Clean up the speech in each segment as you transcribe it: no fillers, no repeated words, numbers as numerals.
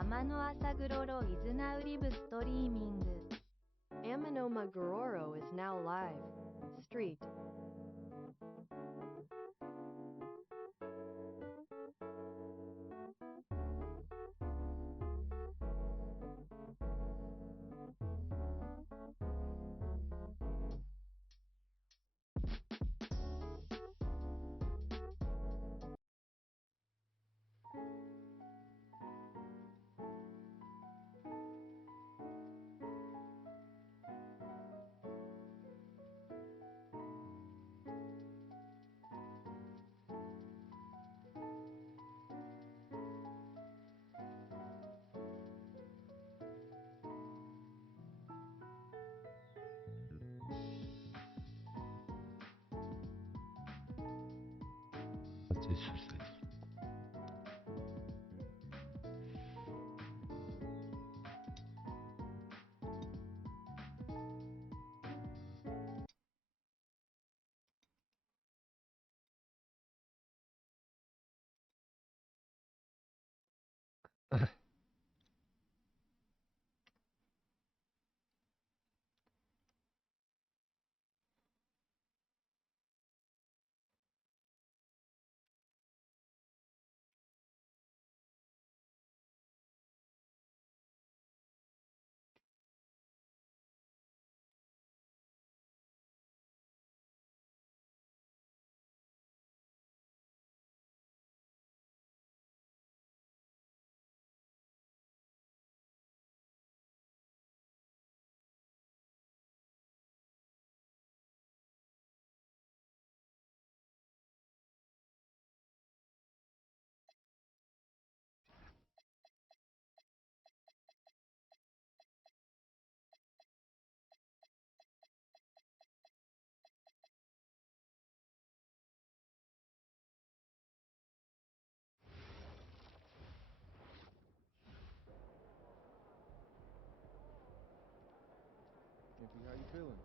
天の朝グロロイズナウリブストリーミング Amanoma Gororo is now live. Street. How you feeling?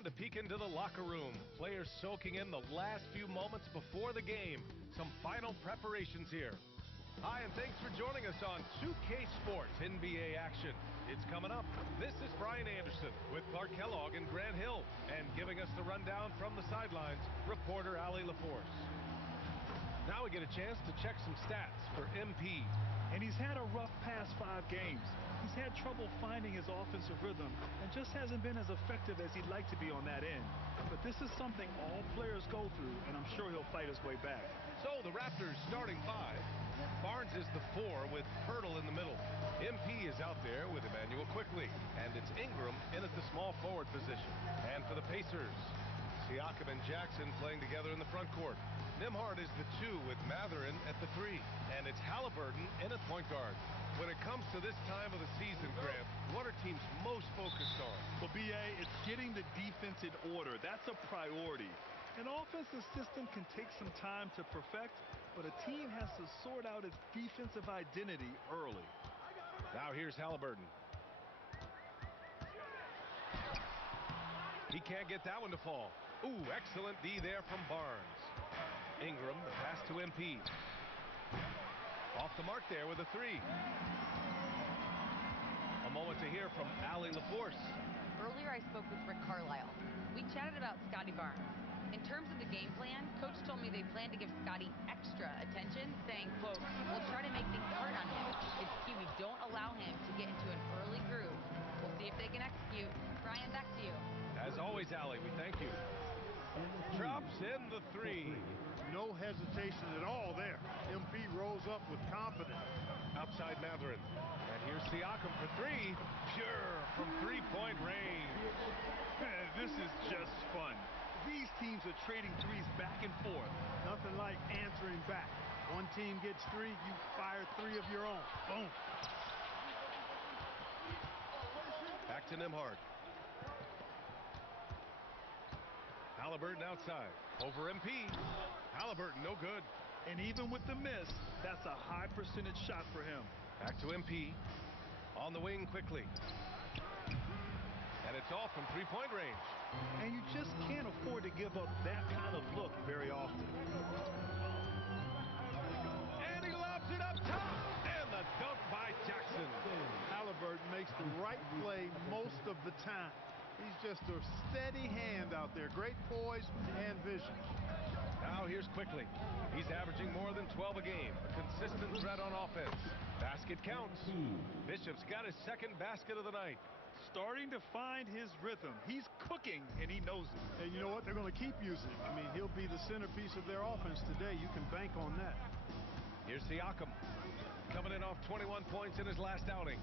And a peek into the locker room. Players soaking in the last few moments before the game. Some final preparations here. Hi, and thanks for joining us on 2K Sports NBA action. It's coming up. This is Brian Anderson with Clark Kellogg and Grant Hill. And giving us the rundown from the sidelines, reporter Allie LaForce. Now we get a chance to check some stats for MP. And he's had a rough past 5 games. He's had trouble finding his offensive rhythm and just hasn't been as effective as he'd like to be on that end. But this is something all players go through, and I'm sure he'll fight his way back. So the Raptors starting 5. Barnes is the 4 with Hurdle in the middle. MP is out there with Emmanuel Quickly, and it's Ingram in at the small forward position. And for the Pacers, Siakam and Jackson playing together in the front court. Nembhard is the 2 with Mathurin at the 3. And it's Halliburton in at point guard. When it comes to this time of the season, Grant, what are teams most focused on? Well, B.A., it's getting the defense in order. That's a priority. An offensive system can take some time to perfect, but a team has to sort out its defensive identity early. Now here's Halliburton. He can't get that one to fall. Ooh, excellent D there from Barnes. Ingram, the pass to MP. Off the mark there with a 3. A moment to hear from Allie LaForce. Earlier I spoke with Rick Carlisle. We chatted about Scotty Barnes. In terms of the game plan, Coach told me they plan to give Scotty extra attention, saying, quote, "We'll try to make things hard on him. It's key we don't allow him to get into an early groove. We'll see if they can execute." Brian, back to you. As always, Allie, we thank you. Drops in the 3. No hesitation at all there. MP rolls up with confidence. Outside Mathurin. And here's Siakam for 3. Pure from 3-point range. This is just fun. These teams are trading threes back and forth. Nothing like answering back. One team gets 3, you fire 3 of your own. Boom. Back to Nembhard. Halliburton outside. Over MP. Halliburton, no good. And even with the miss, that's a high percentage shot for him. Back to MP. On the wing quickly. And it's off from 3-point range. And you just can't afford to give up that kind of look very often. And he lobs it up top. And the dunk by Jackson. Halliburton makes the right play most of the time. He's just a steady hand out there. Great poise and vision. Now here's Quickly. He's averaging more than 12 a game. A consistent threat on offense. Basket counts. Bishop's got his second basket of the night. Starting to find his rhythm. He's cooking, and he knows it. And you know what? They're going to keep using him. I mean, he'll be the centerpiece of their offense today. You can bank on that. Here's Siakam. Coming in off 21 points in his last outing.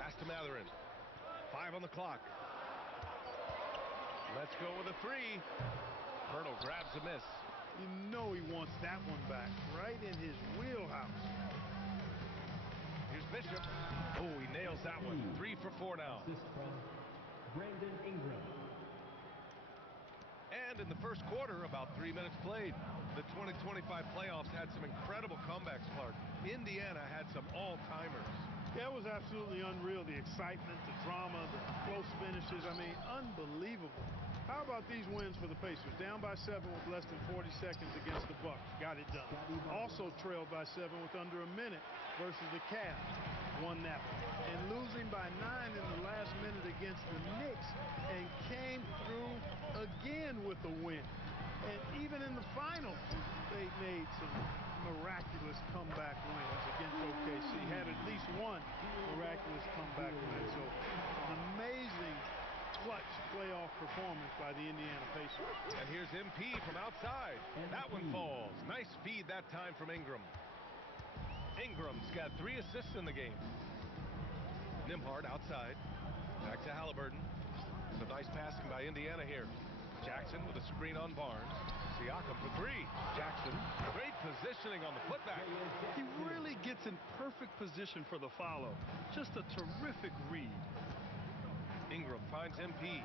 Pass to Mathurin. 5 on the clock. Let's go with a 3. Hurdle grabs a miss. You know he wants that one back. Right in his wheelhouse. Here's Bishop. Oh, he nails that one. 3 for 4 now. Brandon Ingram. And in the first quarter, about 3 minutes played. The 2025 playoffs had some incredible comebacks, Clark. Indiana had some all-timers. Yeah, it was absolutely unreal. The excitement, the drama, the close finishes. I mean, unbelievable. How about these wins for the Pacers? Down by 7 with less than 40 seconds against the Bucks. Got it done. Also trailed by 7 with under a minute versus the Cavs. Won that one. And losing by 9 in the last minute against the Knicks and came through again with a win. And even in the finals, they made some miraculous comeback wins against OKC. Had at least one miraculous comeback win. So an amazing clutch playoff performance by the Indiana Pacers. And here's MP from outside. That one falls. Nice feed that time from Ingram. Ingram's got 3 assists in the game. Nembhard outside. Back to Halliburton. Some nice passing by Indiana here. Jackson with a screen on Barnes. Siakam for 3. Jackson, great positioning on the putback. He really gets in perfect position for the follow. Just a terrific read. Ingram finds MP.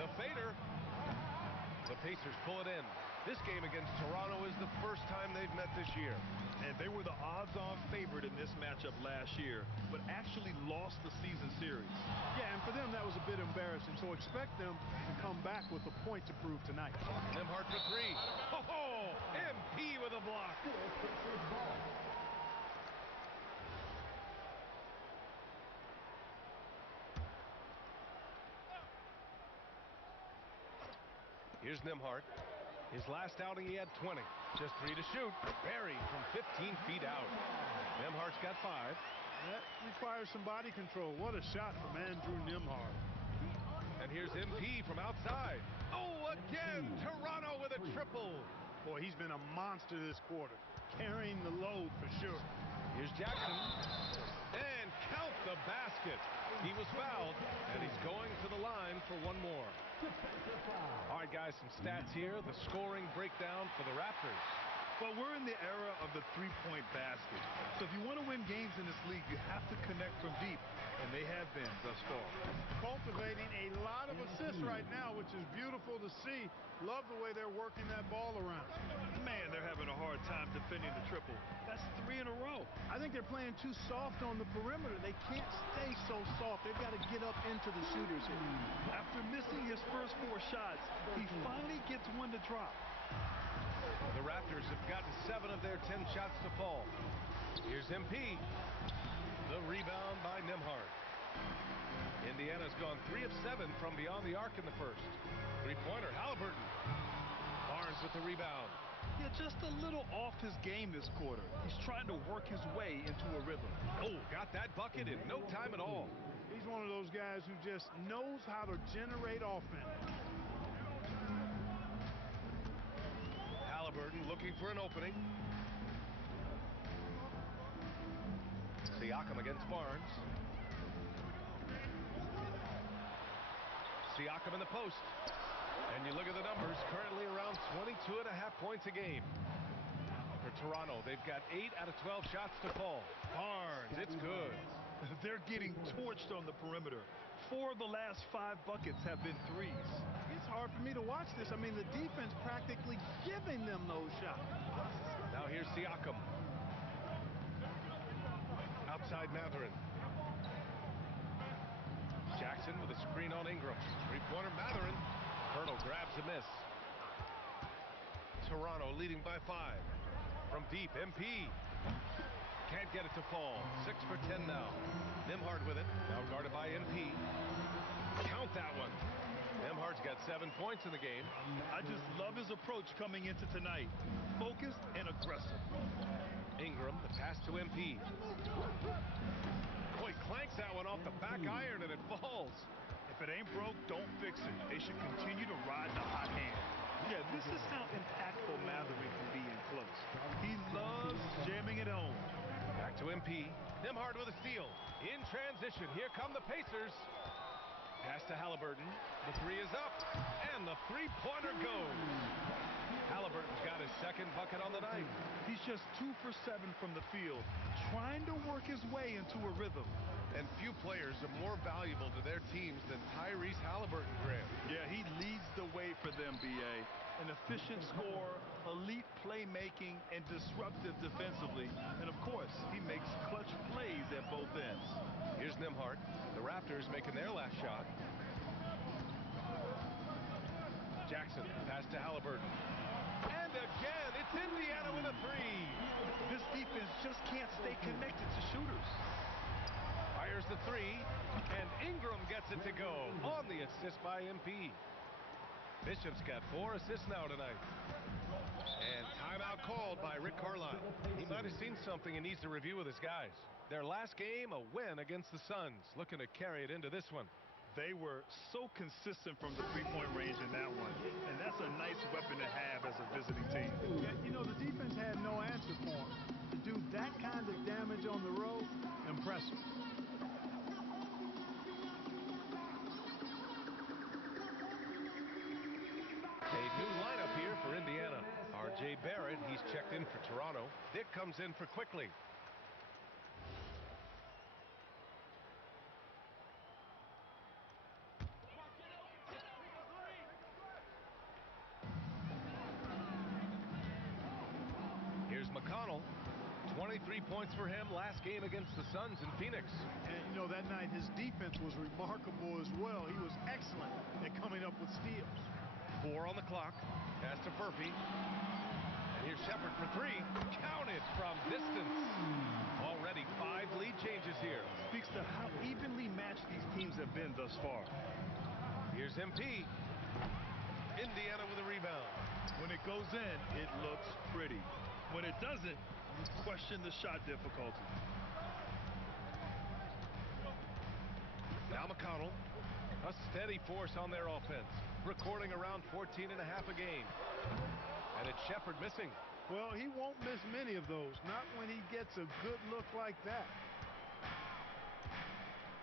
The fader. The Pacers pull it in. This game against Toronto is the first time they've met this year. And they were the odds-on favorite in this matchup last year, but actually lost the season series. Yeah, and for them, that was a bit embarrassing. So expect them to come back with a point to prove tonight. Nembhard for three. Oh, MP with a block. Here's Nembhard. His last outing, he had 20. Just 3 to shoot. Buried from 15 feet out. Nembhard's got 5. That requires some body control. What a shot from Andrew Nembhard. And here's MP from outside. Oh, again, Toronto with a triple. Boy, he's been a monster this quarter, carrying the load for sure. Here's Jackson. And count the basket. He was fouled, and he's going to the line for one more. All right, guys, some stats here. The scoring breakdown for the Raptors. Well, we're in the era of the three-point basket. So if you want to win games in this league, you have to connect from deep, and they have been thus far. Cultivating a lot of assists right now, which is beautiful to see. Love the way they're working that ball around. Man, they're having a hard time defending the triple. That's 3 in a row. I think they're playing too soft on the perimeter. They can't stay so soft. They've got to get up into the shooters here. After missing his first 4 shots, he finally gets one to drop. The Raptors have gotten 7 of their 10 shots to fall. Here's MP. The rebound by Nembhard. Indiana's gone 3 of 7 from beyond the arc in the first. Three-pointer, Halliburton. Barnes with the rebound. Yeah, just a little off his game this quarter. He's trying to work his way into a rhythm. Oh, got that bucket in no time at all. He's one of those guys who just knows how to generate offense. Halliburton looking for an opening. Siakam against Barnes. Siakam in the post. And you look at the numbers, currently around 22.5 points a game. For Toronto, they've got 8 out of 12 shots to fall. Barnes, it's good. They're getting torched on the perimeter. 4 of the last 5 buckets have been threes. It's hard for me to watch this. I mean, the defense practically giving them those shots. Now here's Siakam. Outside Mathurin. Jackson with a screen on Ingram. Three-pointer Mathurin. Hurdle grabs a miss. Toronto leading by 5. From deep, MP. Can't get it to fall. 6 for 10 now. Nembhard with it. Now guarded by MP. Count that one. Nembhard's got 7 points in the game. I just love his approach coming into tonight. Focused and aggressive. Ingram, the pass to MP. Boy, clanks that one off the back iron and it falls. If it ain't broke, don't fix it. They should continue to ride the hot hand. Yeah, this is how impactful Mathurin can be in close. He loves jamming it home. Back to MP. Nembhard with a steal. In transition, here come the Pacers. Pass to Halliburton. The 3 is up, and the three-pointer goes. Halliburton's got his second bucket on the night. He's just 2 for 7 from the field, trying to work his way into a rhythm. And few players are more valuable to their teams than Tyrese Halliburton, Graham. Yeah, he leads the way for them, B.A. An efficient scorer, elite playmaking, and disruptive defensively. And, of course, he makes clutch plays at both ends. Here's Nembhard. The Raptors making their last shot. Jackson, pass to Halliburton. And again, it's Indiana with a 3. This defense just can't stay connected to shooters. Fires the 3, and Ingram gets it to go on the assist by MP. Bishop's got 4 assists now tonight. And timeout called by Rick Carlisle. He might have seen something and needs to review with his guys. Their last game, a win against the Suns, looking to carry it into this one. They were so consistent from the three-point range in that one. And that's a nice weapon to have as a visiting team. Yeah, you know, the defense had no answer for him. To do that kind of damage on the road, impressive. A new lineup here for Indiana. R.J. Barrett, he's checked in for Toronto. Dick comes in for Quickly. Here's McConnell. 23 points for him last game against the Suns in Phoenix. And, you know, that night his defense was remarkable as well. He was excellent at coming up with steals. 4 on the clock. Pass to Furphy. And here's Shepard for 3. Counted from distance. Already 5 lead changes here. Speaks to how evenly matched these teams have been thus far. Here's MP. Indiana with a rebound. When it goes in, it looks pretty. When it doesn't, you question the shot difficulty. Now McConnell, a steady force on their offense, recording around 14 and a half a game. And it's Shepard missing. Well, he won't miss many of those, not when he gets a good look like that.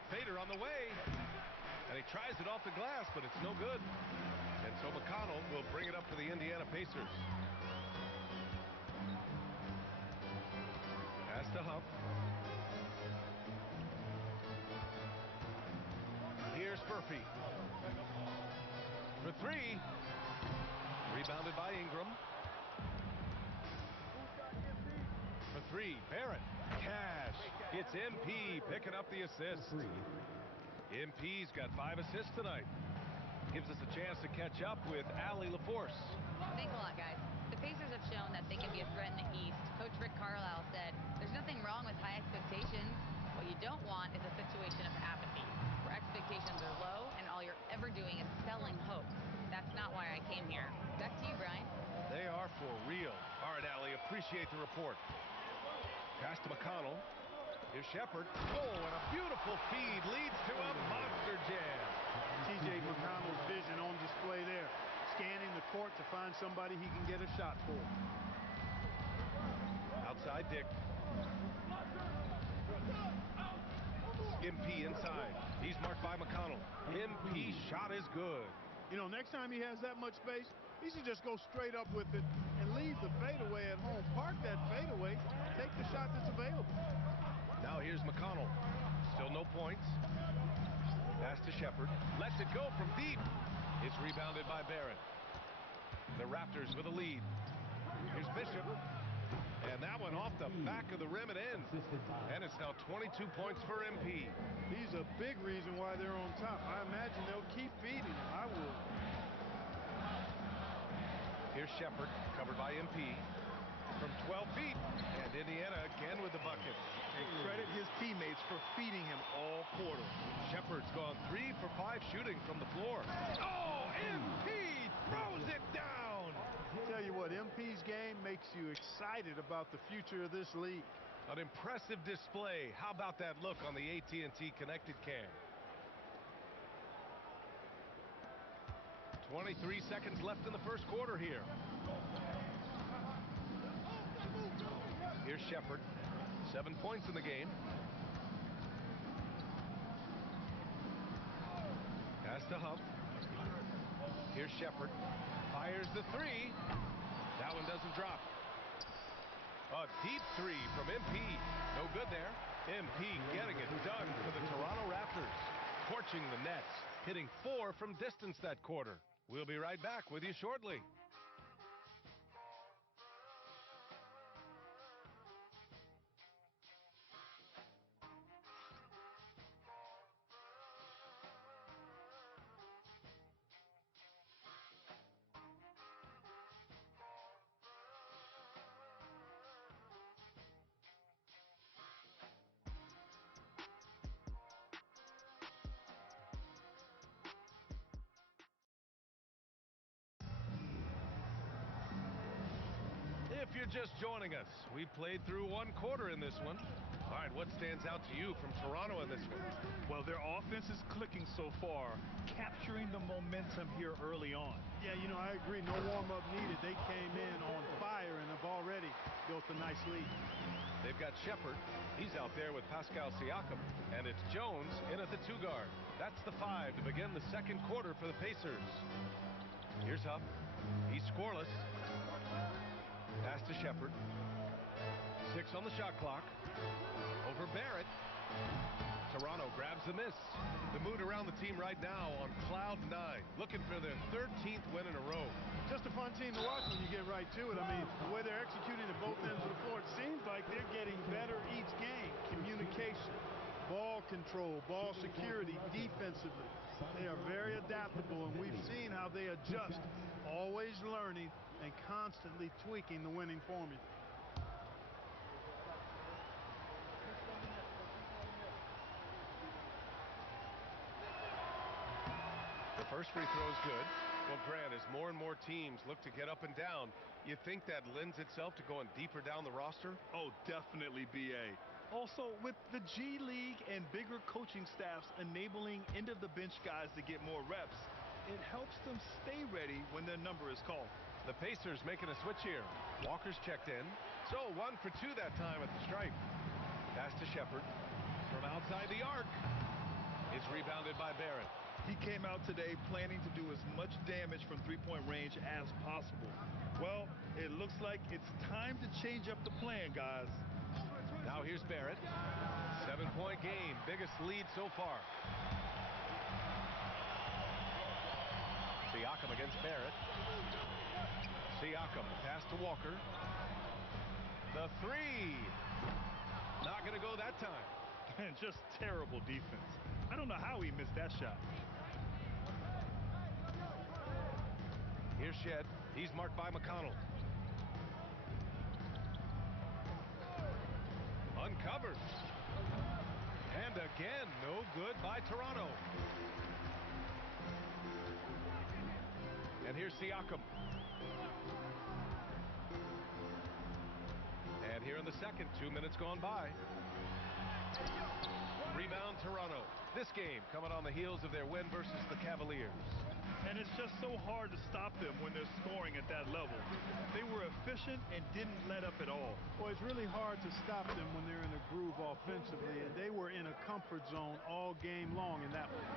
Fader on the way, and he tries it off the glass, but it's no good. And so McConnell will bring it up for the Indiana Pacers. Pass to Huff. Here's Furphy. For 3. Rebounded by Ingram. For 3, Barrett. Cash. It's MP picking up the assist. MP's got 5 assists tonight. Gives us a chance to catch up with Allie LaForce. Thanks a lot, guys. The Pacers have shown that they can be a threat in the East. Coach Rick Carlisle said, there's nothing wrong with high expectations. What you don't want is a situation of apathy, where expectations are low and all you're ever doing is selling hope. That's not why I came here. Back to you, Brian. They are for real. All right, Allie, appreciate the report. Pass to McConnell. Here's Shepard. Oh, and a beautiful feed leads to a monster jam. T.J. McConnell's vision on display there. Scanning the court to find somebody he can get a shot for. Outside Dick. MP inside. He's marked by McConnell. MP shot is good. You know, next time he has that much space, he should just go straight up with it and leave the fadeaway at home. Park that fadeaway. Take the shot that's available. Now here's McConnell. Still no points. Pass to Shepard. Lets it go from deep. It's rebounded by Barrett. The Raptors with a lead. Here's Bishop. And that one off the back of the rim and in. And it's now 22 points for MP. He's a big reason why they're on top. I imagine they'll keep feeding him. I would. Here's Shepard, covered by MP. From 12 feet. And Indiana again with the bucket. And credit his teammates for feeding him all quarter. Shepard's gone 3 for 5 shooting from the floor. Oh, MP throws it down. Tell you what, MP's game makes you excited about the future of this league. An impressive display. How about that look on the AT&T connected cam? 23 seconds left in the first quarter here. Here's Shepard. 7 points in the game. Pass to Huff. Here's Shepard. Fires the 3. That one doesn't drop. A deep 3 from MP. No good there. MP getting it done for the Toronto Raptors. Torching the Nets. Hitting 4 from distance that quarter. We'll be right back with you shortly. If you're just joining us, we played through 1 quarter in this one. All right, what stands out to you from Toronto in this one? Well, their offense is clicking so far, capturing the momentum here early on. Yeah, you know, I agree. No warm-up needed. They came in on fire and have already built a nice lead. They've got Shepard. He's out there with Pascal Siakam. And it's Jones in at the 2 guard. That's the 5 to begin the second quarter for the Pacers. Here's Huff. He's scoreless. Pass to Shepard. 6 on the shot clock. Over Barrett. Toronto grabs the miss. The mood around the team right now on cloud 9, looking for their 13th win in a row. Just a fun team to watch when you get right to it. I mean, the way they're executing at both ends of the floor, it seems like they're getting control, ball security, defensively. They are very adaptable, and we've seen how they adjust, always learning and constantly tweaking the winning formula. The first free throw is good. Well, Grant, as more and more teams look to get up and down, you think that lends itself to going deeper down the roster? Oh, definitely, B.A. Also, with the G League and bigger coaching staffs enabling end-of-the-bench guys to get more reps, it helps them stay ready when their number is called. The Pacers making a switch here. Walker's checked in. So 1 for 2 that time at the stripe. Pass to Shepard. From outside the arc. It's rebounded by Barrett. He came out today planning to do as much damage from three-point range as possible. Well, it looks like it's time to change up the plan, guys. Now here's Barrett. 7-point game, biggest lead so far. Siakam against Barrett. Siakam, pass to Walker. The three. Not going to go that time. And just terrible defense. I don't know how he missed that shot. Here's Shed. He's marked by McConnell. Uncovered. And again, no good by Toronto. And here's Siakam. And here in the second, 2 minutes gone by. Rebound Toronto. This game coming on the heels of their win versus the Cavaliers. And it's just so hard to stop them when they're scoring at that level. They were efficient and didn't let up at all. Well, it's really hard to stop them when they're in a groove offensively, and they were in a comfort zone all game long in that one.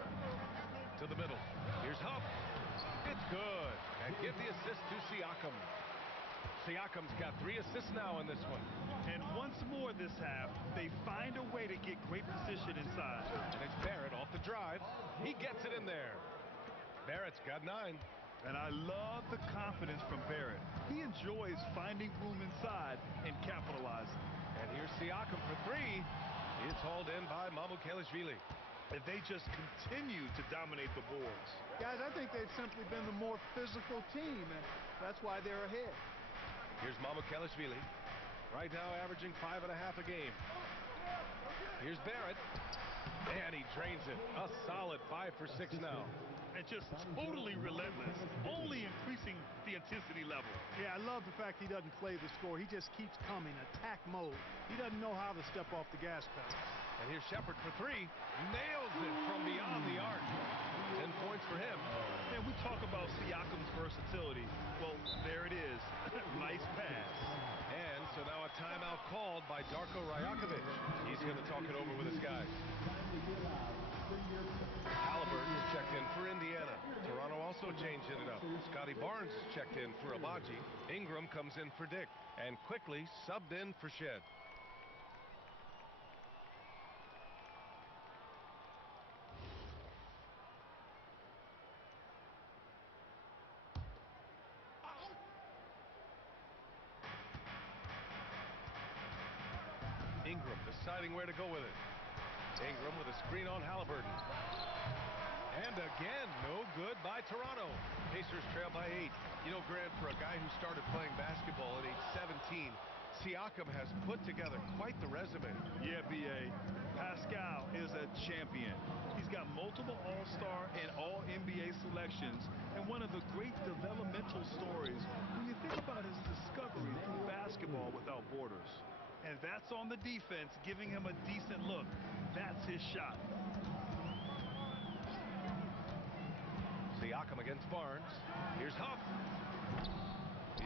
To the middle. Here's Huff. It's good. And give the assist to Siakam. Siakam's got 3 assists now in this one. And once more this half, they find a way to get great position inside. And it's Barrett off the drive. He gets it in there. Barrett's got 9. And I love the confidence from Barrett. He enjoys finding room inside and capitalizing. And here's Siakam for 3. It's hauled in by Mamukelashvili. And they just continue to dominate the boards. Guys, I think they've simply been the more physical team, and that's why they're ahead. Here's Mamukelashvili. Right now averaging 5.5 a game. Here's Barrett. And he drains it. A solid 5 for 6 now. And just totally relentless, only increasing the intensity level. Yeah, I love the fact he doesn't play the score. He just keeps coming, attack mode. He doesn't know how to step off the gas pedal. And here's Shepard for 3. Nails it from beyond the arc. 10 points for him. And we talk about Siakam's versatility. Well, there it is. Nice pass. And so now a timeout called by Darko Rajakovic. He's going to talk it over with his guys. Halliburton's checked in for Indiana. Toronto also changing it up. Scotty Barnes is checked in for Abaji. Ingram comes in for Dick. And quickly subbed in for Shed. Ingram deciding where to go with it. Ingram with a screen on Halliburton. And again, no good by Toronto. Pacers trail by 8. You know, Grant, for a guy who started playing basketball at age 17, Siakam has put together quite the resume. Yeah, B.A. Pascal is a champion. He's got multiple All-Star and All-NBA selections, and one of the great developmental stories when you think about his discovery through basketball without borders. And that's on the defense, giving him a decent look. That's his shot. Siakam against Barnes. Here's Huff.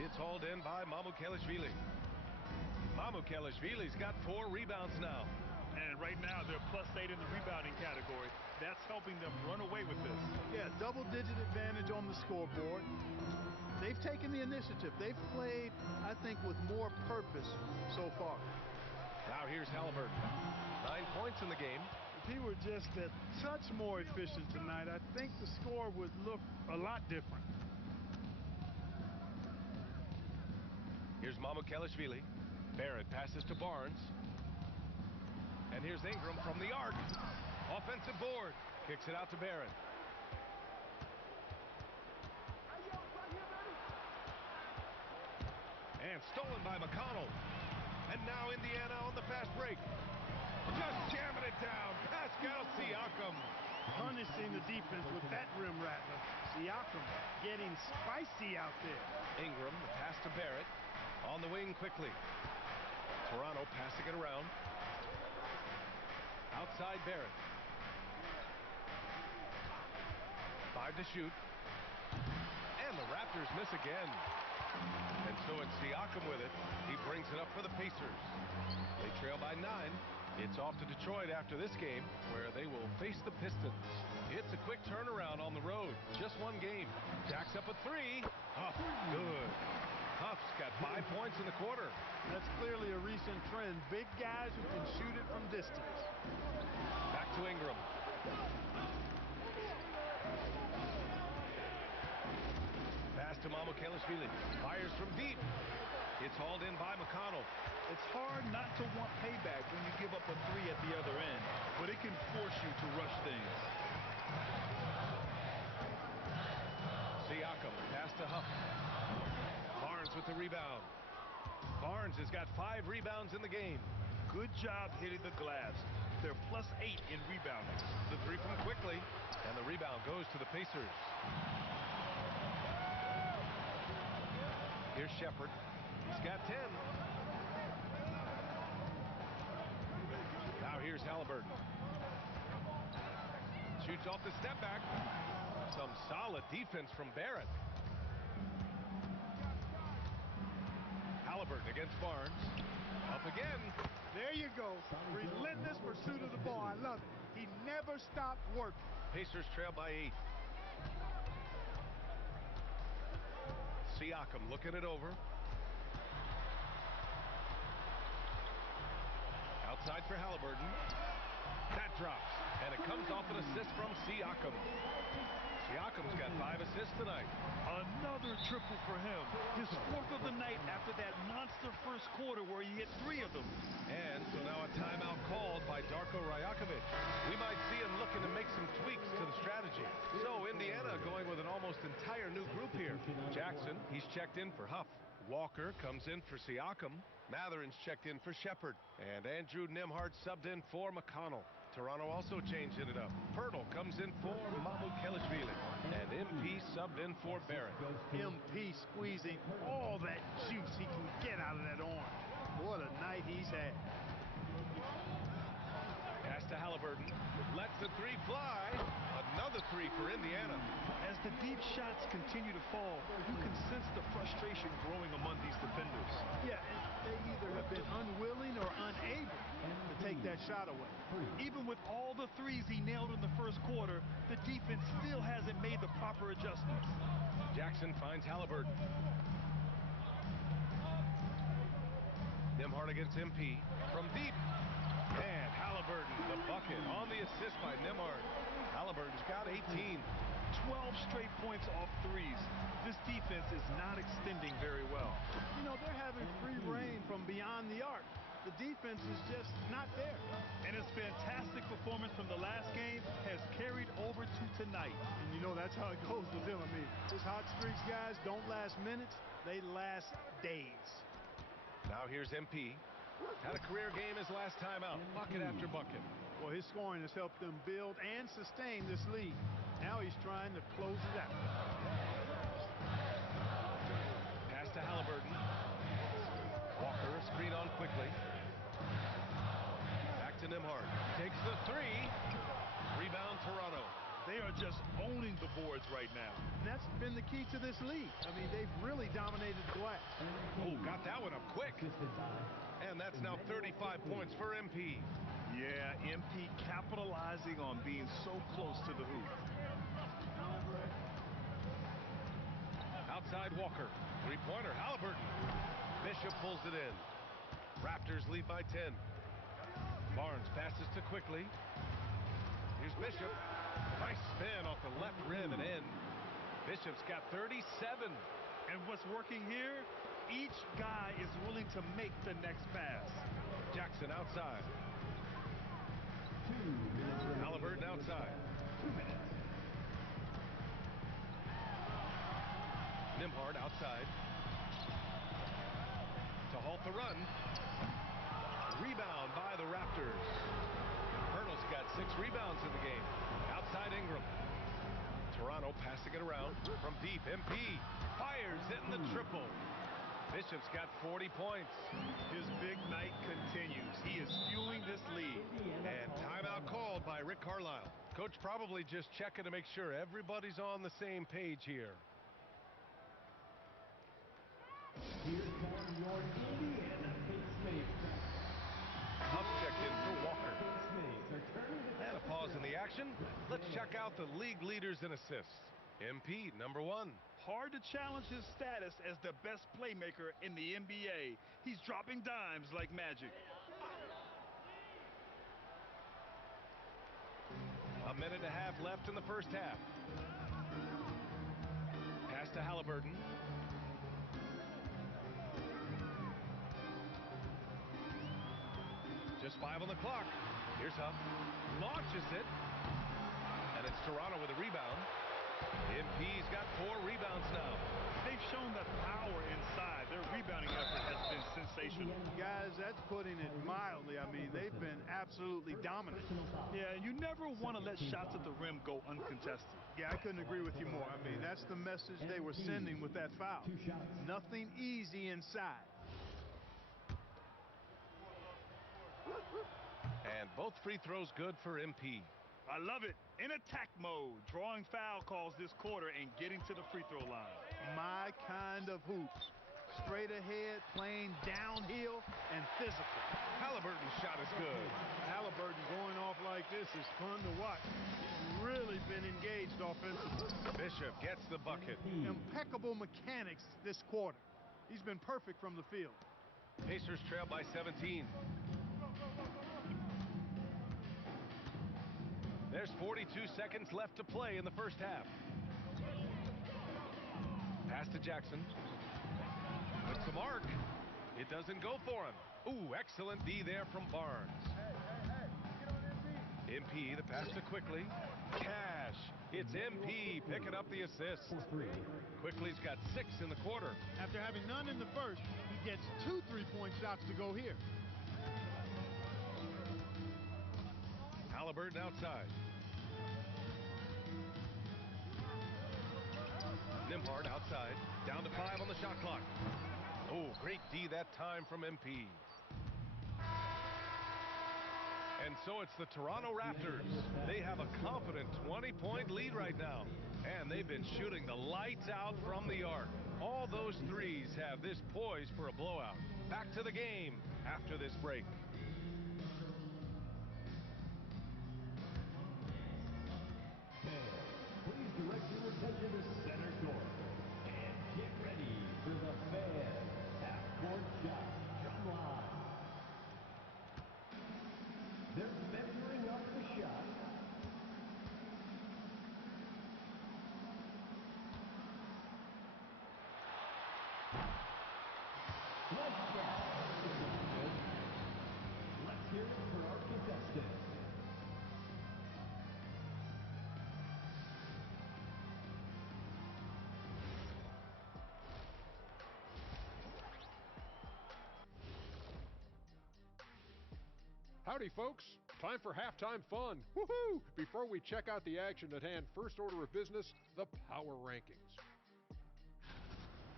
It's hauled in by Mamukelashvili. Mamukelashvili's got 4 rebounds now. And right now, they're +8 in the rebounding category. That's helping them run away with this. Yeah, double-digit advantage on the scoreboard. They've taken the initiative. They've played, I think, with more purpose so far. Now here's Halliburton. 9 points in the game. If he were just a touch more efficient tonight, I think the score would look a lot different. Here's Mamukelashvili. Barrett passes to Barnes. And here's Ingram from the arc. Offensive board. Kicks it out to Barrett. And stolen by McConnell. And now Indiana on the fast break. Just jamming it down. Pascal Siakam. Punishing the defense with that rim rattler. Siakam getting spicy out there. Ingram, the pass to Barrett. On the wing quickly. Toronto passing it around. Outside Barrett. 5 to shoot. And the Raptors miss again. And so it's Siakam with it. He brings it up for the Pacers. They trail by 9. It's off to Detroit after this game, where they will face the Pistons. It's a quick turnaround on the road. Just one game. Jacks up a 3. Huff, good. Huff's got 5 points in the quarter. That's clearly a recent trend. Big guys who can shoot it from distance. Back to Ingram. Pass to Mamukelashvili. Fires from deep. It's hauled in by McConnell. It's hard not to want payback when you give up a 3 at the other end, but it can force you to rush things. Siakam, pass to Huff. Barnes with the rebound. Barnes has got 5 rebounds in the game. Good job hitting the glass. They're +8 in rebounding. The 3 from quickly, and the rebound goes to the Pacers. Here's Shepherd. He's got 10. Now here's Halliburton. Shoots off the step back. Some solid defense from Barrett. Halliburton against Barnes. Up again. There you go. Relentless pursuit of the ball. I love it. He never stopped working. Pacers trail by 8. Siakam looking it over. Outside for Halliburton. That drops, and it comes off an assist from Siakam. Siakam's got 5 assists tonight. Another triple for him. His 4th of the night after that monster first quarter where he hit 3 of them. And so now a timeout called by Darko Rajakovic. We might see him looking to make some tweaks to the strategy. So Indiana going with an almost entire new group here. Jackson, he's checked in for Huff. Walker comes in for Siakam. Matherin's checked in for Shepherd. And Andrew Nembhard subbed in for McConnell. Toronto also changing it up. Pirtle comes in for Mamukelashvili. And MP subbed in for Barrett. MP squeezing all that juice he can get out of that arm. What a night he's had. Pass to Halliburton. Lets the 3 fly. Another 3 for Indiana. As the deep shots continue to fall, you can sense the frustration growing among these defenders. Yeah, and they either have been unwilling or unable to take that shot away. Even with all the 3s he nailed in the first quarter, the defense still hasn't made the proper adjustments. Jackson finds Halliburton. Nembhard against MP from deep. And Halliburton, the bucket on the assist by Nembhard. Halliburton's got 18. 12 straight points off 3s. This defense is not extending very well. You know, they're having free reign from beyond the arc. The defense is just not there. And his fantastic performance from the last game has carried over to tonight. And you know, that's how it goes with him. I mean, his hot streaks, guys, don't last minutes. They last days. Now here's MP. Had a career game his last time out. Bucket after bucket. Well, his scoring has helped them build and sustain this lead. Now he's trying to close it out. Pass to Halliburton. Walker, screen on quickly. Back to Nembhard. Takes the 3. Rebound Toronto. They are just owning the boards right now. And that's been the key to this league. I mean, they've really dominated the glass. Oh, got that one up quick. And that's now 35 points for MP. Yeah, MP capitalizing on being so close to the hoop. Outside Walker. 3-pointer, Halliburton. Bishop pulls it in. Raptors lead by 10. Barnes passes to quickly. Here's Bishop. Nice spin off the left rim and in. Bishop's got 37. And what's working here? Each guy is willing to make the next pass. Jackson outside. Halliburton outside. 2 minutes. Nimhard outside. To halt the run. Rebound by the Raptors. Hurdle's got 6 rebounds in the game. Outside Ingram. Toronto passing it around from deep. MP fires, hitting the triple. Bishop's got 40 points. His big night continues. He is fueling this lead. And timeout called by Rick Carlisle. Coach probably just checking to make sure everybody's on the same page here. Here come your Indiana pacemates. Huff checked in for Walker. Pacemates are turning the And a pause in the action. Let's check out the league leaders in assists. MP, number 1. Hard to challenge his status as the best playmaker in the NBA. He's dropping dimes like magic. A minute and a half left in the first half. Pass to Halliburton. Just 5 on the clock. Here's Huff. Launches it. And it's Toronto with a rebound. MP's got 4 rebounds now. They've shown that power inside. Their rebounding effort has been sensational. Guys, that's putting it mildly. I mean, they've been absolutely dominant. Yeah, and you never want to let shots at the rim go uncontested. Yeah, I couldn't agree with you more. I mean, that's the message they were sending with that foul. 2 shots. Nothing easy inside. And both free throws good for MP. I love it. In attack mode, drawing foul calls this quarter and getting to the free throw line. My kind of hoops. Straight ahead, playing downhill, and physical. Halliburton's shot is good. Halliburton going off like this is fun to watch. He's really been engaged offensively. Bishop gets the bucket. Impeccable mechanics this quarter. He's been perfect from the field. Pacers trail by 17. There's 42 seconds left to play in the first half. Pass to Jackson. Puts the mark. It doesn't go for him. Ooh, excellent D there from Barnes. MP, the pass to Quickly. Cash. It's MP picking up the assist. Quickly's got 6 in the quarter. After having none in the first, he gets 2 3-point shots to go here. Halliburton outside. Nimhard outside. Down to 5 on the shot clock. Oh, great D that time from MP. And so it's the Toronto Raptors. They have a confident 20-point lead right now. And they've been shooting the lights out from the arc. All those threes have this poised for a blowout. Back to the game after this break. Please direct your attention to center court. And get ready for the fan half-court shot come live. They're measuring up the shot. Let's hear it for our contestants. Howdy, folks. Time for halftime fun. Woohoo! Before we check out the action at hand, first order of business, the power rankings.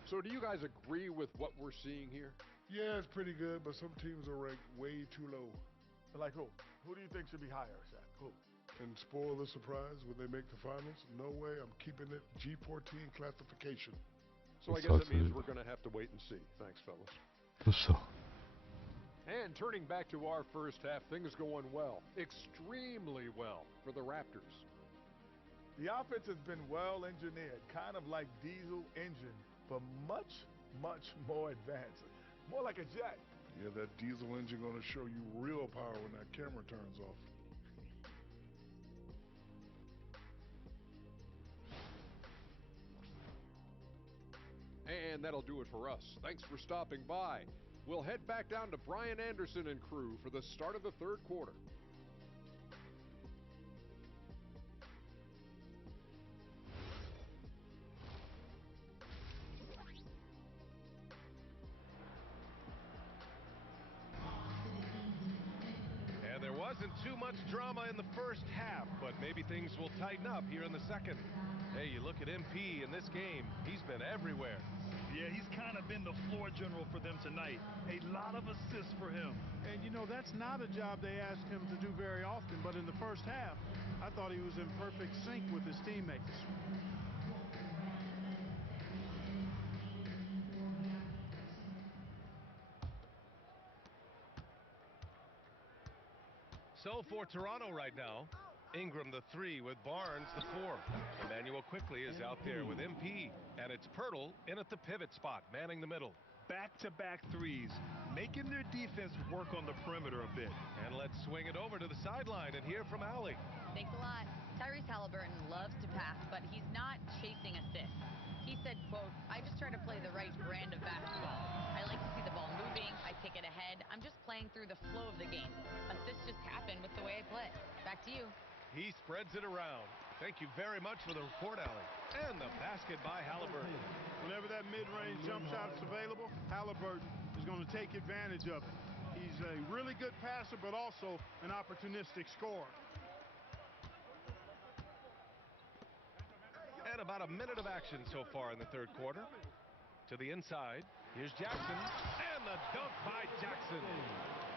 So do you guys agree with what we're seeing here? Yeah, it's pretty good, but some teams are ranked way too low. Like who? Who do you think should be higher, Shaq? Who? And spoil the surprise when they make the finals? No way, I'm keeping it G14 classification. So I guess that means we're going to have to wait and see. Thanks, fellas. And turning back to our first half, things going well, extremely well for the Raptors. The offense has been well engineered, kind of like diesel engine, but much, much more advanced. More like a jet. Yeah, that diesel engine gonna show you real power when that camera turns off. And that'll do it for us. Thanks for stopping by. We'll head back down to Brian Anderson and crew for the start of the third quarter. wasn't too much drama in the first half, but maybe things will tighten up here in the second. Hey, you look at MP in this game, he's been everywhere. Yeah, he's kind of been the floor general for them tonight. A lot of assists for him. And, you know, that's not a job they ask him to do very often, but in the first half, I thought he was in perfect sync with his teammates. So for Toronto right now, Ingram the 3 with Barnes the 4. Emmanuel quickly is out there with MP, and it's Pirtle in at the pivot spot, manning the middle. Back-to-back threes, making their defense work on the perimeter a bit. And let's swing it over to the sideline and hear from Allie. Thanks a lot. Tyrese Halliburton loves to pass, but he's not chasing assists. He said, quote, "I just try to play the right brand of basketball. I like to see the ball moving. I take it ahead. I'm just playing through the flow of the game. Assists just happen with the way I play." Back to you. He spreads it around. Thank you very much for the report, Allie. And the basket by Halliburton. Whenever that mid-range jump shot is available, Halliburton is going to take advantage of it. He's a really good passer, but also an opportunistic scorer. And about a minute of action so far in the third quarter. To the inside, here's Jackson, and the dunk by Jackson.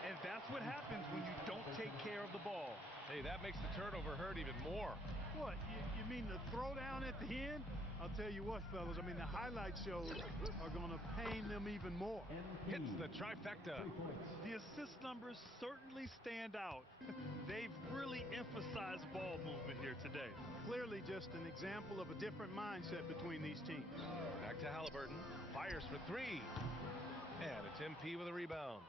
And that's what happens when you don't take care of the ball. Hey, that makes the turnover hurt even more. What, you mean the throwdown at the end? I'll tell you what, fellas, I mean, the highlight shows are going to pain them even more. Hits the trifecta. The assist numbers certainly stand out. They've really emphasized ball movement here today. Clearly just an example of a different mindset between these teams. Back to Halliburton. Fires for 3. And it's MP with a rebound.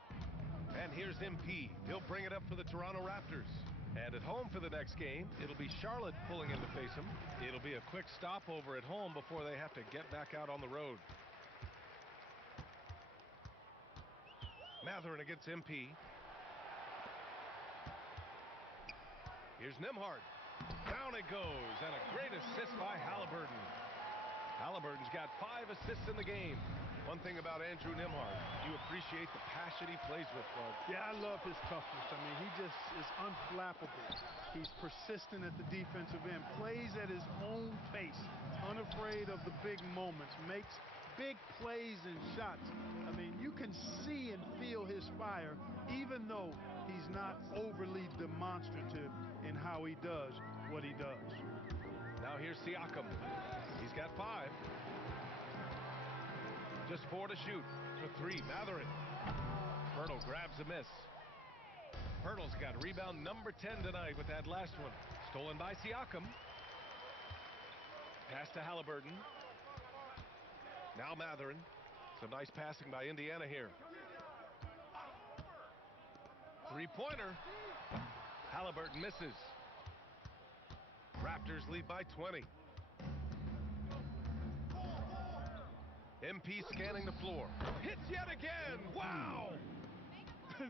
And here's MP. He'll bring it up for the Toronto Raptors. And at home for the next game, it'll be Charlotte pulling in to face them. It'll be a quick stopover at home before they have to get back out on the road. Matherin against MP. Here's Nembhard. Down it goes, and a great assist by Halliburton. Halliburton's got 5 assists in the game. One thing about Andrew Nembhard, you appreciate the passion he plays with, Bud. Yeah, I love his toughness. I mean, he just is unflappable. He's persistent at the defensive end, plays at his own pace, unafraid of the big moments, makes big plays and shots. I mean, you can see and feel his fire, even though he's not overly demonstrative in how he does what he does. Now here's Siakam. He's got 5. Just 4 to shoot. For 3, Matherin. Pirtle grabs a miss. Pirtle's got rebound number 10 tonight with that last one. Stolen by Siakam. Pass to Halliburton. Now Matherin. Some nice passing by Indiana here. 3-pointer. Halliburton misses. Raptors lead by 20. MP scanning the floor. Hits yet again. Wow!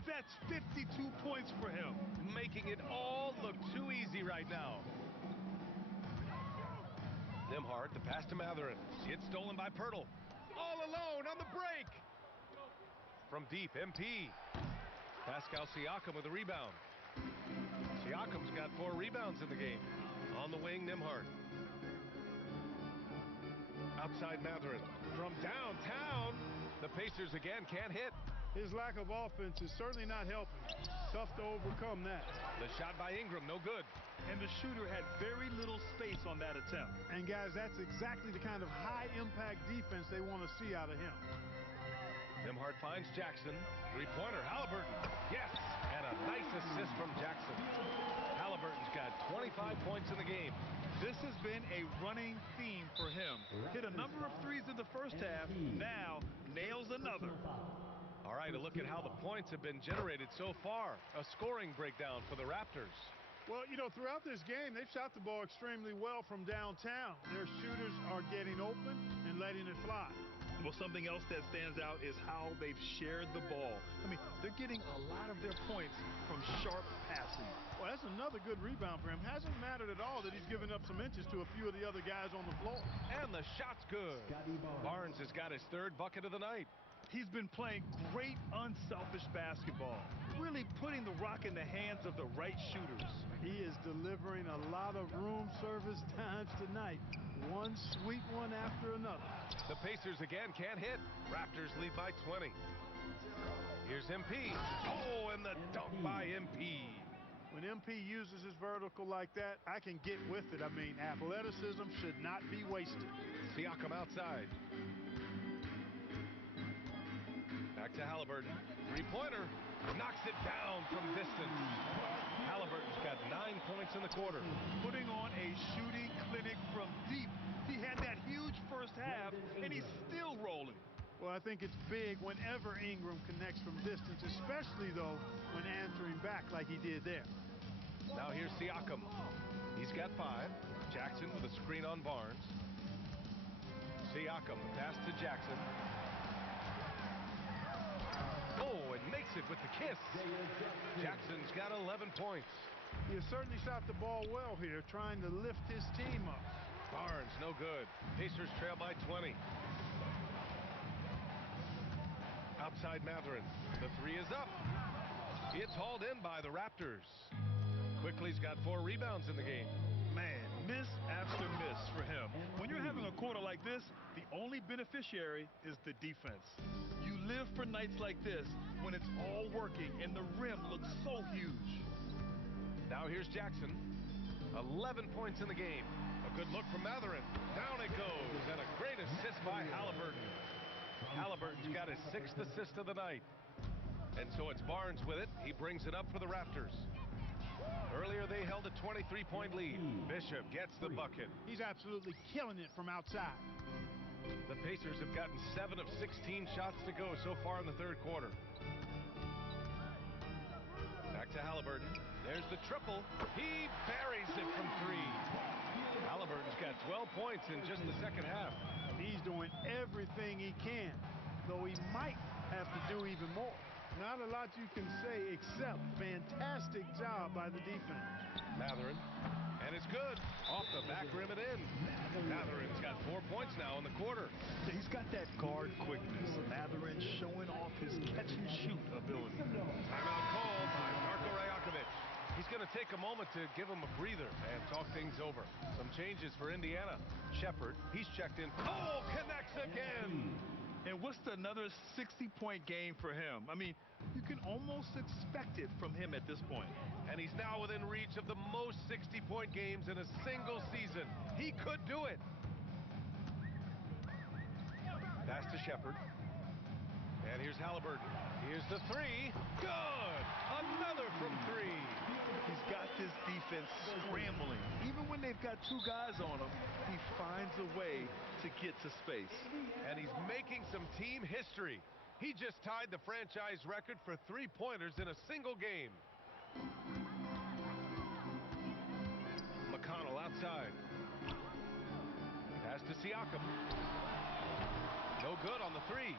That's 52 points for him. Making it all look too easy right now. Nembhard, the pass to Matherin. It's stolen by Pirtle. All alone on the break. From deep, MP. Pascal Siakam with a rebound. Siakam's got 4 rebounds in the game. On the wing, Nembhard. Outside Matherin. From downtown, the Pacers again can't hit. His lack of offense is certainly not helping. Tough to overcome that. The shot by Ingram, no good. And the shooter had very little space on that attempt. And guys, that's exactly the kind of high-impact defense they want to see out of him. Nembhard finds Jackson. 3-pointer, Halliburton. Yes! And a nice assist from Jackson. Halliburton's got 25 points in the game. This has been a running theme for him. Hit a number of threes in the first half. Now nails another. All right, a look at how the points have been generated so far. A scoring breakdown for the Raptors. Well, you know, throughout this game, they've shot the ball extremely well from downtown. Their shooters are getting open and letting it fly. Well, something else that stands out is how they've shared the ball. I mean, they're getting a lot of their points from sharp passing. Well, that's another good rebound for him. Hasn't mattered at all that he's given up some inches to a few of the other guys on the floor. And the shot's good. Barnes has got his 3rd bucket of the night. He's been playing great, unselfish basketball. Really really putting the rock in the hands of the right shooters. He is delivering a lot of room service times tonight. One sweet one after another. The Pacers again can't hit. Raptors lead by 20. Here's MP. Oh, and the dunk by MP. When MP uses his vertical like that, I can get with it. I mean, athleticism should not be wasted. Siakam outside. Back to Halliburton. Three-pointer. Knocks it down from distance. Halliburton's got 9 points in the quarter. Putting on a shooting clinic from deep. He had that huge first half, and he's still rolling. Well, I think it's big whenever Ingram connects from distance, especially, though, when answering back like he did there. Now here's Siakam. He's got 5. Jackson with a screen on Barnes. Siakam, the pass to Jackson. Oh, and makes it with the kiss. Jackson's got 11 points. He has certainly shot the ball well here, trying to lift his team up. Barnes, no good. Pacers trail by 20. Outside Matherin. The 3 is up. It's hauled in by the Raptors. Quickly's got 4 rebounds in the game. Man, miss after miss for him. When you're having a quarter like this, the only beneficiary is the defense. You live for nights like this when it's all working and the rim looks so huge. Now here's Jackson. 11 points in the game. A good look from Matherin. Down it goes, and a great assist by Halliburton. Halliburton's got his 6th assist of the night. And so it's Barnes with it. He brings it up for the Raptors. Earlier they held a 23-point lead. Bishop gets the bucket. He's absolutely killing it from outside. The Pacers have gotten 7 of 16 shots to go so far in the third quarter. Back to Halliburton. There's the triple. He buries it from 3. Halliburton's got 12 points in just the second half. He's doing everything he can, though he might have to do even more. Not a lot you can say except fantastic job by the defense. Matherin, and it's good. Off the back rim and in. Matherin's got 4 points now in the quarter. He's got that guard quickness. Matherin showing off his catch-and-shoot ability. Timeout called by Darko Rajakovic. He's going to take a moment to give him a breather and talk things over. Some changes for Indiana. Shepard, he's checked in. Oh, connects again! And what's another 60-point game for him? I mean, you can almost expect it from him at this point. And he's now within reach of the most 60-point games in a single season. He could do it. Pass to Shepard. And here's Halliburton. Here's the 3. Good! Another from 3. He's got this defense scrambling. Even when they've got 2 guys on him, he finds a way to get to space. And he's making some team history. He just tied the franchise record for 3-pointers in a single game. McConnell outside. Pass to Siakam. No good on the 3.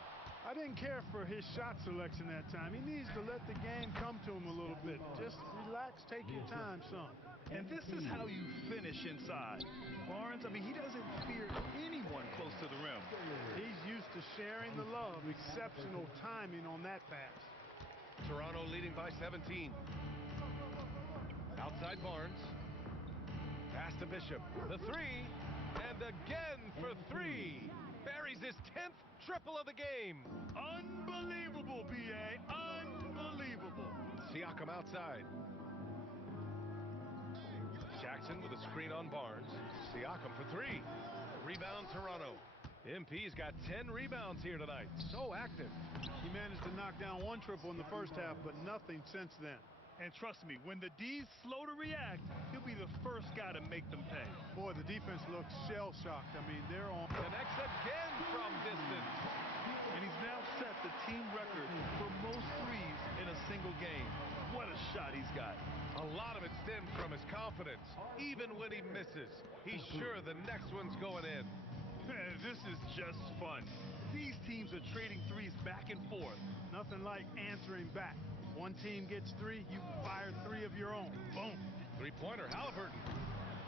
I didn't care for his shot selection that time. He needs to let the game come to him a little bit. Just relax, take your time, son. And this is how you finish inside. Barnes, I mean, he doesn't fear anyone close to the rim. He's used to sharing the love. Exceptional timing on that pass. Toronto leading by 17. Outside Barnes. Pass to Bishop. The 3. And again for 3. Buries his 10th triple of the game. Unbelievable, B.A. Unbelievable. Siakam outside. Jackson with a screen on Barnes. Siakam for 3. Rebound Toronto. MP's got 10 rebounds here tonight. So active. He managed to knock down 1 triple in the first half, but nothing since then. And trust me, when the D's slow to react, he'll be the first guy to make them pay. Boy, the defense looks shell-shocked. I mean, they're on. Connects again from distance. And he's now set the team record for most threes in a single game. What a shot he's got. A lot of it stemmed from his confidence. Even when he misses, he's sure the next one's going in. Man, this is just fun. These teams are trading threes back and forth. Nothing like answering back. One team gets 3, you fire 3 of your own. Boom. 3-pointer, Halliburton.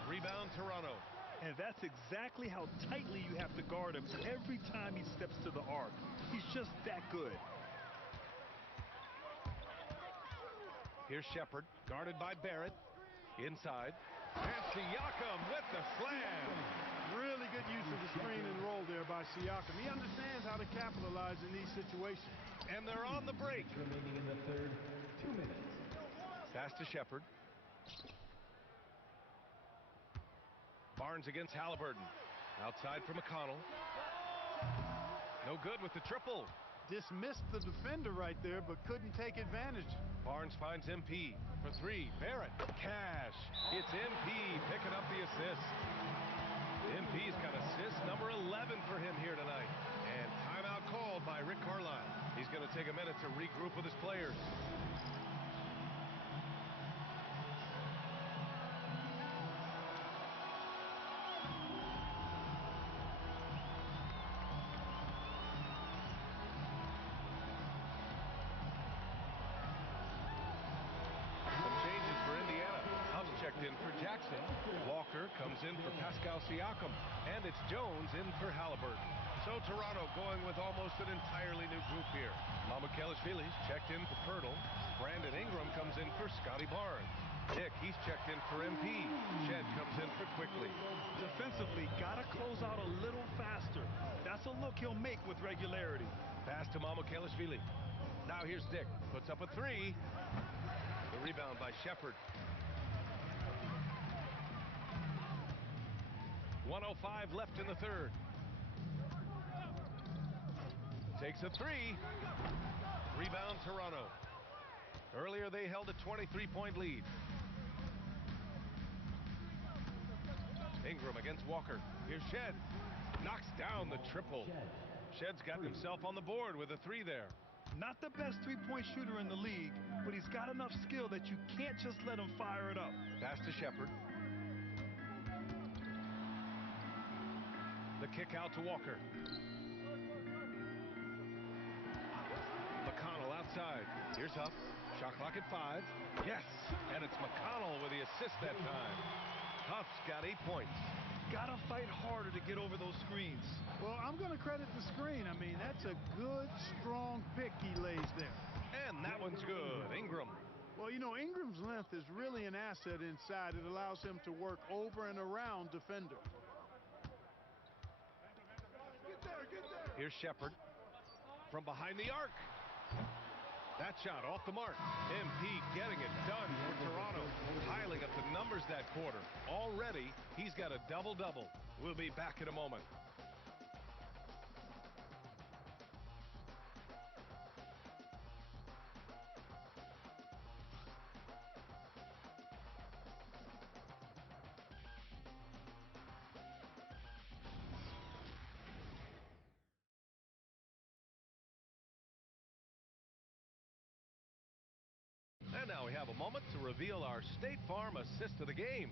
Rebound, Toronto. And that's exactly how tightly you have to guard him every time he steps to the arc. He's just that good. Here's Shepard, guarded by Barrett. Inside. And Siakam with the slam. Really good use of the screen and roll there by Siakam. He understands how to capitalize in these situations. And they're on the break. Remaining in the third, 2 minutes. Pass to Shepard. Barnes against Halliburton. Outside for McConnell. No good with the triple. Dismissed the defender right there, but couldn't take advantage. Barnes finds MP for three. Barrett. Cash. It's MP picking up the assist. MP's got assist number 11 for him here tonight. And timeout called by Rick Carlisle. He's going to take a minute to regroup with his players. Checked in for Jackson. Walker comes in for Pascal Siakam. And it's Jones in for Halliburton. So Toronto going with almost an entirely new group here. Mamukelashvili's checked in for Pirtle. Brandon Ingram comes in for Scotty Barnes. Dick, he's checked in for MP. Shed comes in for Quickly. Defensively, got to close out a little faster. That's a look he'll make with regularity. Pass to Mamukelashvili. Now here's Dick. Puts up a three. The rebound by Shepard. 1:05 left in the third. Takes a three. Rebound Toronto. Earlier they held a 23-point lead. Ingram against Walker. Here's Shed. Knocks down the triple. Shed's got himself on the board with a three there. Not the best three-point shooter in the league, but he's got enough skill that you can't just let him fire it up. Pass to Shepard. The kick out to Walker. McConnell outside. Here's Huff. Shot clock at 5. Yes! And it's McConnell with the assist that time. Huff's got 8 points. Gotta fight harder to get over those screens. Well, I'm going to credit the screen. I mean, that's a good, strong pick he lays there. And that one's good. Ingram. Well, you know, Ingram's length is really an asset inside. It allows him to work over and around defenders. Here's Shepard from behind the arc. That shot off the mark. MP getting it done for Toronto. Piling up the numbers that quarter. Already, he's got a double-double. We'll be back in a moment. And now we have a moment to reveal our State Farm assist of the game.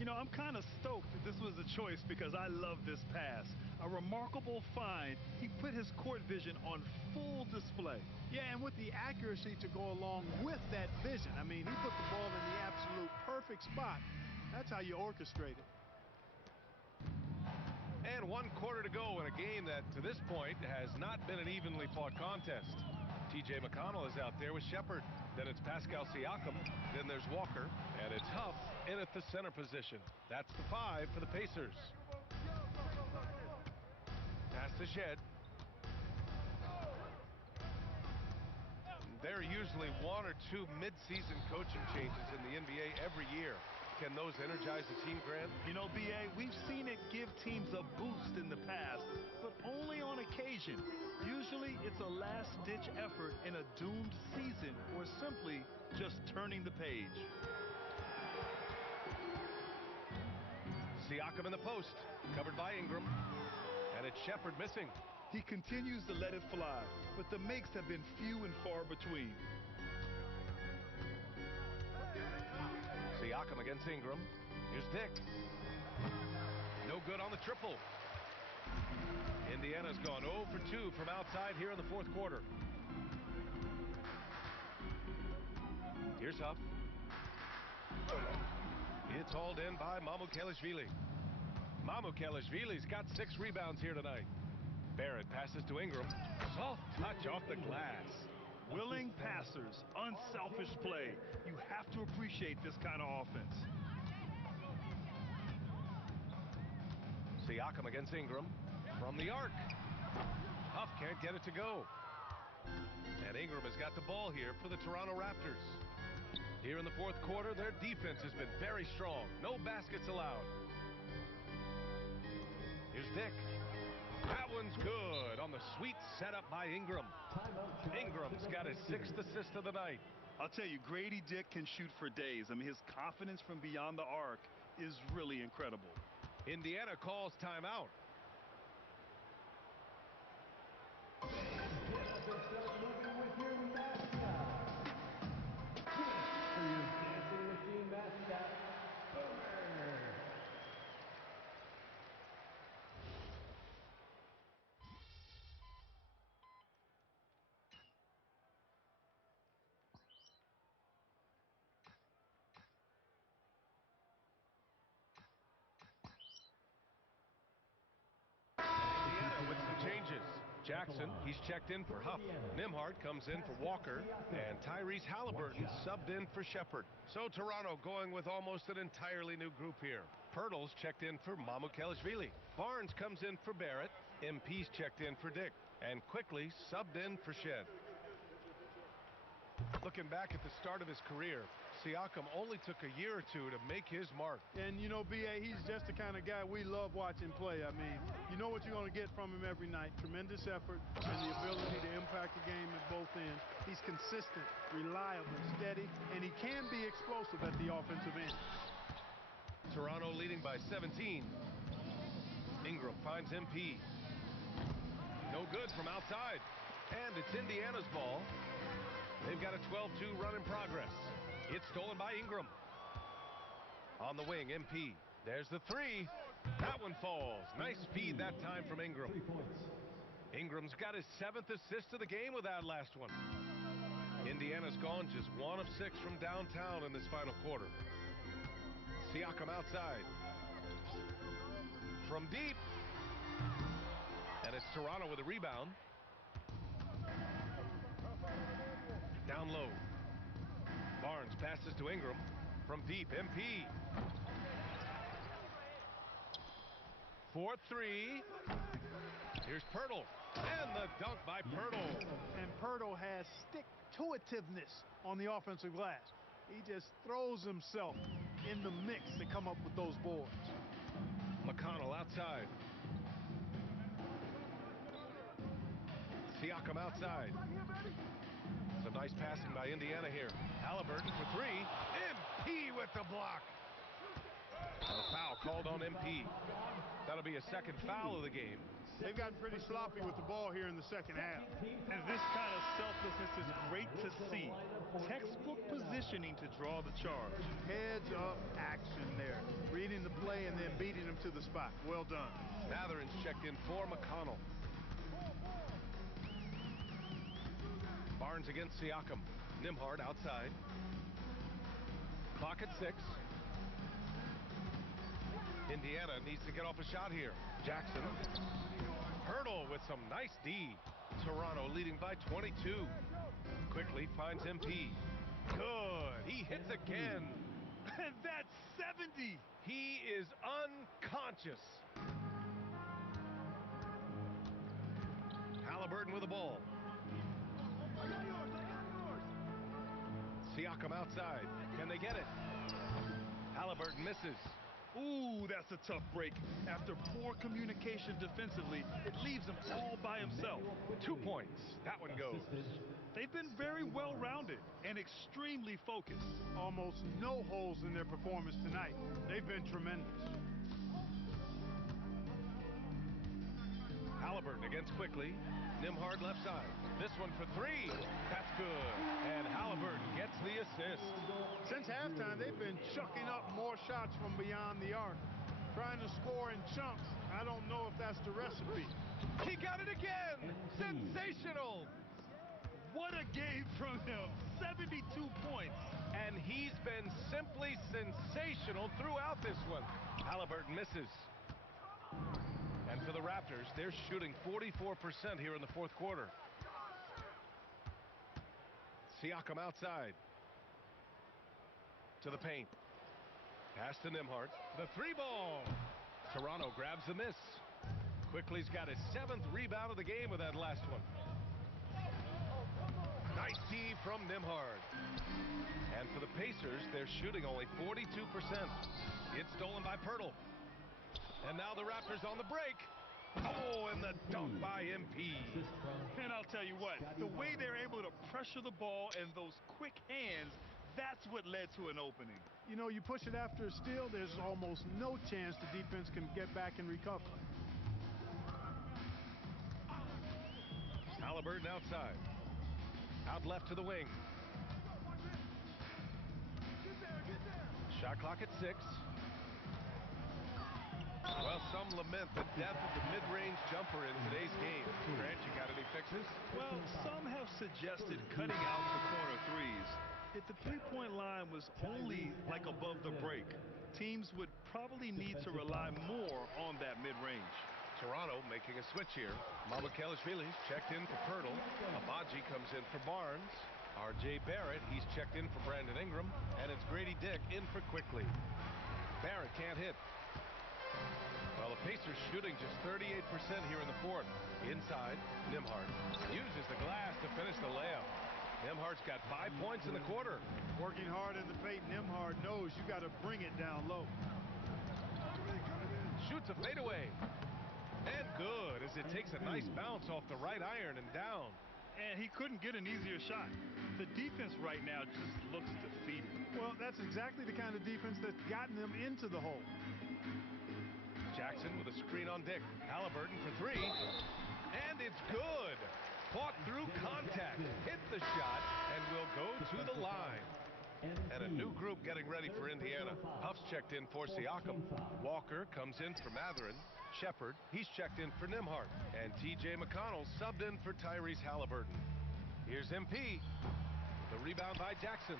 You know, I'm kind of stoked that this was a choice because I love this pass. A remarkable find. He put his court vision on full display. Yeah, and with the accuracy to go along with that vision. I mean, he put the ball in the absolute perfect spot. That's how you orchestrate it. And 1 quarter to go in a game that, to this point, has not been an evenly fought contest. T.J. McConnell is out there with Shepard. Then it's Pascal Siakam. Then there's Walker. And it's Huff in at the center position. That's the 5 for the Pacers. Pass to Shed. There are usually 1 or 2 mid-season coaching changes in the NBA every year. Can those energize the team, Grant? You know, B.A., we've seen it give teams a boost in the past, but only on occasion. Usually, it's a last-ditch effort in a doomed season or simply just turning the page. Siakam in the post, covered by Ingram, and it's Shepard missing. He continues to let it fly, but the makes have been few and far between. Siakam against Ingram. Here's Dick. No good on the triple. Indiana's gone 0 for 2 from outside here in the fourth quarter. Here's Huff. It's hauled in by Mamukelashvili. Mamukelashvili's got 6 rebounds here tonight. Barrett passes to Ingram. Soft touch off the glass. Willing passers, unselfish play. You have to appreciate this kind of offense. Siakam against Ingram from the arc. Huff can't get it to go. And Ingram has got the ball here for the Toronto Raptors. Here in the fourth quarter, their defense has been very strong. No baskets allowed. Here's Dick. That one's good on the sweet setup by Ingram. Ingram's got his 6th assist of the night. I'll tell you, Grady Dick can shoot for days. I mean, his confidence from beyond the arc is really incredible. Indiana calls timeout. Jackson, he's checked in for Huff. Nimhard comes in for Walker. And Tyrese Halliburton subbed in for Shepard. So Toronto going with almost an entirely new group here. Pirtle's checked in for Mamukelashvili. Barnes comes in for Barrett. MP's checked in for Dick. And quickly subbed in for Shed. Looking back at the start of his career, Siakam only took a year or two to make his mark. And, you know, B.A., he's just the kind of guy we love watching play. I mean, you know what you're going to get from him every night. Tremendous effort and the ability to impact the game at both ends. He's consistent, reliable, steady, and he can be explosive at the offensive end. Toronto leading by 17. Ingram finds MP. No good from outside. And it's Indiana's ball. They've got a 12-2 run in progress. It's stolen by Ingram. On the wing, MP. There's the three. That one falls. Nice speed that time from Ingram. Ingram's got his 7th assist of the game with that last one. Indiana's gone just 1 of 6 from downtown in this final quarter. Siakam outside. From deep. And it's Toronto with a rebound. Down low. Barnes passes to Ingram. From deep, MP. 4-3. Here's Pirtle. And the dunk by Pirtle. And Pirtle has stick-to-itiveness on the offensive glass. He just throws himself in the mix to come up with those boards. McConnell outside. Siakam outside. Some nice passing by Indiana here. Halliburton for three. MP with the block. A foul called on MP. That'll be a 2nd foul of the game. They've gotten pretty sloppy with the ball here in the second half. And this kind of selflessness is great to see. Textbook positioning to draw the charge. Heads up action there. Reading the play and then beating him to the spot. Well done. Matherin's checked in for McConnell. Barnes against Siakam. Nimhard outside. Clock at 6. Indiana needs to get off a shot here. Jackson. Pirtle with some nice D. Toronto leading by 22. Quickly finds MP. Good. He hits again. And that's 70. He is unconscious. Halliburton with the ball. Siakam outside. Can they get it? Halliburton misses. Ooh, that's a tough break. After poor communication defensively, it leaves him all by himself. 2 points. That one goes. They've been very well-rounded and extremely focused. Almost no holes in their performance tonight. They've been tremendous. Halliburton against Quickly. Nimhard left side. This one for three. That's good. And Halliburton gets the assist. Since halftime, they've been chucking up more shots from beyond the arc. Trying to score in chunks. I don't know if that's the recipe. He got it again. Sensational. What a game from him. 72 points. And he's been simply sensational throughout this one. Halliburton misses. And for the Raptors, they're shooting 44% here in the fourth quarter. Siakam outside. To the paint. Pass to Nembhard. The three ball. Toronto grabs the miss. Quickly's got his 7th rebound of the game with that last one. Nice D from Nembhard. And for the Pacers, they're shooting only 42%. It's stolen by Pirtle. And now the Raptors on the break. Oh, and the dunk by MP. And I'll tell you what, the way they're able to pressure the ball and those quick hands, that's what led to an opening. You know, you push it after a steal, there's almost no chance the defense can get back and recover. Halliburton outside. Out left to the wing. Shot clock at 6. Well, some lament the death of the mid-range jumper in today's game. Grant, you got any fixes? Well, some have suggested cutting out the corner threes. If the three-point line was only like above the break, teams would probably need to rely more on that mid-range. Toronto making a switch here. Mamukelashvili's checked in for Pirtle. Abaji comes in for Barnes. R.J. Barrett, he's checked in for Brandon Ingram. And it's Grady Dick in for Quickly. Barrett can't hit. Well, the Pacers shooting just 38% here in the fourth. Inside, Nembhard uses the glass to finish the layup. Nembhard's got 5 points in the quarter. Working hard in the paint, Nembhard knows you got to bring it down low. Shoots a fadeaway. And good, as it takes a nice bounce off the right iron and down. And he couldn't get an easier shot. The defense right now just looks defeated. Well, that's exactly the kind of defense that's gotten them into the hole. Jackson with a screen on Dick. Halliburton for 3. And it's good. Fought through contact. Hit the shot and will go to the line. And a new group getting ready for Indiana. Huff's checked in for Siakam. Walker comes in for Matherin. Shepard, he's checked in for Nembhard. And T.J. McConnell subbed in for Tyrese Halliburton. Here's MP. The rebound by Jackson.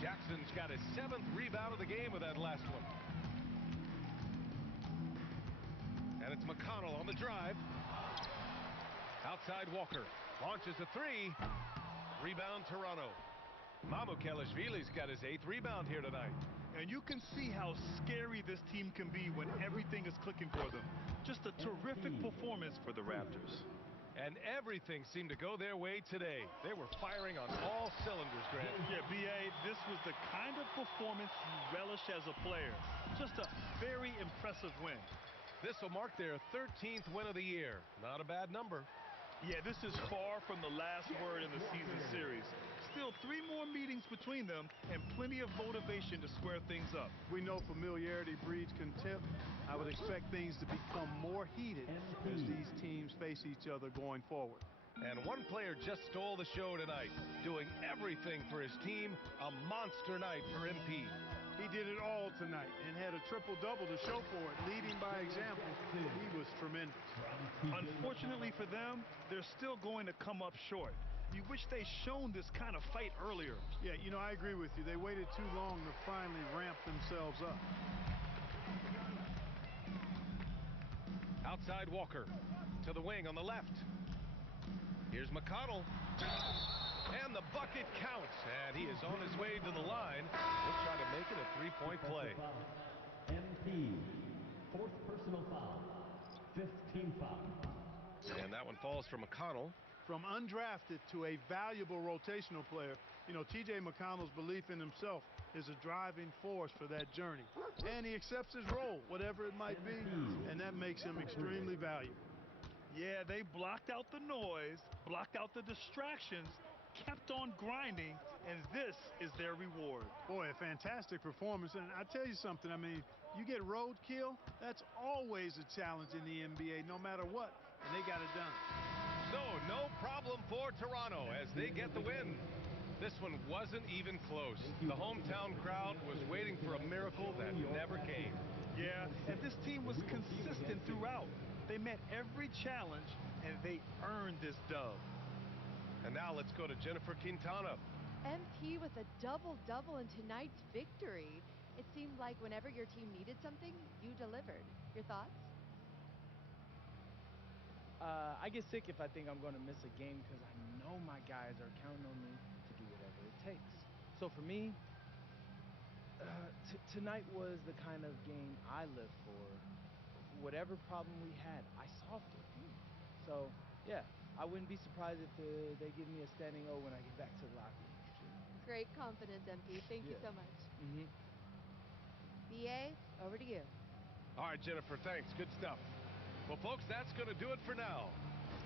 Jackson's got his 7th rebound of the game with that last one. And it's McConnell on the drive. Outside Walker. Launches a 3. Rebound Toronto. Mamukelashvili's got his 8th rebound here tonight. And you can see how scary this team can be when everything is clicking for them. Just a terrific performance for the Raptors. And everything seemed to go their way today. They were firing on all cylinders, Grant. Yeah, B.A., this was the kind of performance you relish as a player. Just a very impressive win. This will mark their 13th win of the year. Not a bad number. Yeah, this is far from the last word in the season series. Still 3 more meetings between them and plenty of motivation to square things up. We know familiarity breeds contempt. I would expect things to become more heated as these teams face each other going forward. And one player just stole the show tonight, doing everything for his team. A monster night for MP. He did it all tonight and had a triple-double to show for it, leading by example. He was tremendous. Unfortunately for them, they're still going to come up short. You wish they shown this kind of fight earlier. Yeah, you know, I agree with you. They waited too long to finally ramp themselves up. Outside Walker. To the wing on the left. Here's McConnell. And the bucket counts. And he is on his way to the line. He'll try to make it a 3-point play. MP, 4th personal foul, 5th team foul. And that one falls for McConnell. From undrafted to a valuable rotational player, you know, T.J. McConnell's belief in himself is a driving force for that journey. And he accepts his role, whatever it might be, and that makes him extremely valuable. Yeah, they blocked out the noise, blocked out the distractions, kept on grinding, and this is their reward. Boy, a fantastic performance. And I tell you something, I mean, you get roadkill, that's always a challenge in the NBA, no matter what, and they got it done. So, no problem for Toronto as they get the win. This one wasn't even close. The hometown crowd was waiting for a miracle that never came. Yeah, and this team was consistent throughout. They met every challenge, and they earned this dub. And now let's go to Jennifer Quintana. MP with a double-double in tonight's victory. It seemed like whenever your team needed something, you delivered. Your thoughts? I get sick if I think I'm going to miss a game because I know my guys are counting on me So for me, tonight was the kind of game I live for. Whatever problem we had, I solved it. So, yeah, I wouldn't be surprised if they give me a standing O when I get back to the locker room. Great confidence, MP. Thank you so much. Mm-hmm. BA, over to you. All right, Jennifer, thanks. Good stuff. Well, folks, that's going to do it for now.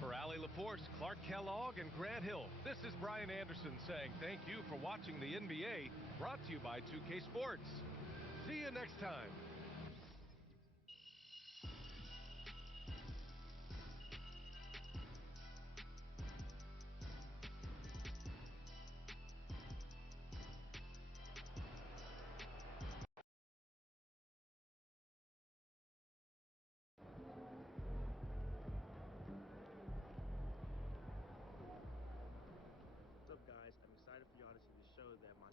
For Allie LaForce, Clark Kellogg, and Grant Hill, this is Brian Anderson saying thank you for watching the NBA, brought to you by 2K Sports. See you next time. What's up, guys? I'm excited for y'all to see the show that my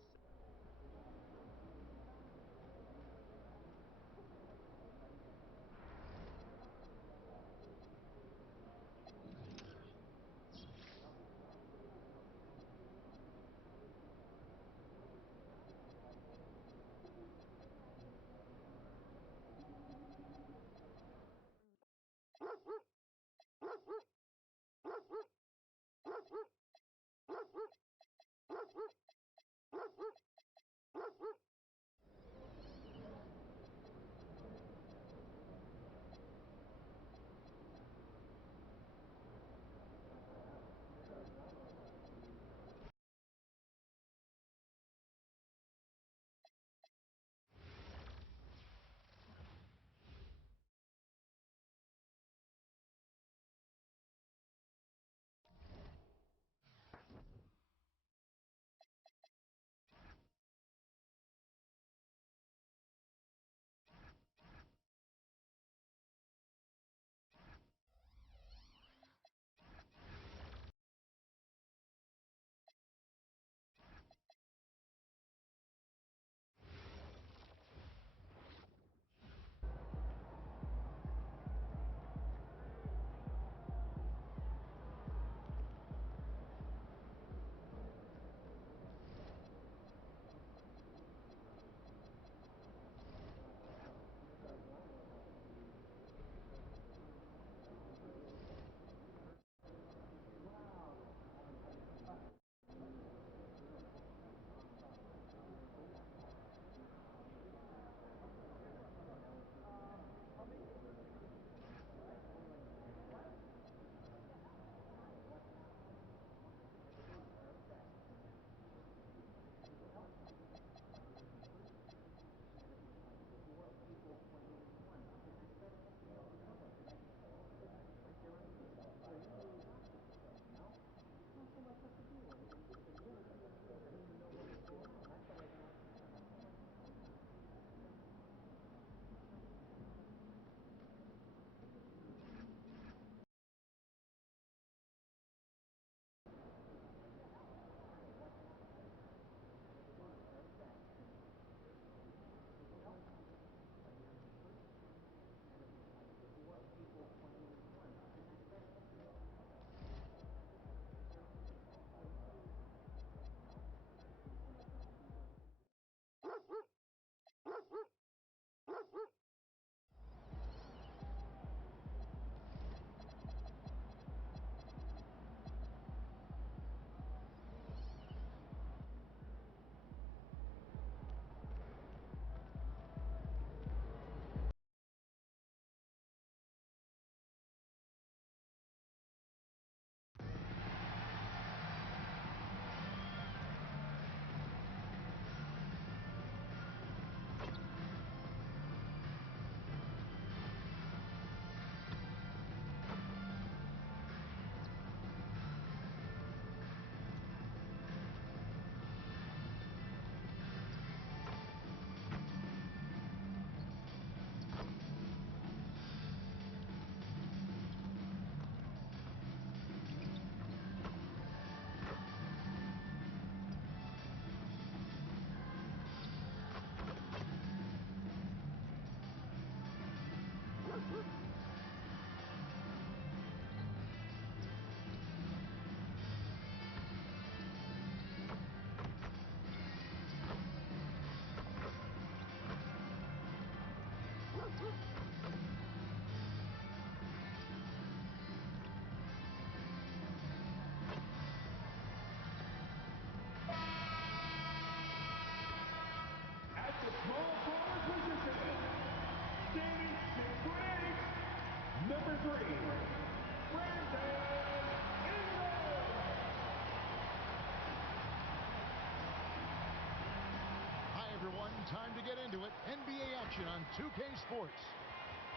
time to get into it. NBA action on 2K Sports.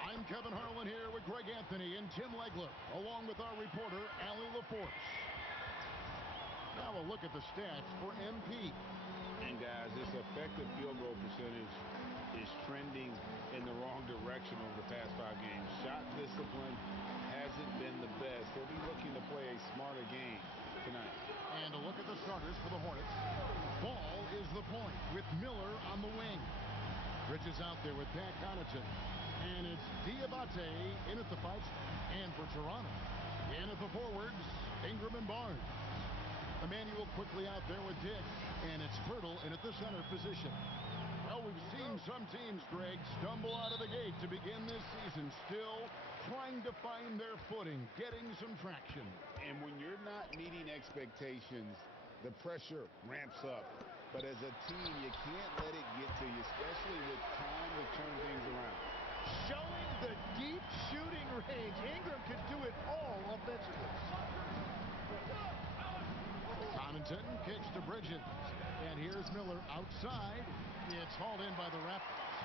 I'm Kevin Harlan here with Greg Anthony and Tim Legler, along with our reporter, Allie LaForce. Now a look at the stats for MP. And guys, this effective field goal percentage is trending in the wrong direction over the past 5 games. Shot discipline hasn't been the best. He'll be looking to play a smarter game tonight. And a look at the starters for the Hornets. Ball is the point with Miller on the wing. Bridges out there with Pat Connaughton. And it's Diabate in at the 5 and for Toronto. In at the forwards, Ingram and Barnes. Emmanuel quickly out there with Dick. And it's Hurdle in at the center position. Well, we've seen some teams, Greg, stumble out of the gate to begin this season, still trying to find their footing, getting some traction. And when you're not meeting expectations, the pressure ramps up. But as a team, you can't let it get to you, especially with time to turn things around. Showing the deep shooting range. Ingram could do it all offensively. Connaughton kicks to Bridges. And here's Miller outside. It's hauled in by the Raptors.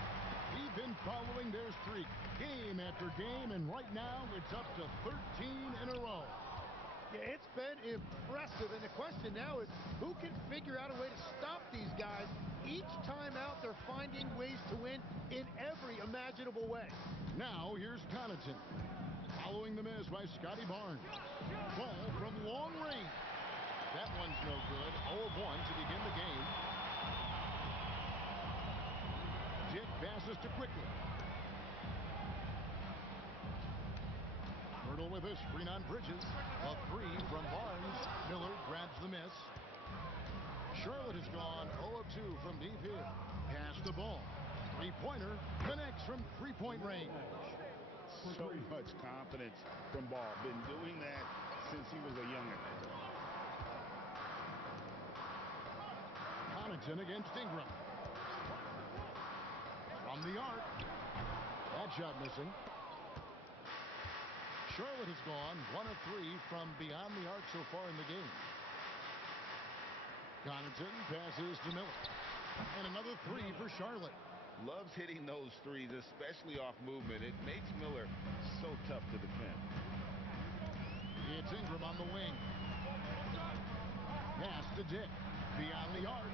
We've been following their streak game after game, and right now it's up to 13 in a row. Yeah, it's been impressive, and the question now is who can figure out a way to stop these guys? Each time out, they're finding ways to win in every imaginable way. Now here's Connaughton. Following the miss by Scotty Barnes. Ball from long range. That one's no good. 0 of 1 to begin the game. Dick passes to Quickly. Hurdle with a screen on Bridges. A 3 from Barnes. Miller grabs the miss. Charlotte has gone 0 of 2 from deep here. Pass the ball. Three-pointer connects from three-point range. So much confidence from Ball. Been doing that since he was a youngin'. Connaughton against Ingram. From the arc. That shot missing. Charlotte has gone 1 of 3 from beyond the arc so far in the game. Connaughton passes to Miller. And another 3 for Charlotte. Loves hitting those threes, especially off movement. It makes Miller so tough to defend. It's Ingram on the wing. Pass to Dick. Beyond the arc.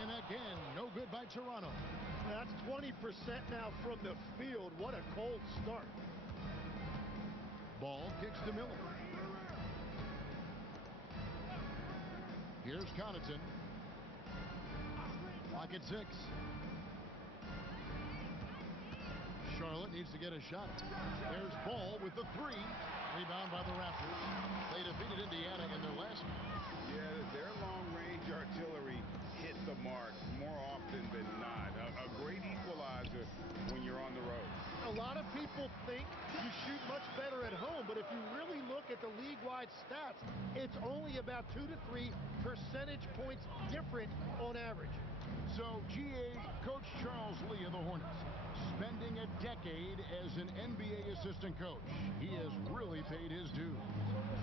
And again, no good by Toronto. That's 20% now from the field. What a cold start. Ball kicks to Miller. Here's Connaughton. Clock at 6. Charlotte needs to get a shot. There's Ball with the 3. Rebound by the Raptors. They defeated Indiana in their last game. Yeah, their long-range artillery hit the mark more often than not. A great equalizer when you're on the road. A lot of people think you shoot much better at home, but if you really look at the league-wide stats, it's only about 2 to 3 percentage points different on average. So, GA Coach Charles Lee of the Hornets, spending a decade as an NBA assistant coach. He has really paid his dues.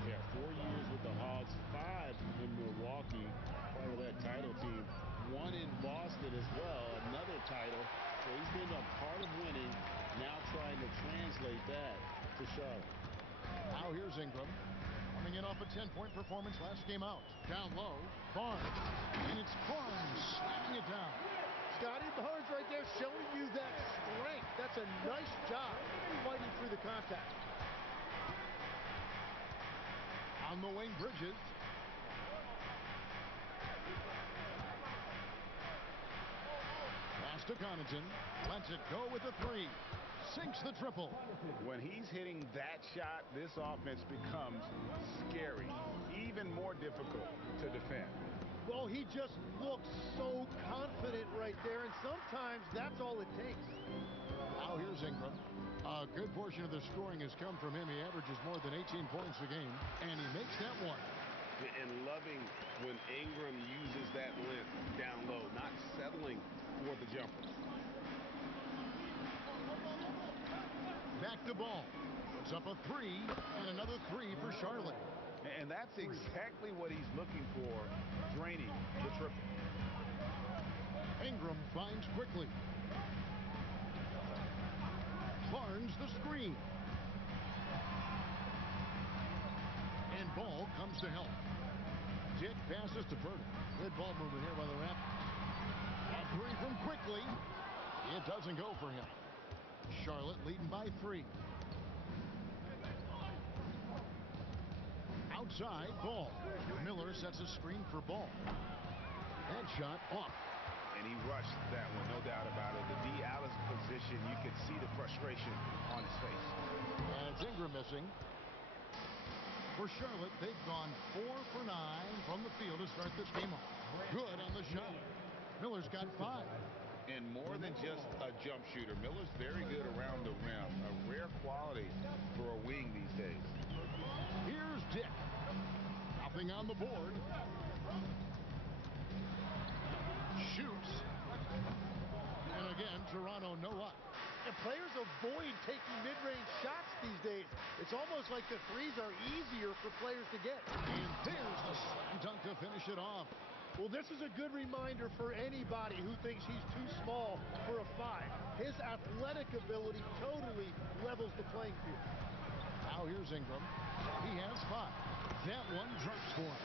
Yeah, 4 years with the Hawks, 5 in Milwaukee, part of that title team. 1 in Boston as well, another title. So he's been a part of winning, now trying to translate that to Charlotte. Now here's Ingram. Coming in off a 10-point performance last game out. Down low, Barnes. And it's Barnes slamming it down. Scotty Barnes right there showing you that strength. That's a nice job fighting through the contact. On the wing, Bridges. Pass to Connaughton. Lets it go with a 3. Sinks the triple. When he's hitting that shot, this offense becomes scary, even more difficult to defend. Well, he just looks so confident right there, and sometimes that's all it takes. Now here's Ingram. A good portion of the scoring has come from him. He averages more than 18 points a game, and he makes that one. And loving when Ingram uses that length down low, not settling for the jumper. Back to Ball. Puts up a 3 and another 3 for Charlotte. And that's exactly what he's looking for, draining the triple. Ingram finds quickly. Barnes the screen. And Ball comes to help. Dick passes to Purtle. Good ball movement here by the Raptors. A three from quickly. It doesn't go for him. Charlotte leading by 3. Outside, Ball. Miller sets a screen for Ball. That shot off. And he rushed that one, no doubt about it. The D out of position, you could see the frustration on his face. And it's Ingram missing. For Charlotte, they've gone 4 for 9 from the field to start this game off. Good on the shot. Miller's got 5. And more than just a jump shooter, Miller's very good around the rim. A rare quality for a wing these days. Here's Dick. Nothing on the board. Shoots. And again, Toronto no up. And players avoid taking mid-range shots these days. It's almost like the threes are easier for players to get. And there's the slam dunk to finish it off. Well, this is a good reminder for anybody who thinks he's too small for a 5. His athletic ability totally levels the playing field. Now here's Ingram. He has 5. That one drops for him.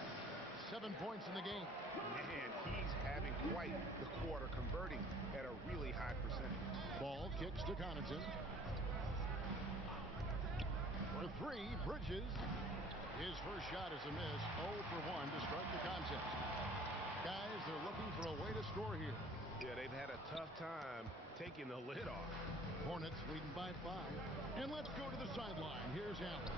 7 points in the game. Man, he's having quite the quarter, converting at a really high percentage. Ball kicks to Connaughton. For 3, Bridges. His first shot is a miss. 0 for 1 to start the contest. Guys, they're looking for a way to score here. Yeah, they've had a tough time taking the lid off. Hornets leading by 5. And let's go to the sideline. Here's Allen.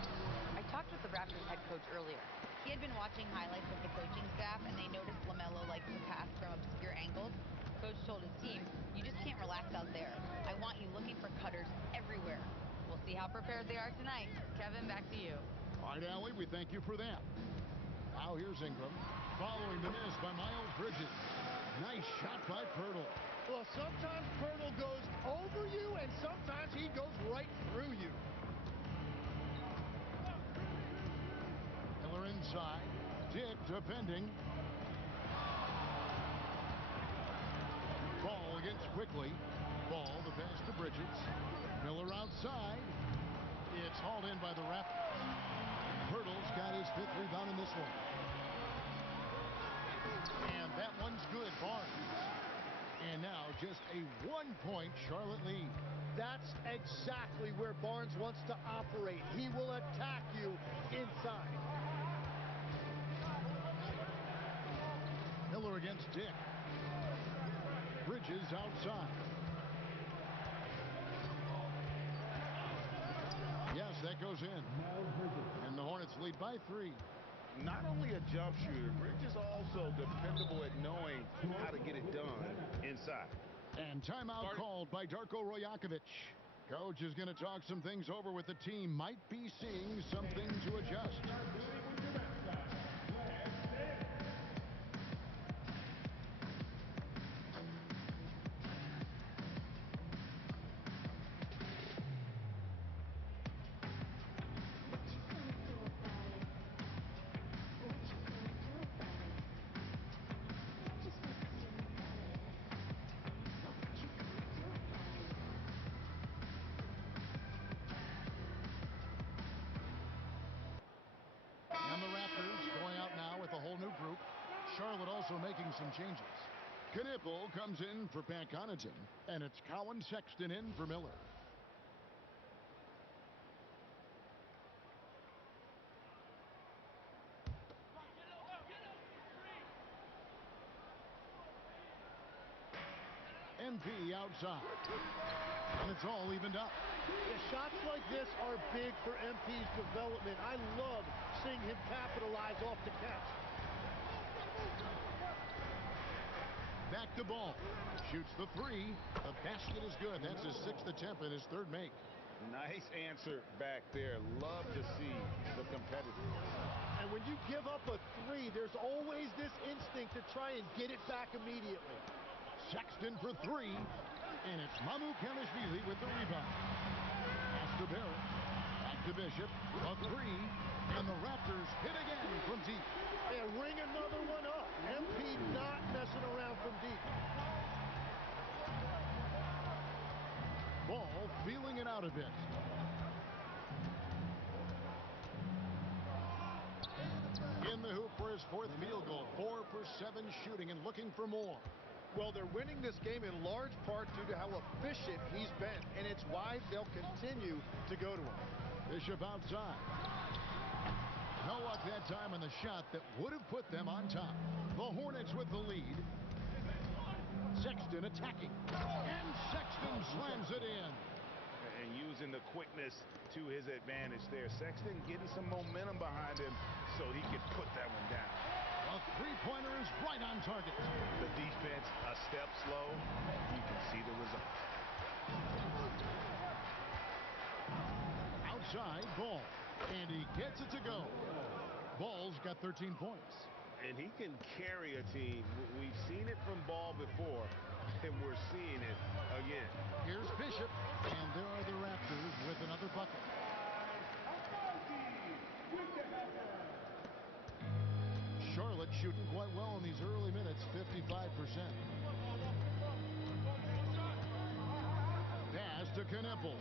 I talked with the Raptors head coach earlier. He had been watching highlights of the coaching staff, and they noticed LaMelo likes to pass from obscure angles. Coach told his team, you just can't relax out there. I want you looking for cutters everywhere. We'll see how prepared they are tonight. Kevin, back to you. All right, Allie, we thank you for that. Now here's Ingram. Following the miss by Miles Bridges. Nice shot by Purtle. Well, sometimes Purtle goes over you, and sometimes he goes right through you. Miller inside. Dick defending. Ball against quickly. Ball the pass to Bridges. Miller outside. It's hauled in by the Raptors. Purtle's got his 5th rebound in this one. And that one's good. Barnes. And now just a 1-point Charlotte lead. That's exactly where Barnes wants to operate. He will attack you inside. Miller against Dick. Bridges outside. Yes, that goes in. And the Hornets lead by 3. Not only a jump shooter, Bridges also dependable at knowing how to get it done inside. And timeout called by Darko Rojakovic. Coach is going to talk some things over with the team. Might be seeing something to adjust. And the Raptors going out now with a whole new group. Charlotte also making some changes. Knipple comes in for Pat Connaughton, and it's Colin Sexton in for Miller. MP outside. And it's all evened up. Yeah, shots like this are big for MP's development. I love seeing him capitalize off the catch. Back to Ball. Shoots the 3. The basket is good. That's his 6th attempt and his 3rd make. Nice answer back there. Love to see the competitiveness. And when you give up a 3, there's always this instinct to try and get it back immediately. Sexton for 3. And it's Mamu Kanashvili with the rebound. Pass to Barrett. Back to Bishop. A 3. And the Raptors hit again from deep. And ring another one up. MP not messing around from deep. feeling it out a bit. In the hoop for his fourth field goal. 4 for 7 shooting and looking for more. Well, they're winning this game in large part due to how efficient he's been, and it's why they'll continue to go to him. Bishop outside. No luck that time on the shot that would have put them on top. The Hornets with the lead. Sexton attacking. And Sexton slams it in. And using the quickness to his advantage there. Sexton getting some momentum behind him so he can put that one down. A three-pointer is right on target. The defense a step slow. You can see the result. Outside, Ball. And he gets it to go. Ball's got 13 points. And he can carry a team. We've seen it from Ball before, and we're seeing it again. Here's Bishop, and there are the Raptors with another bucket. Charlotte shooting quite well in these early minutes, 55%. Pass to Kneppel.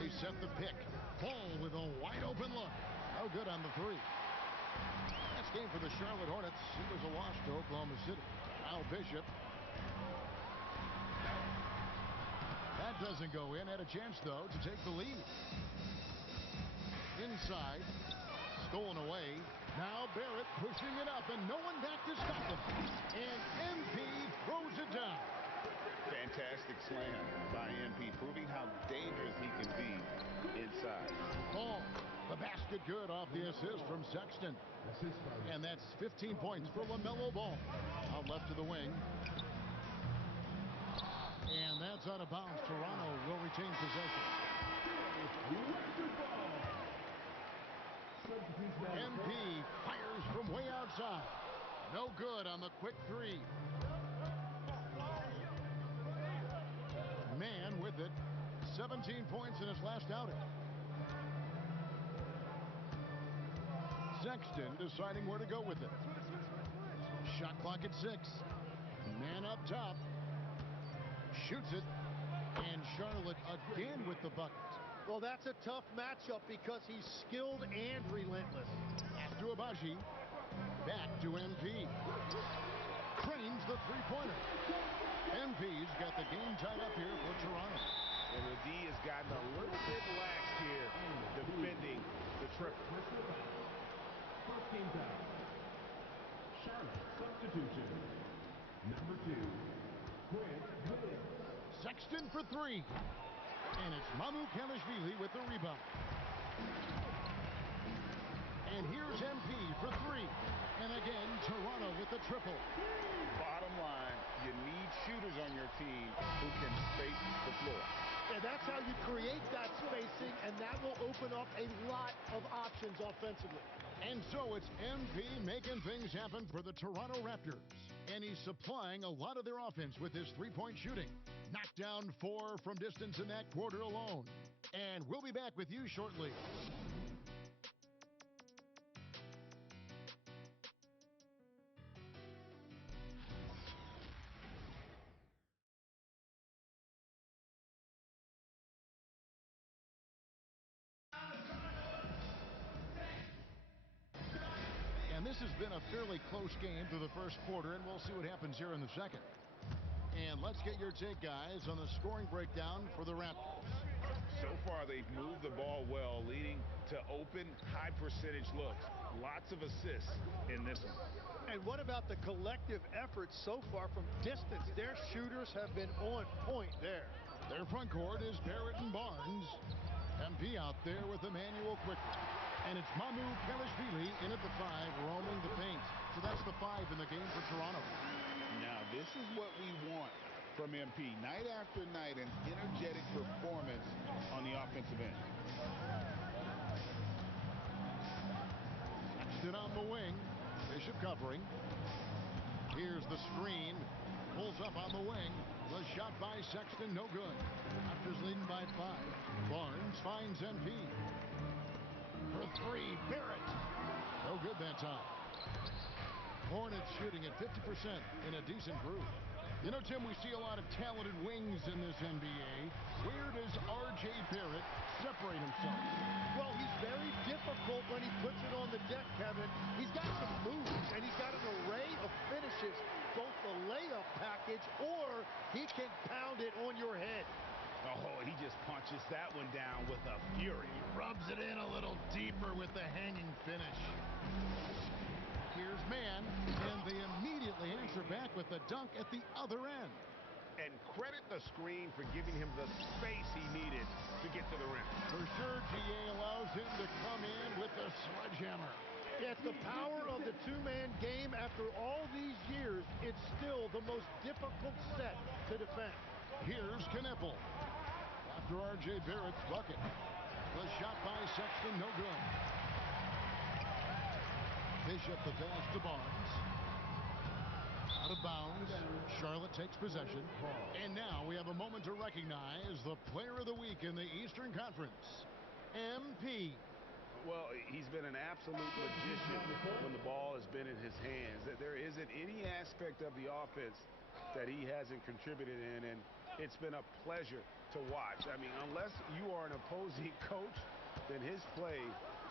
They set the pick. Ball with a wide open look. No good on the three. Last game for the Charlotte Hornets. It was a loss to Oklahoma City. Now Bishop. That doesn't go in. Had a chance, though, to take the lead. Inside. Stolen away. Now Barrett pushing it up, and no one back to stop him. And MP throws it down. Fantastic slam by MP, proving how dangerous he can be inside. Ball. The basket good off the assist from Sexton. And that's 15 points for LaMelo Ball. Out left to the wing. And that's out of bounds. Toronto will retain possession. MP fires from way outside. No good on the quick three. Man with it. 17 points in his last outing. Sexton deciding where to go with it. Shot clock at 6. Man up top. Shoots it. And Charlotte again with the bucket. Well, that's a tough matchup because he's skilled and relentless. Pass to Abaji. Back to MP. Cranes the three-pointer. MP's got the game tied up here for Toronto. And the D has gotten a little bit lax here defending the triple. First team foul. Charlotte substitution. Number 2, Grant Williams. Sexton for 3. And it's Mamukelashvili with the rebound. And here's MP for 3. And again, Toronto with the triple. Bottom line, you need shooters on your team who can space the floor. And that's how you create that spacing, and that will open up a lot of options offensively. And so it's MP making things happen for the Toronto Raptors. And he's supplying a lot of their offense with his three-point shooting. Knocked down 4 from distance in that quarter alone. And we'll be back with you shortly. And this has been a fairly close game through the first quarter, and we'll see what happens here in the second. And let's get your take, guys, on the scoring breakdown for the Raptors. So far, they've moved the ball well, leading to open, high-percentage looks. Lots of assists in this one. And what about the collective effort so far from distance? Their shooters have been on point there. Their front court is Barrett and Barnes. MP out there with Emmanuel quickly. And it's Mamukelashvili in at the 5, roaming the paint. So that's the 5 in the game for Toronto. Now, this is what we want from MP. Night after night, an energetic performance on the offensive end. Sexton on the wing. Bishop covering. Here's the screen. Pulls up on the wing. The shot by Sexton, no good. Raptors leading by 5. Barnes finds MP. For 3, Barrett. No good that time. Hornets shooting at 50% in a decent groove. You know, Tim, we see a lot of talented wings in this NBA. Where does R.J. Barrett separate himself? Well, he's very difficult when he puts it on the deck, Kevin. He's got some moves, and he's got an array of finishes, both the layup package or he can pound it on your head. Oh, he just punches that one down with a fury. Rubs it in a little deeper with the hanging finish. Here's man, and they immediately answer back with the dunk at the other end. And credit the screen for giving him the space he needed to get to the rim. For sure, GA allows him to come in with the sledgehammer. Yeah, it's the power of the two-man game. After all these years, it's still the most difficult set to defend. Here's Knipple. After R.J. Barrett's bucket. The shot by Sexton, no good. Bishop the pass to Barnes. Out of bounds. Charlotte takes possession. And now we have a moment to recognize the player of the week in the Eastern Conference, MP. Well, he's been an absolute magician when the ball has been in his hands. There isn't any aspect of the offense that he hasn't contributed in, and it's been a pleasure to watch. I mean, unless you are an opposing coach, then his play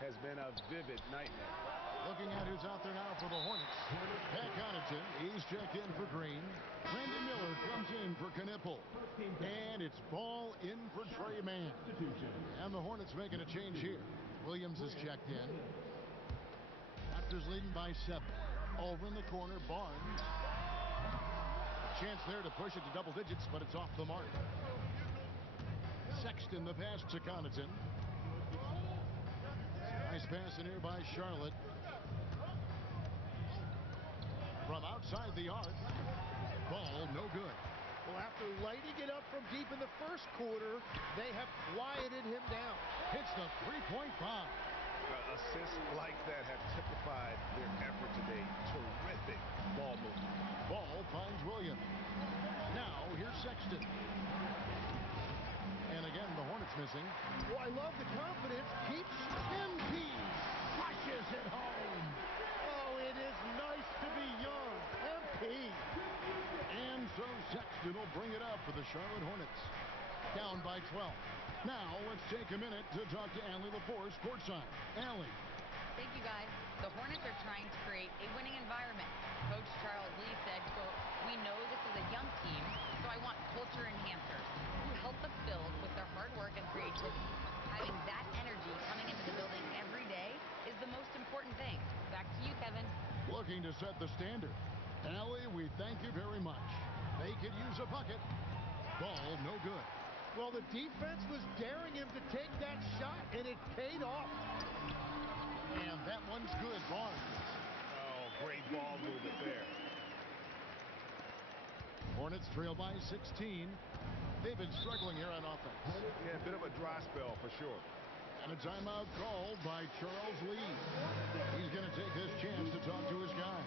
has been a vivid nightmare. Looking at who's out there now for the Hornets. Pat Connaughton, he's checked in for Green. Brandon Miller comes in for Knipple. And it's ball in for Trey Mann. And the Hornets making a change here. Williams is checked in. Raptors leading by 7. Over in the corner, Barnes. A chance there to push it to double digits, but it's off the mark. Sexton the pass to Connaughton. Nice pass in here by Charlotte. From outside the arc. Ball no good. Well, after lighting it up from deep in the first quarter, they have quieted him down. Hits the three-point bomb. Assists like that have typified their effort today. Terrific ball movement. Ball finds Williams. Now here's Sexton. And again, the Hornets missing. Well, I love the confidence. Keeps MP flushes it home. Oh, it is nice to be young. MP. And so Sexton will bring it up for the Charlotte Hornets. Down by 12. Now let's take a minute to talk to Allie LaForce courtside. Allie. Thank you, guys. The Hornets are trying to create a winning environment. Coach Charles Lee said, quote, "We know this is a young team, so I want culture enhancers who help us build with their hard work and creativity. Having that energy coming into the building every day is the most important thing." Back to you, Kevin. Looking to set the standard. Allie, we thank you very much. They could use a bucket. Ball no good. Well, the defense was daring him to take that shot, and it paid off. And that one's good, Barnes. Oh, great ball movement there. Hornets trail by 16. They've been struggling here on offense. Yeah, a bit of a dry spell for sure. And a timeout called by Charles Lee. He's going to take this chance to talk to his guy.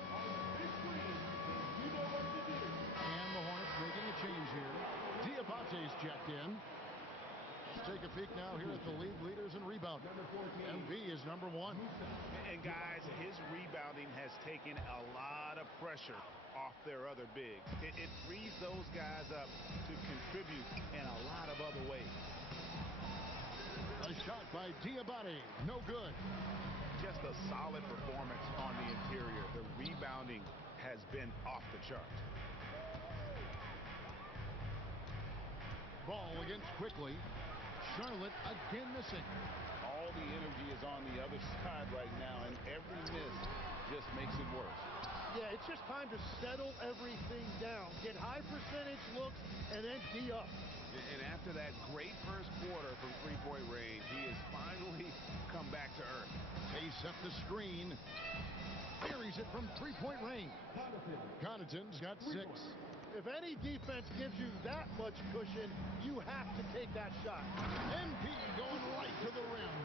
And the Hornets making a change here. Diabate's checked in. Let's take a peek now here at the league leaders in rebounding. MP is number 1. And guys, his rebounding has taken a lot of pressure off their other bigs. It frees those guys up to contribute in a lot of other ways. A shot by Diabate, no good. Just a solid performance on the interior. The rebounding has been off the charts. Ball against quickly. Charlotte again missing. All the energy is on the other side right now, and every miss just makes it worse. Yeah, it's just time to settle everything down. Get high percentage looks and then D up. And after that great first quarter from three-point range, he has finally come back to earth. They set the screen. Buries it from three-point range. Connaughton's got 6. If any defense gives you that much cushion, you have to take that shot. MP going right to the rim.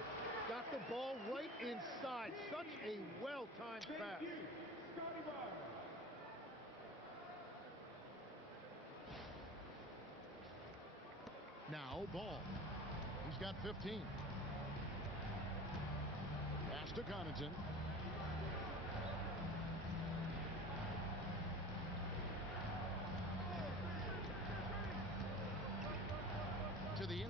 Got the ball right inside. Such a well-timed pass. Now Ball. He's got 15. Pass to Connaughton.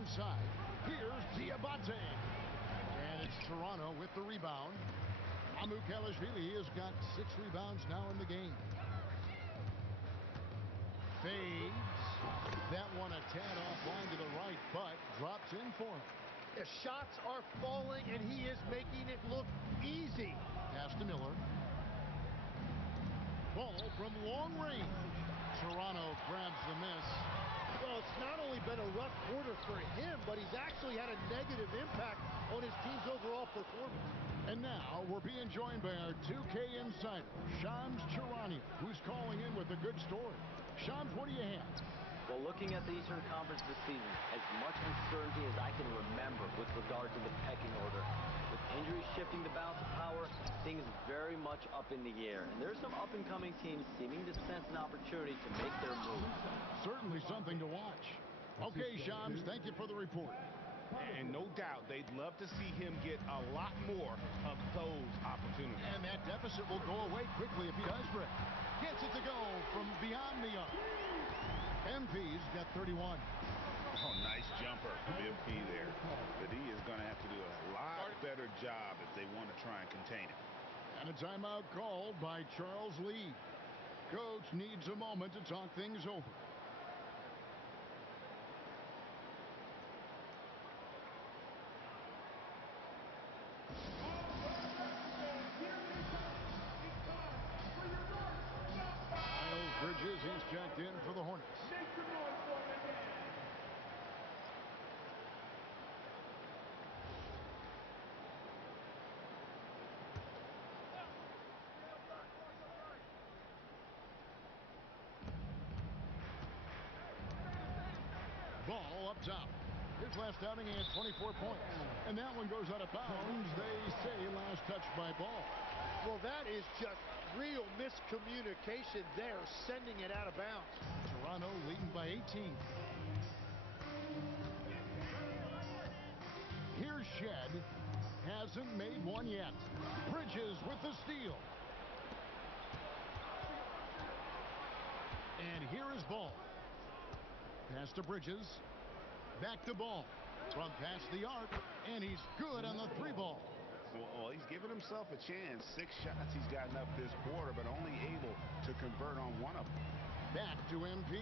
inside. Here's Diabate. And it's Toronto with the rebound. Amukelashvili has got 6 rebounds now in the game. Fades. That one a tad offline to the right, but drops in for him. The shots are falling, and he is making it look easy. Pass to Miller. Ball from long range. Toronto grabs the miss. Well, it's not only been a rough quarter for him, but he's actually had a negative impact on his team's overall performance. And now we're being joined by our 2K insider, Shams Charania, who's calling in with a good story. Shams, what do you have? Well, looking at the Eastern Conference this season, as much uncertainty as I can remember with regard to the pecking order. With injuries shifting the balance of power, things very much up in the air. And there's some up-and-coming teams seeming to sense an opportunity to make their move. Certainly something to watch. Okay, Shams, thank you for the report. And no doubt, they'd love to see him get a lot more of those opportunities. And that deficit will go away quickly if he does break. Gets it to go from beyond the arc. MP's got 31. Oh, nice jumper from MP there. The D is going to have to do a lot better job if they want to try and contain it. And a timeout called by Charles Lee. Coach needs a moment to talk things over. Bridges, he's checked in for the Hornets. Ball up top. His last outing, he had 24 points. And that one goes out of bounds. They say last touch by Ball. Well, that is just real miscommunication there, sending it out of bounds. Toronto leading by 18. Here's Shed. Hasn't made one yet. Bridges with the steal. And here is Ball. Pass to Bridges. Back to Ball. From past the arc. And he's good on the 3-ball. Well, he's given himself a chance. 6 shots he's gotten up this quarter, but only able to convert on one of them. Back to MP.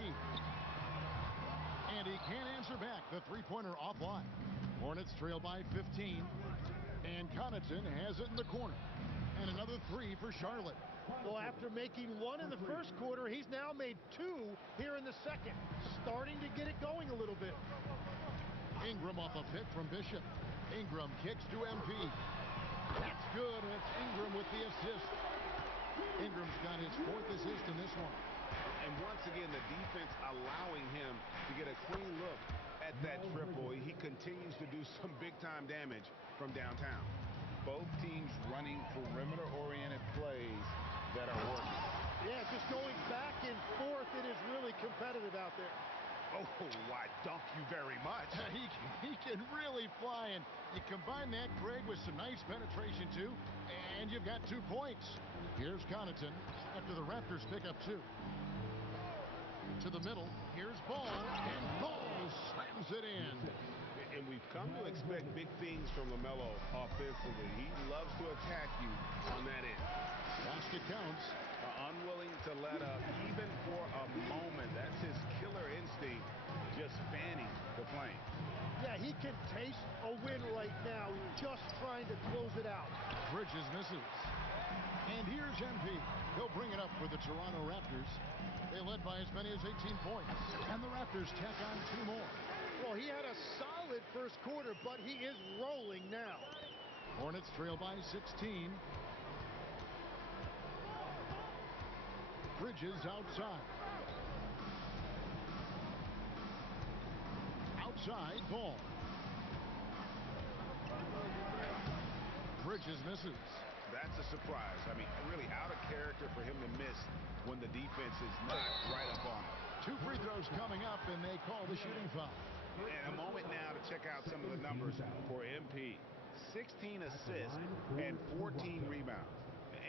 And he can't answer back. The 3-pointer offline. Hornets trail by 15. And Connaughton has it in the corner. And another 3 for Charlotte. Well, after making 1 in the first quarter, he's now made 2 here in the second. Starting to get it going a little bit. Ingram off a pick from Bishop. Ingram kicks to MP. That's good, and it's Ingram with the assist. Ingram's got his 4th assist in this one. And once again, the defense allowing him to get a clean look at that triple. He continues to do some big-time damage from downtown. Both teams running perimeter-oriented plays that are working. Yeah, just going back and forth, it is really competitive out there. Oh, why, dunk you very much. He can really fly, and you combine that, Craig, with some nice penetration, too, and you've got 2 points. Here's Connaughton after the Raptors pick up 2. To the middle, here's Ball, and Ball slams it in. And we've come to expect big things from LaMelo offensively. He loves to attack you on that end. Basket counts. Unwilling to let up even for a moment. That's his killer instinct, just fanning the flame. Yeah, he can taste a win right now, just trying to close it out. Bridges misses. And here's MP. He'll bring it up for the Toronto Raptors. They led by as many as 18 points. And the Raptors tack on 2 more. Well, he had a solid first quarter, but he is rolling now. Hornets trail by 16. Bridges outside. Outside, Ball. Bridges misses. That's a surprise. I mean, really out of character for him to miss when the defense is not right up on him. 2 free throws coming up, and they call the shooting foul. And a moment now to check out some of the numbers for MP. 16 assists and 14 rebounds.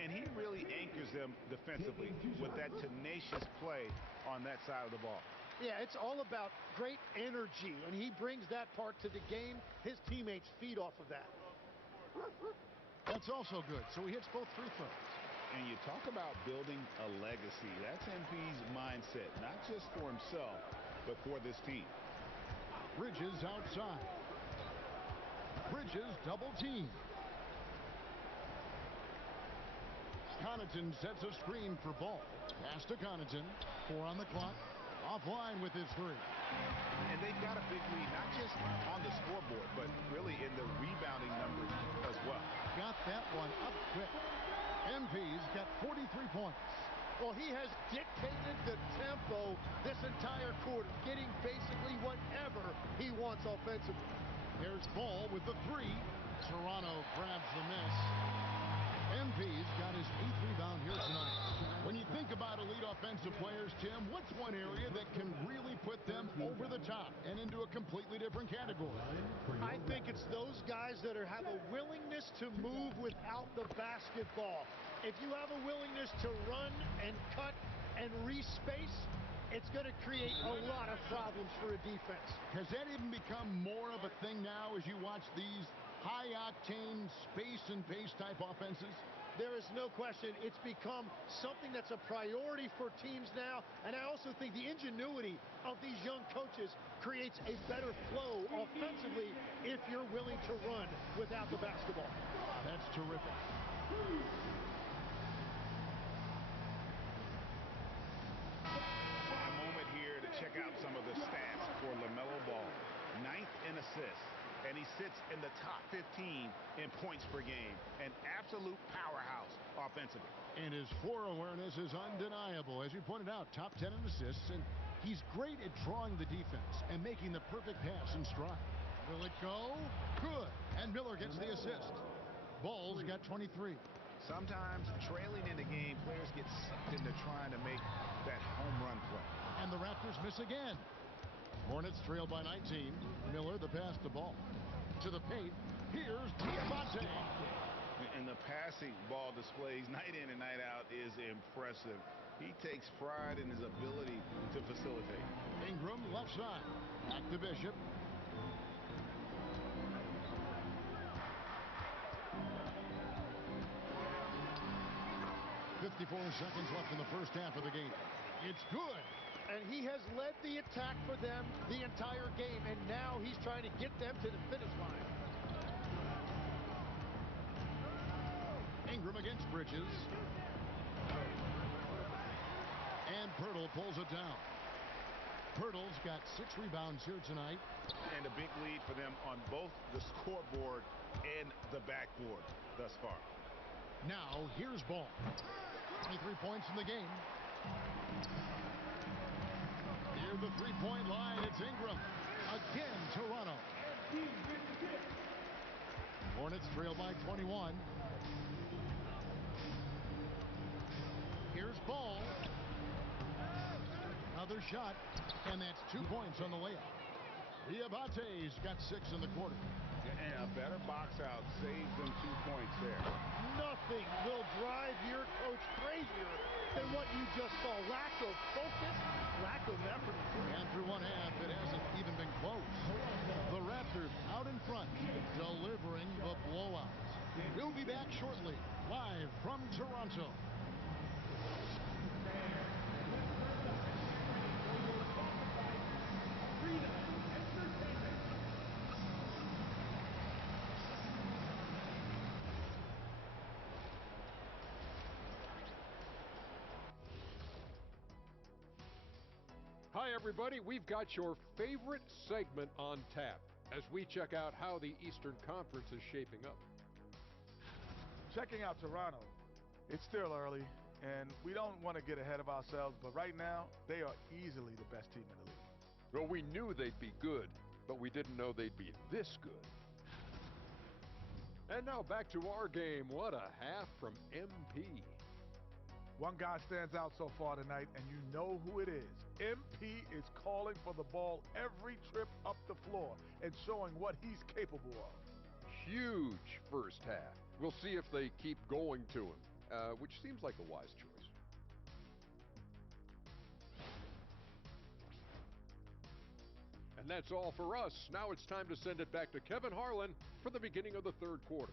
And he really anchors them defensively with that tenacious play on that side of the ball. Yeah, it's all about great energy, and he brings that part to the game. His teammates feed off of that. That's also good. So he hits both free throws. And you talk about building a legacy. That's MP's mindset, not just for himself, but for this team. Bridges outside. Bridges double team. Connaughton sets a screen for Ball. Pass to Connaughton. 4 on the clock. Offline with his 3. And they've got a big lead, not just on the scoreboard, but really in the rebounding numbers as well. Got that one up quick. MP's got 43 points. Well, he has dictated the tempo this entire quarter, getting basically whatever he wants offensively. There's Ball with the 3. Toronto grabs the miss. MP's got his 8th rebound here tonight. When you think about elite offensive players, Tim, what's one area that can really put them over the top and into a completely different category? I think it's those guys that have a willingness to move without the basketball. If you have a willingness to run and cut and respace, it's going to create a lot of problems for a defense. Has that even become more of a thing now as you watch these high-octane space and pace type offenses? There is no question. It's become something that's a priority for teams now, and I also think the ingenuity of these young coaches creates a better flow offensively if you're willing to run without the basketball. That's terrific. A moment here to check out some of the stats for LaMelo Ball. 9th in assists. And he sits in the top 15 in points per game. An absolute powerhouse offensively. And his floor awareness is undeniable. As you pointed out, top 10 in assists. And he's great at drawing the defense and making the perfect pass in stride. Will it go? Good. And Miller gets the assist. Ball's got 23. Sometimes trailing in the game, players get sucked into trying to make that home run play. And the Raptors miss again. Hornets trail by 19. Miller the pass to Ball. To the paint. Here's Diamante. And the passing Ball displays night in and night out is impressive. He takes pride in his ability to facilitate. Ingram left side. Back to Bishop. .54 seconds left in the first half of the game. It's good. And he has led the attack for them the entire game, and now he's trying to get them to the finish line. Ingram against Bridges. And Pirtle pulls it down. Pirtle's got 6 rebounds here tonight. And a big lead for them on both the scoreboard and the backboard thus far. Now, here's Ball. 23 points in the game. Near the three-point line, it's Ingram. Again, Toronto. Hornets trail by 21. Here's Ball. Another shot, and that's 2 points on the layup. Diabate's got 6 in the quarter. And a better box out saves them 2 points there. Nothing will drive your coach crazier than what you just saw. Lack of focus, lack of effort. And through one half, it hasn't even been close. The Raptors out in front, delivering the blowout. We'll be back shortly, live from Toronto. Hi, everybody. We've got your favorite segment on tap as we check out how the Eastern Conference is shaping up. Checking out Toronto, it's still early, and we don't want to get ahead of ourselves, but right now, they are easily the best team in the league. Well, we knew they'd be good, but we didn't know they'd be this good. And now back to our game. What a half from MP. One guy stands out so far tonight, and you know who it is. MP is calling for the ball every trip up the floor and showing what he's capable of. Huge first half. We'll see if they keep going to him, which seems like a wise choice. And that's all for us. Now it's time to send it back to Kevin Harlan for the beginning of the third quarter.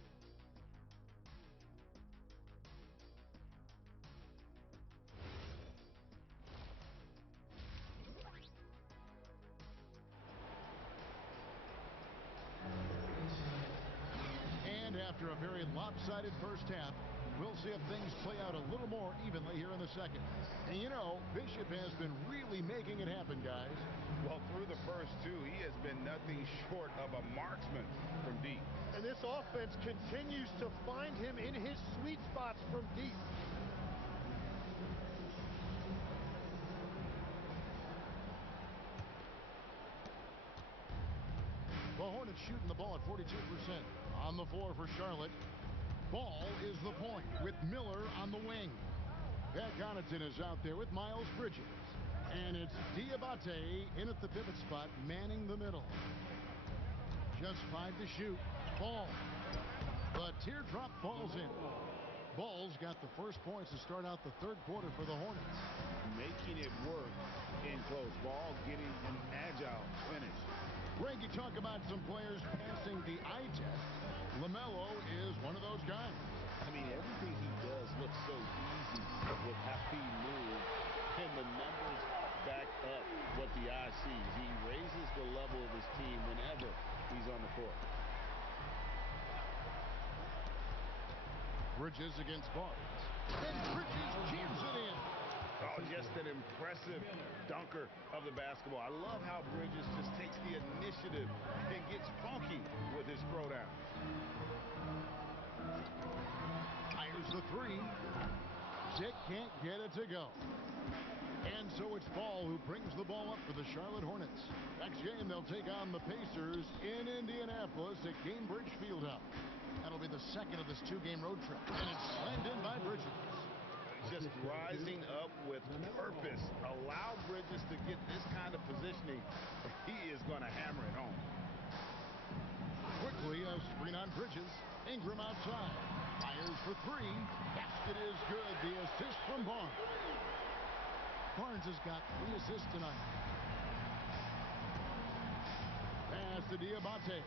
And after a very lopsided first half, we'll see if things play out a little more evenly here in the second. And you know, Bishop has been really making it happen, guys. Well, through the first two, he has been nothing short of a marksman from deep. And this offense continues to find him in his sweet spots from deep. The Hornets shooting the ball at 42%. On the floor for Charlotte. Ball is the point with Miller on the wing. Pat Connaughton is out there with Miles Bridges. And it's Diabate in at the pivot spot, manning the middle. Just 5 to shoot. Ball. The teardrop falls in. Ball's got the first points to start out the third quarter for the Hornets. Making it work in close. Ball getting an agile finish. Greg, you talk about some players passing the eye test. LaMelo is one of those guys. I mean, everything he does looks so easy with how he moves, and the numbers back up what the eye sees. He raises the level of his team whenever he's on the court. Bridges against Barnes. And Bridges jams it in. Oh, just an impressive dunker of the basketball. I love how Bridges just takes the initiative and gets funky with his throwdown. Fires the three. Dick can't get it to go. And so it's Ball who brings the ball up for the Charlotte Hornets. Next game, they'll take on the Pacers in Indianapolis at Gainbridge Fieldhouse. That'll be the second of this two-game road trip. And it's slammed in by Bridges. Just rising up with purpose. Allow Bridges to get this kind of positioning. He is going to hammer it home. Quickly, a screen on Bridges. Ingram outside. Fires for three. Basket is good. The assist from Barnes. Barnes has got 3 assists tonight. Pass to Diabate.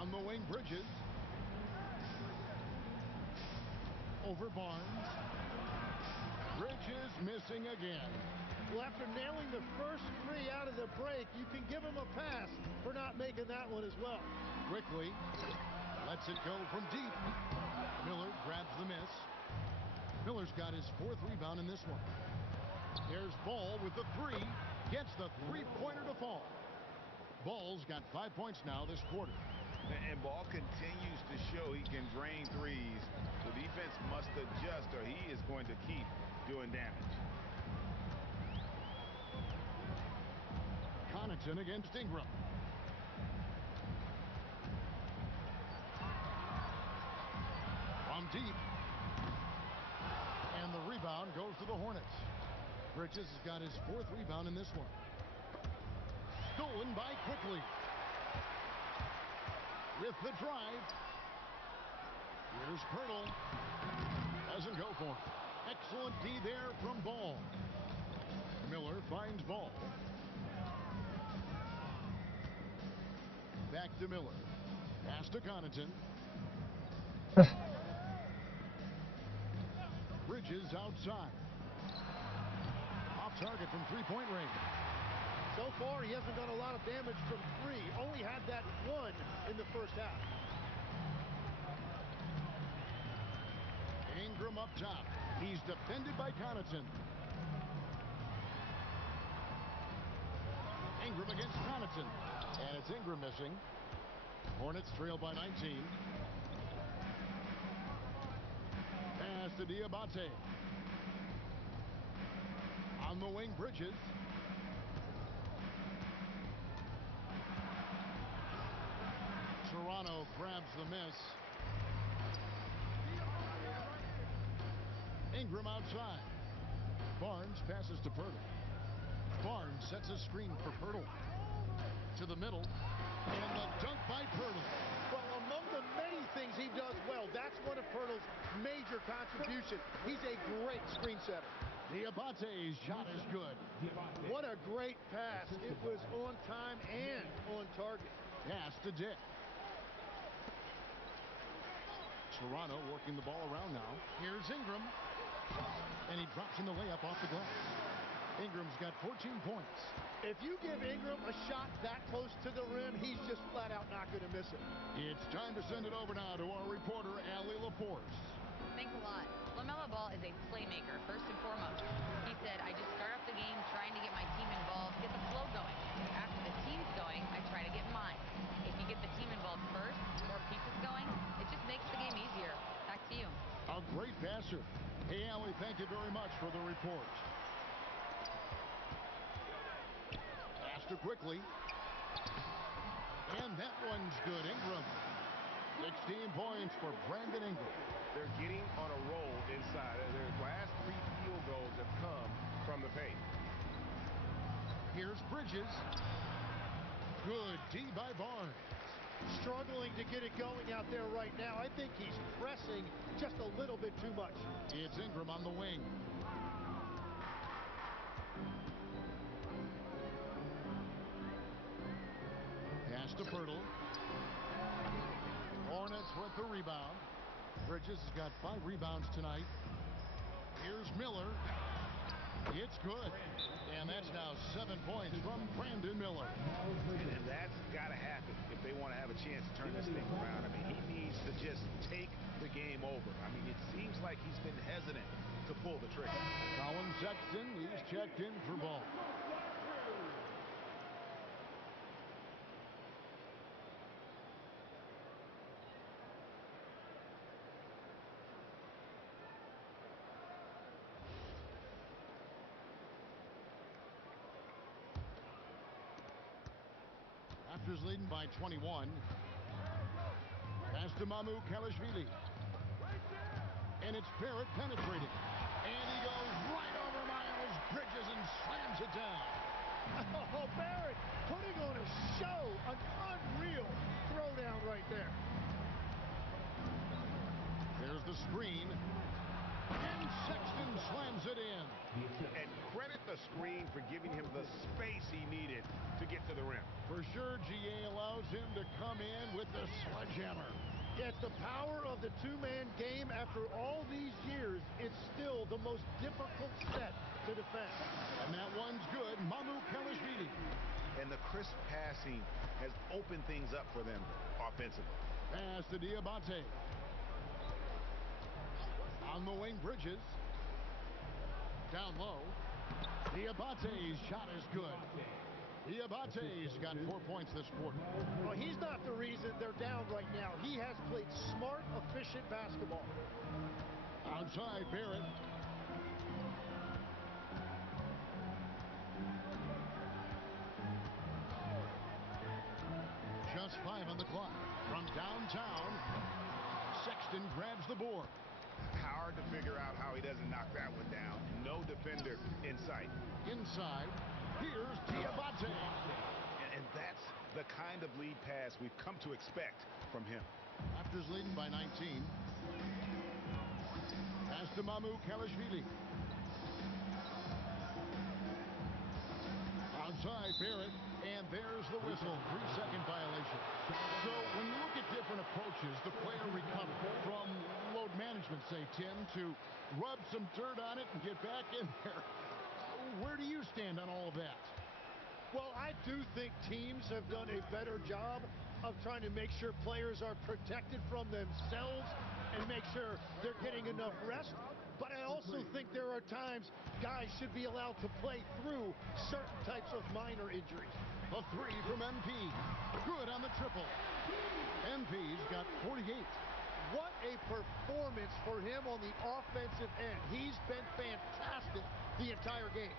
On the wing, Bridges. Over Barnes. Bridges missing again. Well, after nailing the first 3 out of the break, you can give him a pass for not making that one as well. Quickly. Lets it go from deep. Miller grabs the miss. Miller's got his 4th rebound in this one. There's Ball with the 3. Gets the three-pointer to fall. Ball's got 5 points now this quarter. And Ball continues to show he can drain threes. The defense must adjust or he is going to keep doing damage. Connaughton against Ingram. From deep. And the rebound goes to the Hornets. Bridges has got his 4th rebound in this one. Stolen by Quickly. With the drive. Here's Pirtle. Doesn't go for it. Excellent D there from Ball. Miller finds Ball. Back to Miller. Pass to Connaughton. Bridges outside. Off target from three-point range. So far, he hasn't done a lot of damage from 3. Only had that 1 in the first half. Ingram up top. He's defended by Connaughton. Ingram against Connaughton. And it's Ingram missing. Hornets trail by 19. Pass to Diabate. On the wing, Bridges. Toronto grabs the miss. Ingram outside. Barnes passes to Pirtle. Barnes sets a screen for Pirtle. To the middle. And the dunk by Pirtle. Well, among the many things he does well, that's one of Pirtle's major contributions. He's a great screen setter. Diabate's shot is good. What a great pass. It was on time and on target. Pass to Dick. Toronto working the ball around now. Here's Ingram. And he drops in the layup off the glass. Ingram's got 14 points. If you give Ingram a shot that close to the rim, he's just flat out not going to miss it. It's time to send it over now to our reporter, Allie LaForce. Thanks a lot. LaMelo Ball is a playmaker, first and foremost. He said, I just start up the game trying to get my team involved, get the flow going. After the team's going, I try to get mine. If you get the team involved first, more pieces going, it just makes the game easier. Back to you. A great passer. Hey, Allie, thank you very much for the report. Faster quickly. And that one's good. Ingram. 16 points for Brandon Ingram. They're getting on a roll inside. Their last 3 field goals have come from the paint. Here's Bridges. Good D by Barnes. Struggling to get it going out there right now. I think he's pressing just a little bit too much. It's Ingram on the wing. Pass to Pirtle. Hornets with the rebound. Bridges has got 5 rebounds tonight. Here's Miller. It's good. And that's now 7 points from Brandon Miller. And that's got to happen if they want to have a chance to turn this thing around. I mean, he needs to just take the game over. I mean, it seems like he's been hesitant to pull the trigger. Colin Sexton, he's checked in for ball. Raptors leading by 21. Pass to Kalashvili. And it's Barrett penetrating. And he goes right over Miles Bridges and slams it down. Oh, Barrett putting on a show. An unreal throwdown right there. There's the screen. And Sexton slams it in. And credit the screen for giving him the space he needed to get to the rim. For sure, GA allows him to come in with the sledgehammer. It's the power of the two-man game. After all these years, it's still the most difficult set to defend. And that one's good. Kalashvili. And the crisp passing has opened things up for them offensively. Pass to Diabate. On the wing, Bridges. Down low. Diabate's shot is good. Diabate's got 4 points this quarter. Well, he's not the reason they're down right now. He has played smart, efficient basketball. Outside, Barrett. Just 5 on the clock. From downtown, Sexton grabs the board. Hard to figure out how he doesn't knock that one down. No defender in sight. Inside, here's Diabate. And that's the kind of lead pass we've come to expect from him. Raptors leading by 19. Pass to Kalashvili. Outside, Barrett. And there's the whistle. 3-second violation. So when you look at different approaches, the player recovered from load management, say, Tim, to rub some dirt on it and get back in there. Where do you stand on all of that? Well, I do think teams have done a better job of trying to make sure players are protected from themselves and make sure they're getting enough rest. But I also think there are times guys should be allowed to play through certain types of minor injuries. A 3 from MP. Good on the triple. MP's got 48. What a performance for him on the offensive end. He's been fantastic the entire game.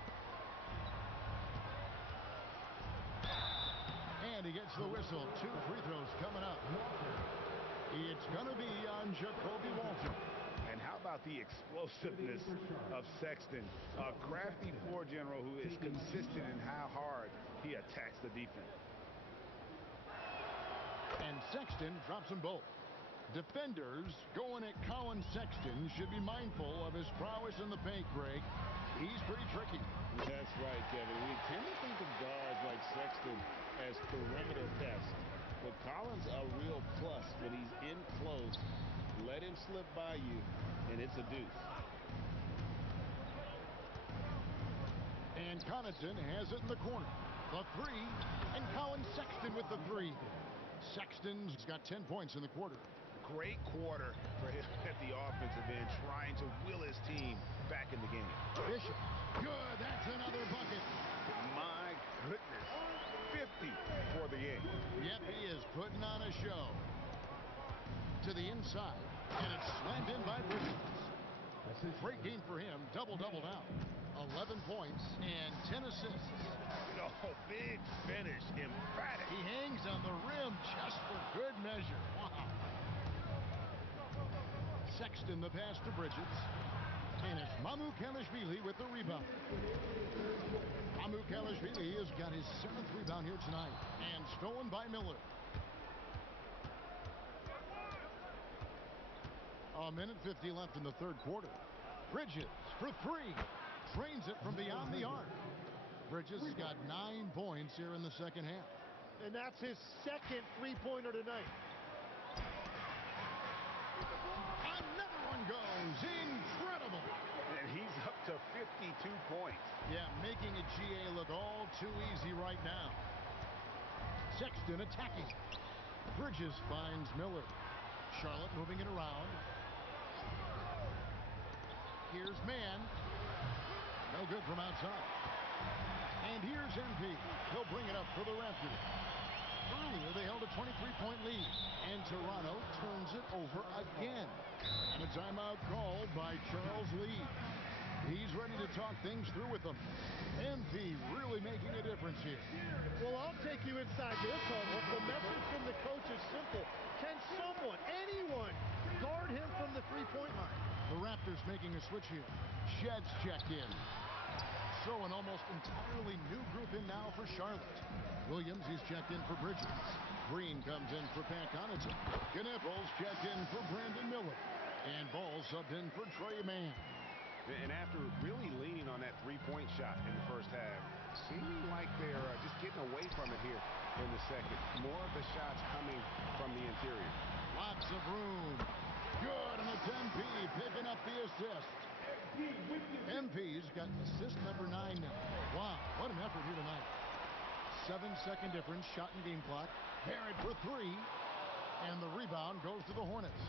And he gets the whistle. 2 free throws coming up. It's going to be on Jacoby Walter. And how about the explosiveness of Sexton, a crafty floor general who is consistent in how hard he attacks the defense. And Sexton drops them both. Defenders going at Colin Sexton should be mindful of his prowess in the paint, Greg. He's pretty tricky. That's right, Kevin. We tend to think of guards like Sexton as perimeter pests. But Collins a real plus when he's in close. Let him slip by you, and it's a deuce. And Connaughton has it in the corner. The three, and Colin Sexton with the three. Sexton's got 10 points in the quarter. Great quarter for him at the offensive end, trying to will his team back in the game. Bishop, good, that's another bucket. My goodness, 50 for the game. Yep, he is putting on a show. To the inside, and it's slammed in by Bridges. Great game for him, double-double now. 11 points and 10 assists. Oh, big finish, emphatic. He hangs on the rim just for good measure. Wow. Sexton the pass to Bridges. And it's Mamukelashvili with the rebound. Mamukelashvili has got his 7th rebound here tonight. And stolen by Miller. A minute 50 left in the third quarter. Bridges for three. Trains it from beyond the arc. Bridges has got 9 points here in the second half. And that's his second three-pointer tonight. Another one goes. Incredible. And he's up to 52 points. Yeah, making a GA look all too easy right now. Sexton attacking. Bridges finds Miller. Charlotte moving it around. Here's Mann. No good from outside. And here's MP. He'll bring it up for the Raptors. Earlier, they held a 23-point lead. And Toronto turns it over again. And a timeout called by Charles Lee. He's ready to talk things through with them. MP really making a difference here. Well, I'll take you inside this huddle. The message from the coach is simple. Can someone, anyone, guard him from the three-point line? The Raptors making a switch here. Shed's checked in. So an almost entirely new group in now for Charlotte. Williams, he's checked in for Bridges. Green comes in for Pat Connaughton. Knipples checked in for Brandon Miller. And Ball subbed in for Trey Mann. And after really leaning on that three-point shot in the first half, seeming like they're just getting away from it here in the second. More of the shots coming from the interior. Lots of room. Good, and it's MP picking up the assist. MP's got assist number 9 now. Wow, what an effort here tonight. 7-second difference, shot and game clock. Barrett for three, and the rebound goes to the Hornets.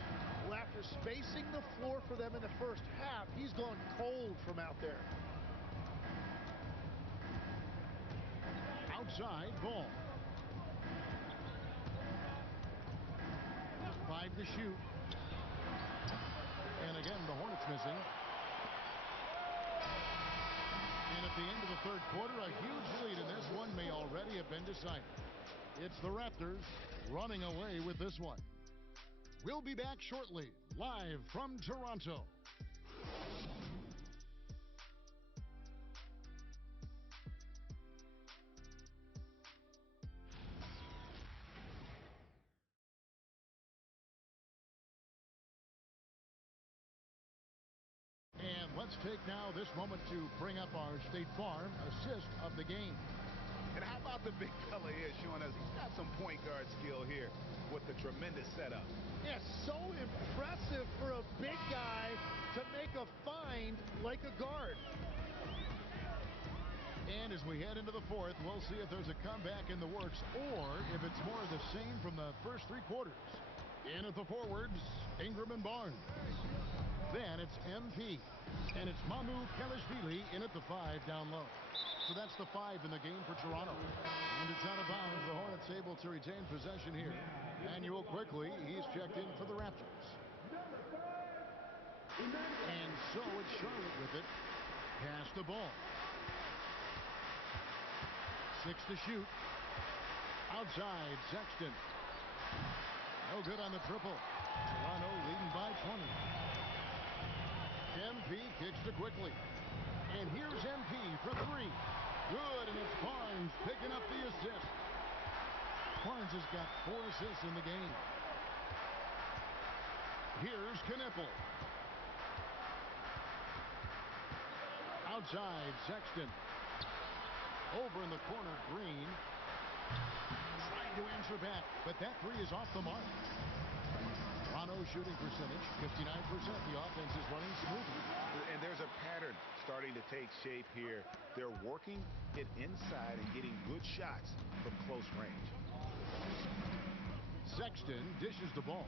Well, after spacing the floor for them in the first half, he's gone cold from out there. Outside, Ball. 5 to shoot. And again, the Hornets missing. And at the end of the third quarter, a huge lead in this one may already have been decided. It's the Raptors running away with this one. We'll be back shortly, live from Toronto. And let's take now this moment to bring up our State Farm assist of the game. And how about the big fella here showing us he's got some point guard skill here with the tremendous setup. Yeah, so impressive for a big guy to make a find like a guard. And as we head into the fourth, we'll see if there's a comeback in the works or if it's more of the same from the first three quarters. In at the forwards, Ingram and Barnes. Then it's MP. And it's Mamukelashvili in at the 5 down low. So that's the 5 in the game for Toronto. And it's out of bounds. The Hornets able to retain possession here. Manuel quickly, he's checked in for the Raptors. And so it's Charlotte with it. Pass the ball. 6 to shoot. Outside, Sexton. No good on the triple. Toronto leading by 20. MP kicks to quickly. And here's MP for three. Good, and it's Barnes picking up the assist. Barnes has got 4 assists in the game. Here's Knippel. outside. Sexton. Over in the corner, Green. Trying to answer back, but that three is off the mark. Toronto's shooting percentage, 59%. The offense is running smoothly. And there's a pattern starting to take shape here. They're working it inside and getting good shots from close range. Sexton dishes the ball.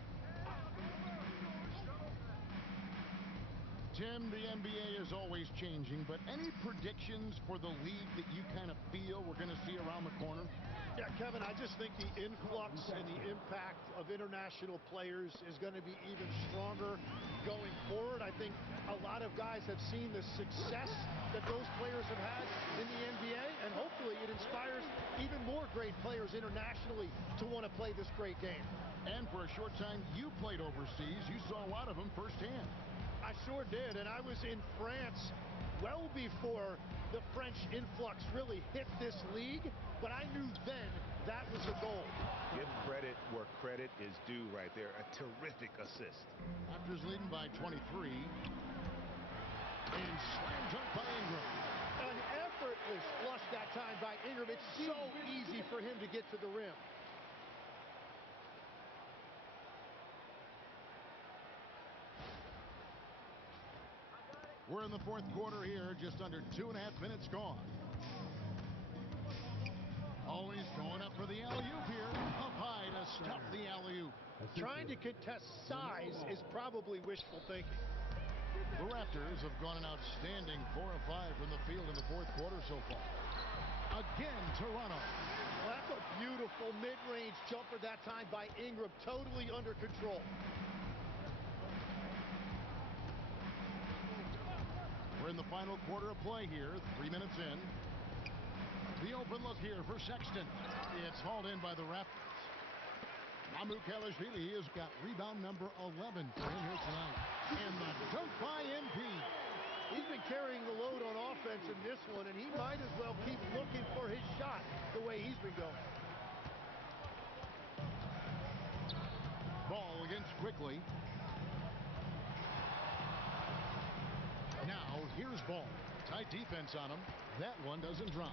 Tim, the NBA is always changing, but any predictions for the league that you kind of feel we're going to see around the corner? Yeah, Kevin, I just think the influx and the impact of international players is going to be even stronger going forward. I think a lot of guys have seen the success that those players have had in the NBA, and hopefully it inspires even more great players internationally to want to play this great game. And for a short time, you played overseas. You saw a lot of them firsthand. I sure did, and I was in France well before the French influx really hit this league, but I knew then that was the goal. Give credit where credit is due right there. A terrific assist. Raptors leading by 23. And slam dunk by Ingram. An effortless flush that time by Ingram. It's so easy for him to get to the rim. We're in the fourth quarter here, just under 2.5 minutes gone. Always going up for the alley-oop here. Up high to stop the alley-oop. Trying to contest size is probably wishful thinking. The Raptors have gone an outstanding 4 of 5 from the field in the fourth quarter so far. Again, Toronto. Well, that's a beautiful mid-range jumper that time by Ingram, totally under control. We're in the final quarter of play here, 3 minutes in. The open look here for Sexton. It's hauled in by the Raptors. Mamukelashvili has got rebound number 11 for him here tonight. And the dunk by MP. He's been carrying the load on offense in this one, and he might as well keep looking for his shot the way he's been going. Ball against Quickly. Now, here's Ball. Tight defense on him. That one doesn't drop.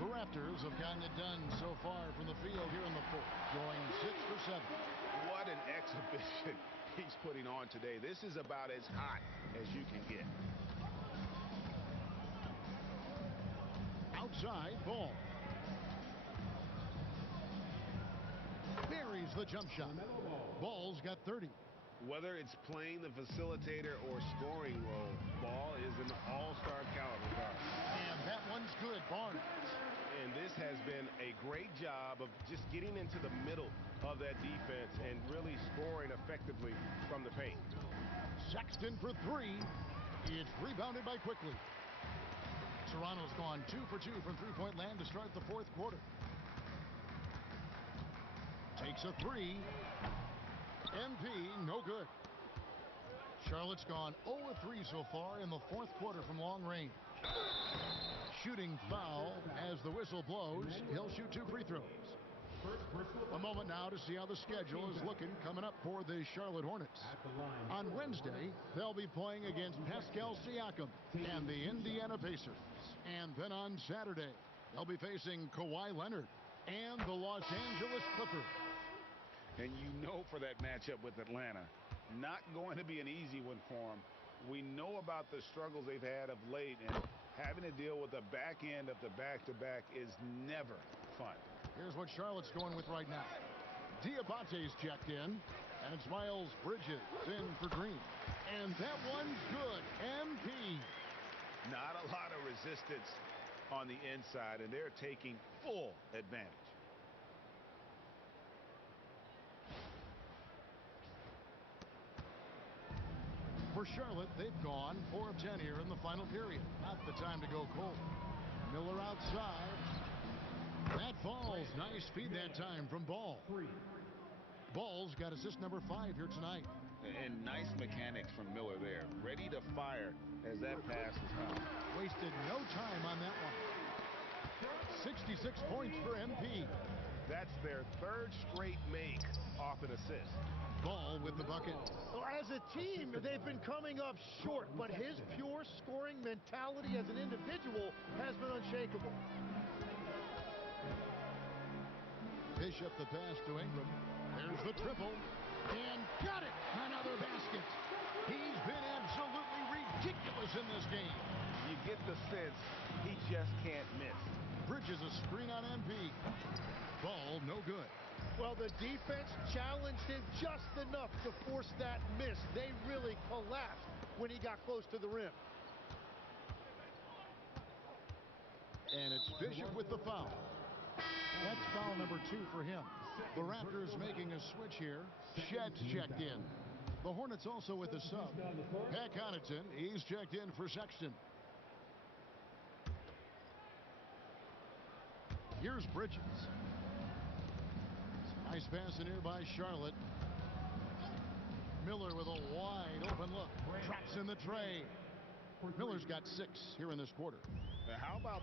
The Raptors have gotten it done so far from the field here in the fourth, going 6 for 7. What an exhibition he's putting on today. This is about as hot as you can get. Outside, Ball. Buries the jump shot. Ball's got 30. Whether it's playing the facilitator or scoring role, Ball is an all-star caliber guard. And that one's good, Barnes. And this has been a great job of just getting into the middle of that defense and really scoring effectively from the paint. Sexton for 3. It's rebounded by Quickly. Toronto's gone 2 for 2 from three-point land to start the fourth quarter. Takes a 3. MP, no good. Charlotte's gone 0-3 so far in the fourth quarter from long range. Shooting foul as the whistle blows. He'll shoot 2 free throws. A moment now to see how the schedule is looking coming up for the Charlotte Hornets. On Wednesday, they'll be playing against Pascal Siakam and the Indiana Pacers. And then on Saturday, they'll be facing Kawhi Leonard and the Los Angeles Clippers. And you know for that matchup with Atlanta, not going to be an easy one for them. We know about the struggles they've had of late, and having to deal with the back end of the back-to-back is never fun. Here's what Charlotte's going with right now. Diabate's checked in, and it's Miles Bridges in for Green. And that one's good. MP. Not a lot of resistance on the inside, and they're taking full advantage. For Charlotte, they've gone 4 of 10 here in the final period. Not the time to go cold. Miller outside. That falls. Nice feed that time from Ball. Ball's got assist number 5 here tonight. And nice mechanics from Miller there. Ready to fire as that pass is coming. Wasted no time on that one. 66 points for MP. That's their 3rd straight make off an assist. Ball with the bucket. Well, as a team, they've been coming up short, but his pure scoring mentality mentality as an individual has been unshakable. Bishop the pass to Ingram. There's the triple. And got it! Another basket. He's been absolutely ridiculous in this game. You get the sense he just can't miss. Bridges a screen on MP. Ball no good. Well, the defense challenged him just enough to force that miss. They really collapsed when he got close to the rim. And it's Bishop with the foul. That's foul number 2 for him. The Raptors making a switch here. Shedd's checked in. The Hornets also with a sub. Pat Connaughton, he's checked in for Sexton. Here's Bridges. Nice pass in here by Charlotte. Miller with a wide open look. Drops in the tray. Miller's got 6 here in this quarter. Now how about...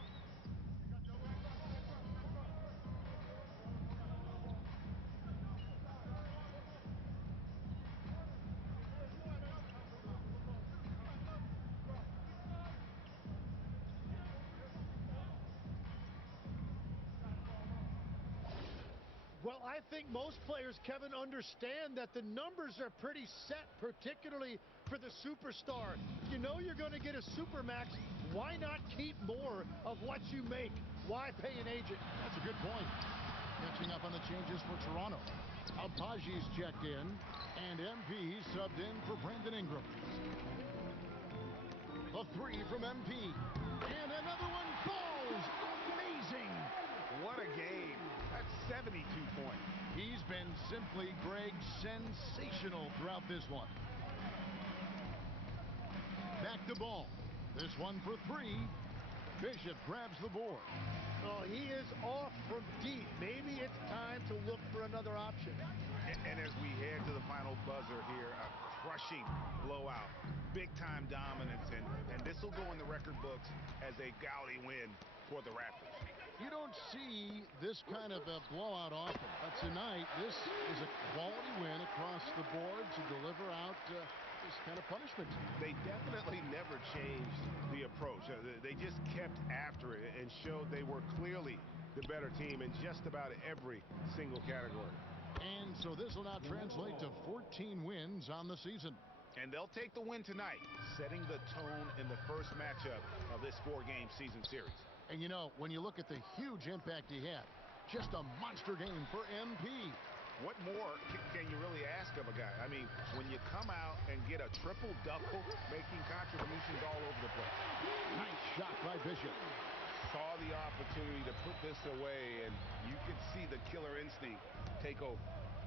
Well, I think most players, Kevin, understand that the numbers are pretty set, particularly for the superstar. You know you're going to get a supermax. Why not keep more of what you make? Why pay an agent? That's a good point. Catching up on the changes for Toronto. Alpagi's checked in, and MP subbed in for Brandon Ingram. A 3 from MP. And another one falls. Amazing. What a game. That's 72 points. He's been simply, Greg, sensational throughout this one. Back to ball. This one for 3. Bishop grabs the board. Oh, he is off from deep. Maybe it's time to look for another option. And as we head to the final buzzer here, a crushing blowout. Big-time dominance, and this will go in the record books as a gaudy win for the Raptors. You don't see this kind of a blowout often, but tonight this is a quality win across the board to deliver out this kind of punishment. They definitely never changed the approach. They just kept after it and showed they were clearly the better team in just about every single category. And so this will now translate to 14 wins on the season. And they'll take the win tonight, setting the tone in the first matchup of this 4-game season series. And you know, when you look at the huge impact he had, just a monster game for MP. What more can you really ask of a guy? I mean, when you come out and get a triple-double, making contributions all over the place. Nice shot by Bishop. Saw the opportunity to put this away, and you could see the killer instinct take over.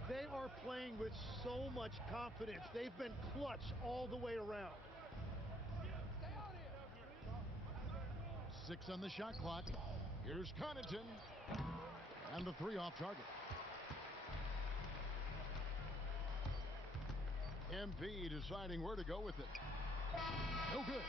They are playing with so much confidence. They've been clutch all the way around. 6 on the shot clock. Here's Connaughton. And the 3 off target. MP deciding where to go with it. No good.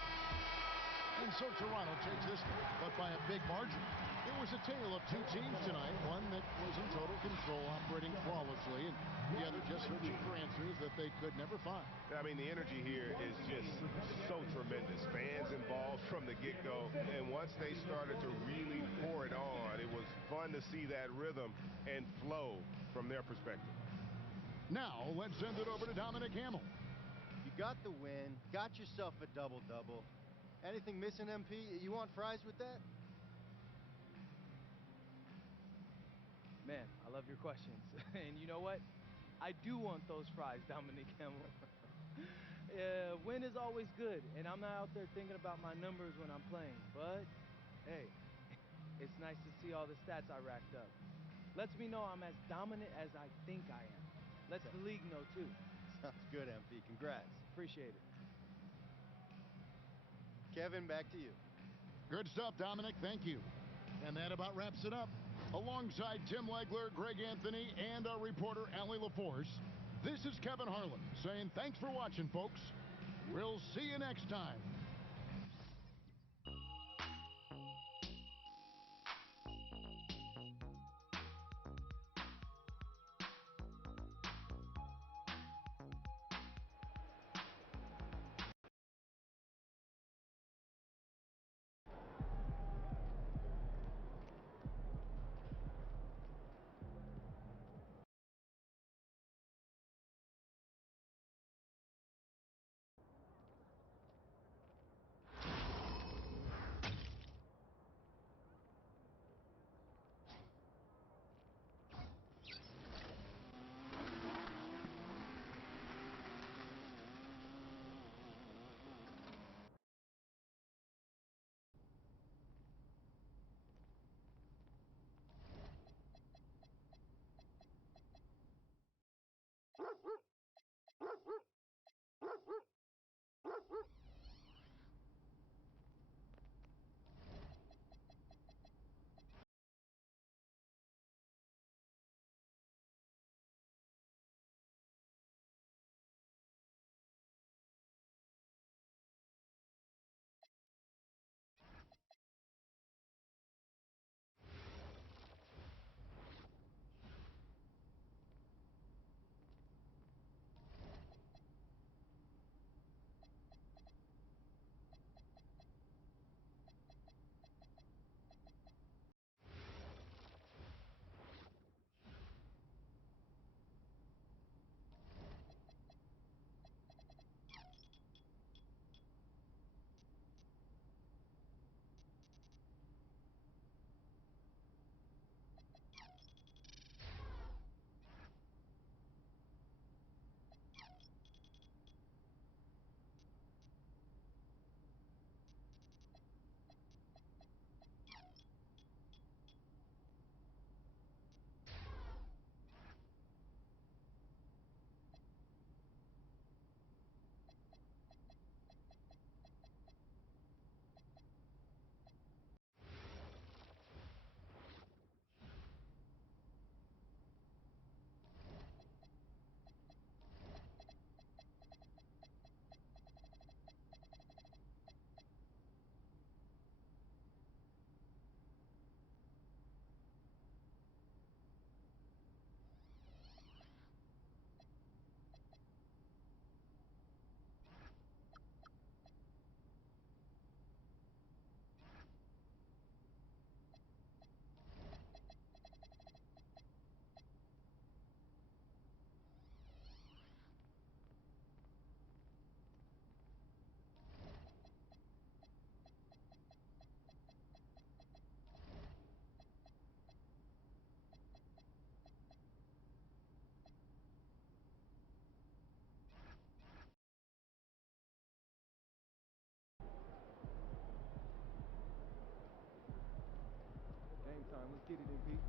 And so Toronto takes this one, but by a big margin. It was a tale of 2 teams tonight. One that was in total control, operating flawlessly, and the other just searching for answers that they could never find. I mean, the energy here is just so tremendous. Fans involved from the get-go, and once they started to really pour it on, it was fun to see that rhythm and flow from their perspective. Now, let's send it over to Dominic Hamill. You got the win, got yourself a double-double. Anything missing, MP? You want fries with that? Man, I love your questions. And you know what? I do want those fries, Dominic Hamill. Win is always good, and I'm not out there thinking about my numbers when I'm playing. But, hey, it's nice to see all the stats I racked up. Lets me know I'm as dominant as I think I am. Lets the league know, too. Sounds good, MP. Congrats. Appreciate it. Kevin, back to you. Good stuff, Dominic. Thank you. And that about wraps it up. Alongside Tim Legler, Greg Anthony, and our reporter, Allie LaForce, this is Kevin Harlan saying thanks for watching, folks. We'll see you next time. time. Let's get it, MP.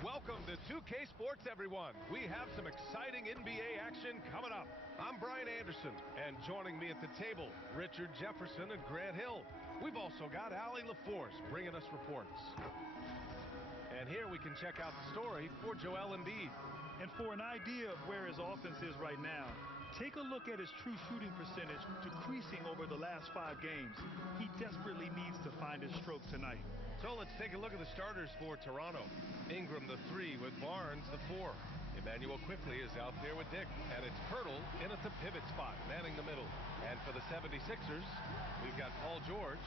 Welcome to 2K Sports, everyone. We have some exciting NBA action coming up. I'm Brian Anderson, and joining me at the table, Richard Jefferson and Grant Hill. We've also got Allie LaForce bringing us reports. And here we can check out the story for Joel Embiid. And for an idea of where his offense is right now, take a look at his true shooting percentage decreasing over the last 5 games. He desperately needs to find his stroke tonight. So let's take a look at the starters for Toronto. Ingram, the 3, with Barnes, the 4. Emmanuel quickly is out there with Dick, and it's Pirtle in at the pivot spot, manning the middle. And for the 76ers, we've got Paul George,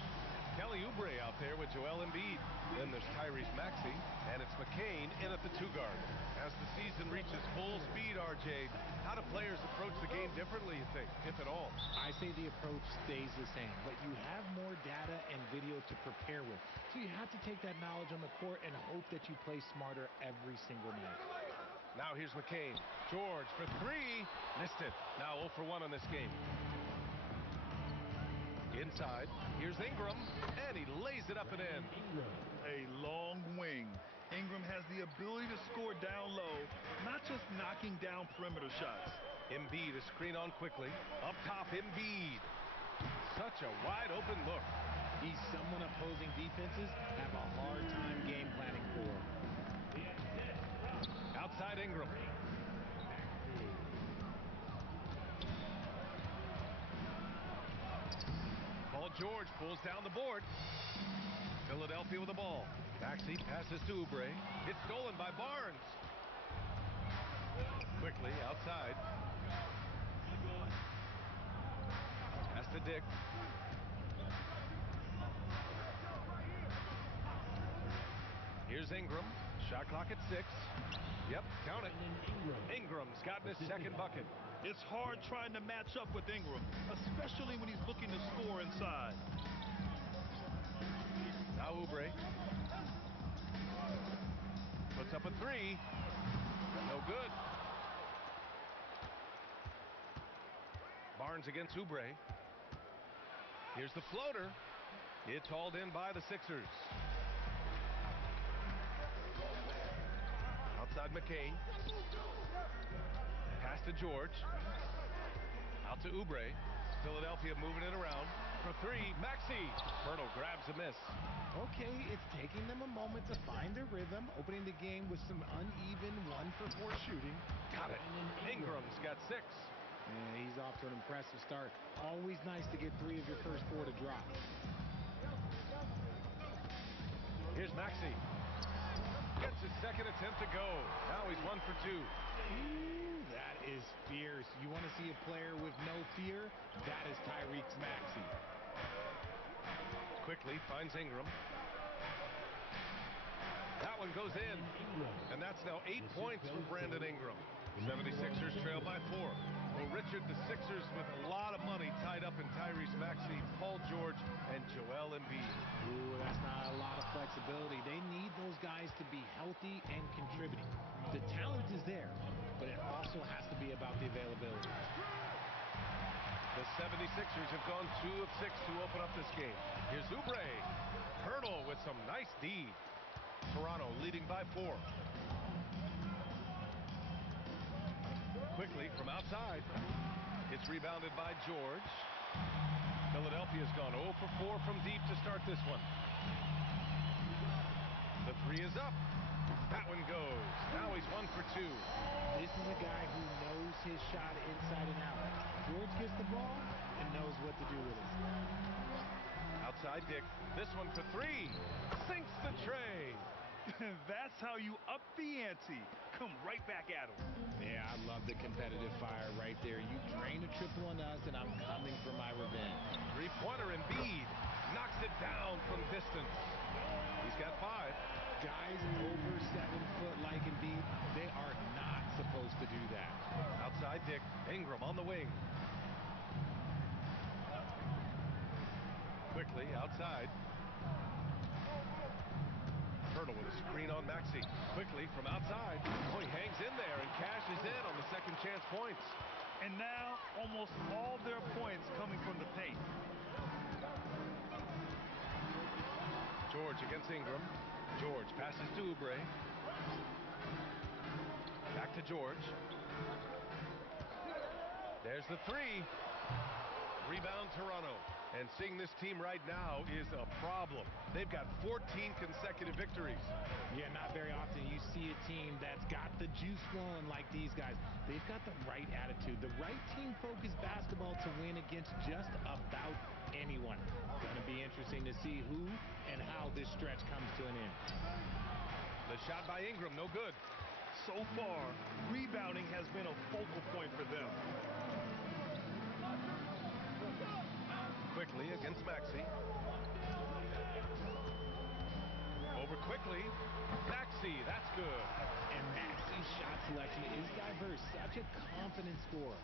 Kelly Oubre out there with Joel Embiid. Then there's Tyrese Maxey, and it's McCain in at the 2 guard. As the season reaches full speed, RJ, how do players approach the game differently, you think, if at all? I say the approach stays the same, but you have more data and video to prepare with. So you have to take that knowledge on the court and hope that you play smarter every single night. Now here's McCain. George for 3. Missed it. Now 0 for 1 on this game. Inside, here's Ingram, and he lays it up and in. A long wing. Ingram has the ability to score down low, not just knocking down perimeter shots. Embiid is screen on quickly. Up top, Embiid. Such a wide open look. He's someone opposing defenses have a hard time game planning for. Outside Ingram. Paul George pulls down the board. Philadelphia with the ball. Maxey passes to Oubre. It's stolen by Barnes. Quickly outside. Pass to Dick. Here's Ingram. Shot clock at 6. Yep, count it. Ingram's gotten his second bucket. It's hard trying to match up with Ingram, especially when he's looking to score inside. Now Oubre. Puts up a 3. No good. Barnes against Oubre. Here's the floater. It's hauled in by the Sixers. Outside McCain. Pass to George. Out to Oubre. Philadelphia moving it around. For 3, Maxey. Pirtle grabs a miss. Okay, it's taking them a moment to find their rhythm, opening the game with some uneven 1-for-4 shooting. Got it. Ingram's got 6. Yeah, he's off to an impressive start. Always nice to get 3 of your first 4 to drop. Here's Maxey. Gets his second attempt to go. Now he's 1 for 2. Ooh, that is fierce. You want to see a player with no fear? That is Tyrese Maxey. Quickly finds Ingram. That one goes in. And that's now 8 points for Brandon Ingram. 76ers trail by 4. Well, Richard, the Sixers with a lot of money tied up in Tyrese Maxey, Paul George, and Joel Embiid. Ooh, that's not a lot of flexibility. They need those guys to be healthy and contributing. The talent is there, but it also has to be about the availability. The 76ers have gone 2 of 6 to open up this game. Here's Oubre. Hurdle with some nice D. Toronto leading by 4. Quickly from outside. It's rebounded by George. Philadelphia's gone 0 for 4 from deep to start this one. The 3 is up. That one goes. Now he's 1 for 2. This is a guy who knows his shot inside and out. George gets the ball and knows what to do with it. Outside Dick. This one for 3. Sinks the tray. That's how you up the ante. Come right back at him. Yeah, I love the competitive fire right there. You drain a triple on us, and I'm coming for my revenge. Three-pointer Embiid knocks it down from distance. He's got 5. Guys over 7 foot like Embiid, they are not supposed to do that. Outside Dick. Ingram on the wing. Quickly outside. Hurdle with a screen on Maxey. Quickly from outside. Oh, he hangs in there and cashes in on the second chance points. And now almost all their points coming from the paint. George against Ingram. George passes to Oubre. Back to George. There's the 3. Rebound Toronto. And seeing this team right now is a problem. They've got 14 consecutive victories. Yeah, not very often you see a team that's got the juice flowing like these guys. They've got the right attitude, the right team-focused basketball to win against just about anyone. Going to be interesting to see who and how this stretch comes to an end. The shot by Ingram, no good. So far, rebounding has been a focal point for them. Quickly against Maxey. Over quickly. Maxey, that's good. And Maxey's shot selection is diverse. Such a confident scorer.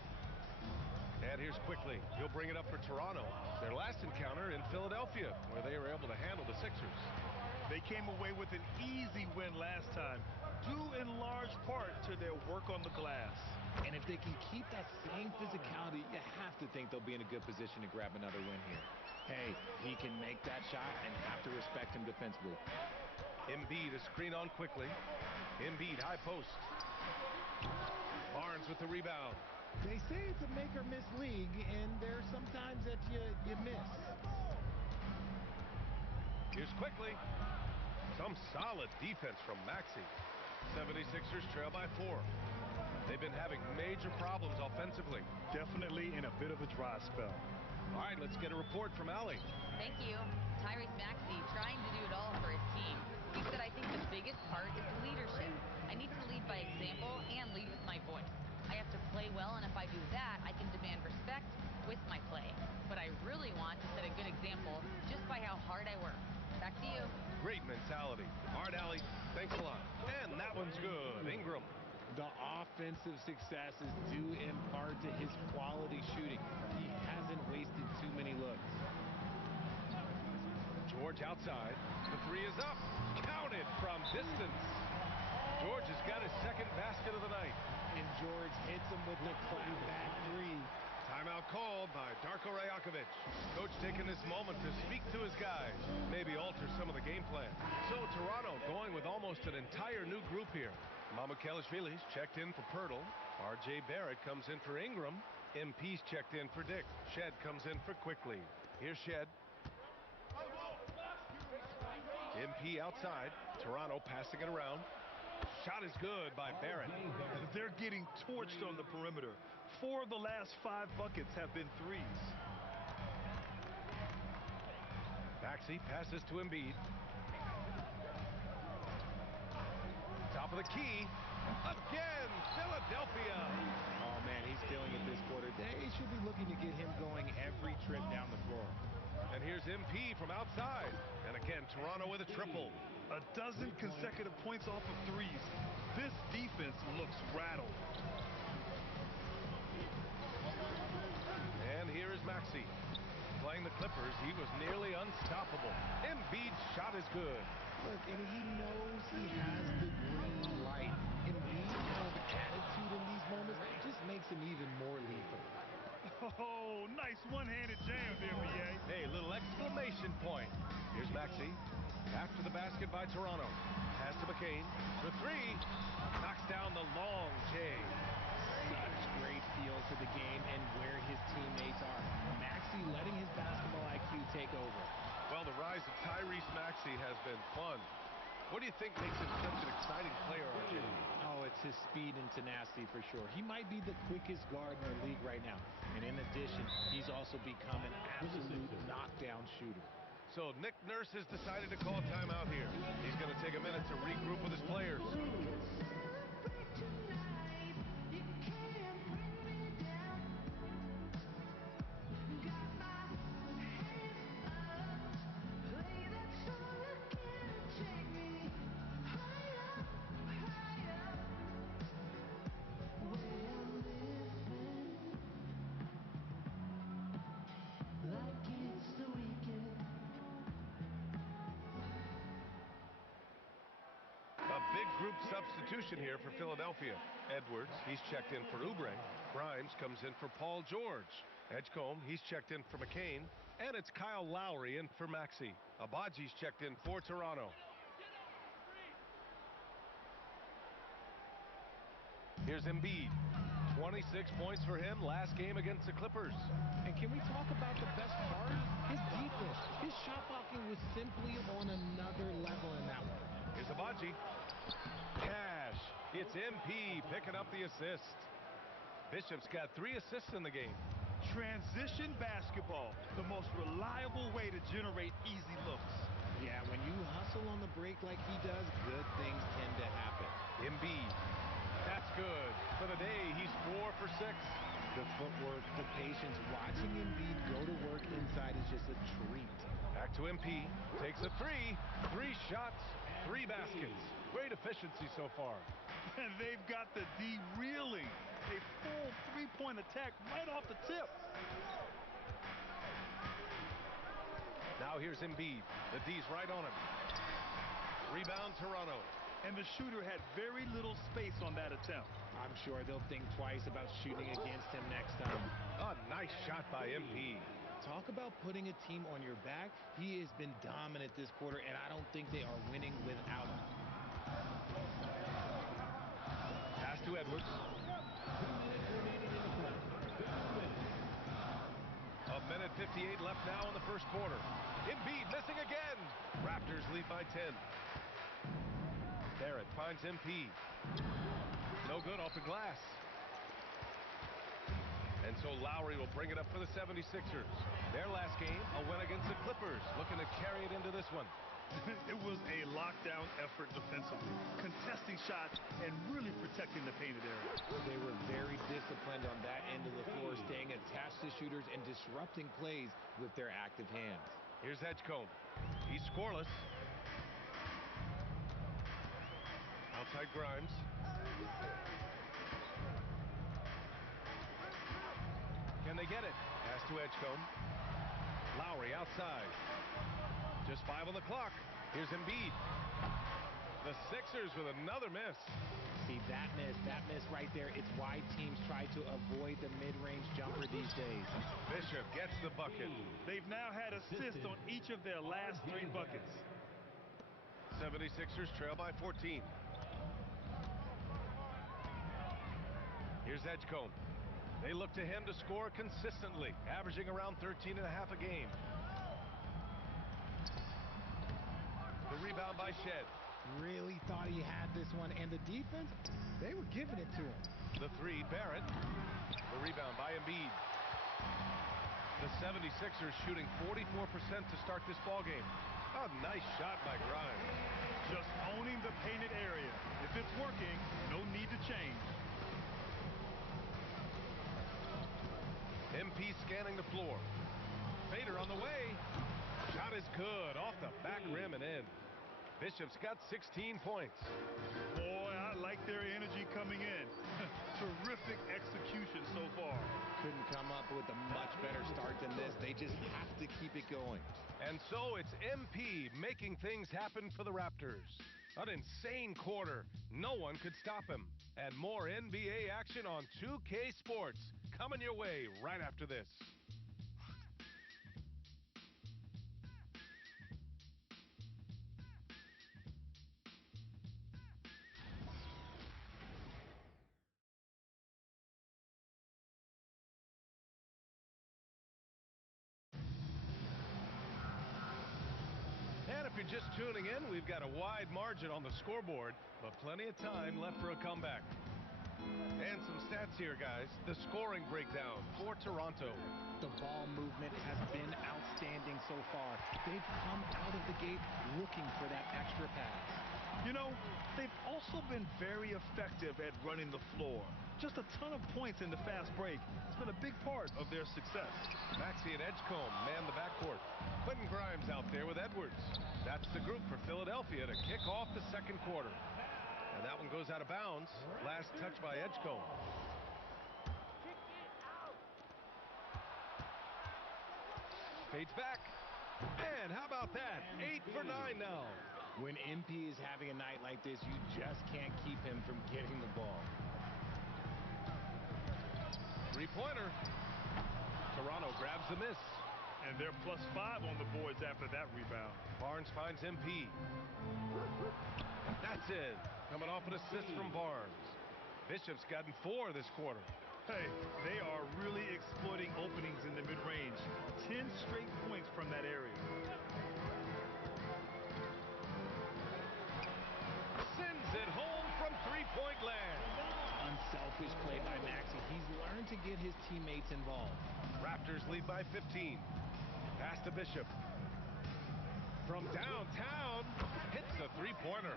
And here's Quickly. He'll bring it up for Toronto. Their last encounter in Philadelphia, where they were able to handle the Sixers. They came away with an easy win last time, due in large part to their work on the glass. And if they can keep that same physicality, you have to think they'll be in a good position to grab another win here. Hey, he can make that shot and have to respect him defensively. Embiid a screen on Quickly. Embiid high post. Barnes with the rebound. They say it's a make or miss league, and there's sometimes that you miss. Here's Quickly. Some solid defense from Maxey. 76ers trail by 4. They've been having major problems offensively. Definitely in a bit of a dry spell. All right, let's get a report from Allie. Thank you. Tyrese Maxey trying to do it all for his team. He said, I think the biggest part is leadership. I need to lead by example and lead with my voice. I have to play well, and if I do that, I can demand respect with my play. But I really want to set a good example just by how hard I work. Back to you. Great mentality. All right, Allie, thanks a lot. And that one's good. Ingram. The offensive success is due in part to his quality shooting. He hasn't wasted too many looks. George outside. The 3 is up. Counted from distance. George has got his second basket of the night. And George hits him with the clapback 3. Timeout called by Darko Rajakovic. Coach taking this moment to speak to his guys, maybe alter some of the game plan. So Toronto going with almost an entire new group here. Mamukelashvili's checked in for Pirtle. R.J. Barrett comes in for Ingram. MP's checked in for Dick. Shed comes in for Quickly. Here's Shed. MP outside. Toronto passing it around. Shot is good by Barrett. They're getting torched on the perimeter. 4 of the last 5 buckets have been threes. Maxey passes to Embiid. Top of the key. Again, Philadelphia. Oh, man, he's feeling it this quarter. They should be looking to get him going every trip down the floor. And here's MP from outside. And again, Toronto with a triple. A dozen consecutive points off of threes. This defense looks rattled. And here is Maxey. Playing the Clippers, he was nearly unstoppable. Embiid's shot is good. Look, and he knows he has the green light. Embiid's kind of attitude in these moments just makes him even more lethal. Oh, nice transition point. Here's Maxey. After the basket by Toronto. Pass to McCain. For three. Knocks down the long J. Such great feel for the game and where his teammates are. Maxey letting his basketball IQ take over. Well, the rise of Tyrese Maxey has been fun. What do you think makes him such an exciting player, RJ? Oh, it's his speed and tenacity for sure. He might be the quickest guard in the league right now. And in addition, he's also become an absolute knockdown shooter. So Nick Nurse has decided to call timeout here. He's going to take a minute to regroup with his players. Group substitution here for Philadelphia. Edwards, he's checked in for Oubre. Grimes comes in for Paul George. Edgecombe, he's checked in for McCain. And it's Kyle Lowry in for Maxey. Abaji's checked in for Toronto. Here's Embiid. 26 points for him last game against the Clippers. And can we talk about the best part? His defense. His shot blocking was simply on another level in that one. Here's Abaji. Cash. It's MP picking up the assist. Bishop's got 3 assists in the game. Transition basketball, the most reliable way to generate easy looks. Yeah, when you hustle on the break like he does, good things tend to happen. Embiid. That's good. For the day, he's 4 for 6. The footwork, the patience, watching Embiid go to work inside is just a treat. Back to MP. Takes a 3. 3 shots, 3 baskets. Great efficiency so far. And they've got the D reeling. A full 3-point attack right off the tip. Now here's Embiid. The D's right on him. Rebound Toronto. And the shooter had very little space on that attempt. I'm sure they'll think twice about shooting against him next time. A nice shot by MP. Talk about putting a team on your back. He has been dominant this quarter, and I don't think they are winning without him. Pass to Edwards. A minute 58 left now in the first quarter. Embiid missing again. Raptors lead by 10. Barrett finds MP. No good off the glass. And so Lowry will bring it up for the 76ers. Their last game, a win against the Clippers, looking to carry it into this one. It was a lockdown effort defensively, contesting shots and really protecting the painted area. They were very disciplined on that end of the floor, staying attached to shooters and disrupting plays with their active hands. Here's Edgecombe. He's scoreless. Outside Grimes. Can they get it? Pass to Edgecombe. Lowry outside. Just 5 on the clock. Here's Embiid. The Sixers with another miss. See, that miss right there, it's why teams try to avoid the mid-range jumper these days. Bishop gets the bucket. They've now had assists on each of their last 3 buckets. 76ers trail by 14. Here's Edgecombe. They look to him to score consistently, averaging around 13.5 a game. The rebound by Shed. Really thought he had this one, and the defense, they were giving it to him. The 3, Barrett. The rebound by Embiid. The 76ers shooting 44% to start this ballgame. A nice shot by Grimes. Just owning the painted area. If it's working, no need to change. MP scanning the floor. Fader on the way. Shot is good. Off the back rim and in. Bishop's got 16 points. Boy, I like their energy coming in. Terrific execution so far. Couldn't come up with a much better start than this. They just have to keep it going. And so it's MP making things happen for the Raptors. An insane quarter. No one could stop him. And more NBA action on 2K Sports coming your way right after this. you're just tuning in, we've got a wide margin on the scoreboard, but plenty of time left for a comeback. And some stats here, guys. The scoring breakdown for Toronto. The ball movement has been outstanding so far. They've come out of the gate looking for that extra pass. You know, they've also been very effective at running the floor. Just a ton of points in the fast break. It's been a big part of their success. Maxey and Edgecombe man the backcourt. Quentin Grimes out there with Edwards. That's the group for Philadelphia to kick off the second quarter. And that one goes out of bounds. Last touch by Edgecombe. Fades back. And how about that? 8 for 9 now. When MP is having a night like this, you just can't keep him from getting the ball. Three-pointer. Toronto grabs the miss. And they're +5 on the boards after that rebound. Barnes finds MP. That's in. Coming off an assist from Barnes. Bishop's gotten 4 this quarter. Hey, they are really exploiting openings in the mid-range. 10 straight points from that area. Sends it home from three-point land. Unselfish play by Maxey. He's learned to get his teammates involved. Raptors lead by 15. Pass to Bishop. From downtown, hits a three-pointer.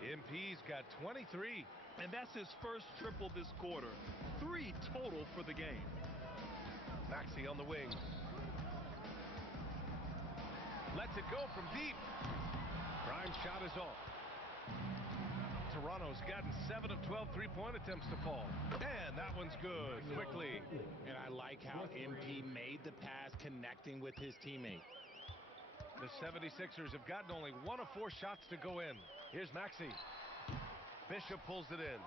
MP's got 23. And that's his first triple this quarter. 3 total for the game. Maxey on the wing. Lets it go from deep. Grimes' shot is off. Toronto's gotten 7 of 12 three-point attempts to fall. And that one's good, quickly. And I like how MP made the pass connecting with his teammate. The 76ers have gotten only 1 of 4 shots to go in. Here's Maxey. Bishop pulls it in.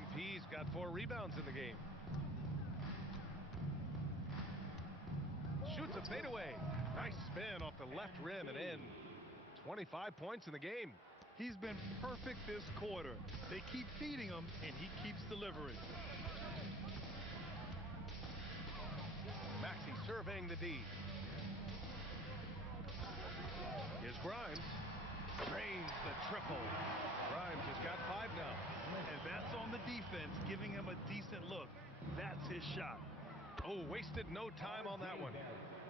MP's got 4 rebounds in the game. Shoots a fadeaway. Nice spin off the left rim and in. 25 points in the game. He's been perfect this quarter. They keep feeding him, and he keeps delivering. Maxey surveying the D. Here's Grimes. Drains the triple. Grimes has got 5 now. And that's on the defense, giving him a decent look. That's his shot. Oh, wasted no time on that one.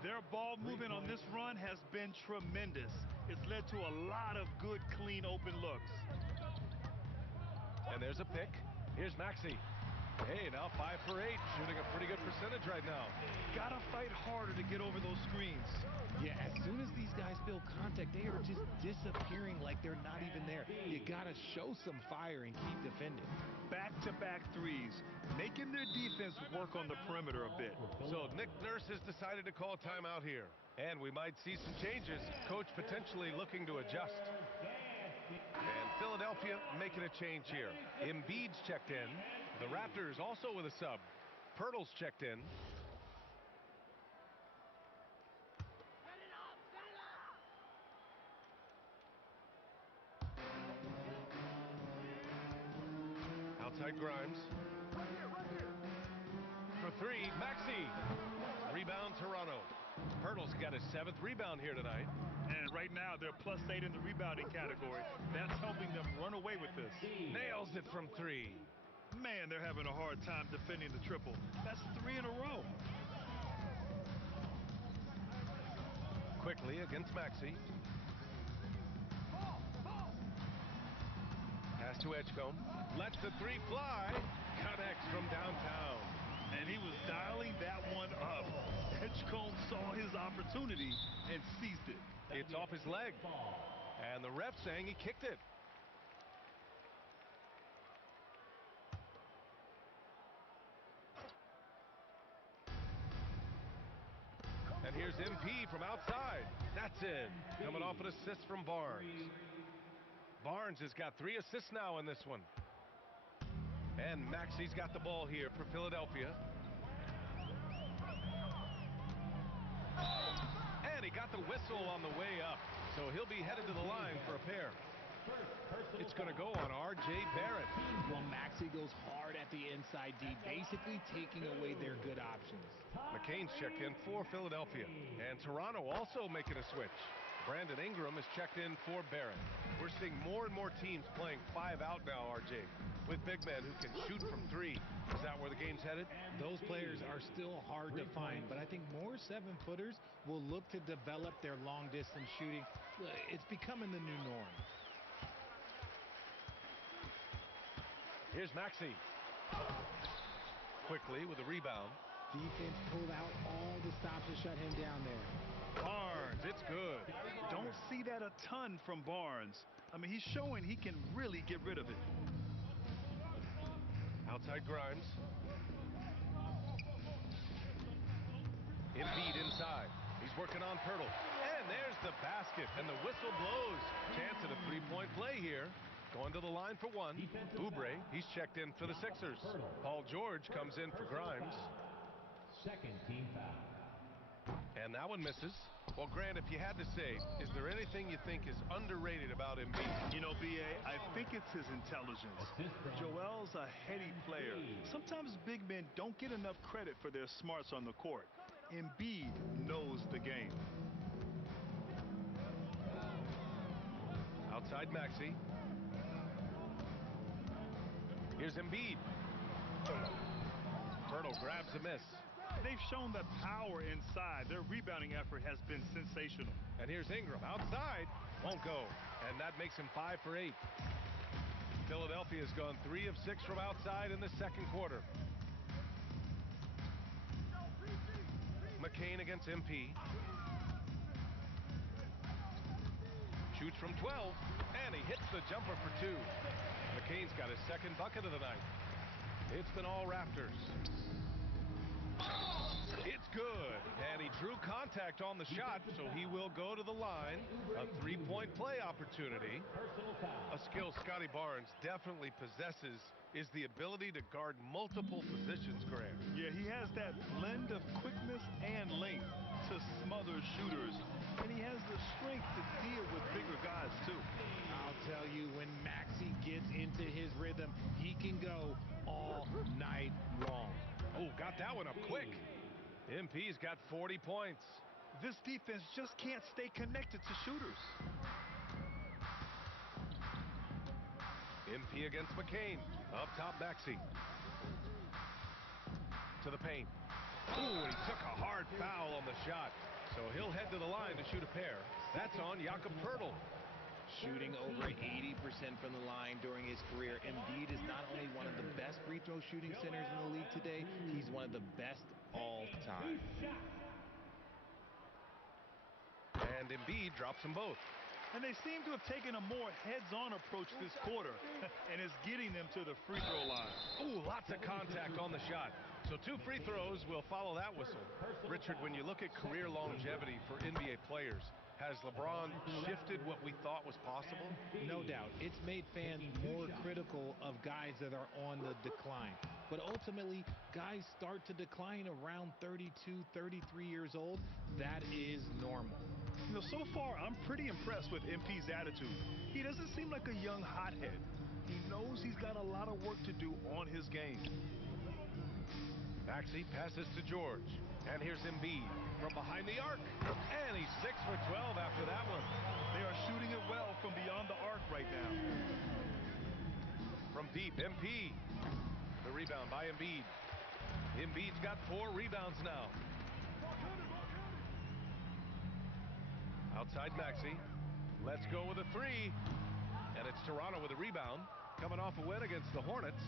Their ball movement on this run has been tremendous. It's led to a lot of good, clean, open looks. And there's a pick. Here's Maxey. Hey, now 5 for 8, shooting a pretty good percentage right now. Gotta fight harder to get over those screens. Yeah, as soon as these guys feel contact, they are just disappearing like they're not even there. You gotta show some fire and keep defending. Back-to-back threes, making their defense work on the perimeter a bit. So Nick Nurse has decided to call timeout here. And we might see some changes. Coach potentially looking to adjust. And Philadelphia making a change here. Embiid's checked in. The Raptors also with a sub. Pirtle's checked in. Outside Grimes. For 3, Maxey. Rebound Toronto. Pirtle's got his 7th rebound here tonight. And right now, they're +8 in the rebounding category. That's helping them run away with this. Nails it from 3. Man, they're having a hard time defending the triple. That's 3 in a row. Quickly against Maxey. Pass to Edgecombe. Lets the 3 fly. Connects from downtown. And he was dialing that one up. Edgecombe saw his opportunity and seized it. It's off his leg. And the ref saying he kicked it. And here's MP from outside. That's in. Coming off an assist from Barnes. Barnes has got 3 assists now in this one. And Maxey's got the ball here for Philadelphia. And he got the whistle on the way up. So he'll be headed to the line for a pair. It's going to go on R.J. Barrett. Well, Maxey goes hard at the inside D, basically taking away their good options. McCain's checked in for Philadelphia. And Toronto also making a switch. Brandon Ingram is checked in for Barrett. We're seeing more and more teams playing 5 out now, RJ, with big men who can shoot from 3. Is that where the game's headed? Those players are still hard to find, but I think more 7-footers will look to develop their long-distance shooting. It's becoming the new norm. Here's Maxey. Quickly with a rebound. Defense pulled out all the stops to shut him down there. Barnes, it's good. Don't see that a ton from Barnes. I mean, he's showing he can really get rid of it. Outside Grimes. Embiid inside. He's working on Pirtle. And there's the basket, and the whistle blows. Chance at a 3-point play here. Going to the line for 1. Oubre, he's checked in for the Sixers. Paul George comes in for Grimes. Second team foul. And that one misses. Well, Grant, if you had to say, is there anything you think is underrated about Embiid? You know, B.A., I think it's his intelligence. Joel's a heady player. Sometimes big men don't get enough credit for their smarts on the court. Embiid knows the game. Outside Maxey. Here's Embiid. Pirtle grabs a miss. They've shown the power inside. Their rebounding effort has been sensational. And here's Ingram outside. Won't go. And that makes him 5 for 8. Philadelphia's gone 3 of 6 from outside in the second quarter. McCain against MP. Shoots from 12, and he hits the jumper for 2. McCain's got his second bucket of the night. It's been all Raptors. It's good, and he drew contact on the shot, so he will go to the line. A 3-point play opportunity. A skill Scotty Barnes definitely possesses is the ability to guard multiple positions, Grant. Yeah, he has that blend of quickness and length to smother shooters, and he has the strength to deal with bigger guys, too. I'll tell you, when Maxey gets into his rhythm, he can go all night long. Oh, got that one up quick. MP's got 40 points. This defense just can't stay connected to shooters. MP against McCain. Up top, Maxey. To the paint. Ooh, and he took a hard foul on the shot. So he'll head to the line to shoot a pair. That's on Jakob Pirtle. Shooting over 80% from the line during his career. Embiid is not only one of the best free throw shooting centers in the league today, he's one of the best all time. And Embiid drops them both. And they seem to have taken a more heads-on approach this quarter, and it's getting them to the free throw line. Ooh, lots of contact on the shot. So 2 free throws will follow that whistle. Richard, when you look at career longevity for NBA players, has LeBron shifted what we thought was possible? No doubt. It's made fans more critical of guys that are on the decline. But ultimately, guys start to decline around 32, 33 years old. That is normal. You know, so far, I'm pretty impressed with MP's attitude. He doesn't seem like a young hothead. He knows he's got a lot of work to do on his game. Maxey passes to George. And here's Embiid from behind the arc. And he's 6 for 12 after that one. They are shooting it well from beyond the arc right now. From deep, MP. The rebound by Embiid. Embiid's got 4 rebounds now. Outside Maxey. Let's go with a 3. And it's Toronto with a rebound. Coming off a win against the Hornets.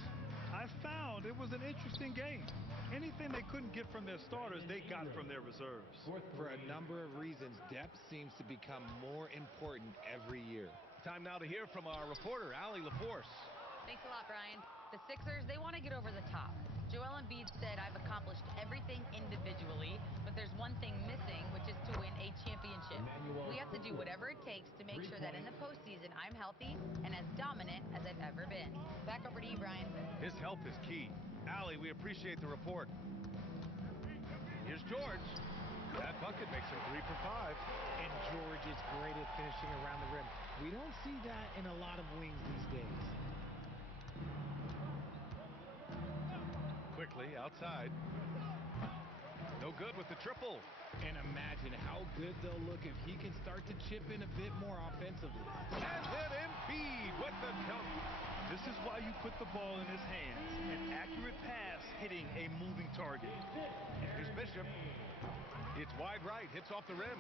I found it was an interesting game. Anything they couldn't get from their starters, they got from their reserves. For a number of reasons, depth seems to become more important every year. Time now to hear from our reporter, Allie LaForce. Thanks a lot, Brian. The Sixers, they want to get over the top. Joel Embiid said, I've accomplished everything individually, but there's one thing missing, which is to win a championship. We have to do whatever it takes to make sure that in the postseason, I'm healthy and as dominant as I've ever been. Back over to you, Brian. His health is key. Allie, we appreciate the report. Here's George. That bucket makes him 3 for 5. And George is great at finishing around the rim. We don't see that in a lot of wings these days. Quickly outside. No no good with the triple. And imagine how good they'll look if he can start to chip in a bit more offensively. And then Embiid with the dunk. This is why you put the ball in his hands. An accurate pass hitting a moving target. Here's Bishop. It's wide right, hits off the rim.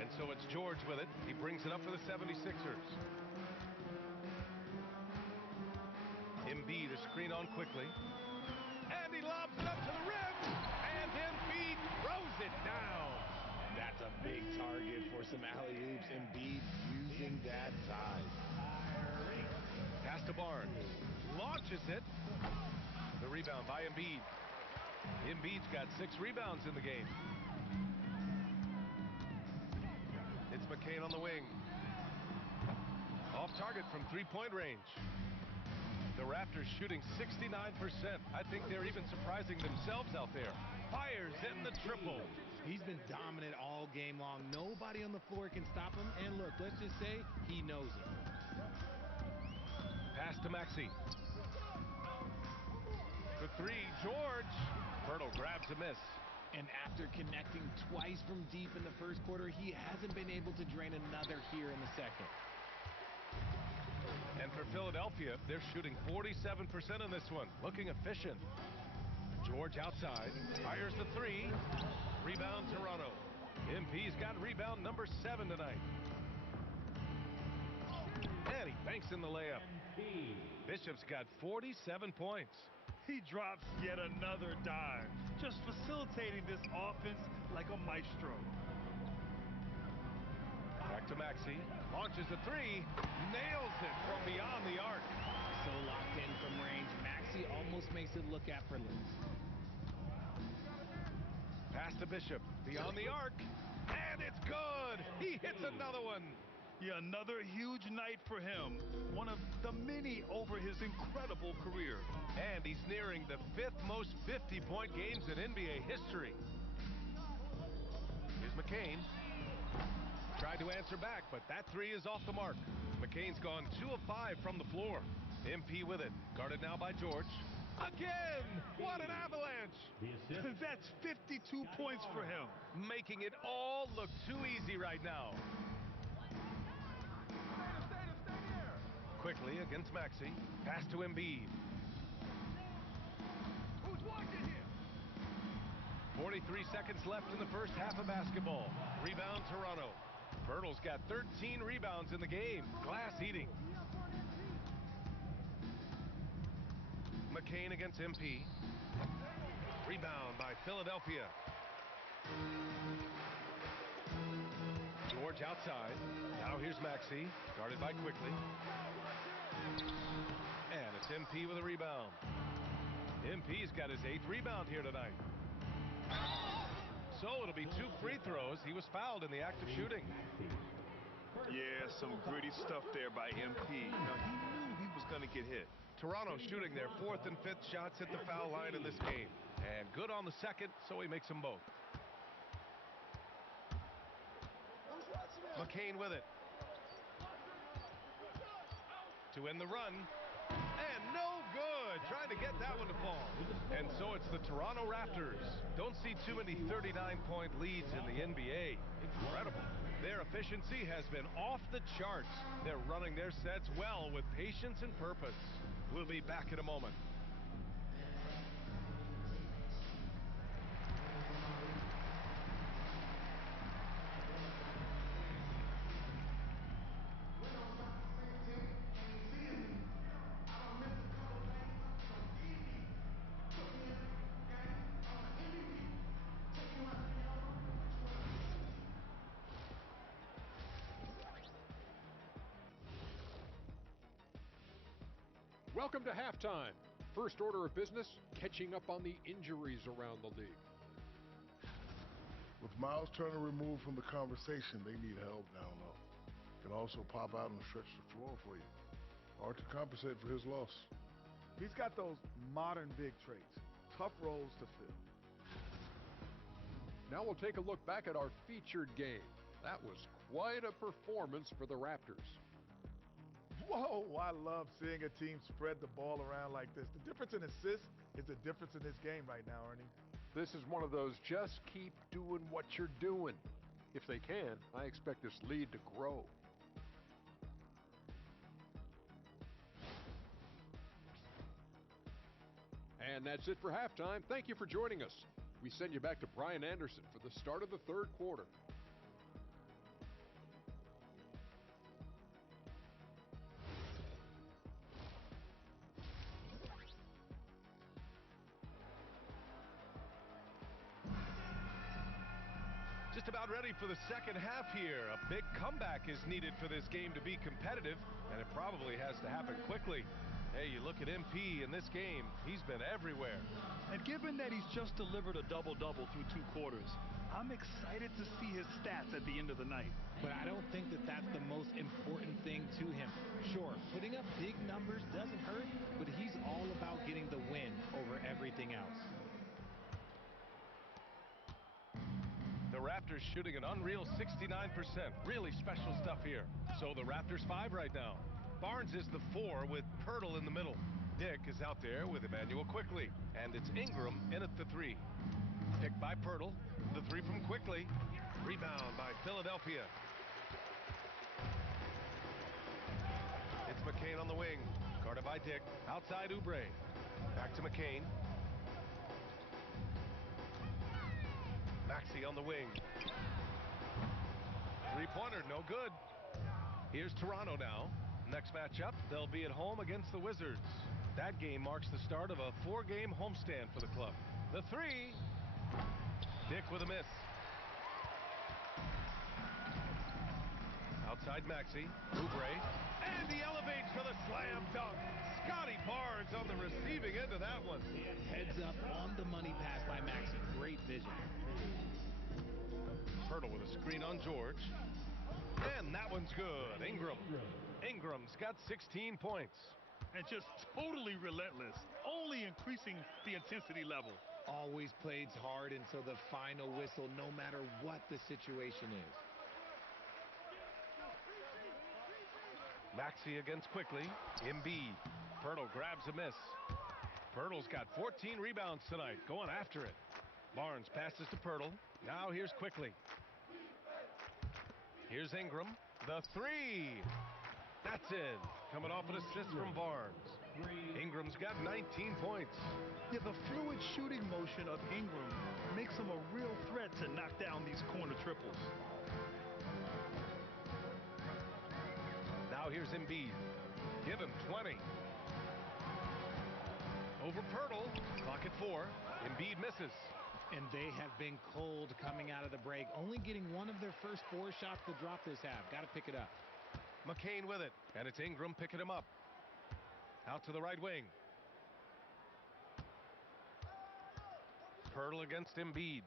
And so it's George with it. He brings it up for the 76ers. Embiid is screened on quickly. And he lobs it up to the rim. And Embiid throws it down. That's a big target for some alley-oops. Embiid using that size. Pass to Barnes. Launches it. The rebound by Embiid. Embiid's got 6 rebounds in the game. It's McCain on the wing. Off target from three-point range. The Raptors shooting 69%. I think they're even surprising themselves out there. Fires in the triple. He's been dominant all game long. Nobody on the floor can stop him. And look, let's just say he knows it. Pass to Maxey. For 3, George. Hurdle grabs a miss. And after connecting twice from deep in the first quarter, he hasn't been able to drain another here in the second. And for Philadelphia, they're shooting 47% in this one. Looking efficient. George outside. Fires the 3. Rebound Toronto. MP's got rebound number 7 tonight. And he banks in the layup. Bishop's got 47 points. He drops yet another dive, just facilitating this offense like a maestro. Back to Maxey. Launches a 3. Nails it from beyond the arc. So locked in from range, Maxey almost makes it look effortless. Pass to Bishop. Beyond the arc. And it's good. He hits another one. Yeah, another huge night for him. One of the many over his incredible career. And he's nearing the 5th most 50-point games in NBA history. Here's McCain. Tried to answer back, but that 3 is off the mark. McCain's gone 2 of 5 from the floor. MP with it. Guarded now by George. Again! What an avalanche! That's 52 points for him. Making it all look too easy right now. Quickly against Maxey. Pass to Embiid. Who's watching here? 43 seconds left in the first half of basketball. Rebound Toronto. Pirtle's got 13 rebounds in the game. Glass eating. McCain against MP. Rebound by Philadelphia. George outside. Now here's Maxey. Guarded by Quickly. And it's MP with a rebound. MP's got his 8th rebound here tonight. So it'll be 2 free throws. He was fouled in the act of shooting. Yeah, some gritty stuff there by MP. You know, he knew he was going to get hit. Toronto shooting their 4th and 5th shots at the foul line in this game. And good on the second, so he makes them both. McCain with it. To end the run. And no good. Trying to get that one to fall. And so it's the Toronto Raptors. Don't see too many 39-point leads in the NBA. Incredible. Their efficiency has been off the charts. They're running their sets well with patience and purpose. We'll be back in a moment. Welcome to halftime. First order of business, catching up on the injuries around the league. With Miles Turner removed from the conversation, they need help down low. Can also pop out and stretch the floor for you. Hard to compensate for his loss. He's got those modern big traits. Tough roles to fill. Now we'll take a look back at our featured game. That was quite a performance for the Raptors. Whoa, I love seeing a team spread the ball around like this. The difference in assists is the difference in this game right now, Ernie. This is one of those just keep doing what you're doing. If they can, I expect this lead to grow. And that's it for halftime. Thank you for joining us. We send you back to Brian Anderson for the start of the third quarter. Just about ready for the second half here. A big comeback is needed for this game to be competitive, and it probably has to happen quickly. Hey, you look at MP in this game, he's been everywhere. And given that he's just delivered a double-double through 2 quarters, I'm excited to see his stats at the end of the night. But I don't think that that's the most important thing to him. Sure, putting up big numbers doesn't hurt, but he's all about getting the win over everything else. The Raptors shooting an unreal 69%. Really special stuff here. So the Raptors 5 right now. Barnes is the 4 with Pirtle in the middle. Dick is out there with Emmanuel Quickly. And it's Ingram in at the 3. Picked by Pirtle. The 3 from Quickly. Rebound by Philadelphia. It's McCain on the wing. Guarded by Dick. Outside Oubre. Back to McCain. Maxey on the wing. 3-pointer, no good. Here's Toronto now. Next matchup, they'll be at home against the Wizards. That game marks the start of a 4-game homestand for the club. The 3. Dick with a miss. Outside Maxey. Oubre. And he elevates for the slam dunk. Scotty Barnes on the receiving end of that one. Heads up on the money pass by Maxey. Great vision. Pirtle with a screen on George. And that one's good. Ingram's got 16 points. And just totally relentless, only increasing the intensity level. Always plays hard until the final whistle, no matter what the situation is. Maxey against Quickly. Embiid. Pirtle grabs a miss. Pirtle's got 14 rebounds tonight, going after it. Barnes passes to Pirtle. Now here's Quickly. Here's Ingram. The 3. That's in. Coming off an assist from Barnes. Ingram's got 19 points. Yeah, the fluid shooting motion of Ingram makes him a real threat to knock down these corner triples. Now here's Embiid. Give him 20. Over Pirtle. Clock at 4. Embiid misses. And they have been cold coming out of the break, only getting one of their first 4 shots to drop this half. Got to pick it up. McCain with it, and it's Ingram picking him up. Out to the right wing. Pirtle against Embiid.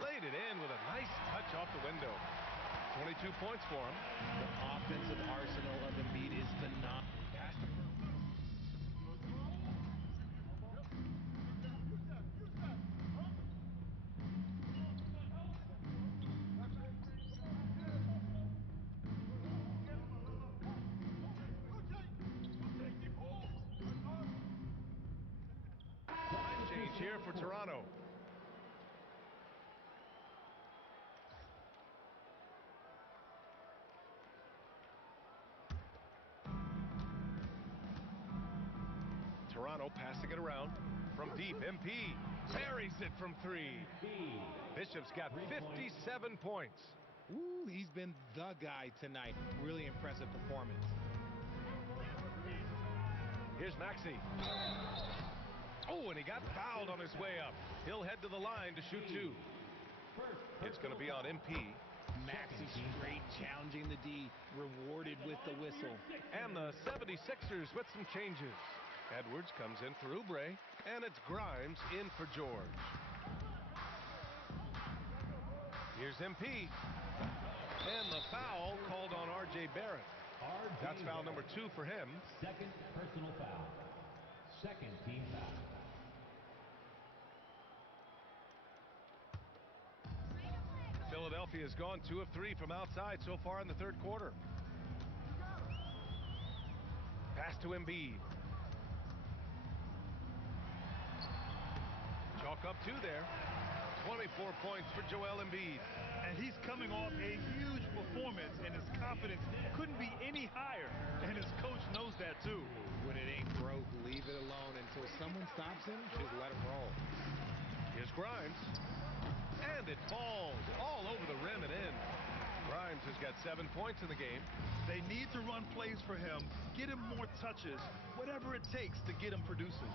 Laid it in with a nice touch off the window. 22 points for him. The offensive arsenal of Embiid is phenomenal. Line change here for Toronto. Toronto passing it around from deep. MP buries it from 3. Bishop's got 57 points. Ooh, he's been the guy tonight. Really impressive performance. Here's Maxey. Oh, and he got fouled on his way up. He'll head to the line to shoot 2. It's going to be on MP. Maxey straight challenging the D, rewarded with the whistle. And the 76ers with some changes. Edwards comes in for Oubre, and it's Grimes in for George. Here's MP. And the foul called on R.J. Barrett. That's foul number 2 for him. Second personal foul. Second team foul. Philadelphia has gone 2 of 3 from outside so far in the third quarter. Pass to Embiid. Chalk up 2 there. 24 points for Joel Embiid. And he's coming off a huge performance, and his confidence couldn't be any higher. And his coach knows that, too. When it ain't broke, leave it alone until someone stops him. Just let him roll. Here's Grimes. And it falls all over the rim and in. Grimes has got 7 points in the game. They need to run plays for him, get him more touches, whatever it takes to get him producing.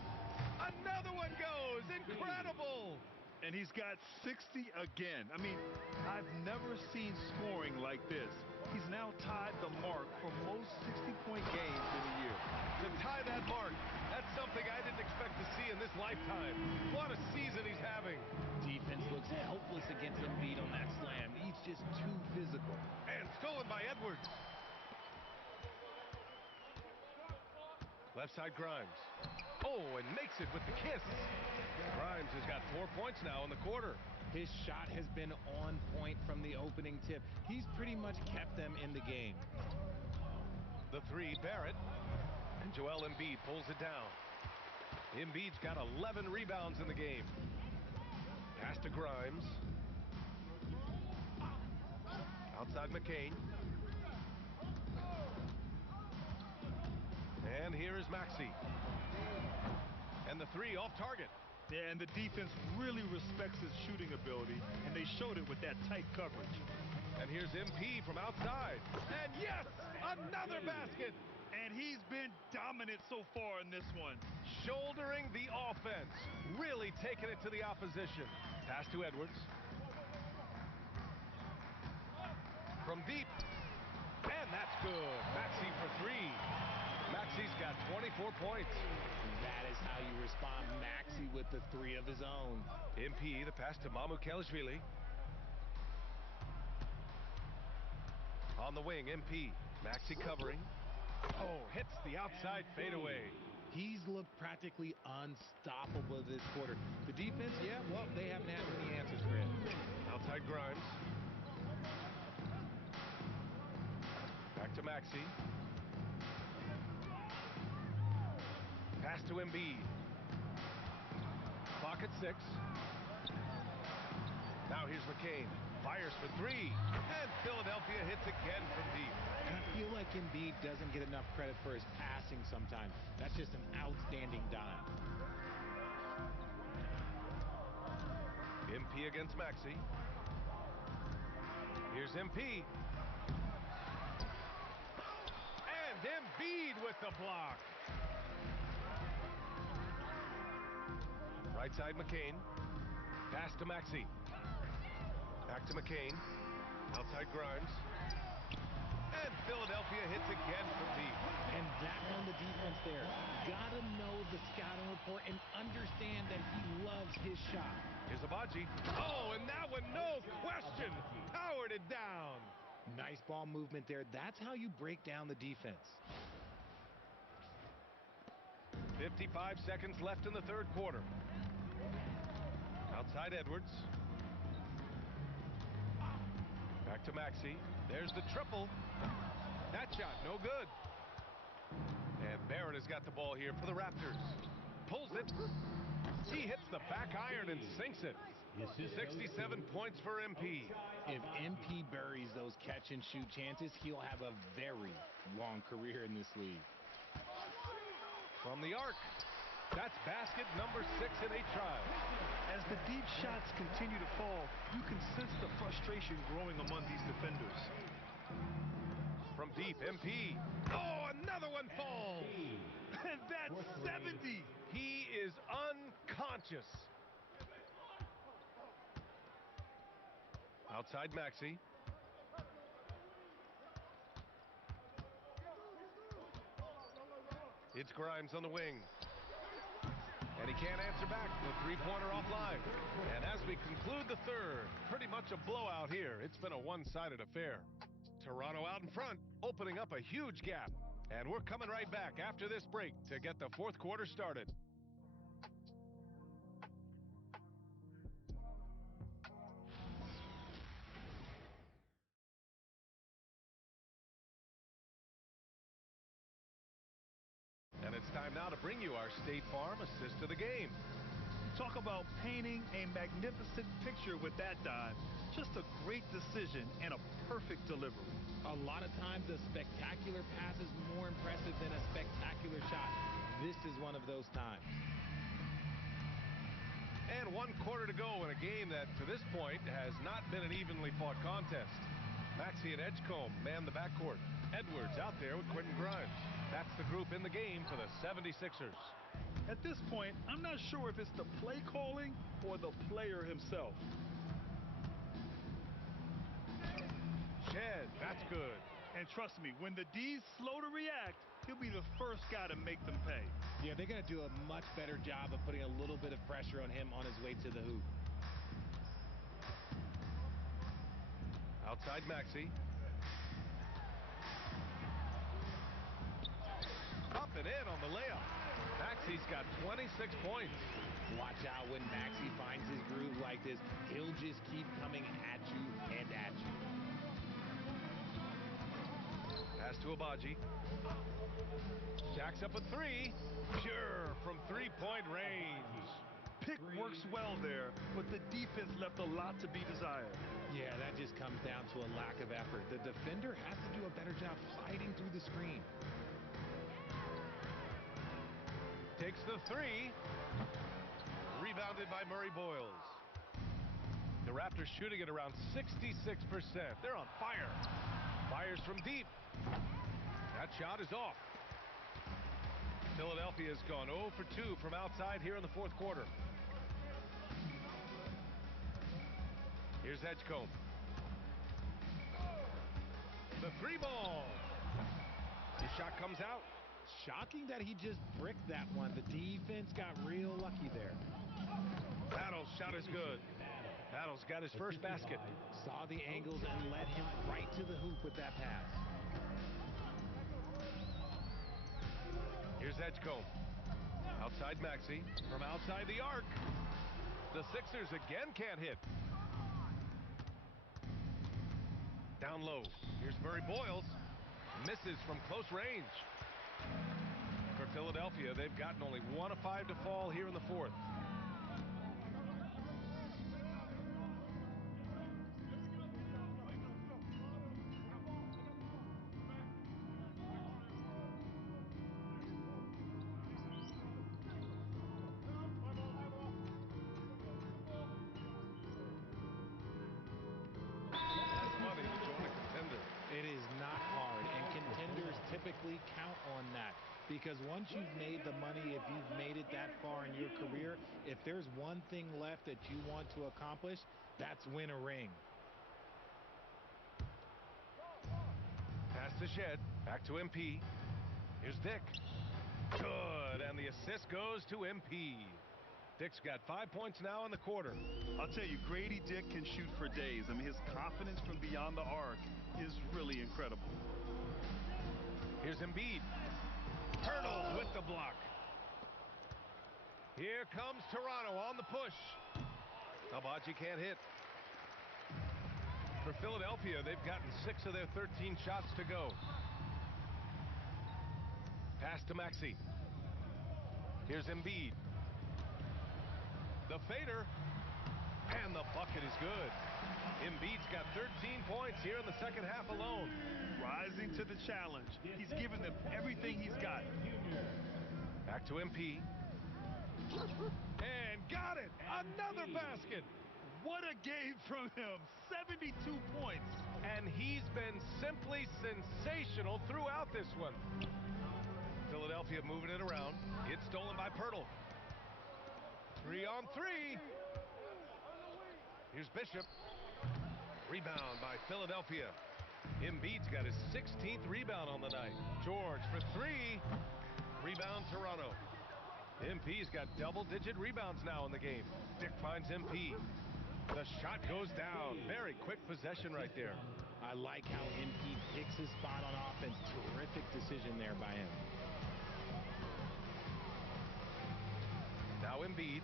Another one goes. Incredible. And he's got 60 again. I mean, I've never seen scoring like this. He's now tied the mark for most 60-point games in a year. To tie that mark, that's something I didn't expect to see in this lifetime. What a season he's having. Defense looks helpless against Embiid on that slam. He's just too physical. And stolen by Edwards. Left side Grimes. Oh, and makes it with the kiss. Grimes has got 4 points now in the quarter. His shot has been on point from the opening tip. He's pretty much kept them in the game. The 3, Barrett. And Joel Embiid pulls it down. Embiid's got 11 rebounds in the game. Pass to Grimes. Outside McCain. And here is Maxey. And the 3 off target. Yeah, and the defense really respects his shooting ability, and they showed it with that tight coverage. And here's MP from outside. And yes, another basket. And he's been dominant so far in this one. Shouldering the offense, really taking it to the opposition. Pass to Edwards. From deep. And that's good. Maxey for 3. Maxey's got 24 points. That is how you respond. Maxey with the 3 of his own. MP, the pass to Mamukelashvili. On the wing, MP. Maxey covering. Oh, hits the outside fadeaway. He's looked practically unstoppable this quarter. The defense, yeah, well, they haven't had many answers for him. Outside Grimes. Back to Maxey. Pass to Embiid. Clock at 6. Now here's McCain. Fires for 3. And Philadelphia hits again from deep. And I feel like Embiid doesn't get enough credit for his passing sometimes. That's just an outstanding dime. MP against Maxey. Here's MP. And Embiid with the block. Right side McCain. Pass to Maxey. Back to McCain. Outside Grimes. And Philadelphia hits again from deep. And that on the defense there. Gotta know the scouting report and understand that he loves his shot. Here's Abaji. Oh, and that one, no question, powered it down. Nice ball movement there. That's how you break down the defense. 55 seconds left in the third quarter. Outside Edwards. Back to Maxey. There's the triple. That shot, no good. And Barrett has got the ball here for the Raptors. Pulls it. He hits the back iron and sinks it. 67 points for MP. If MP buries those catch and shoot chances, he'll have a very long career in this league. From the arc. That's basket number 6 in 8 tries. As the deep shots continue to fall, you can sense the frustration growing among these defenders. From deep, MP. Oh, another one falls. And that's 70. He is unconscious. Outside Maxey. It's Grimes on the wing. And he can't answer back. The three-pointer offline. And as we conclude the third, pretty much a blowout here. It's been a one-sided affair. Toronto out in front, opening up a huge gap. And we're coming right back after this break to get the fourth quarter started. time now to bring you our State Farm assist of the game. Talk about painting a magnificent picture with that dive. Just a great decision and a perfect delivery. A lot of times a spectacular pass is more impressive than a spectacular shot. This is one of those times. And 1 quarter to go in a game that, to this point, has not been an evenly fought contest. Maxey and Edgecombe man the backcourt. Edwards out there with Quentin Grimes. That's the group in the game for the 76ers. At this point, I'm not sure if it's the play calling or the player himself. Shed, that's good. And trust me, when the D's slow to react, he'll be the first guy to make them pay. Yeah, they're going to do a much better job of putting a little bit of pressure on him on his way to the hoop. Outside Maxey. Up and in on the layup. Maxey's got 26 points. Watch out when Maxey finds his groove like this. He'll just keep coming at you and at you. Pass to Abaji. Jacks up a three. Pure from three-point range. Pick works well there, but the defense left a lot to be desired. Yeah, that just comes down to a lack of effort. The defender has to do a better job fighting through the screen. Takes the three. Rebounded by Murray Boyles. The Raptors shooting at around 66%. They're on fire. Fires from deep. That shot is off. Philadelphia has gone 0 for 2 from outside here in the fourth quarter. Here's Edgecombe. The three ball. The shot comes out. Shocking that he just bricked that one. The defense got real lucky there. Battle's shot is good. Battle's got his first basket. Saw the angles and led him right to the hoop with that pass. Here's Edgecombe. Outside Maxey. From outside the arc. The Sixers again can't hit. Down low. Here's Murray Boyles. Misses from close range. For Philadelphia, they've gotten only 1 of 5 to fall here in the fourth. It is not hard, and contenders typically count on that. Because once you've made the money, if you've made it that far in your career, if there's one thing left that you want to accomplish, that's win a ring. Pass to Shed. Back to MP. Here's Dick. Good, and the assist goes to MP. Dick's got 5 points now in the quarter. I'll tell you, Grady Dick can shoot for days. I mean, his confidence from beyond the arc is really incredible. Here's Embiid. Hurdles with the block. Here comes Toronto on the push. Abaji can't hit. For Philadelphia, they've gotten 6 of their 13 shots to go. Pass to Maxey. Here's Embiid. The fader. And the bucket is good. Embiid's got 13 points here in the second half alone. Rising to the challenge. He's given them everything he's got. Back to MP. And got it! Another basket! What a game from him. 72 points. And he's been simply sensational throughout this one. Philadelphia moving it around. It's stolen by Pirtle. 3 on 3. Here's Bishop. Rebound by Philadelphia. Embiid's got his 16th rebound on the night. George for 3. Rebound Toronto. MP's got double-digit rebounds now in the game. Dick finds MP. The shot goes down. Very quick possession right there. I like how MP picks his spot on offense. Terrific decision there by him. Now Embiid.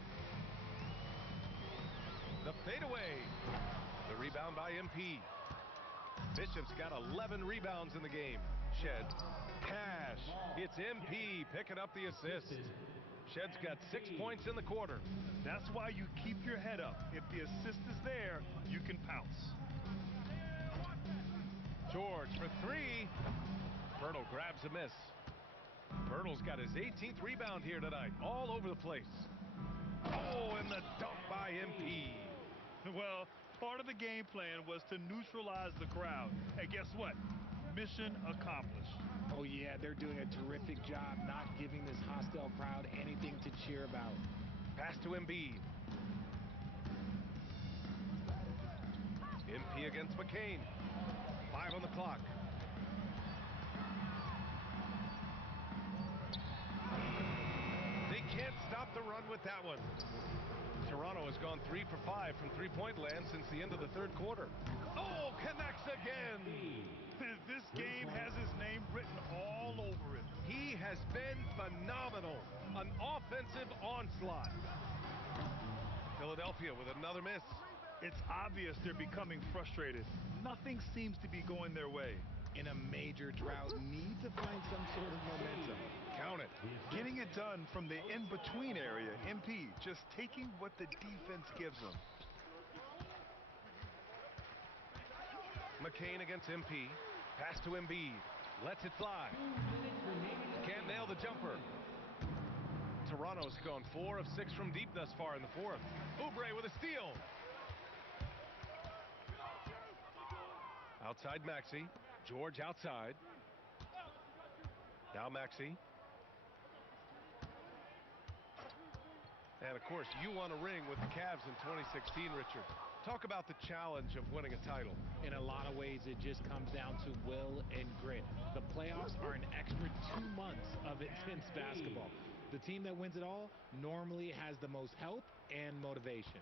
The fadeaway. The rebound by MP. Bishop's got 11 rebounds in the game. Shed. Cash It's MP picking up the assist. Shed's got 6 points in the quarter. That's why you keep your head up. If the assist is there, you can pounce. George for three. Pirtle grabs a miss. Pirtle's got his 18th rebound here tonight, all over the place. Oh, and the dunk by MP. Well, part of the game plan was to neutralize the crowd. And guess what? Mission accomplished. Oh, yeah, they're doing a terrific job not giving this hostile crowd anything to cheer about. Pass to Embiid. MP against McCain. 5 on the clock. They can't stop the run with that one. Toronto has gone 3 for 5 from three-point land since the end of the third quarter. Oh, connects again. This game has his name written all over it. He has been phenomenal. An offensive onslaught. Philadelphia with another miss. It's obvious they're becoming frustrated. Nothing seems to be going their way. In a major drought, need to find some sort of momentum. Count it. Getting it done from the in-between area, MP, just taking what the defense gives them. McCain against MP. Pass to Embiid. Lets it fly. Can't nail the jumper. Toronto's gone 4 of 6 from deep thus far in the fourth. Oubre with a steal. Outside Maxey. George outside. Now Maxey. And of course, you won a ring with the Cavs in 2016, Richard. Talk about the challenge of winning a title. In a lot of ways, it just comes down to will and grit. The playoffs are an extra 2 months of intense basketball. The team that wins it all normally has the most help and motivation.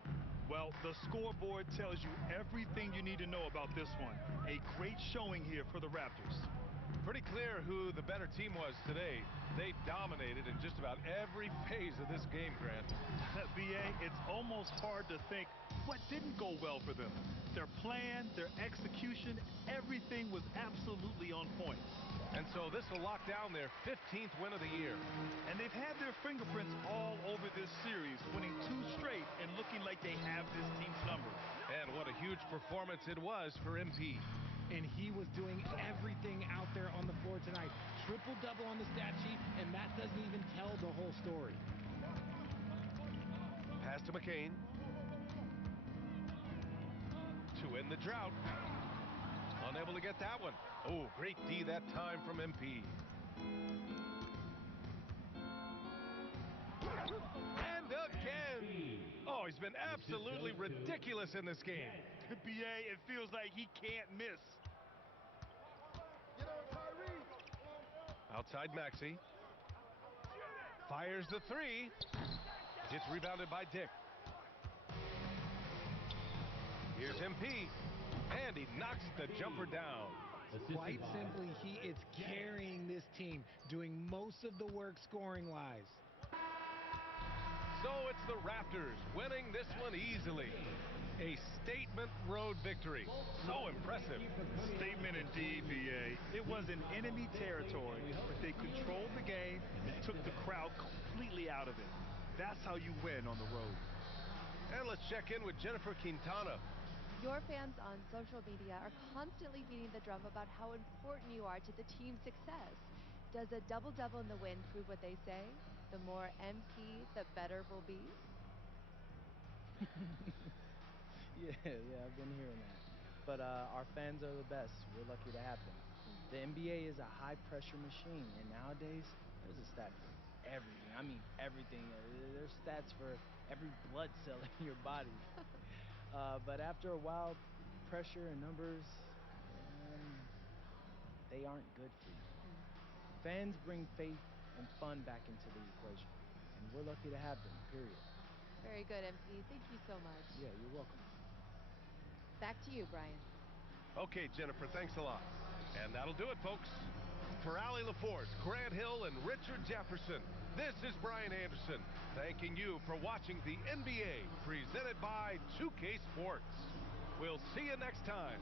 Well, the scoreboard tells you everything you need to know about this one. A great showing here for the Raptors. Pretty clear who the better team was today. They dominated in just about every phase of this game, Grant. BA, it's almost hard to think what didn't go well for them. Their plan, their execution, everything was absolutely on point. And so this will lock down their 15th win of the year. And they've had their fingerprints all over this series, winning 2 straight and looking like they have this team's number. And what a huge performance it was for MP. And he was doing everything out there on the floor tonight. Triple-double on the stat sheet, and that doesn't even tell the whole story. Pass to McCain. To end the drought. Unable to get that one. Oh, great D that time from MP. And again. Oh, he's been absolutely ridiculous in this game. BA, it feels like he can't miss. Outside Maxey. Fires the 3. It's rebounded by Dick. Here's MP. And he knocks the jumper down. Quite simply, he is carrying this team, doing most of the work scoring-wise. So it's the Raptors winning this one easily. A statement road victory. So impressive. Statement indeed, BA. It was in enemy territory, but they controlled the game and took the crowd completely out of it. That's how you win on the road. And let's check in with Jennifer Quintana. Your fans on social media are constantly beating the drum about how important you are to the team's success. Does a double-double in the win prove what they say? The more MP, the better we'll be? Yeah, I've been hearing that. But our fans are the best. We're lucky to have them. The NBA is a high-pressure machine, and nowadays, there's a stat for everything. I mean, everything. There's stats for every blood cell in your body. But after a while, pressure and numbers, they aren't good for you. Fans bring faith and fun back into the equation, and we're lucky to have them, period. Very good, MP. Thank you so much. Yeah, you're welcome. Back to you, Brian. Okay, Jennifer, thanks a lot. And that'll do it, folks. For Allie LaForce, Grant Hill, and Richard Jefferson, this is Brian Anderson, thanking you for watching the NBA, presented by 2K Sports. We'll see you next time.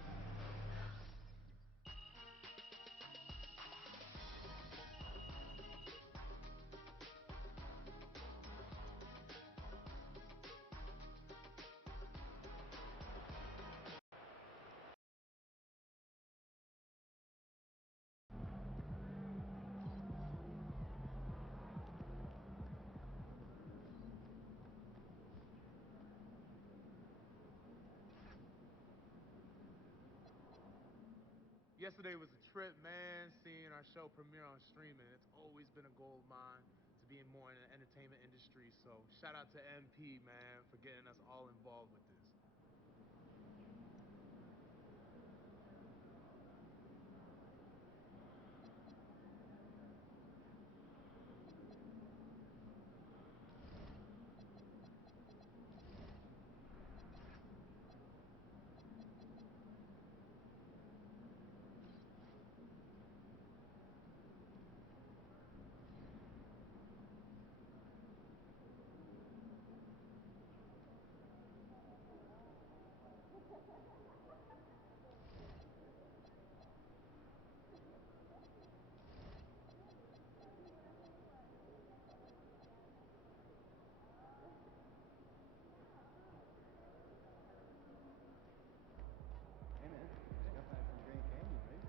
yesterday was a trip, man. Seeing our show premiere on streaming, it's always been a goal of mine to be more in the entertainment industry. So shout out to MP, man, for getting us all involved with this. Hey man, just got back from Grand Canyon, right?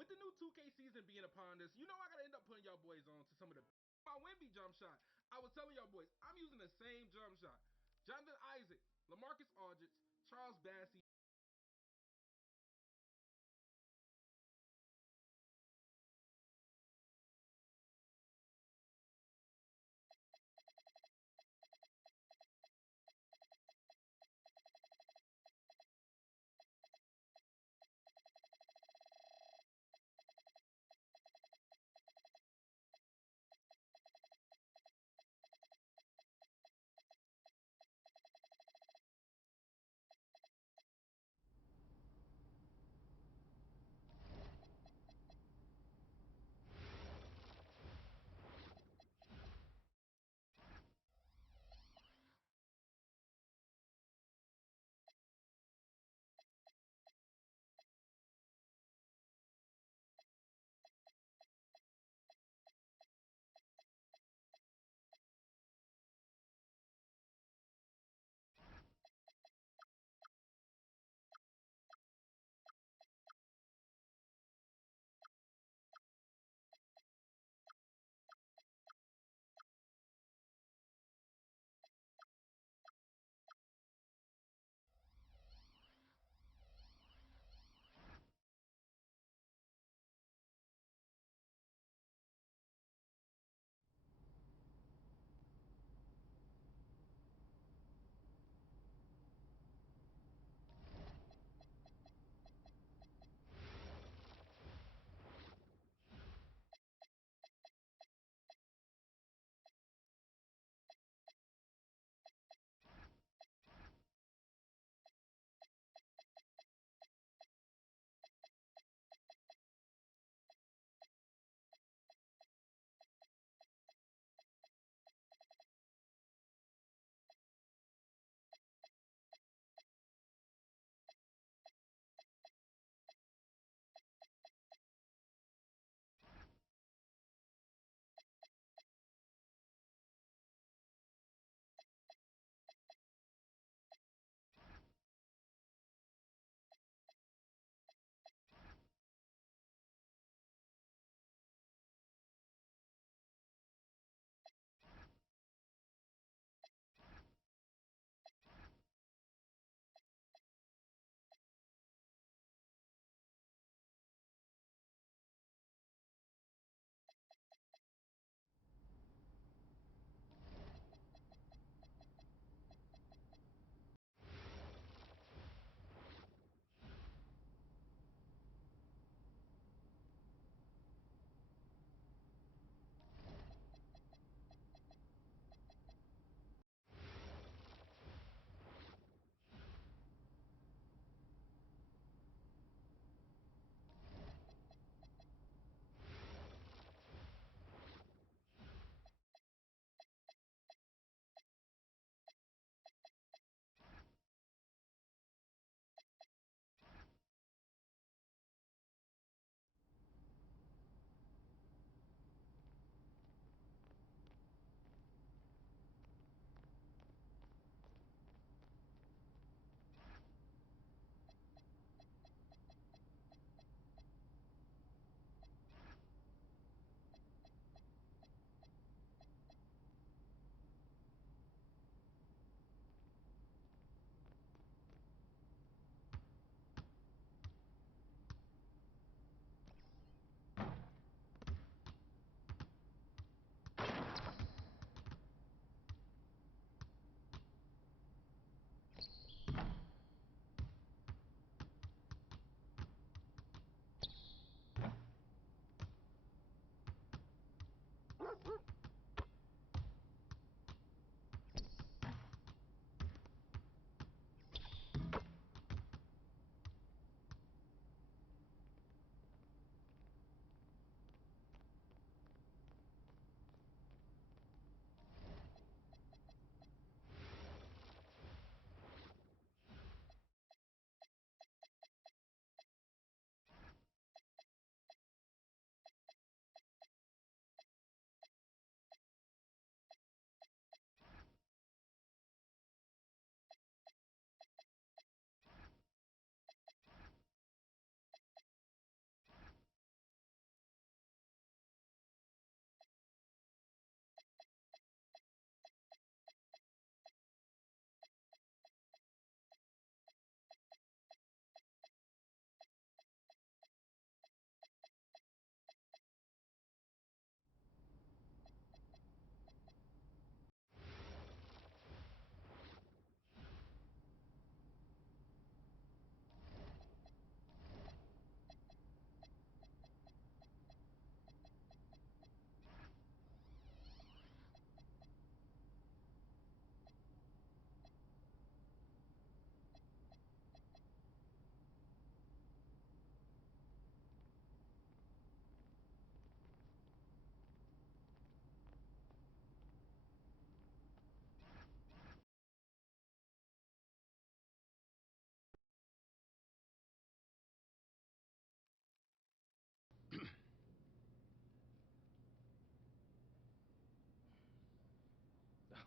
With the new 2K season being upon us, you know I gotta end up putting y'all boys on to some of the my Wemby jump shot. I was telling y'all boys, I'm using the same jump shot. Jonathan Isaac, LaMarcus Aldridge, Charles Bassey,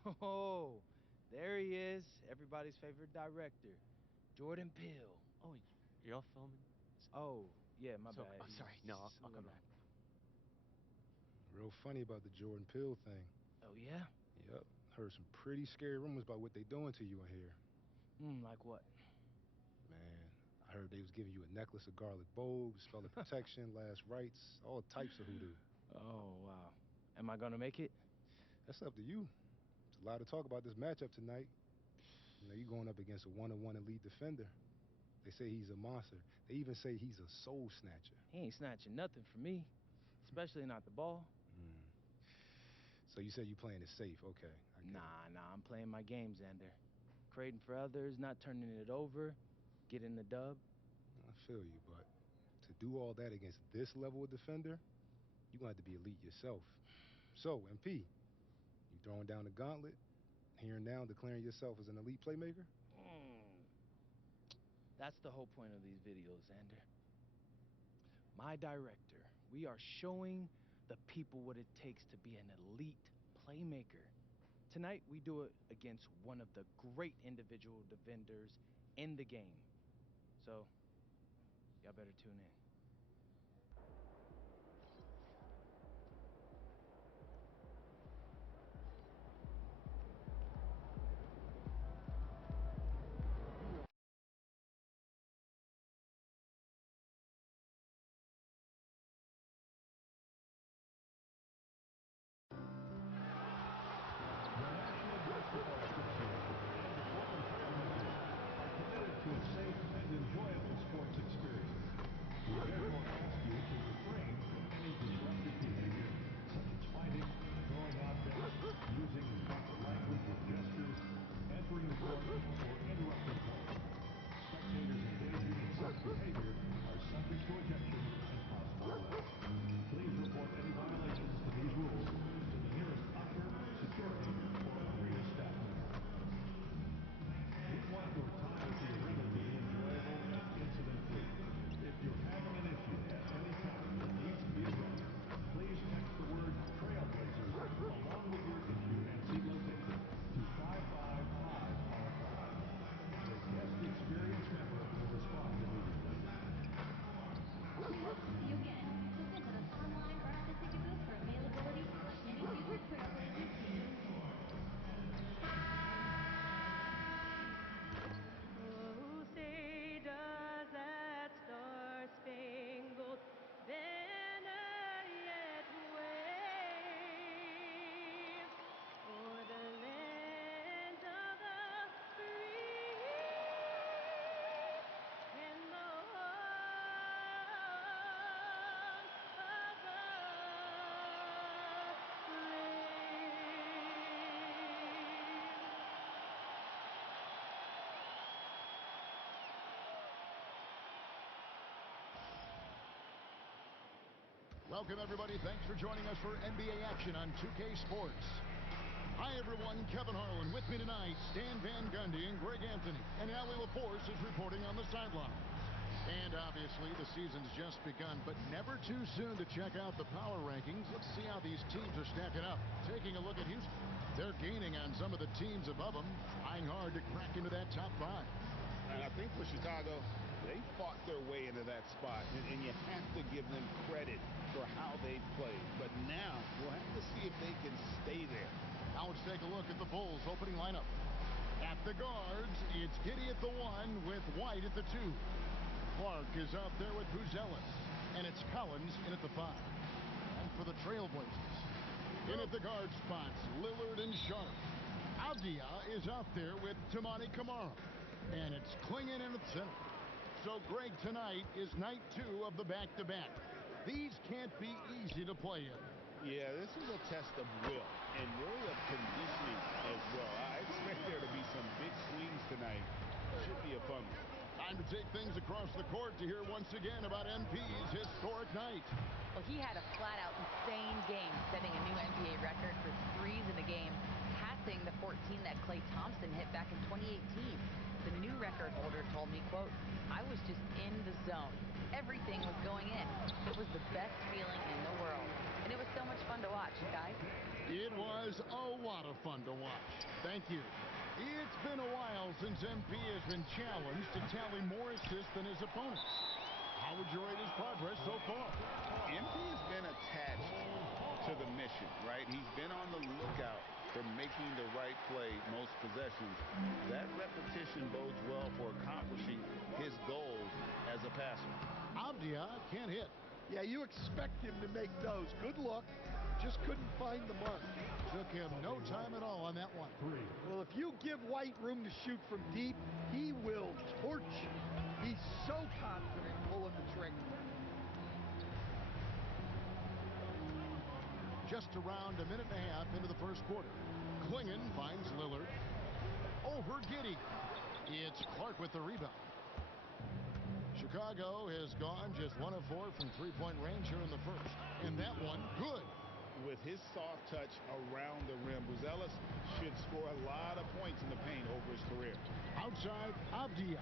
Oh, there he is, everybody's favorite director, Jordan Peele. Oh, you're all filming? Oh, yeah, my So- bad. oh, sorry. No, I'll come back. Real funny about the Jordan Peele thing. Oh, yeah? Yep. Heard some pretty scary rumors about what they doing to you in here. Like what? Man, I heard they was giving you a necklace of garlic bulbs, spell of protection, last rites, all types of hoodoo. Oh, wow. Am I gonna make it? That's up to you. There's a lot of talk about this matchup tonight. You know, you going up against a one-on-one elite defender. They say he's a monster. They even say he's a soul snatcher. He ain't snatching nothing from me, especially not the ball. So you said you playing it safe. Okay. Nah, I'm playing my game, Xander. Trading for others, not turning it over, getting the dub. I feel you, but to do all that against this level of defender, you're going to have to be elite yourself. So, MP, you throwing down the gauntlet, here and now declaring yourself as an elite playmaker? That's the whole point of these videos, Xander. My director, we are showing the people what it takes to be an elite playmaker. Tonight, we do it against one of the great individual defenders in the game. So, y'all better tune in. To a safe and enjoyable sports experience. We therefore ask you to refrain from any disruptive behavior, such as fighting, throwing objects, using rough language or gestures, entering the court, or interrupting play. Spectators engaging in such behavior are subject to ejection and possible arrest. Please report any violations to these rules to the nearest usher, security, or arena staff member. We want your time at the arena to be enjoyable and incident-free. If you're having an issue at any time that needs to be addressed, please text the word Trailblazers along with your issue and seat location to 55555. The guest experience member will respond immediately. We hope to see you again. So visit us online or at the ticket booth for availability at any future Trailblazers teams. Oh, say does that star-spangled banner yet wave o'er the land of the free and the home of the Welcome, everybody. Thanks for joining us for NBA action on 2K Sports. Hi, everyone. Kevin Harlan with me tonight. Stan Van Gundy and Greg Anthony. And Allie LaForce is reporting on the sideline. And obviously, the season's just begun, but never too soon to check out the power rankings. Let's see how these teams are stacking up. Taking a look at Houston. They're gaining on some of the teams above them, trying hard to crack into that top 5. And I think for Chicago, they fought their way into that spot, and you have to give them credit for how they played. But now, we'll have to see if they can stay there. Now let's take a look at the Bulls' opening lineup. At the guards, it's Giddey at the 1 with White at the 2. Clark is out there with Buzelis, and it's Collins in at the 5. And for the Trailblazers, in at the guard spots, Lillard and Sharp. Avdia is out there with Tamani Kamara, and it's Klingon in at center. So, Greg, tonight is night 2 of the back-to-back. These can't be easy to play in. Yeah, this is a test of will and really of conditioning as well. I expect there to be some big swings tonight. Should be a fun one. Time to take things across the court to hear once again about MP's historic night. Well, he had a flat-out insane game, setting a new NBA record for threes in a game, passing the 14 that Klay Thompson hit back in 2018. The new record holder told me, quote, "I was just in the zone. Everything was going in. It was the best feeling in the world. And it was so much fun to watch, guys." It was a lot of fun to watch. Thank you. It's been a while since MP has been challenged to tally more assists than his opponents. How would you rate his progress so far? MP has been attached to the mission, right? He's been on the lookout for making the right play most possessions. That repetition bodes well for accomplishing his goals as a passer. Avdia can't hit. Yeah, you expect him to make those. Good look. Just couldn't find the mark. Took him no time at all on that one. Well, if you give White room to shoot from deep, he will torch you. He's so confident pulling the trigger. Just around a minute and a half into the first quarter. Klingon finds Lillard. Over Giddey. It's Clark with the rebound. Chicago has gone just 1 of 4 from three-point range here in the first. And that one, good. With his soft touch around the rim, Buzelis should score a lot of points in the paint over his career. Outside, Avdia.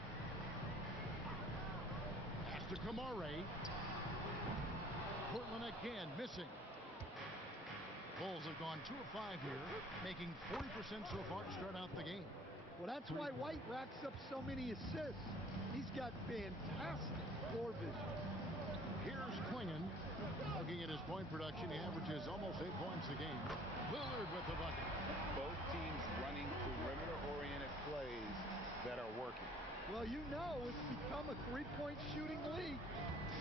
Pass to Kamare. Portland again missing. Bulls have gone 2 of 5 here, making 40% so far to start out the game. Well, that's why White racks up so many assists. He's got fantastic floor vision. Here's Klingon. Looking at his point production, he averages almost 8 points a game. Lillard with the bucket. Both teams running perimeter-oriented plays that are working. Well, you know, it's become a three-point shooting league.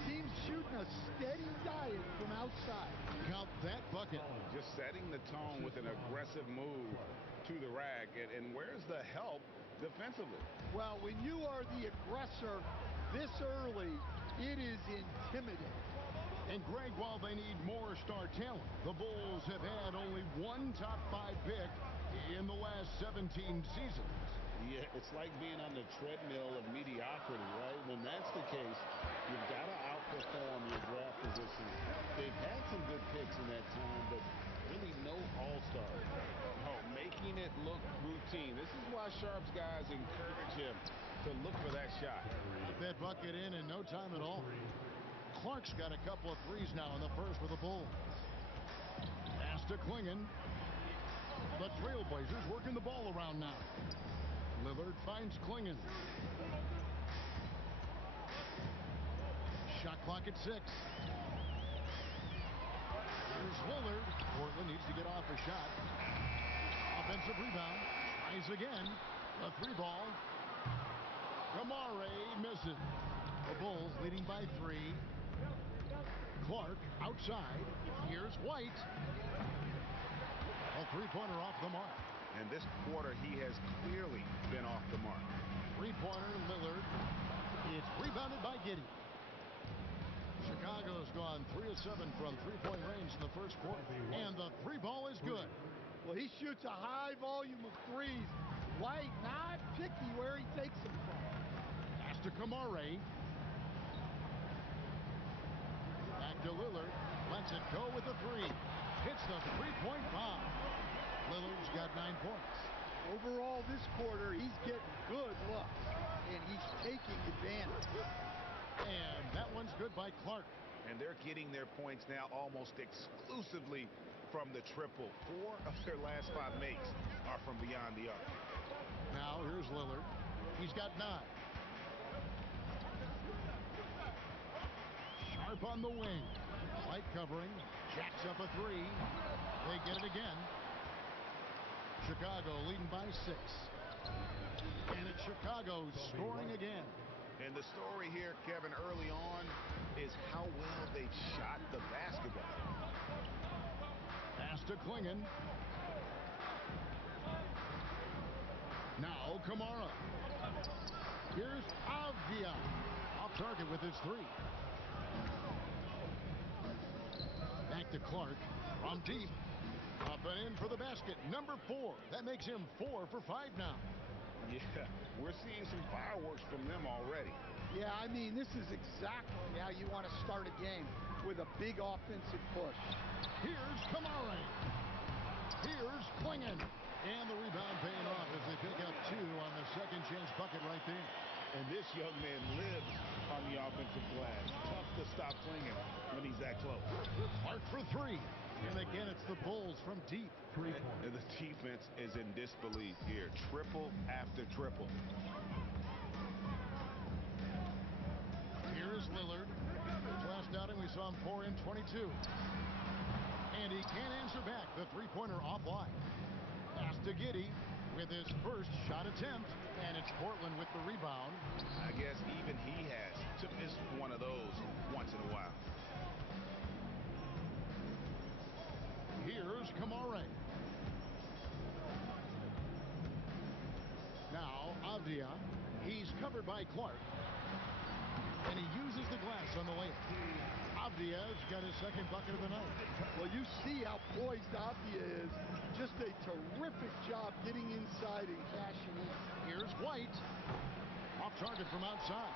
Teams shooting a steady diet from outside. Count that bucket. Just setting the tone with an aggressive move to the rack. And where's the help defensively? Well, when you are the aggressor this early, it is intimidating. And Greg, while they need more star talent, the Bulls have had only one top 5 pick in the last 17 seasons. Yeah, it's like being on the treadmill of mediocrity, right? When that's the case, you've got to outperform your draft position. They've had some good picks in that time, but really no all-star. Oh, making it look routine. This is why Sharp's guys encourage him to look for that shot. Put that bucket in no time at all. Clark's got a couple of threes now in the first for the Bulls. Pass to Klingon. The Trailblazers working the ball around now. Lillard finds Klingon. Shot clock at 6. Here's Lillard. Portland needs to get off a shot. Offensive rebound. Tries again. The 3-ball. Kamare misses. The Bulls leading by 3. Clark outside. Here's White. A 3-pointer off the mark. And this quarter, he has clearly been off the mark. 3-pointer, Lillard. It's rebounded by Giddey. Chicago's gone 3 of 7 from three-point range in the first quarter. And the 3-ball is good. Well, he shoots a high volume of threes. White not picky where he takes them from. Pass to Kamare. Back to Lillard. Lets it go with the 3. Hits the 3-point bomb. Lillard's got 9 points. Overall, this quarter, he's getting good looks, and he's taking advantage. And that one's good by Clark. And they're getting their points now almost exclusively from the triple. 4 of their last 5 makes are from beyond the arc. Now, here's Lillard. He's got 9. Sharp on the wing. Light covering. Jacks up a 3. They get it again. Chicago leading by 6. And it's Chicago scoring again. And the story here, Kevin, early on is how well they shot the basketball. Pass to Klingon. Now Kamara. Here's Avdia. Off target with his 3. Back to Clark. From deep. Up and in for the basket. Number 4. That makes him 4 for 5 now. Yeah, we're seeing some fireworks from them already. Yeah, I mean, this is exactly how you want to start a game, with a big offensive push. Here's Kamare. Here's Klingon. And the rebound paying off as they pick up 2 on the second chance bucket right there. And this young man lives on the offensive glass. Tough to stop Klingon when he's that close. Clark for 3. And again, it's the Bulls from deep. And the defense is in disbelief here. Triple after triple. Here's Lillard. His last outing, we saw him pour in 22. And he can't answer back. The three-pointer offline. Pass to Giddey with his first shot attempt. And it's Portland with the rebound. I guess even he has to miss one of those once in a while. Here's Kamare. Now Avdia. He's covered by Clark. And he uses the glass on the layup. Avdia's got his second bucket of the night. Well, you see how poised Avdia is. Just a terrific job getting inside and cashing in. Here's White. Off target from outside.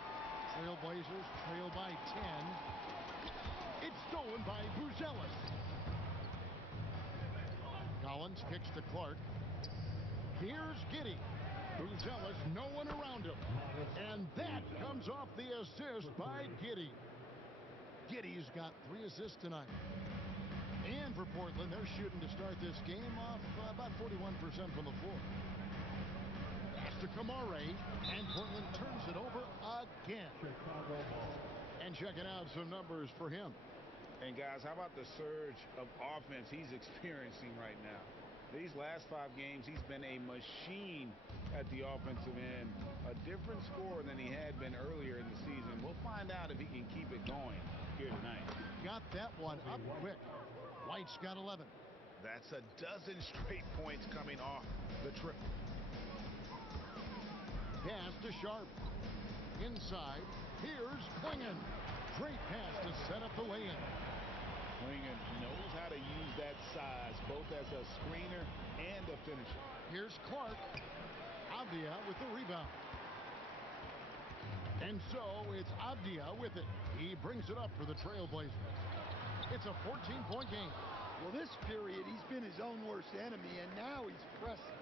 Trailblazers trail by 10. It's stolen by Buzelis. Collins kicks to Clark. Here's Giddey. Buzelis, no one around him. And that comes off the assist by Giddey. Giddey's got 3 assists tonight. And for Portland, they're shooting to start this game off about 41% from the floor. Pass to Kamare, and Portland turns it over again. And checking out some numbers for him. And guys, how about the surge of offense he's experiencing right now? These last 5 games, he's been a machine at the offensive end. A different scorer than he had been earlier in the season. We'll find out if he can keep it going here tonight. Got that one up quick. White's got 11. That's a dozen straight points coming off the triple. Pass to Sharp. Inside, here's Klingon. Great pass to set up the lay-in. Klingon knows how to use that size, both as a screener and a finisher. Here's Clark. Avdia with the rebound. And so it's Avdia with it. He brings it up for the Trailblazers. It's a 14-point game. Well, this period, he's been his own worst enemy, and now he's pressing.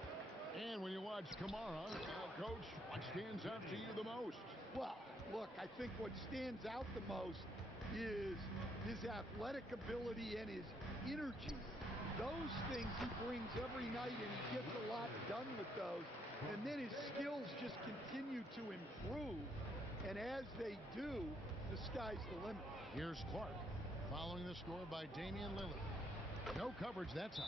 And when you watch Kamara, Coach, what stands out to you the most? Well, look, I think what stands out the most is his athletic ability and his energy. Those things he brings every night, and he gets a lot done with those. And then his skills just continue to improve. And as they do, the sky's the limit. Here's Clark, following the score by Damian Lillard. No coverage that time.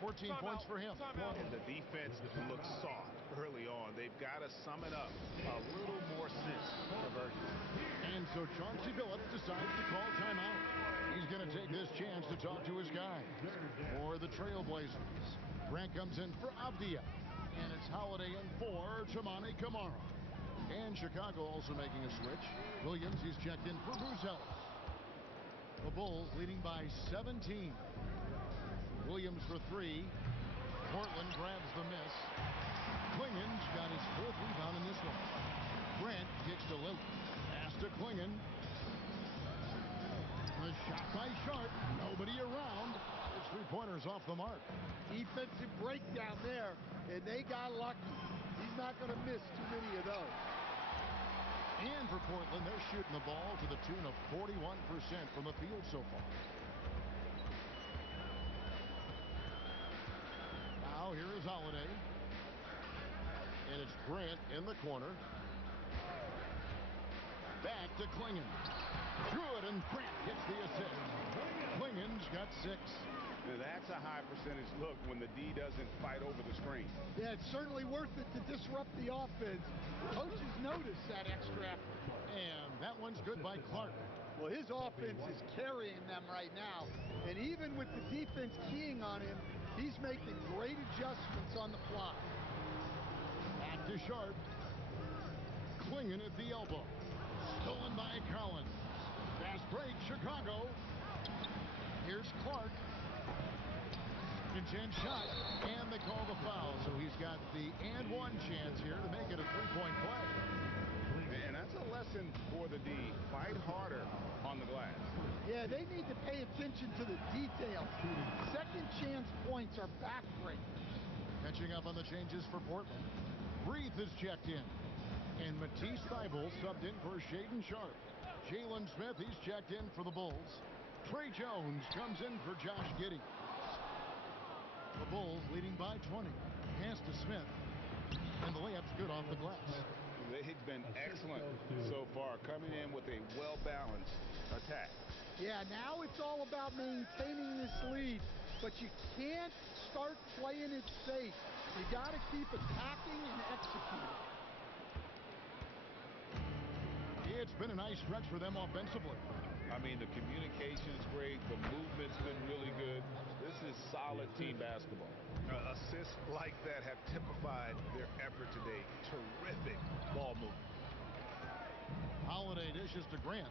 14 points for him. And the defense looks soft early on. They've got to sum it up a little more sense of urgency. And so Chauncey Billups decides to call timeout. He's going to take this chance to talk to his guy. For the Trailblazers, Grant comes in for Avdia. And it's Holiday in for Toumani Camara. And Chicago also making a switch. Williams, he's checked in for Buzelis. The Bulls leading by 17. Williams for 3. Portland grabs the miss. Klingon's got his 4th rebound in this one. Grant kicks to Lillard. Pass to Klingon. The shot by Sharp. Nobody around. His 3-pointers off the mark. Defensive breakdown there, and they got lucky. He's not going to miss too many of those. And for Portland, they're shooting the ball to the tune of 41% from the field so far. Now here is Holiday. And it's Grant in the corner. Back to Klingon. Good, and Grant gets the assist. Klingon's got 6. Now that's a high percentage look when the D doesn't fight over the screen. Yeah, it's certainly worth it to disrupt the offense. Coaches notice that extra effort. And that one's good by Clark. Well, his offense is carrying them right now. And even with the defense keying on him, he's making great adjustments on the fly. Back to Sharp. Klingon at the elbow. Stolen by Collins. Fast break, Chicago. Here's Clark. Second shot, and they call the foul. So he's got the and one chance here to make it a 3-point play. And that's a lesson for the D. Fight harder on the glass. Yeah, they need to pay attention to the details. Second chance points are backbreakers. Catching up on the changes for Portland. Breathe is checked in. And Matisse Thybulle subbed in for Shaedon Sharp. Jalen Smith, he's checked in for the Bulls. Trey Jones comes in for Josh Giddey. The Bulls leading by 20. Pass to Smith. And the layup's good off the glass. They've been excellent so far, coming in with a well-balanced attack. Yeah, now it's all about maintaining this lead, but you can't start playing it safe. You got to keep attacking and executing. It's been a nice stretch for them offensively. I mean, the communication's great. The movement's been really good. This is solid team basketball. Assists like that have typified their effort today. Terrific ball movement. Holiday dishes to Grant.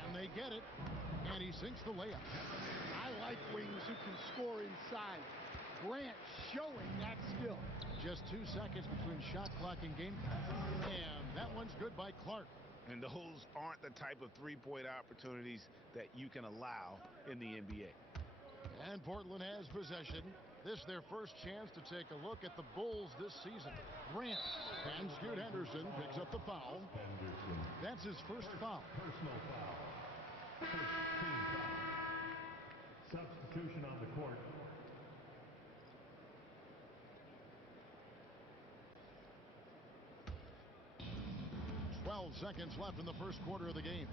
And they get it. And he sinks the layup. I like wings who can score inside. Grant showing that skill. Just 2 seconds between shot clock and game time. And that one's good by Clark. And those aren't the type of three-point opportunities that you can allow in the NBA. And Portland has possession. This their first chance to take a look at the Bulls this season. Grant and Scoot Henderson picks up the foul. That's his first foul. Personal foul. First team foul. Substitution on the court. 12 seconds left in the first quarter of the game.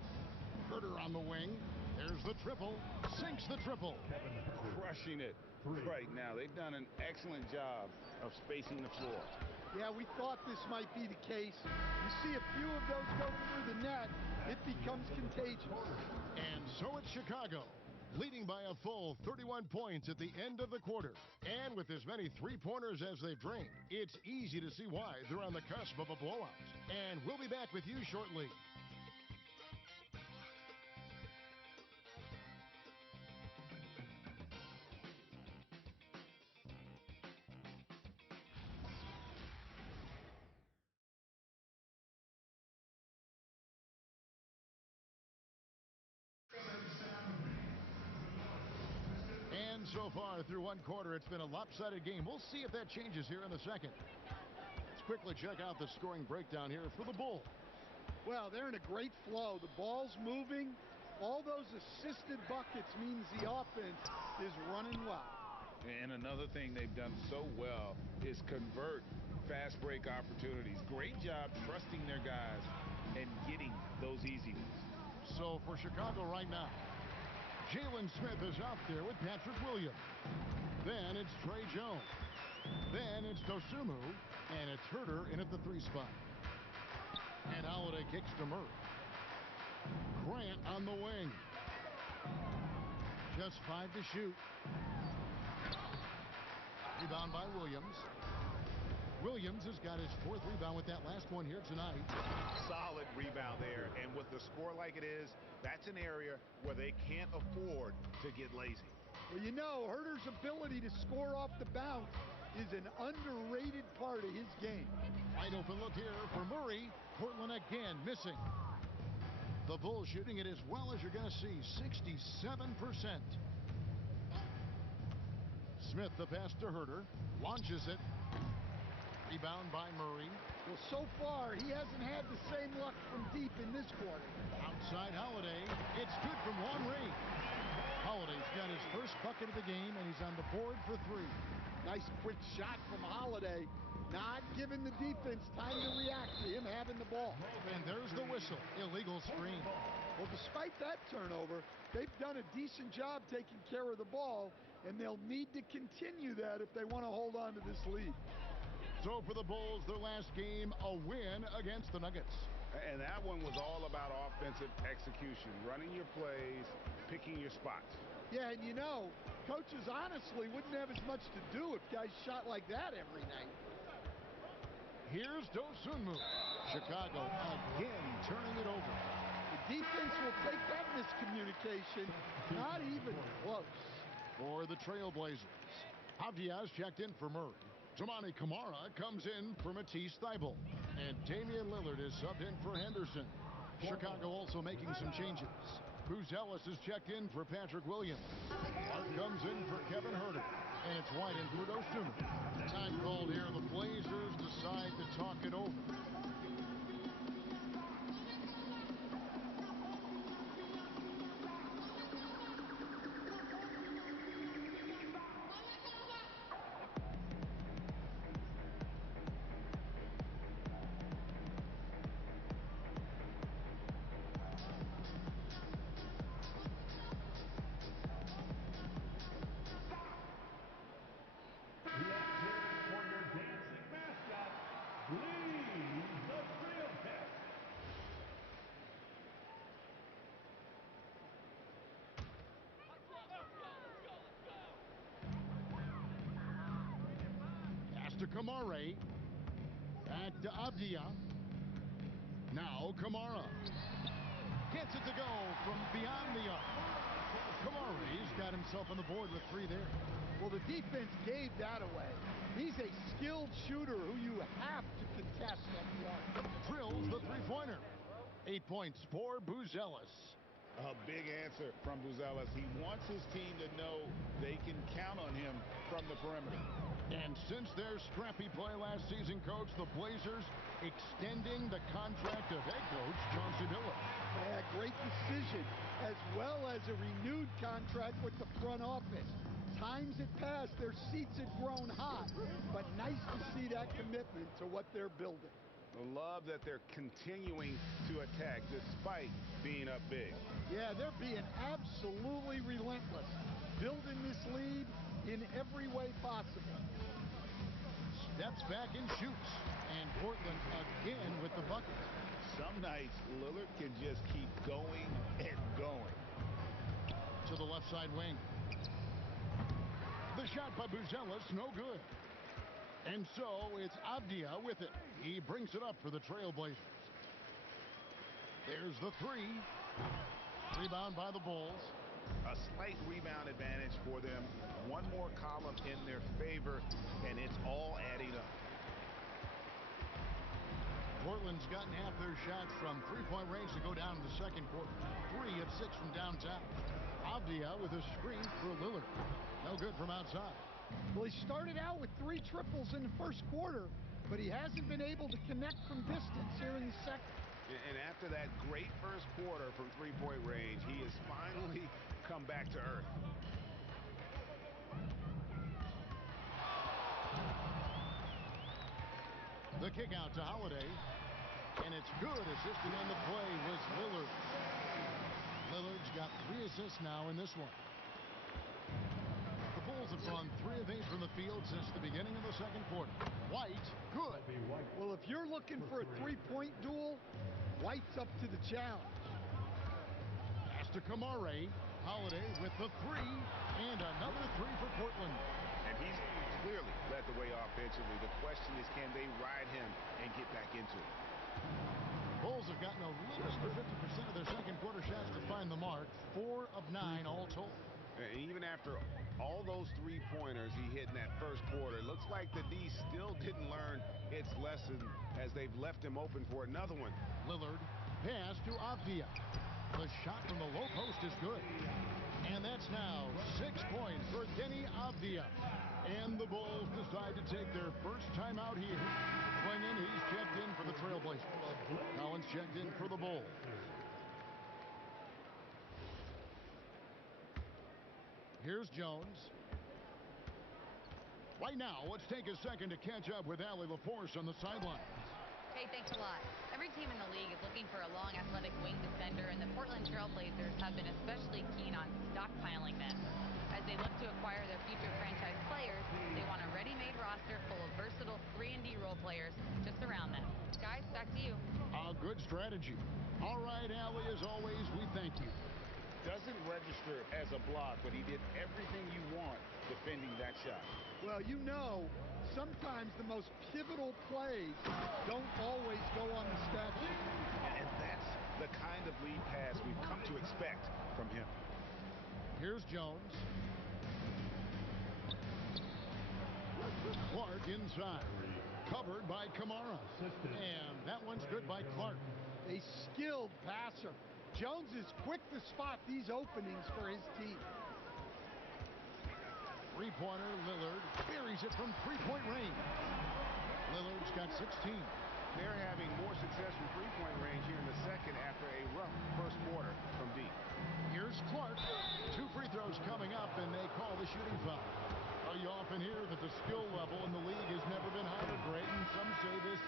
Herter on the wing. There's the triple. Sinks the triple. Crushing it right now. They've done an excellent job of spacing the floor. Yeah, we thought this might be the case. You see a few of those go through the net, it becomes contagious. And so it's Chicago, leading by a full 31 points at the end of the quarter. And with as many three-pointers as they've drained, it's easy to see why they're on the cusp of a blowout. And we'll be back with you shortly. And so far through one quarter, it's been a lopsided game. We'll see if that changes here in the second. Let's quickly check out the scoring breakdown here for the Bulls. Well, they're in a great flow. The ball's moving. All those assisted buckets means the offense is running well. And another thing they've done so well is convert fast break opportunities. Great job trusting their guys and getting those easy ones. So for Chicago right now, Jalen Smith is out there with Patrick Williams. Then it's Trey Jones. Then it's Dosunmu. And it's Herter in at the 3 spot. And Holiday kicks to Murray. Grant on the wing. Just 5 to shoot. Rebound by Williams. Williams has got his 4th rebound with that last one here tonight. Solid rebound there. And with the score like it is, that's an area where they can't afford to get lazy. Well, you know, Herter's ability to score off the bounce is an underrated part of his game. Wide open look here for Murray. Portland again missing. The Bulls shooting it as well as you're going to see, 67%. Smith the pass to Herter. Launches it. Rebound by Murray. Well, so far, he hasn't had the same luck from deep in this quarter. Outside Holiday. It's good from long range. Holiday's got his first bucket of the game, and he's on the board for 3. Nice quick shot from Holiday. Not giving the defense time to react to him having the ball. And there's the whistle. Illegal screen. Well, despite that turnover, they've done a decent job taking care of the ball, and they'll need to continue that if they want to hold on to this lead. So for the Bulls, their last game, a win against the Nuggets. And that one was all about offensive execution, running your plays, picking your spots. Yeah, and you know, coaches honestly wouldn't have as much to do if guys shot like that every night. Here's Dosunmu. Chicago again turning it over. The defense will take that miscommunication. Not even close. For the Trailblazers, Javier checked in for Murray. Toumani Camara comes in for Matisse Thybulle. And Damian Lillard is subbed in for Henderson. Chicago also making some changes. Booz Ellis is checked in for Patrick Williams. Clark comes in for Kevin Herter. And it's White in for Dosunmu. Time called here. The Blazers decide to talk it over. Kamare. Back to Avdia. Now Kamara. Gets it to go from beyond the arc. Kamare's got himself on the board with 3 there. Well, the defense gave that away. He's a skilled shooter who you have to contest at the arc. Drills the three-pointer. 8 points for Buzelis. A big answer from Buzelis. He wants his team to know they can count on him from the perimeter. And since their scrappy play last season, Coach, the Blazers extending the contract of head coach Chauncey Billups. Yeah, great decision, as well as a renewed contract with the front office. Times had passed, their seats had grown hot, but nice to see that commitment to what they're building. I love that they're continuing to attack despite being up big. Yeah, they're being absolutely relentless, building this lead in every way possible. Steps back and shoots, and Portland again with the bucket. Some nights, Lillard can just keep going and going. To the left side wing. The shot by Buzelis, no good. And so it's Avdia with it. He brings it up for the Trailblazers. There's the 3. Rebound by the Bulls. A slight rebound advantage for them. One more column in their favor, and it's all adding up. Portland's gotten half their shots from three-point range to go down in the second quarter. 3 of 6 from downtown. Avdia with a screen for Lillard. No good from outside. Well, he started out with 3 triples in the first quarter, but he hasn't been able to connect from distance here in the second. And after that great first quarter from three-point range, he has finally come back to earth. The kick out to Holiday, and it's good. Assisting on the play was Lillard. Lillard's got 3 assists now in this one. The Bulls have gone 3 of 8 from the field since the beginning of the second quarter. White, good. Well, if you're looking for a three-point duel, White's up to the challenge. Pass to Kamare. Holiday with the 3, and another 3 for Portland. And he's clearly led the way offensively. The question is, can they ride him and get back into it? Bulls have gotten a little under 50% of their second quarter shots to find the mark. 4 of 9 all told. And even after all those three-pointers he hit in that first quarter, it looks like the D still didn't learn its lesson as they've left him open for another one. Lillard, pass to Avdia. The shot from the low post is good. And that's now 6 points for Denny Avdia. And the Bulls decide to take their first time out here. Swinging, he's checked in for the Trailblazers. Collins checked in for the Bulls. Here's Jones. Right now, let's take a second to catch up with Allie LaForce on the sidelines. Hey, thanks a lot. Every team in the league is looking for a long, athletic wing defender, and the Portland Trailblazers have been especially keen on stockpiling them. As they look to acquire their future franchise players, they want a ready-made roster full of versatile 3-and-D role players to surround them. Guys, back to you. A good strategy. All right, Allie, as always, we thank you. Doesn't register as a block, but he did everything you want defending that shot. Well, you know, sometimes the most pivotal plays don't always go on the stat sheet. And that's the kind of lead pass we've come to expect from him. Here's Jones. Clark inside. Covered by Kamara. And that one's good by Clark. A skilled passer. Jones is quick to spot these openings for his team. Three-pointer, Lillard buries it from three-point range. Lillard's got 16. They're having more success from three-point range here in the second after a rough first quarter from deep. Here's Clark. 2 free throws coming up, and they call the shooting foul. You often hear that the skill level in the league has never been higher, Greg, and some say this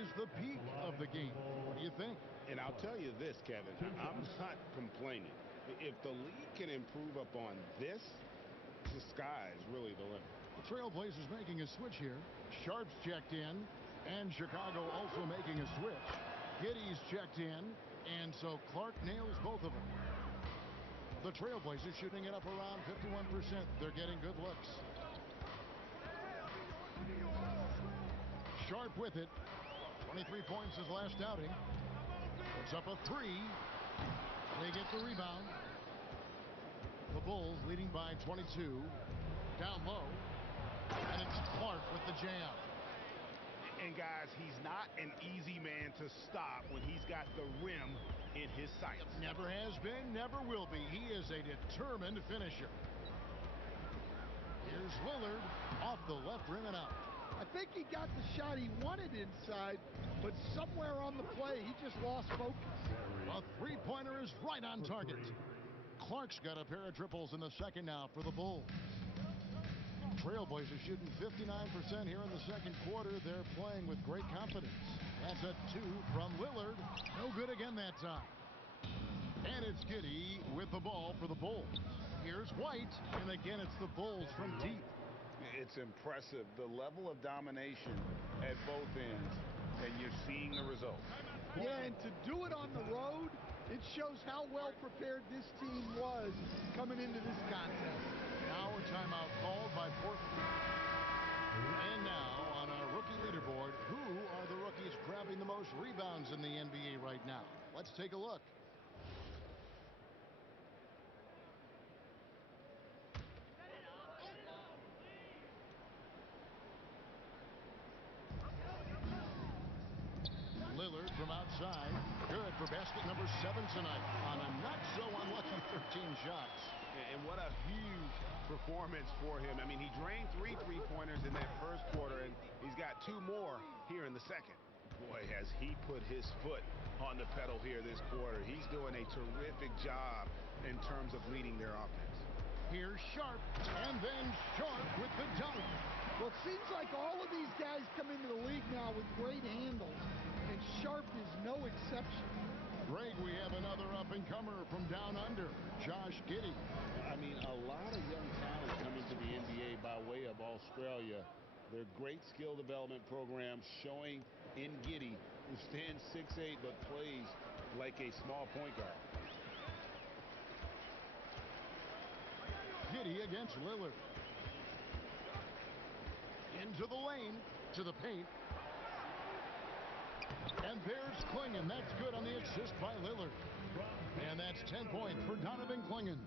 is the peak of the game. What do you think? And I'll tell you this, Kevin, I'm not complaining. If the league can improve upon this, the sky is really the limit. The Trailblazers making a switch here. Sharp's checked in, and Chicago also making a switch. Giddey's checked in, and so Clark nails both of them. The Trailblazers shooting it up around 51%. They're getting good looks. Sharp with it. 23 points his last outing. Puts up a three. They get the rebound. The Bulls leading by 22. Down low. And it's Clark with the jam. And guys, he's not an easy man to stop when he's got the rim in his sights. Never has been, never will be. He is a determined finisher. Here's Lillard off the left rim and out. I think he got the shot he wanted inside, but somewhere on the play, he just lost focus. A three-pointer is right on target. Clark's got a pair of triples in the second now for the Bulls. Trailblazers shooting 59% here in the second quarter. They're playing with great confidence. That's a two from Lillard. No good again that time. And it's Giddey with the ball for the Bulls. Here's White, and again it's the Bulls from deep. It's impressive, the level of domination at both ends, and you're seeing the results. Yeah, and to do it on the road, it shows how well prepared this team was coming into this contest. Now a timeout called by Portland. And now on our rookie leaderboard, who are the rookies grabbing the most rebounds in the NBA right now? Let's take a look. Lillard from outside. Good for basket number 7 tonight on a not-so-unlucky 13 shots. And what a huge performance for him. I mean, he drained 3 three-pointers in that first quarter, and he's got 2 more here in the second. Boy, has he put his foot on the pedal here this quarter. He's doing a terrific job in terms of leading their offense. Here's Sharp, and then Sharp with the dunk. Well, it seems like all of these guys come into the league now with great handles, and Sharp is no exception. Greg, we have another up-and-comer from down under, Josh Giddey. I mean, a lot of young talent coming to the NBA by way of Australia. Their great skill development programs showing in Giddey, who stands 6'8", but plays like a small point guard. Giddey against Lillard. Into the lane, to the paint. And there's Klingon. That's good on the assist by Lillard. And that's 10 points for Donovan Klingon.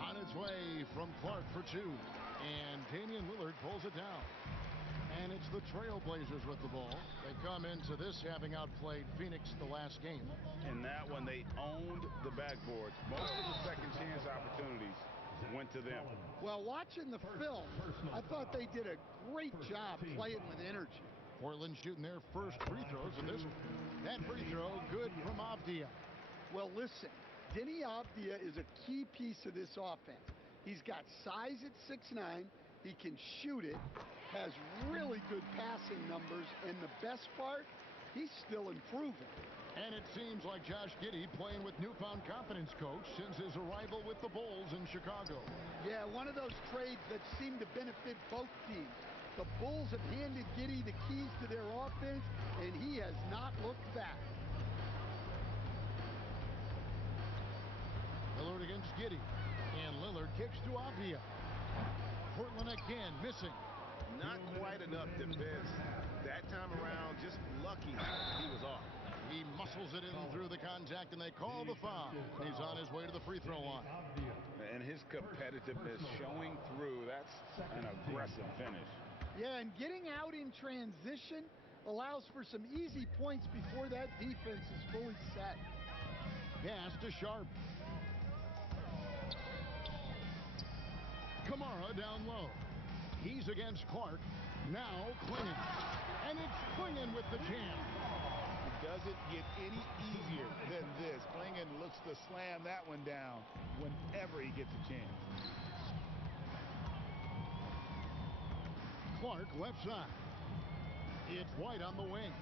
On its way from Clark for 2. And Damian Lillard pulls it down. And it's the Trailblazers with the ball. They come into this having outplayed Phoenix the last game. In that one, they owned the backboards. Most of the second chance opportunities went to them. Well, watching the film, I thought they did a great job playing with energy. Portland shooting their first free throws of this. That free throw good from Avdia. Well, listen, Deni Avdia is a key piece of this offense. He's got size at 6'9". He can shoot it, has really good passing numbers, and the best part, he's still improving. And it seems like Josh Giddey playing with newfound confidence, Coach, since his arrival with the Bulls in Chicago. Yeah, one of those trades that seem to benefit both teams. The Bulls have handed Giddey the keys to their offense, and he has not looked back. Lillard against Giddey. And Lillard kicks to Avdia. Portland again missing. Not quite enough defense. That time around, just lucky he was off. He muscles it in through the contact, and they call the foul. He's on his way to the free throw line. And his competitiveness showing through. That's an aggressive finish. Yeah, and getting out in transition allows for some easy points before that defense is fully set. Pass to Sharp. Kamara down low. He's against Clark. Now Klingon. And it's Klingon with the jam. It doesn't get any easier than this. Klingon looks to slam that one down whenever he gets a chance. Clark left side. It's White on the wing.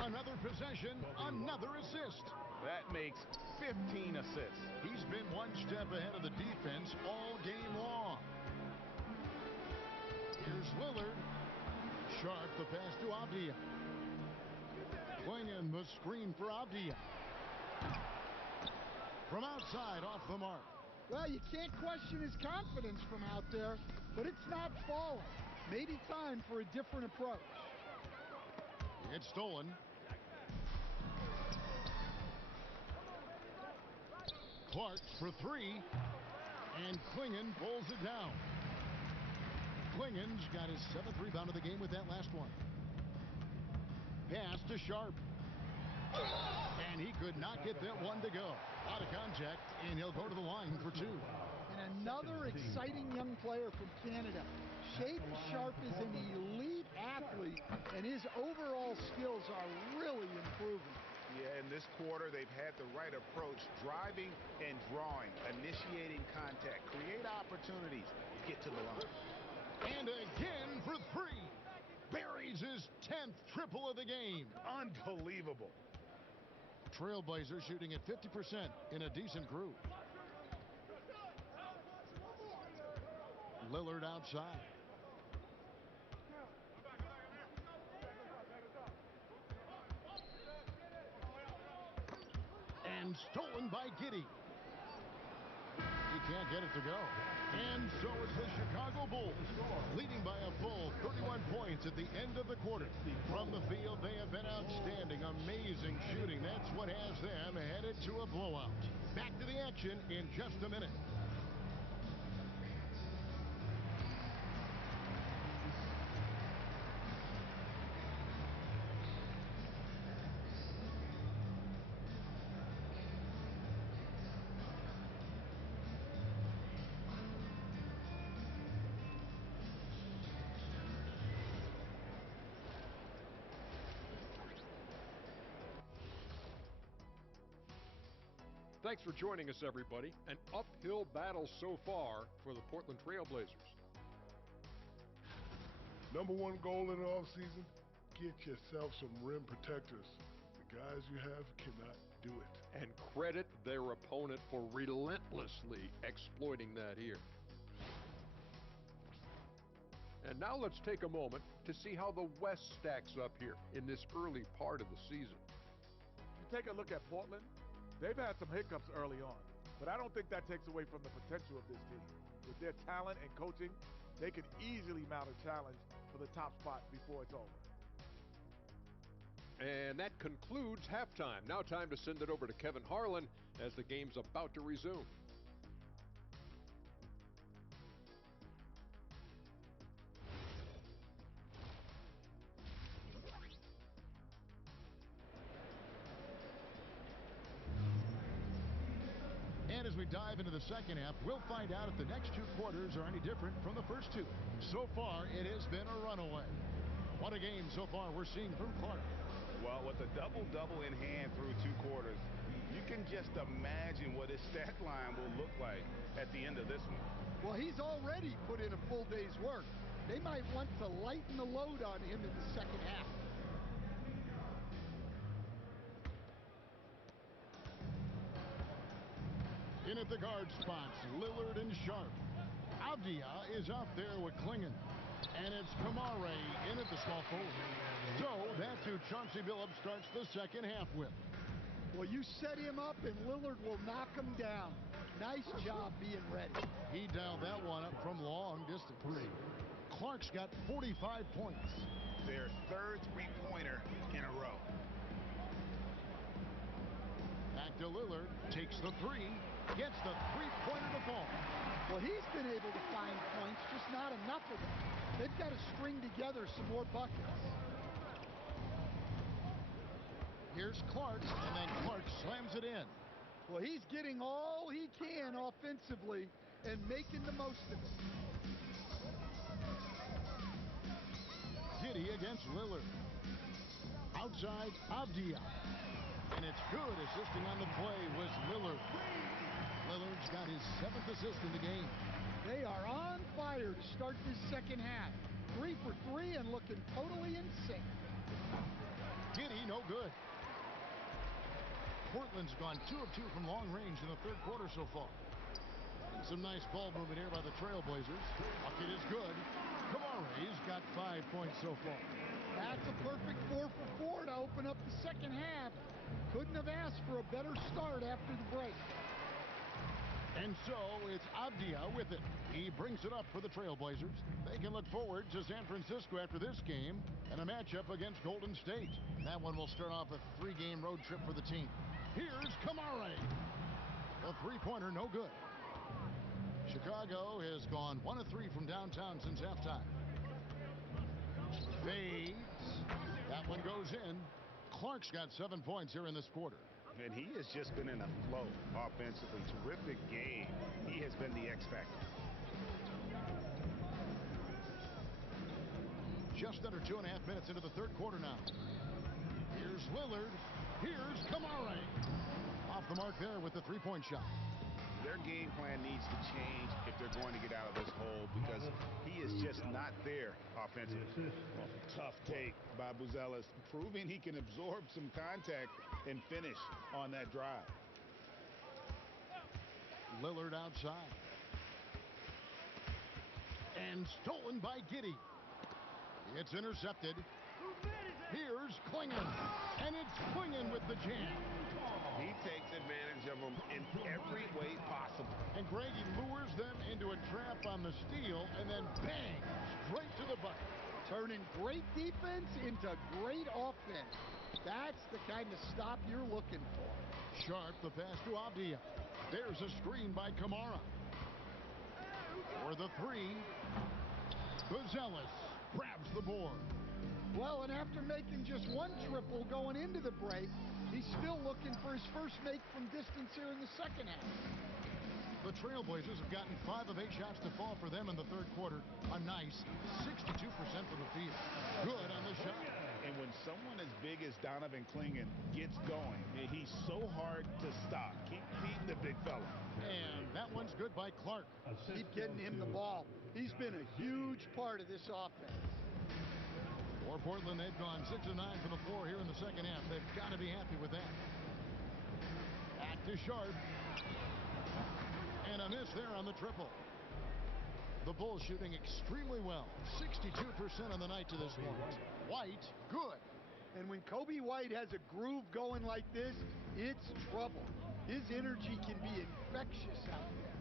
Another possession, another assist. That makes 15 assists. He's been one step ahead of the defense all game long. Here's Lillard. Sharp the pass to Avdia. Klingon the screen for Avdia. From outside, off the mark. Well, you can't question his confidence from out there, but it's not falling. Maybe time for a different approach. It's stolen. Clark for three. And Klingon pulls it down. Klingon's got his 7th rebound of the game with that last one. Pass to Sharp. And he could not get that one to go. Out of contact, and he'll go to the line for two. And another exciting young player from Canada. Shaden Sharp is an elite athlete, and his overall skills are really improving. Yeah, in this quarter, they've had the right approach, driving and drawing, initiating contact, create opportunities, get to the line. And again for three. Buries his 10th triple of the game. Unbelievable. Trailblazers shooting at 50% in a decent group. Lillard outside. And stolen by Giddey. He can't get it to go. And so it's the Chicago Bulls, leading by a full 31 points at the end of the quarter. From the field, they have been outstanding. Amazing shooting. That's what has them headed to a blowout. Back to the action in just a minute. Thanks for joining us, everybody. An uphill battle so far for the Portland Trailblazers. Number one goal in the offseason, get yourself some rim protectors. The guys you have cannot do it. And credit their opponent for relentlessly exploiting that here. And now let's take a moment to see how the West stacks up here in this early part of the season. If you take a look at Portland, they've had some hiccups early on, but I don't think that takes away from the potential of this team. With their talent and coaching, they could easily mount a challenge for the top spot before it's over. And that concludes halftime. Now time to send it over to Kevin Harlan as the game's about to resume. And as we dive into the second half, we'll find out if the next two quarters are any different from the first two. So far, it has been a runaway. What a game so far we're seeing from Clark. Well, with a double-double in hand through two quarters, you can just imagine what his stat line will look like at the end of this one. Well, he's already put in a full day's work. They might want to lighten the load on him in the second half. In at the guard spots, Lillard and Sharp. Avdia is out there with Klingon. And it's Kamare in at the small forward. So that's who Chauncey Billups starts the second half with. Well, you set him up and Lillard will knock him down. Nice job being ready. He dialed that one up from long distance. Clark's got 45 points. Their third three-pointer in a row. Back to Lillard, takes the three, gets the three-pointer to fall. Well, he's been able to find points, just not enough of them. They've got to string together some more buckets. Here's Clark, and then Clark slams it in. Well, he's getting all he can offensively and making the most of it. Giddey against Lillard. Outside, Avdia. And it's good. Assisting on the play was Lillard. Lillard's got his 7th assist in the game. They are on fire to start this second half. 3 for 3 and looking totally in sync. Giddey, no good. Portland's gone 2 of 2 from long range in the third quarter so far. And some nice ball movement here by the Trailblazers. Bucket is good. Kamare's got 5 points so far. That's a perfect 4 for 4 to open up the second half. Couldn't have asked for a better start after the break. And so it's Abdia with it. He brings it up for the Trailblazers. They can look forward to San Francisco after this game and a matchup against Golden State. That one will start off a 3-game road trip for the team. Here's Kamare. The three-pointer, no good. Chicago has gone 1 of 3 from downtown since halftime. Fades. That one goes in. Clark's got 7 points here in this quarter. And he has just been in a flow offensively. Terrific game. He has been the X factor. Just under 2.5 minutes into the third quarter now. Here's Lillard. Here's Kamare. Off the mark there with the three-point shot. Their game plan needs to change if they're going to get out of this hole because he is just not there offensively. Well, tough take by Buzelis, proving he can absorb some contact and finish on that drive. Lillard outside. And stolen by Giddey. It's intercepted. Here's Klingon. And it's Klingon with the jam. He takes advantage of them in every way possible. And Greg, he lures them into a trap on the steal, and then bang, straight to the bucket. Turning great defense into great offense. That's the kind of stop you're looking for. Sharp, the pass to Abdia. There's a screen by Kamara. For the three, Buzelis grabs the board. Well, and after making just one triple going into the break, he's still looking for his first make from distance here in the second half. The Trailblazers have gotten 5 of 8 shots to fall for them in the third quarter. A nice 62% from the field. Good on the shot. And when someone as big as Donovan Klingon gets going, he's so hard to stop. Keep beating the big fella. And that one's good by Clark. Keep getting him the ball. He's been a huge part of this offense. For Portland, they've gone 6 of 9 from the floor here in the second half. They've got to be happy with that. Back to Sharp. And a miss there on the triple. The Bulls shooting extremely well. 62% on the night to this point. White, good. And when Kobe White has a groove going like this, it's trouble. His energy can be infectious out there.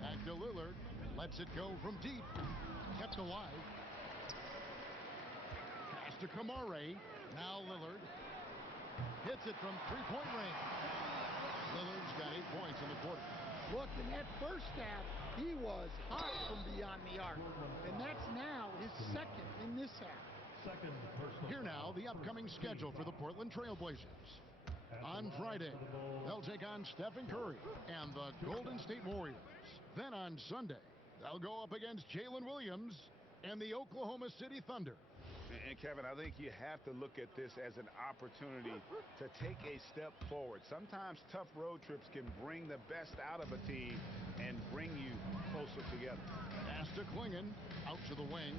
Back to Lillard. Lets it go from deep. Kept alive. Pass to Kamare. Now Lillard. Hits it from three-point range. Lillard's got 8 points in the quarter. Look, in that first half, he was hot from beyond the arc. And that's now his second in this half. Here now, the upcoming schedule for the Portland Trailblazers. On Friday, they'll take on Stephen Curry and the Golden State Warriors. Then on Sunday, they'll go up against Jalen Williams and the Oklahoma City Thunder. And Kevin, I think you have to look at this as an opportunity to take a step forward. Sometimes tough road trips can bring the best out of a team and bring you closer together. Pass to Klingon, out to the wing.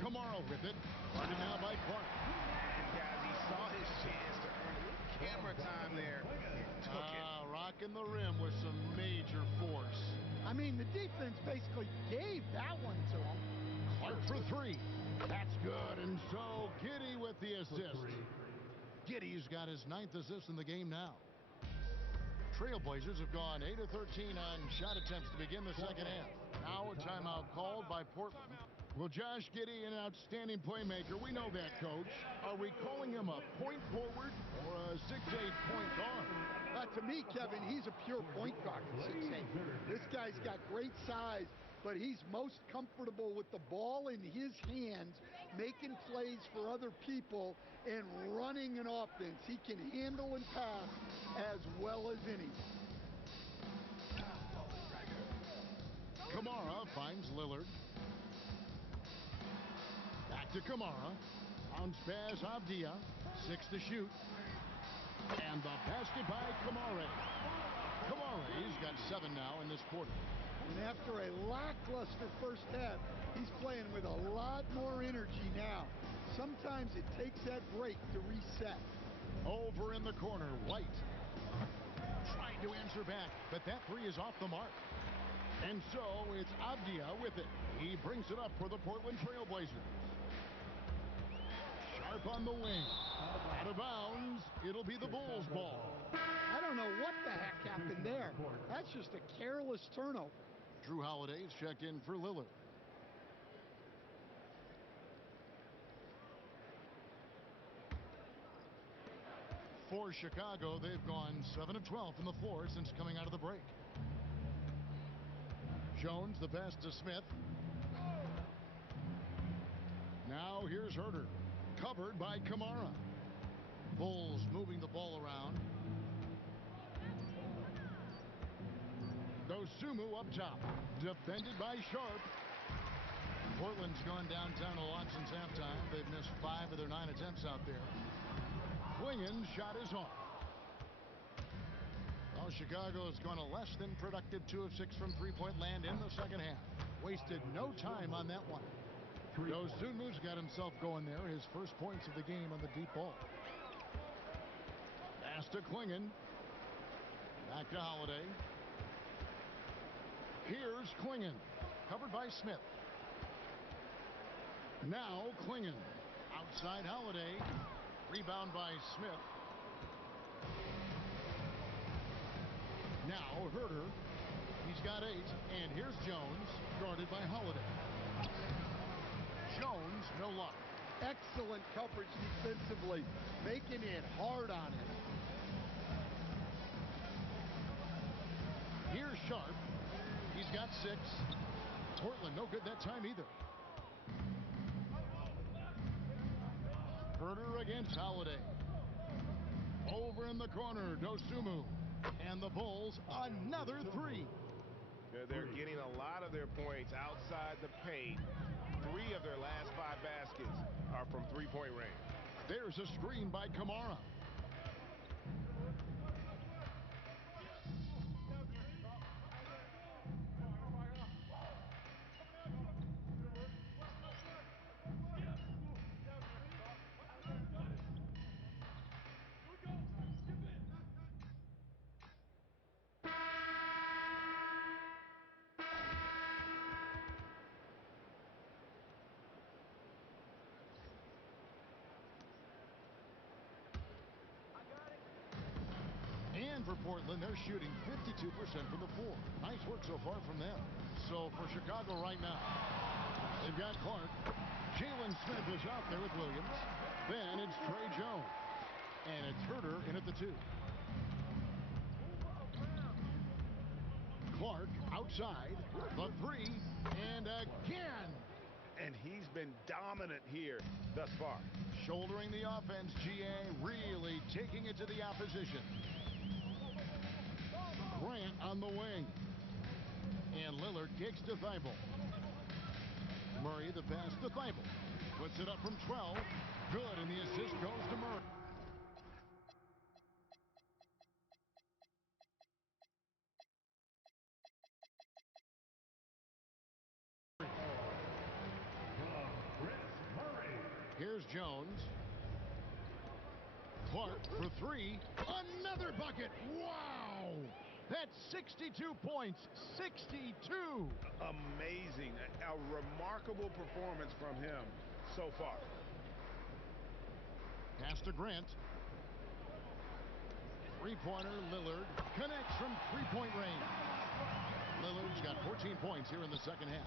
Kamara with it. Guarded now by Clark. And guys, he saw his chance to earn a little camera time there. Took it. Rocking the rim with some major force. I mean, the defense basically gave that one to him. Clark for three. That's good, and so Giddey with the assist. Giddey's got his 9th assist in the game now. Trailblazers have gone 8 of 13 on shot attempts to begin the second half. Now a timeout called by Portland. Well, Josh Giddey, an outstanding playmaker. We know that, Coach. Are we calling him a point forward or a 6'8" point guard? To me, Kevin, he's a pure point guard at 6'8". This guy's got great size, but he's most comfortable with the ball in his hands, making plays for other people and running an offense. He can handle and pass as well as anyone. Kamara finds Lillard. Back to Kamara. Bounce pass, Abdia. 6 to shoot. And the basket by Kamare. Kamare's got 7 now in this quarter. And after a lackluster first half, he's playing with a lot more energy now. Sometimes it takes that break to reset. Over in the corner, White. Trying to answer back, but that three is off the mark. And so it's Abdia with it. He brings it up for the Portland Trailblazers. Sharp on the wing. Out of bounds. It'll be the Bulls' ball. I don't know what the heck happened there. That's just a careless turnover. Drew Holiday's checked in for Lillard. For Chicago, they've gone 7 of 12 from the floor since coming out of the break. Jones, the pass to Smith. Now here's Herter, covered by Kamara. Bulls moving the ball around. Dosumu up top, defended by Sharp. Portland's gone downtown a lot since halftime. They've missed 5 of their 9 attempts out there. Klingen's shot is off. Well, Chicago has gone a less than productive 2 of 6 from three-point land in the second half. Wasted no time on that one. Dosumu's got himself going there. His first points of the game on the deep ball. Pass to Klingen. Back to Holiday. Here's Klingen, covered by Smith. Now Klingen. Outside Holiday. Rebound by Smith. Now Herter. He's got 8. And here's Jones, guarded by Holiday. Jones, no luck. Excellent coverage defensively, making it hard on him. Here's Sharp. He's got 6. Portland no good that time either. Herter against Holiday. Over in the corner, Dosumu. And the Bulls, another 3. They're getting a lot of their points outside the paint. 3 of their last 5 baskets are from three-point range. There's a screen by Kamara. And for Portland, they're shooting 52% from the floor. Nice work so far from them. So for Chicago right now, they've got Clark. Jalen Smith is out there with Williams. Then it's Trey Jones. And it's Herter in at the 2. Clark outside. The 3. And again. And he's been dominant here thus far. Shouldering the offense, GA really taking it to the opposition. Grant on the wing. And Lillard kicks to Thibault. Murray the pass to Thibault. Puts it up from 12. Good, and the assist goes to Murray. Here's Jones. Clark for 3. Another bucket. Wow! That's 62 points. 62. Amazing. A remarkable performance from him so far. Pass to Grant. Three-pointer, Lillard connects from three-point range. Lillard's got 14 points here in the second half.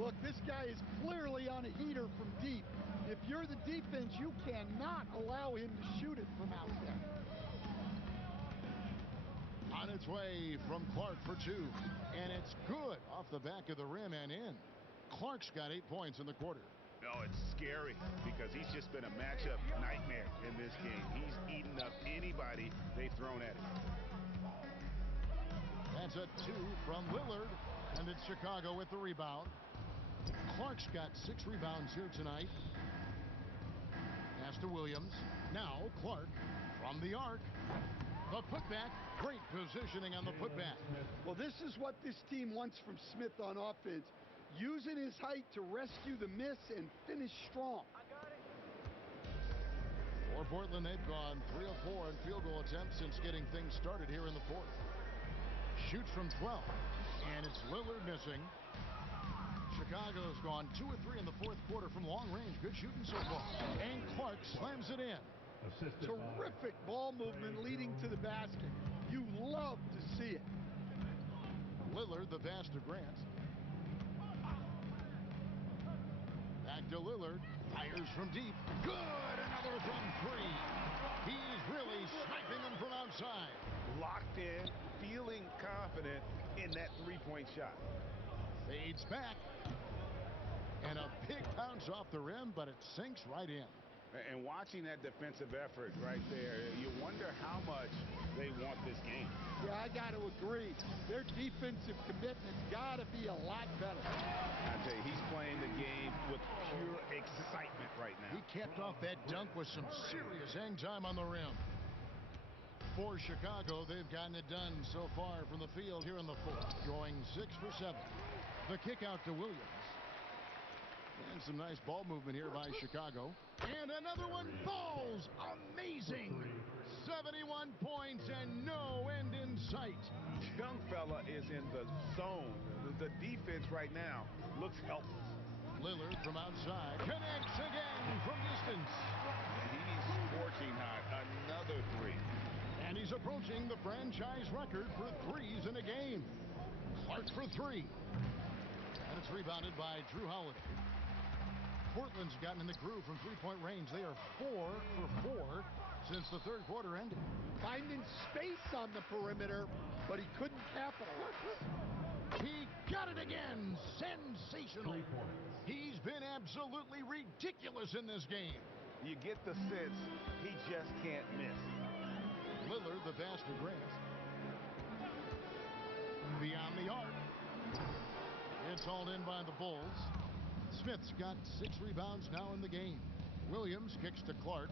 Look, this guy is clearly on a heater from deep. If you're the defense, you cannot allow him to shoot it from out there. On its way from Clark for 2. And it's good off the back of the rim and in. Clark's got 8 points in the quarter. Oh, it's scary because he's just been a matchup nightmare in this game. He's eaten up anybody they've thrown at him. That's a 2 from Lillard. And it's Chicago with the rebound. Clark's got 6 rebounds here tonight. Pass to Williams. Now Clark from the arc. The putback. Great positioning on the putback. Well, this is what this team wants from Smith on offense. Using his height to rescue the miss and finish strong. For Portland, they've gone 3 of 4 in field goal attempts since getting things started here in the fourth. Shoots from 12. And it's Lillard missing. Chicago's gone 2 of 3 in the fourth quarter from long range. Good shooting so far. And Clark slams it in. Terrific ball movement leading to the basket. You love to see it. Lillard, the pass to Grant. Back to Lillard. Fires from deep. Good! Another from three. He's really sniping them from outside. Locked in, feeling confident in that three-point shot. Fades back. And a big bounce off the rim, but it sinks right in. And watching that defensive effort right there, you wonder how much they want this game. Yeah, I got to agree. Their defensive commitment's got to be a lot better. I tell you, he's playing the game with pure excitement right now. He capped off that dunk with some serious hang time on the rim. For Chicago, they've gotten it done so far from the field here in the fourth, going 6 for 7. The kick out to Williams. And some nice ball movement here by Chicago. And another one falls. Amazing. 71 points and no end in sight. Young fella is in the zone. The defense right now looks helpless. Lillard from outside connects again from distance. He's scorching hot. Another three. And he's approaching the franchise record for threes in a game. Clark for three. And it's rebounded by Drew Holiday. Portland's gotten in the groove from three-point range. They are 4 for 4 since the third quarter ended. Finding space on the perimeter, but he couldn't capitalize. He got it again. Sensational. He's been absolutely ridiculous in this game. You get the sense he just can't miss. Lillard, the pass to Grant. Beyond the arc. It's hauled in by the Bulls. Smith's got 6 rebounds now in the game. Williams kicks to Clark.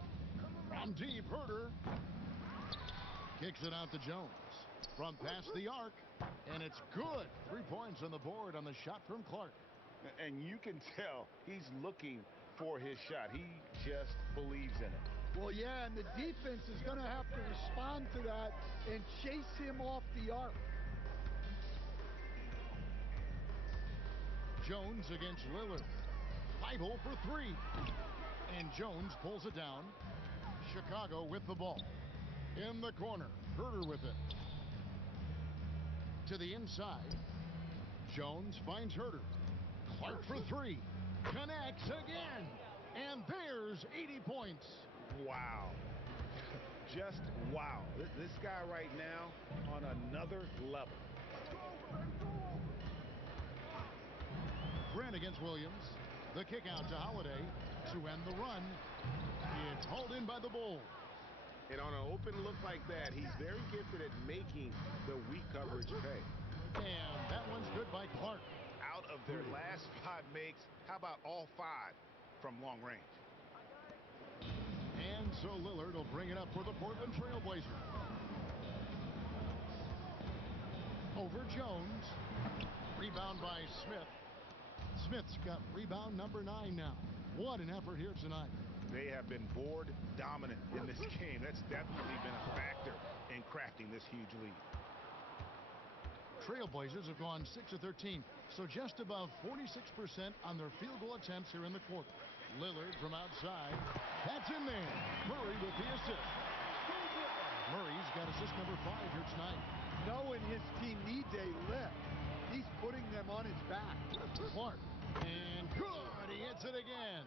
From deep, Herter kicks it out to Jones. From past the arc, and it's good. 3 points on the board on the shot from Clark. And you can tell he's looking for his shot. He just believes in it. Well, yeah, and the defense is going to have to respond to that and chase him off the arc. Jones against Lillard. Bible for 3. And Jones pulls it down. Chicago with the ball. In the corner. Herter with it. To the inside. Jones finds Herter. Clark for 3. Connects again. And there's 80 points. Wow. Just wow. This guy right now on another level. Grant against Williams. The kick out to Holiday to end the run. It's hauled in by the Bulls. And on an open look like that, he's very gifted at making the weak coverage pay. And that one's good by Clark. Out of their last 5 makes, how about all 5 from long range? And so Lillard will bring it up for the Portland Trail Blazers. Over Jones. Rebound by Smith. Smith's got rebound number 9 now. What an effort here tonight. They have been board dominant in this game. That's definitely been a factor in crafting this huge lead. Trailblazers have gone 6 of 13, so just above 46% on their field goal attempts here in the quarter. Lillard from outside. That's in there. Murray with the assist. Murray's got assist number 5 here tonight. Knowing his team needs a lift, he's putting them on his back. Clark. And good. He hits it again.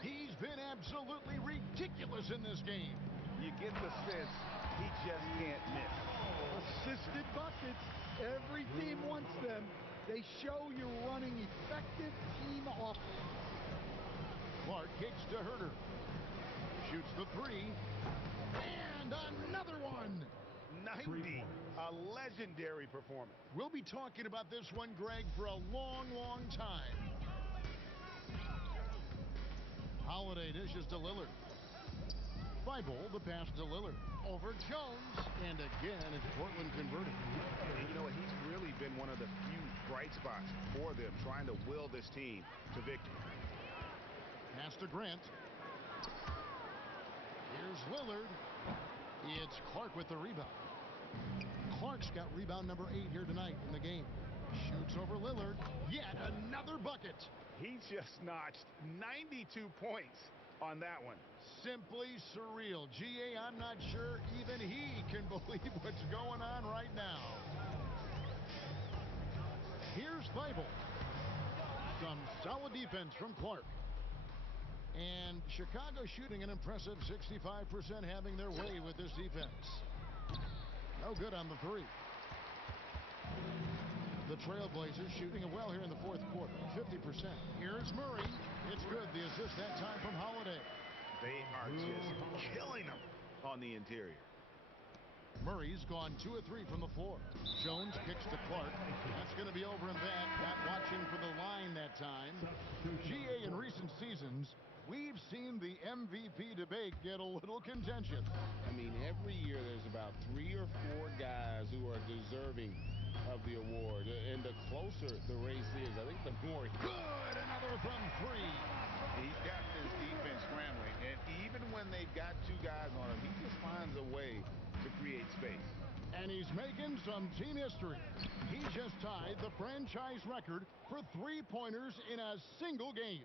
He's been absolutely ridiculous in this game. You get the sense he just can't miss. Assisted buckets. Every team wants them. They show you're running effective team offense. Clark kicks to Herter. Shoots the 3. And another one. 90. A legendary performance. We'll be talking about this one, Greg, for a long, long time. Holiday dishes to Lillard. Thibault, the pass to Lillard. Over Jones. And again, it's Portland converting. And you know what? He's really been one of the few bright spots for them, trying to will this team to victory. Pass to Grant. Here's Lillard. It's Clark with the rebound. Clark's got rebound number 8 here tonight in the game. Shoots over Lillard. Yet another bucket. He just notched 92 points on that one. Simply surreal. GA, I'm not sure even he can believe what's going on right now. Here's Thibault. Some solid defense from Clark. And Chicago shooting an impressive 65%, having their way with this defense. No good on the three. The Trailblazers shooting it well here in the fourth quarter, 50%. Here's Murray. It's good. The assist that time from Holiday. They are just killing them on the interior. Murray's gone 2 of 3 from the floor. Jones kicks to Clark. That's going to be over and back. Not watching for the line that time. GA in recent seasons, we've seen the MVP debate get a little contentious. I mean, every year there's about 3 or 4 guys who are deserving of the award. And the closer the race is, I think the more. Good! Another from 3. He's got this defense scrambling. And even when they've got 2 guys on him, he just finds a way to create space. And he's making some team history. He just tied the franchise record for 3-pointers in a single game.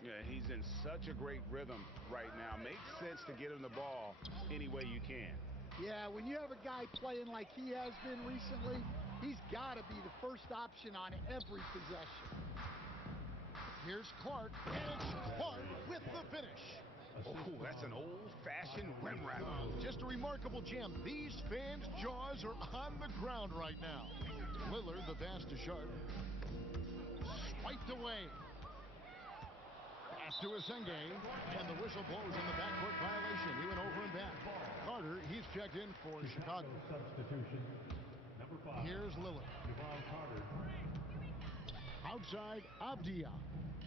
Yeah, he's in such a great rhythm right now. Makes sense to get him the ball any way you can. Yeah, when you have a guy playing like he has been recently, he's got to be the first option on every possession. Here's Clark, and it's Clark with the finish. Oh, that's an old-fashioned rim rattler. Just a remarkable gem. These fans' jaws are on the ground right now. Lillard, the pass to Sharp. Swiped away. Pass to Asenge, and the whistle blows on the backcourt violation. He went over and back. Carter, he's checked in for Chicago. Substitution. Number 5. Here's Lillard. Carter. Outside, Avdia.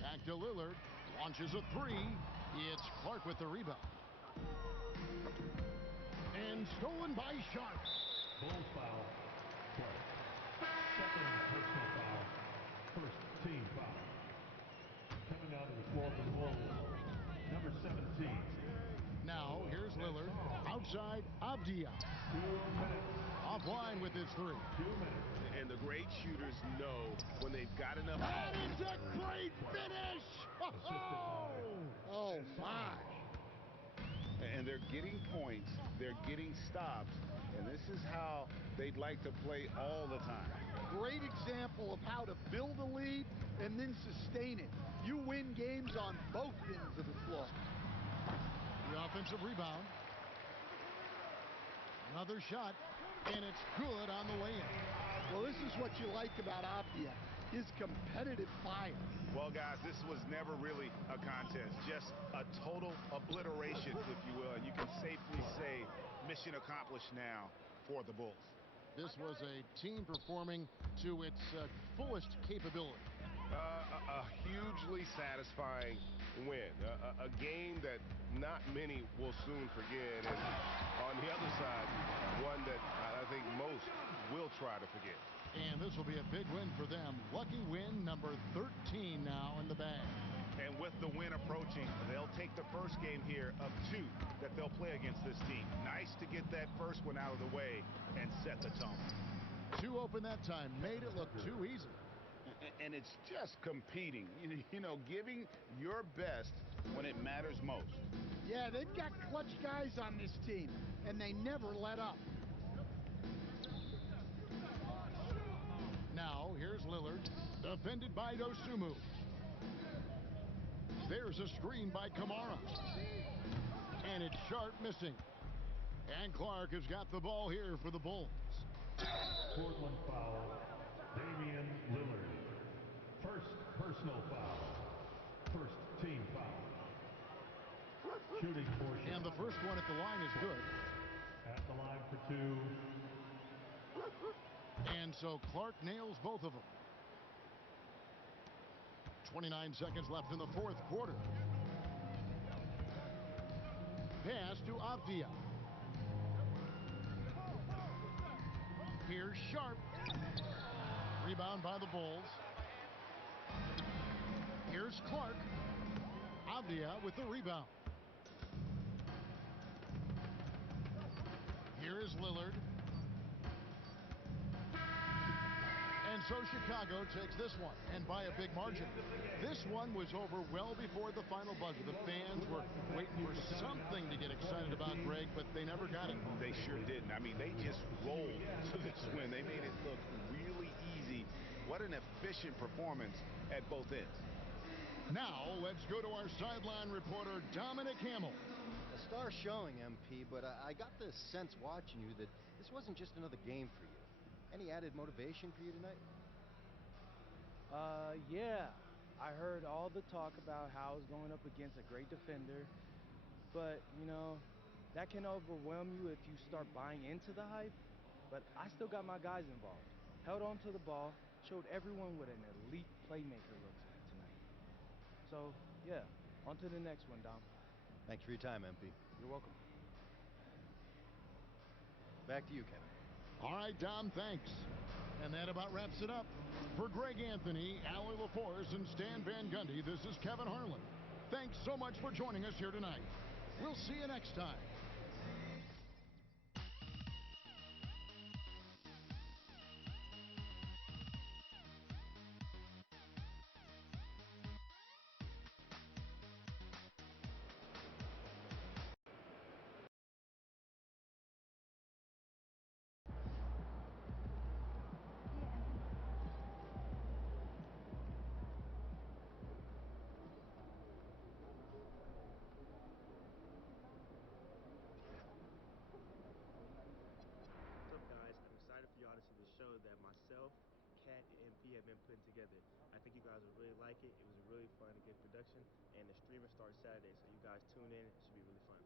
Back to Lillard. Launches a 3. It's Clark with the rebound. And stolen by Sharp. Bulls foul. Clark. Second personal foul. First team foul. Coming out of the floor for the Bulls, number 17. Now, here's Lillard. Outside, Avdia. 2 minutes. Offline with his 3. 2 minutes. And the great shooters know when they've got enough. That is a great finish! Oh, my. And they're getting points. They're getting stops. And this is how they'd like to play all the time. Great example of how to build a lead and then sustain it. You win games on both ends of the floor. The offensive rebound. Another shot, and it's good on the way in. Well, this is what you like about Avdia, his competitive fire. Well, guys, this was never really a contest, just a total obliteration, if you will. And you can safely say mission accomplished now for the Bulls. This was a team performing to its fullest capability. A hugely satisfying win. A game that not many will soon forget. And on the other side, one that I think most will try to forget. And this will be a big win for them. Lucky win number 13 now in the bag. And with the win approaching, they'll take the first game here of 2 that they'll play against this team. Nice to get that first one out of the way and set the tone. 2 open that time, made it look too easy. And it's just competing, you know, giving your best when it matters most. Yeah, they've got clutch guys on this team, and they never let up. Now, here's Lillard, defended by Dosunmu. There's a screen by Kamara. And it's Sharp missing. And Clark has got the ball here for the Bulls. Portland foul. Damian Lillard. First personal foul. First team foul. Shooting portion. And the first one at the line is good. At the line for 2. And so Clark nails both of them. 29 seconds left in the fourth quarter. Pass to Avdia. Here's Sharp. Rebound by the Bulls. Here's Clark. Avdia with the rebound. Here is Lillard. And So Chicago takes this one, and by a big margin. This one was over well before the final buzzer. The fans were waiting for something to get excited about, Greg, but they never got it. They sure didn't. I mean, they just rolled to this win. They made it look really easy. What an efficient performance at both ends. Now, let's go to our sideline reporter, Dominic Hamill. A star showing, MP, but I got the sense watching you that this wasn't just another game for you. Any added motivation for you tonight? Yeah. I heard all the talk about how I was going up against a great defender, but, you know, that can overwhelm you if you start buying into the hype, but I still got my guys involved. Held on to the ball, showed everyone what an elite playmaker looks like tonight. So, yeah, on to the next one, Dom. Thanks for your time, MP. You're welcome. Back to you, Kevin. All right, Dom, thanks. And that about wraps it up. For Greg Anthony, Allie LaForce, and Stan Van Gundy, this is Kevin Harlan. Thanks so much for joining us here tonight. We'll see you next time. What's up, guys? I'm excited for y'all to see the show that myself, Kat, and MP have been putting together. I think you guys will really like it. It was a really fun and good production, and the streaming starts Saturday, so you guys tune in. It should be really fun.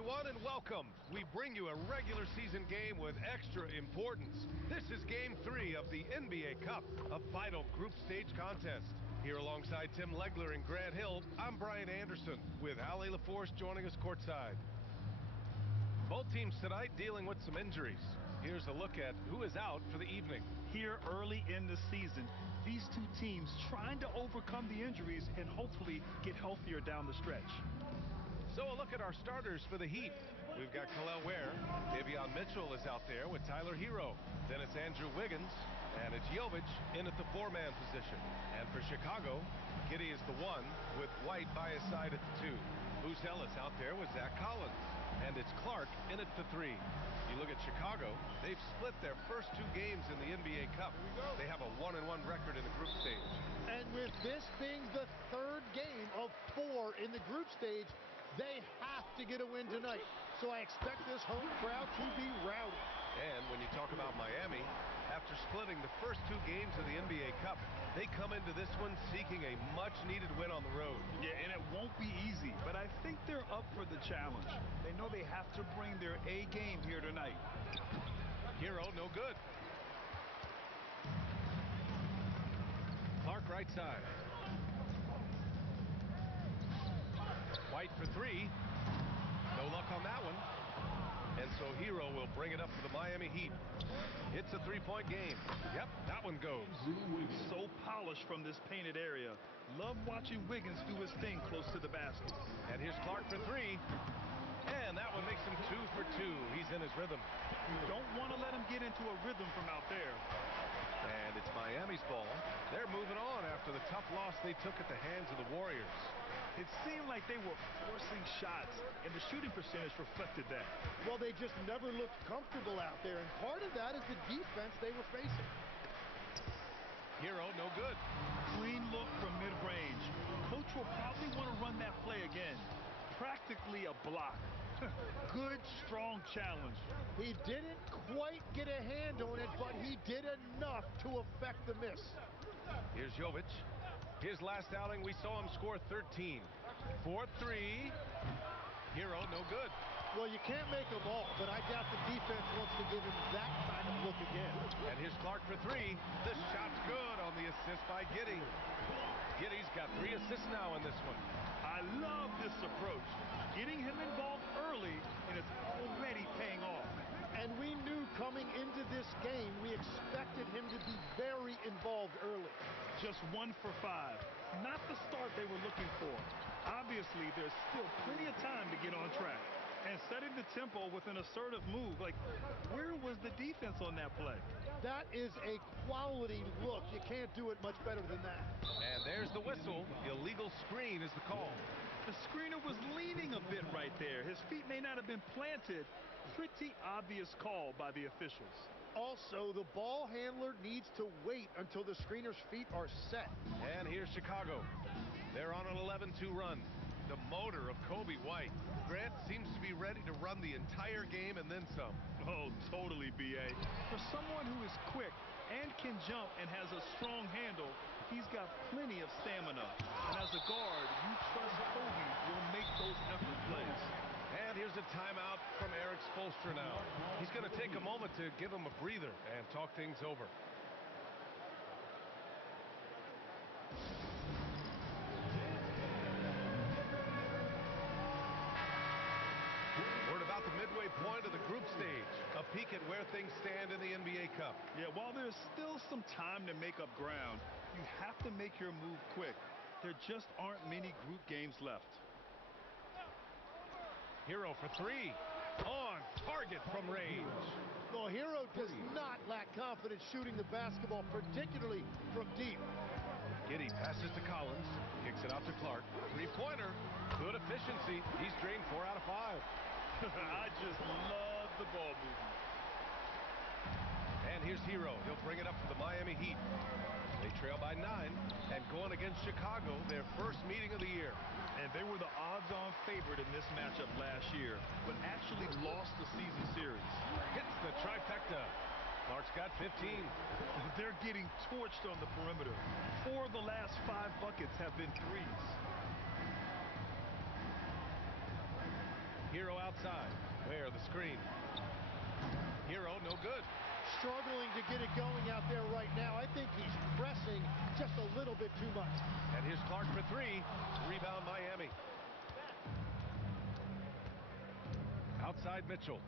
everyone, and welcome. We bring you a regular season game with extra importance. This is Game 3 of the NBA Cup, a vital group stage contest. Here alongside Tim Legler and Grant Hill, I'm Brian Anderson, with Allie LaForce joining us courtside. Both teams tonight dealing with some injuries. Here's a look at who is out for the evening. Here early in the season, these two teams trying to overcome the injuries and hopefully get healthier down the stretch. So a look at our starters for the Heat. We've got Kel'el Ware. Davion Mitchell is out there with Tyler Hero. Then it's Andrew Wiggins, and it's Jovic in at the four-man position. And for Chicago, Giddey is the one, with White by his side at the two. Boozel is out there with Zach Collins. And it's Clark in at the three. You look at Chicago, they've split their first two games in the NBA Cup. They have a 1-1 record in the group stage. And with this being the third game of 4 in the group stage, they have to get a win tonight. So I expect this home crowd to be rowdy. And when you talk about Miami, after splitting the first two games of the NBA Cup, they come into this one seeking a much-needed win on the road. Yeah, and it won't be easy, but I think they're up for the challenge. They know they have to bring their A game here tonight. Hero, no good. Clark right side. White for three. No luck on that one. And so Hero will bring it up for the Miami Heat. It's a three-point game. Yep, that one goes. So polished from this painted area. Love watching Wiggins do his thing close to the basket. And here's Clark for three. And that one makes him 2 for 2. He's in his rhythm. You don't want to let him get into a rhythm from out there. And it's Miami's ball. They're moving on after the tough loss they took at the hands of the Warriors. It seemed like they were forcing shots, and the shooting percentage reflected that. Well, they just never looked comfortable out there, and part of that is the defense they were facing. Hero, no good. Clean look from mid-range. Coach will probably want to run that play again. Practically a block. Good, strong challenge. He didn't quite get a hand on it, but he did enough to affect the miss. Here's Jovic. His last outing, we saw him score 13. 4-3. Hero, no good. Well, you can't make them all, but I doubt the defense wants to give him that kind of look again. And here's Clark for three. The shot's good on the assist by Giddey. Giddey's got 3 assists now in this one. I love this approach. Getting him involved early, and it's already paying off. And we knew coming into this game, we expected him to be very involved early. Just 1 for 5. Not the start they were looking for. Obviously, there's still plenty of time to get on track. And setting the tempo with an assertive move. Like, where was the defense on that play? That is a quality look. You can't do it much better than that. And there's the whistle. Illegal screen is the call. The screener was leaning a bit right there. His feet may not have been planted. Pretty obvious call by the officials. Also, the ball handler needs to wait until the screener's feet are set. And here's Chicago. They're on an 11-2 run. The motor of Kobe White. Grant seems to be ready to run the entire game and then some. Oh, totally, B.A. For someone who is quick and can jump and has a strong handle, he's got plenty of stamina. And as a guard, you trust Kobe will make those effort plays. And here's a timeout from Eric Spoelstra now. He's going to take a moment to give him a breather and talk things over. We're at about the midway point of the group stage. A peek at where things stand in the NBA Cup. Yeah, while there's still some time to make up ground, you have to make your move quick. There just aren't many group games left. Hero for three. On target from range. Well, Hero does not lack confidence shooting the basketball, particularly from deep. Giddey passes to Collins. Kicks it out to Clark. Three-pointer. Good efficiency. He's drained 4 out of 5. I just love the ball movement. And here's Hero. He'll bring it up for the Miami Heat. They trail by 9 and going against Chicago, their first meeting of the year. And they were the odds-on favorite in this matchup last year, but actually lost the season series. Hits the trifecta. Clark's got 15. They're getting torched on the perimeter. 4 of the last 5 buckets have been threes. Hero outside. Where the screen. Hero, no good. Struggling to get it going out there right now. I think he's pressing just a little bit too much. And here's Clark for three. Rebound Miami. Outside Mitchell.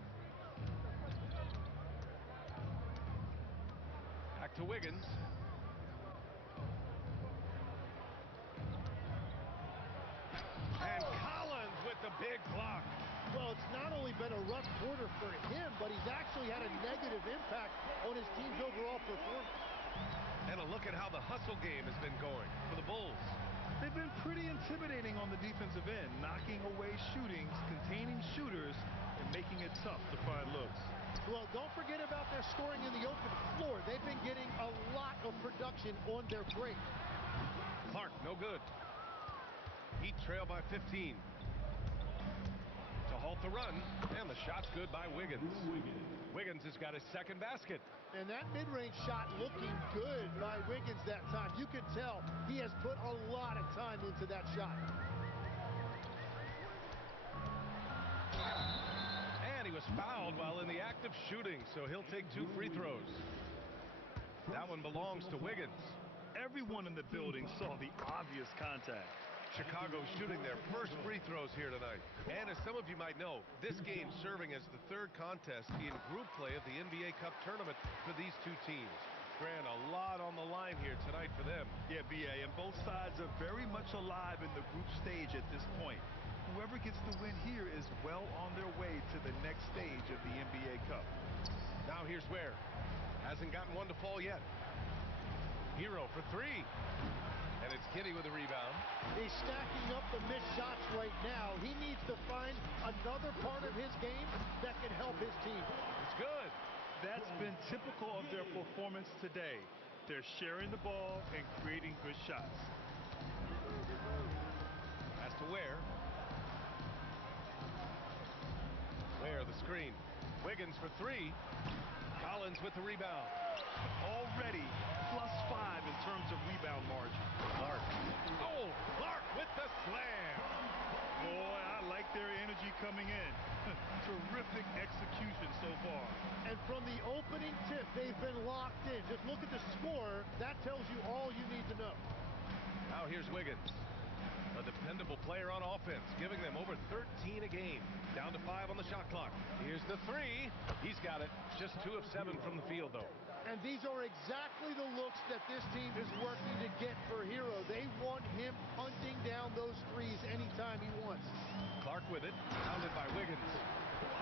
Back to Wiggins. And Collins with the big block. Well, it's not only been a rough quarter for him, but he's actually had a negative impact on his team's overall performance. And a look at how the hustle game has been going for the Bulls. They've been pretty intimidating on the defensive end, knocking away shootings, containing shooters, and making it tough to find looks. Well, don't forget about their scoring in the open floor. They've been getting a lot of production on their break. Clark, no good. Heat trail by 15. To halt the run, and the shot's good by Wiggins. Wiggins has got his second basket. And that mid-range shot looking good by Wiggins that time. You can tell he has put a lot of time into that shot. And he was fouled while in the act of shooting, so he'll take 2 free throws. That one belongs to Wiggins. Everyone in the building saw the obvious contact. Chicago shooting their first free throws here tonight. And as some of you might know, this game serving as the third contest in group play of the NBA Cup tournament for these two teams. Grant, a lot on the line here tonight for them. Yeah, BA, and both sides are very much alive in the group stage at this point. Whoever gets the win here is well on their way to the next stage of the NBA Cup. Now here's where. Hasn't gotten one to fall yet. Hero for three. And it's Giddey with a rebound. He's stacking up the missed shots right now. He needs to find another part of his game that can help his team. It's good. That's been typical of their performance today. They're sharing the ball and creating good shots. Has to Ware. Ware the screen. Wiggins for three. Collins with the rebound. Already +5 in terms of rebound margin. Clark. Oh, Clark with the slam. Boy, I like their energy coming in. Terrific execution so far. And from the opening tip, they've been locked in. Just look at the score. That tells you all you need to know. Now here's Wiggins. A dependable player on offense, giving them over 13 a game. Down to 5 on the shot clock. Here's the three. He's got it. Just 2 of 7 from the field, though. And these are exactly the looks that this team is working to get for Hero. They want him hunting down those threes anytime he wants. Clark with it. Pounded by Wiggins.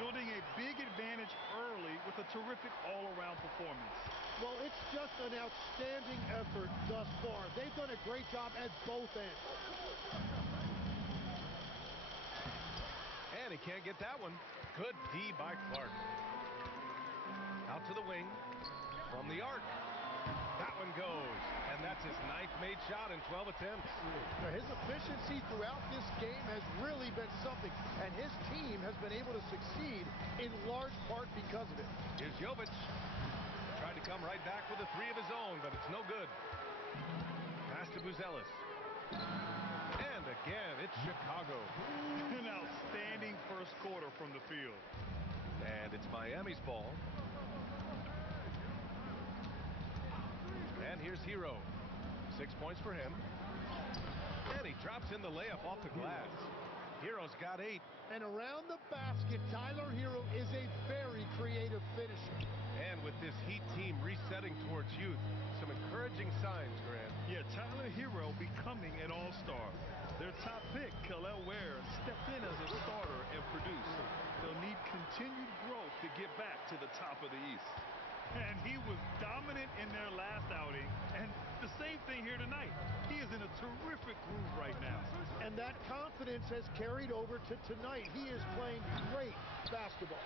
Building a big advantage early with a terrific all-around performance. Well, it's just an outstanding effort thus far. They've done a great job at both ends. And he can't get that one. Good D by Clark. Out to the wing. From the arc. That one goes. And that's his 9th made shot in 12 attempts. Now, his efficiency throughout this game has really been something. And his team has been able to succeed in large part because of it. Here's Jovic. Tried to come right back with a three of his own, but it's no good. Pass to Buzelis. And again, it's Chicago. An outstanding first quarter from the field. And it's Miami's ball. And here's Hero. 6 points for him. And he drops in the layup off the glass. Hero's got 8. And around the basket, Tyler Hero is a very creative finisher. And with this Heat team resetting towards youth, some encouraging signs, Grant. Yeah, Tyler Hero becoming an all-star. Their top pick, Kel'el Ware, stepped in as a starter and produced. They'll need continued growth to get back to the top of the East. And he was dominant in their last outing, and the same thing here tonight. He is in a terrific groove right now. And that confidence has carried over to tonight. He is playing great basketball.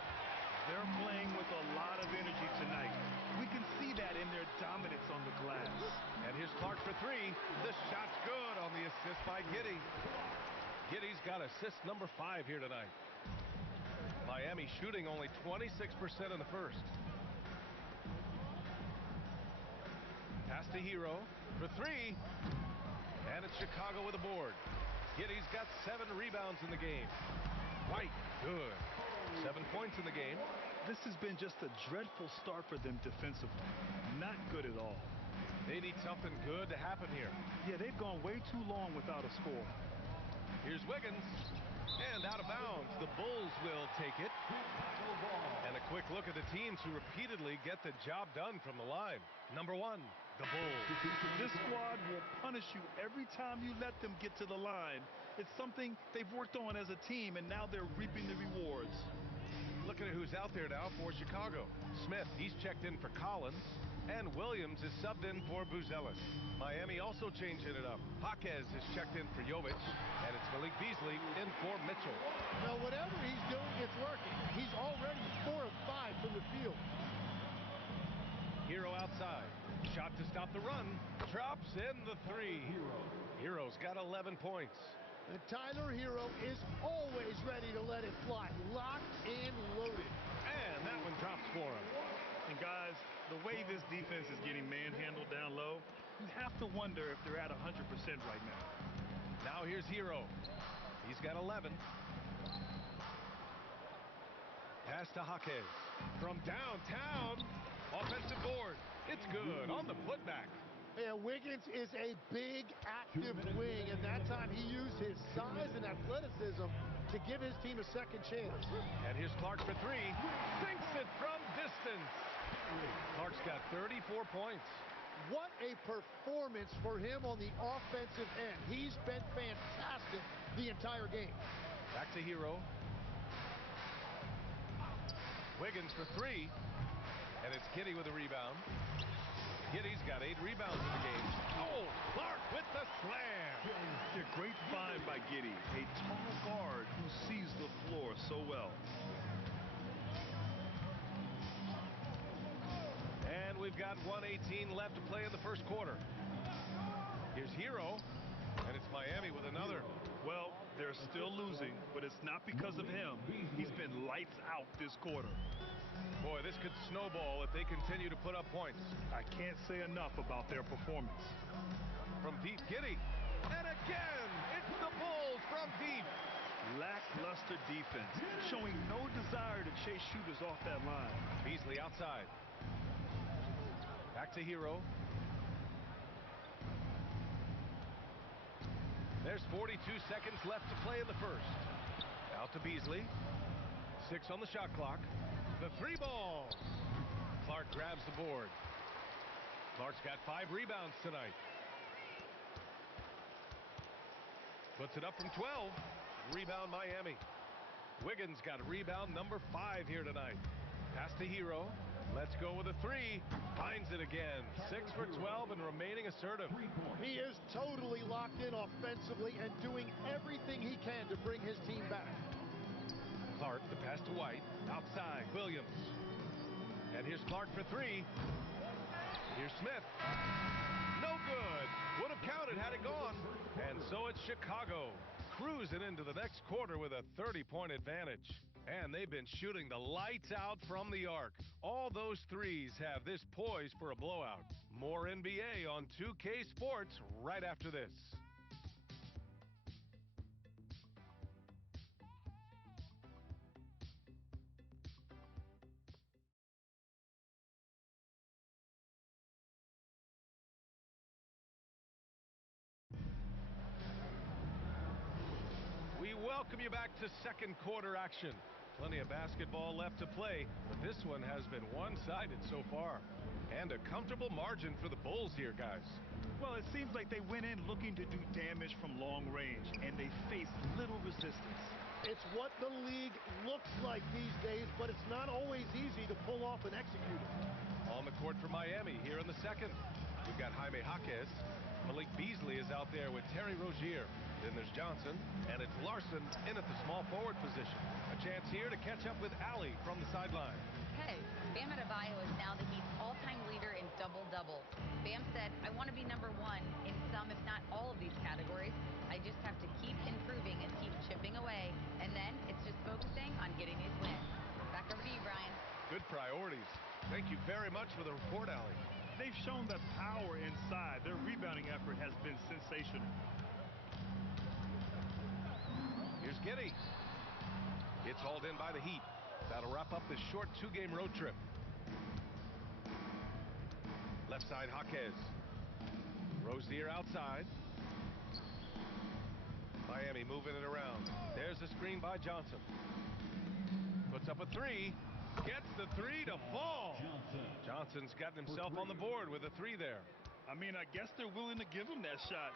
They're playing with a lot of energy tonight. We can see that in their dominance on the glass. And here's Clark for three. The shot's good on the assist by Giddey. Giddey's got assist number 5 here tonight. Miami shooting only 26% in the first. Pass to Hero for three. And it's Chicago with a board. Giddey's got 7 rebounds in the game. White, good. 7 points in the game. This has been just a dreadful start for them defensively. Not good at all. They need something good to happen here. Yeah, they've gone way too long without a score. Here's Wiggins. And out of bounds. The Bulls will take it. And a quick look at the teams who repeatedly get the job done from the line. Number 1, the Bulls. This squad will punish you every time you let them get to the line. It's something they've worked on as a team, and now they're reaping the rewards. Looking at who's out there now for Chicago. Smith, he's checked in for Collins. And Williams is subbed in for Buzelis. Miami also changing it up. Jaquez is checked in for Jovic. And it's Malik Beasley in for Mitchell. Now, whatever he's doing, it's working. He's already 4 of 5 from the field. Hero outside. Shot to stop the run. Drops in the 3. Hero's got 11 points. And Tyler Hero is always ready to let it fly. Locked and loaded. And that one drops for him. And guys, the way this defense is getting manhandled down low, you have to wonder if they're at 100% right now. Now here's Hero. He's got 11. Pass to Jaquez. From downtown. Offensive board. It's good on the putback. Yeah, Wiggins is a big, active wing, and that time he used his size and athleticism to give his team a second chance. And here's Clark for 3. Sinks it from distance. Clark's got 34 points. What a performance for him on the offensive end. He's been fantastic the entire game. Back to Hero. Wiggins for 3. And it's Giddey with a rebound. Giddey's got 8 rebounds in the game. Oh, Clark with the slam. A great find by Giddey, a tall guard who sees the floor so well. And we've got 1:18 left to play in the first quarter. Here's Hero, and it's Miami with another. Well, they're still losing, but it's not because of him. He's been lights out this quarter. Boy, this could snowball if they continue to put up points. I can't say enough about their performance. From deep, Giddey. And again, it's the Bulls from deep. Lackluster defense, showing no desire to chase shooters off that line. Beasley outside. Back to Hero. There's 42 seconds left to play in the first. Out to Beasley. 6 on the shot clock. The 3 ball. Clark grabs the board. Clark's got 5 rebounds tonight. Puts it up from 12. Rebound Miami. Wiggins got rebound number 5 here tonight. Pass to Hero. Let's go with a 3. Finds it again. 6 for 12 and remaining assertive. He is totally locked in offensively and doing everything he can to bring his team back. Clark, the pass to White. Outside, Williams. And here's Clark for 3. Here's Smith. No good. Would have counted had it gone. And so it's Chicago cruising into the next quarter with a 30-point advantage. And they've been shooting the lights out from the arc. All those threes have this poised for a blowout. More NBA on 2K Sports right after this. Welcome you back to second quarter action. Plenty of basketball left to play, but this one has been one-sided so far. And a comfortable margin for the Bulls here, guys. Well, it seems like they went in looking to do damage from long range, and they faced little resistance. It's what the league looks like these days, but it's not always easy to pull off and execute it. On the court for Miami here in the second. We've got Jaime Jaquez. Malik Beasley is out there with Terry Rozier. Then there's Johnson, and it's Larson in at the small forward position. A chance here to catch up with Allie from the sideline. Hey, Bam Adebayo is now the Heat's all-time leader in double-doubles. Bam said, I want to be number 1 in some, if not all of these categories. I just have to keep improving and keep chipping away, and then it's just focusing on getting these wins. Back over to you, Brian. Good priorities. Thank you very much for the report, Allie. They've shown the power inside. Their rebounding effort has been sensational. Here's Giddey. It's hauled in by the Heat. That'll wrap up this short 2-game road trip. Left side, Jaquez. Rozier outside. Miami moving it around. There's the screen by Johnson. Puts up a three. Gets the three to fall. Johnson's gotten himself on the board with a three there. I mean, I guess they're willing to give him that shot.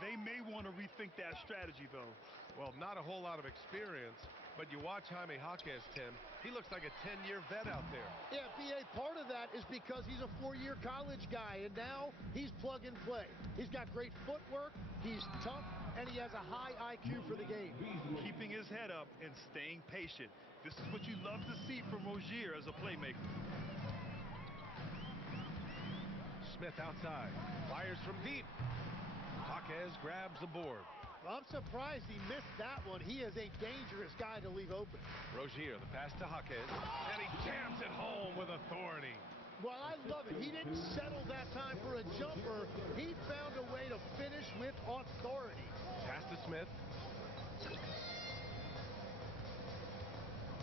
They may want to rethink that strategy, though. Well, not a whole lot of experience, but you watch Jaime Jaquez, Tim. He looks like a 10-year vet out there. Yeah, B.A., part of that is because he's a 4-year college guy, and now he's plug and play. He's got great footwork, he's tough, and he has a high IQ for the game. Keeping his head up and staying patient. This is what you love to see from Rozier as a playmaker. Smith outside, fires from deep. Jaquez grabs the board. Well, I'm surprised he missed that one. He is a dangerous guy to leave open. Rozier, the pass to Jaquez, and he jams it home with authority. Well, I love it. He didn't settle that time for a jumper. He found a way to finish with authority. Pass to Smith.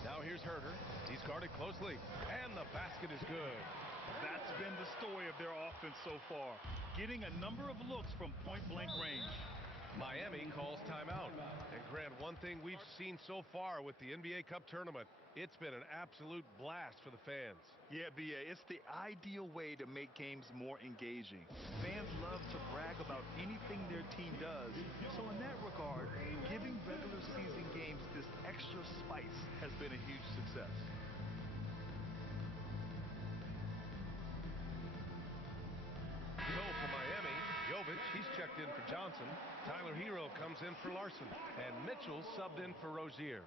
Now here's Herter. He's guarded closely, and the basket is good. That's been the story of their offense so far, getting a number of looks from point-blank range. Miami calls timeout. And Grant, one thing we've seen so far with the NBA Cup tournament, it's been an absolute blast for the fans. Yeah, B.A., it's the ideal way to make games more engaging. Fans love to brag about anything their team does. So in that regard, giving regular season games this extra spice has been a huge success. For Miami, Jovic, he's checked in for Johnson. Tyler Hero comes in for Larson. And Mitchell subbed in for Rozier.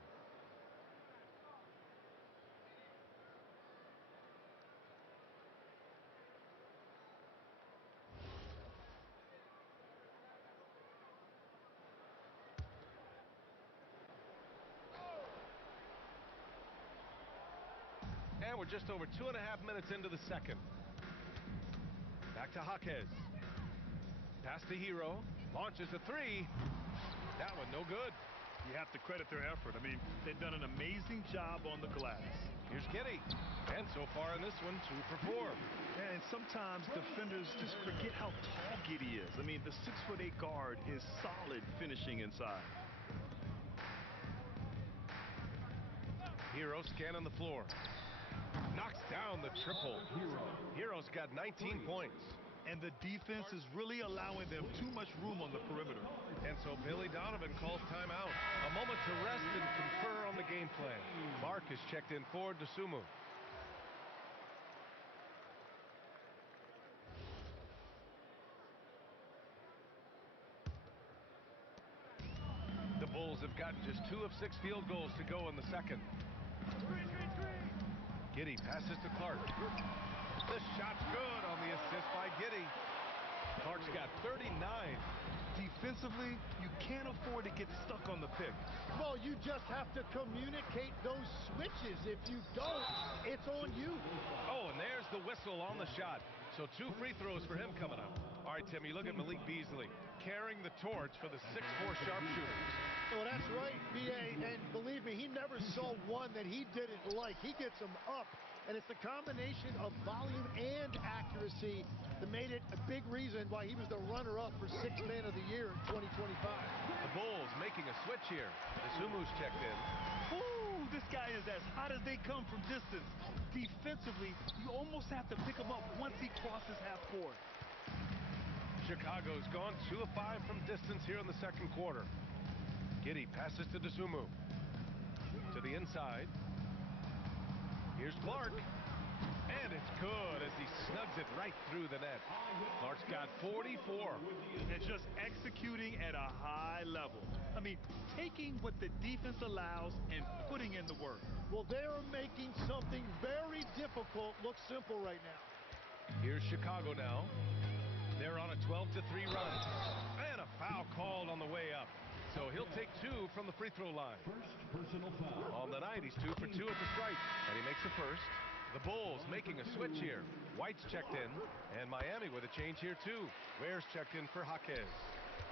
And we're just over 2.5 minutes into the second. Back to Jaquez. Pass to Hero. Launches a three. That one no good. You have to credit their effort. I mean, they've done an amazing job on the glass. Here's Giddey. And so far in this one, 2 for 4. And sometimes defenders just forget how tall Giddey is. I mean, the 6'8" guard is solid finishing inside. Hero scanning the floor. Knocks down the triple. Hero's got 19 points. And the defense is really allowing them too much room on the perimeter. And so Billy Donovan calls timeout. A moment to rest and confer on the game plan. Mark is checked in for Dosunmu. The Bulls have gotten just 2 of 6 field goals to go in the second. Giddey passes to Clark. The shot's good on the assist by Giddey. Clark's got 39. Defensively, you can't afford to get stuck on the pick. Well, you just have to communicate those switches. If you don't, it's on you. Oh, and there's the whistle on the shot. So 2 free throws for him coming up. All right, Tim, you look at Malik Beasley carrying the torch for the 6'4" sharpshooters. Well, that's right, B.A., and believe me, he never saw one that he didn't like. He gets them up, and it's a combination of volume and accuracy that made it a big reason why he was the runner-up for 6th Man of the Year in 2025. The Bulls making a switch here. Dosunmu's checked in. Woo! This guy is as hot as they come from distance. Defensively, you almost have to pick him up once he crosses half court. Chicago's gone 2 of 5 from distance here in the second quarter. Giddey passes to Dosunmu. To the inside. Here's Clark. And it's good as he snugs it right through the net. Clark's got 44. And just executing at a high level. I mean, taking what the defense allows and putting in the work. Well, they are making something very difficult look simple right now. Here's Chicago now. They're on a 12-3 run. And a foul called on the way up. So he'll take 2 from the free throw line. First personal foul. On the night, he's 2 for 2 at the stripe. And he makes the first. The Bulls making a switch here. White's checked in. And Miami with a change here, too. Ware's checked in for Jaquez.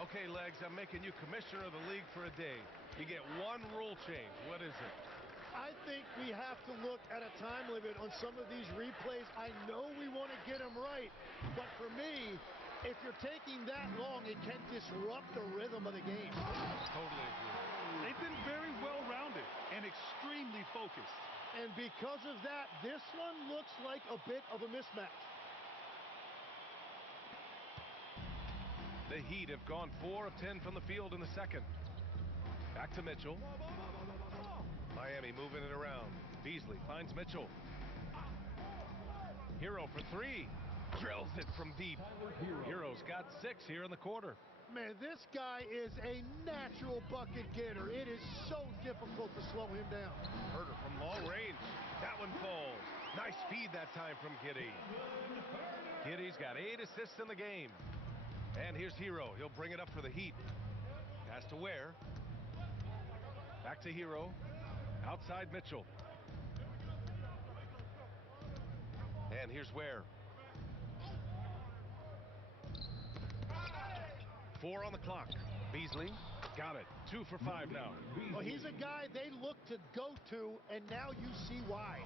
Okay, Legs, I'm making you commissioner of the league for a day. You get 1 rule change. What is it? I think we have to look at a time limit on some of these replays. I know we want to get them right, but for me, if you're taking that long, it can disrupt the rhythm of the game. Totally agree. They've been very well-rounded and extremely focused. And because of that, this one looks like a bit of a mismatch. The Heat have gone 4 of 10 from the field in the second. Back to Mitchell. Miami moving it around. Beasley finds Mitchell. Hero for 3. Drills it from deep. Hero's got 6 here in the quarter. Man, this guy is a natural bucket getter. It is so difficult to slow him down. Herter from long range. That one falls. Nice feed that time from Giddey. Giddey's got 8 assists in the game. And here's Hero. He'll bring it up for the Heat. Pass to Ware. Back to Hero. Outside Mitchell. And here's Ware. 4 on the clock. Beasley got it. 2 for 5 now. Well, he's a guy they look to go to, and now you see why.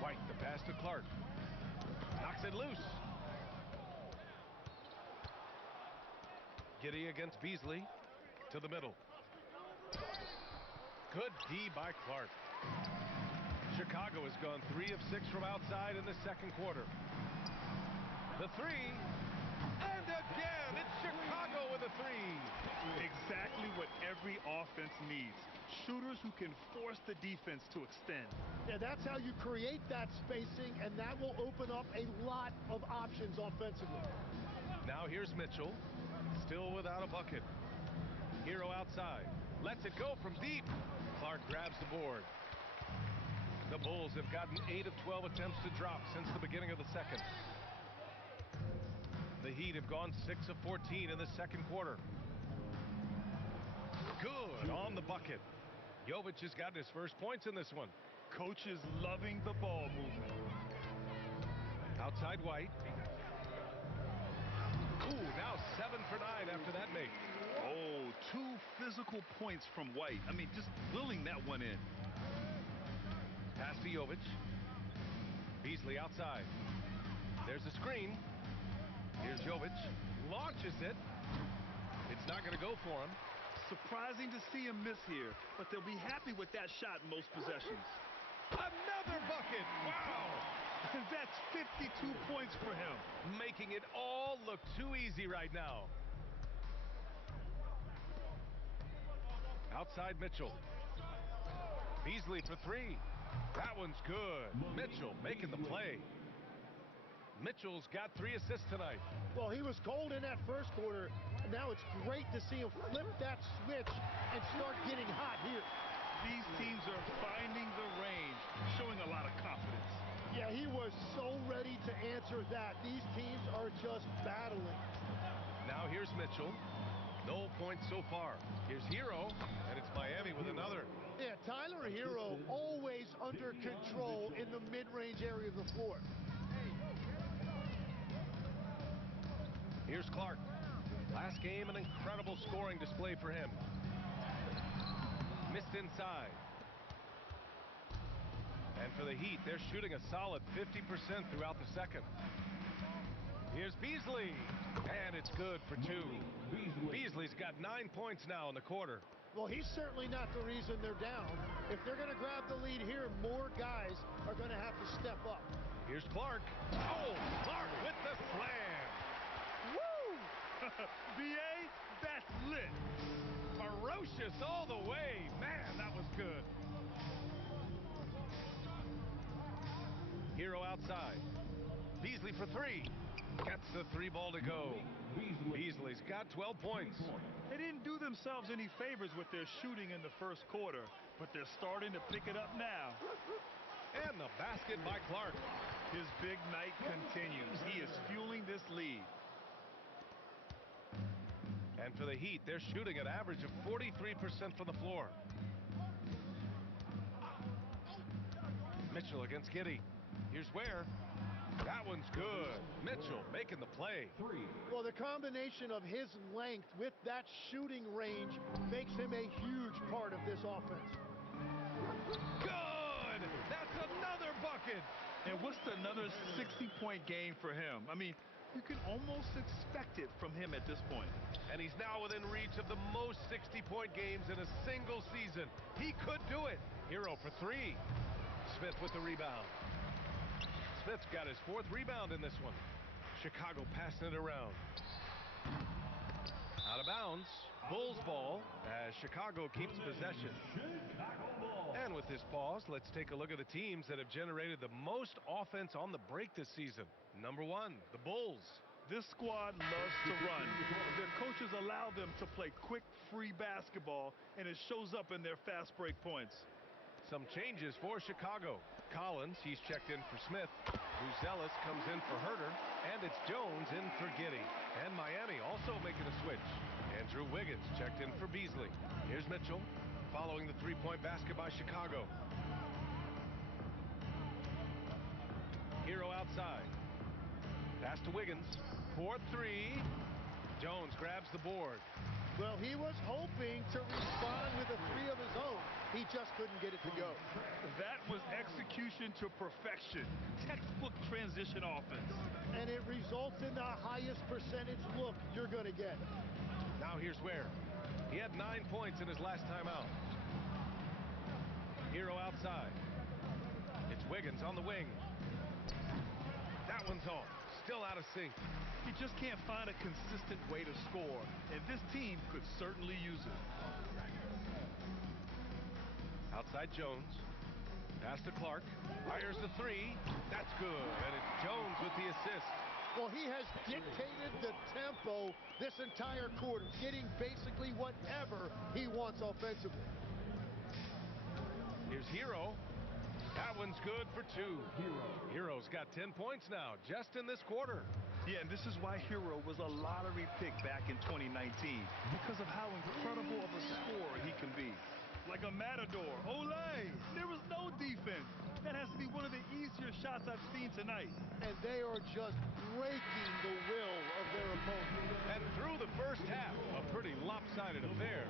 White, the pass to Clark. Knocks it loose. Giddey against Beasley. To the middle. Good D by Clark. Chicago has gone 3 of 6 from outside in the second quarter. The 3. And again, it's Chicago with a 3. Exactly what every offense needs. Shooters who can force the defense to extend. Yeah, that's how you create that spacing, and that will open up a lot of options offensively. Now here's Mitchell. Still without a bucket. Hero outside. Lets it go from deep. Clark grabs the board. The Bulls have gotten 8 of 12 attempts to drop since the beginning of the second. The Heat have gone 6 of 14 in the second quarter. Good on the bucket. Jovic has gotten his first points in this one. Coach is loving the ball movement. Outside White. Ooh, now 7 for 9 after that make. Oh, 2 physical points from White. I mean, just willing that one in. Pass to Jovic. Beasley outside. There's a screen. Here's Jovic. Launches it. It's not going to go for him. Surprising to see him miss here, but they'll be happy with that shot in most possessions. Another bucket. Wow. That's 52 points for him. Making it all look too easy right now. Outside Mitchell. Beasley for 3. That one's good. Mitchell making the play. Mitchell's got 3 assists tonight. Well, he was cold in that first quarter. Now it's great to see him flip that switch and start getting hot here. These teams are finding the range, showing a lot of confidence. Yeah, he was so ready to answer that. These teams are just battling. Now here's Mitchell. No points so far. Here's Hero, and it's Miami with another. Yeah, Tyler Hero always under control in the mid-range area of the floor. Here's Clark. Last game, an incredible scoring display for him. Missed inside. And for the Heat, they're shooting a solid 50% throughout the second. Here's Beasley. And it's good for 2. Beasley's got 9 points now in the quarter. Well, he's certainly not the reason they're down. If they're going to grab the lead here, more guys are going to have to step up. Here's Clark. Oh, Clark with the slam. Woo! BA, that's lit. Ferocious all the way. Man, that was good. Hero outside. Beasley for 3. Gets the 3 ball to go. Beasley's got 12 points. They didn't do themselves any favors with their shooting in the first quarter, but they're starting to pick it up now. And the basket by Clark. His big night continues. He is fueling this lead. And for the Heat, they're shooting an average of 43% from the floor. Mitchell against Giddey. Here's Ware. That one's good. Mitchell making the play. Well, the combination of his length with that shooting range makes him a huge part of this offense. Good! That's another bucket! And what's another 60-point game for him? I mean, you can almost expect it from him at this point. And he's now within reach of the most 60-point games in a single season. He could do it. Hero for three. Smith with the rebound. Smith's got his fourth rebound in this one. Chicago passing it around. Out of bounds. Bulls ball as Chicago keeps possession. And with this pause, let's take a look at the teams that have generated the most offense on the break this season. Number one, the Bulls. This squad loves to run. Their coaches allow them to play quick, free basketball, and it shows up in their fast break points. Some changes for Chicago. Collins, he's checked in for Smith. Buzelis comes in for Herter. And it's Jones in for Giddey. And Miami also making a switch. Andrew Wiggins checked in for Beasley. Here's Mitchell following the three-point basket by Chicago. Hero outside. Pass to Wiggins. 4-3. Jones grabs the board. Well, he was hoping to respond with a three of his own. He just couldn't get it to go. That was execution to perfection. Textbook transition offense. And it results in the highest percentage look you're going to get. Now here's Ware. He had 9 points in his last time out. Hero outside. It's Wiggins on the wing. That one's off. Still out of sync. He just can't find a consistent way to score, and this team could certainly use it. Outside Jones. Pass to Clark. Fires the three. That's good. And it's Jones with the assist. Well, he has dictated the tempo this entire quarter, getting basically whatever he wants offensively. Here's Hero. That one's good for two. Hero's got 10 points now, just in this quarter. Yeah, and this is why Hero was a lottery pick back in 2019, because of how incredible of a scorer he can be. Like a matador. Olay! There was no defense. That has to be one of the easier shots I've seen tonight. And they are just breaking the will of their opponent. And through the first half, a pretty lopsided affair.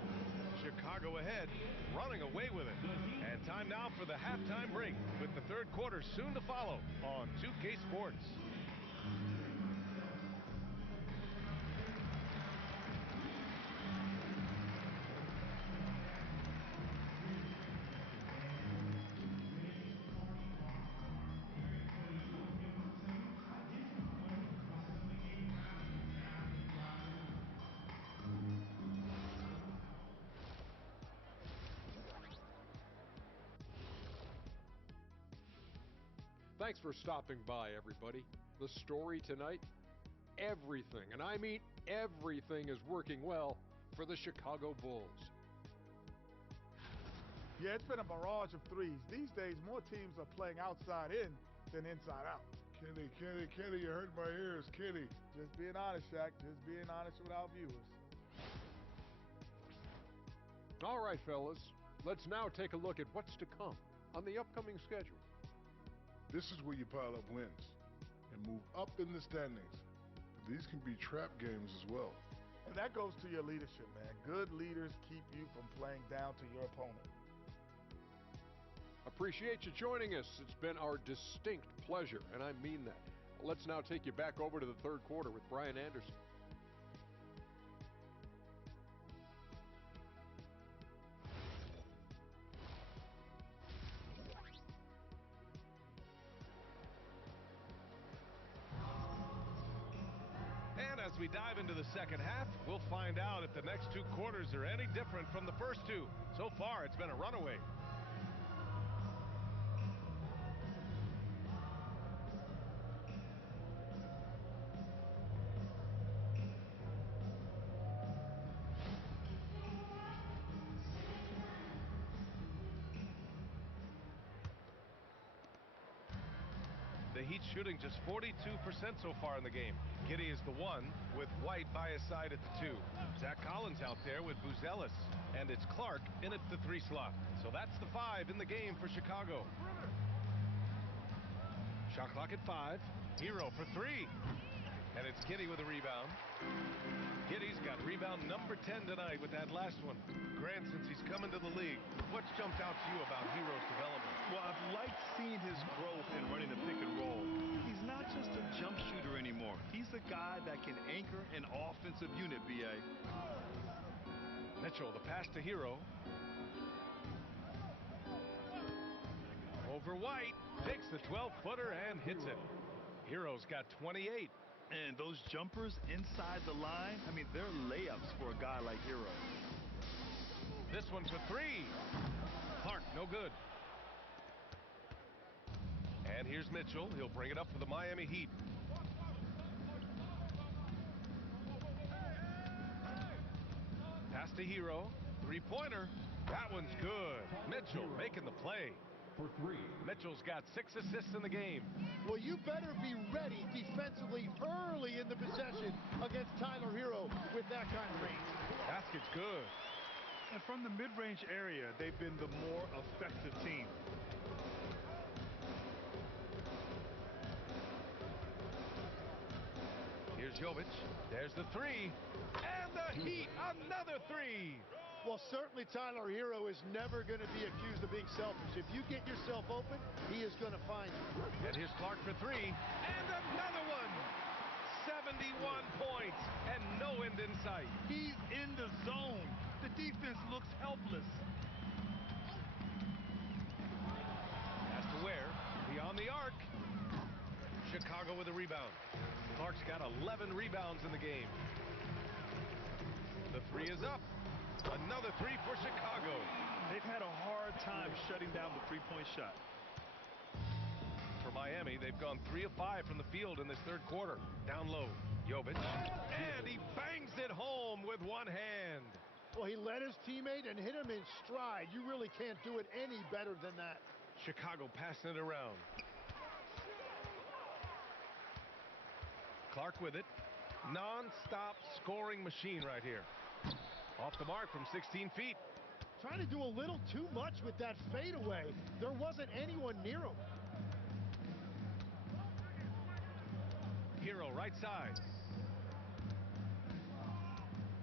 Chicago ahead, running away with it. And time now for the halftime break, with the third quarter soon to follow on 2K Sports. Thanks for stopping by, everybody. The story tonight, everything, and I mean everything, is working well for the Chicago Bulls. Yeah, it's been a barrage of threes. These days, more teams are playing outside in than inside out. Kenny, you hurt my ears, Kenny. Just being honest, Shaq. Just being honest with our viewers. All right, fellas. Let's now take a look at what's to come on the upcoming schedule. This is where you pile up wins and move up in the standings. These can be trap games as well. And that goes to your leadership, man. Good leaders keep you from playing down to your opponent. Appreciate you joining us. It's been our distinct pleasure, and I mean that. Let's now take you back over to the third quarter with Brian Anderson. And as we dive into the second half, we'll find out if the next two quarters are any different from the first two. So far, it's been a runaway. The Heat shooting just 42% so far in the game. Giddey is the one, with White by his side at the two. Zach Collins out there with Buzelis. And it's Clark in at the three slot. So that's the 5 in the game for Chicago. Shot clock at 5. Hero for 3. And it's Giddey with a rebound. Giddey's got rebound number 10 tonight with that last one. Grant, since he's come into the league, what's jumped out to you about Hero's development? Well, I've liked seeing his growth in running the pick and roll. He's not just a jump shooter anymore. He's a guy that can anchor an offensive unit, B.A. Mitchell, the pass to Hero. Over White, takes the 12-footer and hits it. Hero's got 28. And those jumpers inside the line, I mean, they're layups for a guy like Hero. This one for three. Clark, no good. And here's Mitchell. He'll bring it up for the Miami Heat. Pass to Hero. Three-pointer. That one's good. Mitchell making the play. For three. Mitchell's got 6 assists in the game. Well, you better be ready defensively early in the possession against Tyler Hero with that kind of range. Basket's good. And from the mid-range area, they've been the more effective team. Here's Jovic. There's the three. And the Heat, another three. Well, certainly Tyler Hero is never going to be accused of being selfish. If you get yourself open, he is going to find you. And here's Clark for three. And another one. 71 points and no end in sight. He's in the zone. The defense looks helpless. Pass to Ware. Beyond the arc. Chicago with a rebound. Clark's got 11 rebounds in the game. The three is up. Another three for Chicago. They've had a hard time shutting down the three-point shot. For Miami, they've gone 3 of 5 from the field in this third quarter. Down low, Jovic. And he bangs it home with one hand. Well, he led his teammate and hit him in stride. You really can't do it any better than that. Chicago passing it around. Clark with it. Non-stop scoring machine right here. Off the mark from 16 feet. Trying to do a little too much with that fadeaway. There wasn't anyone near him. Hero right side.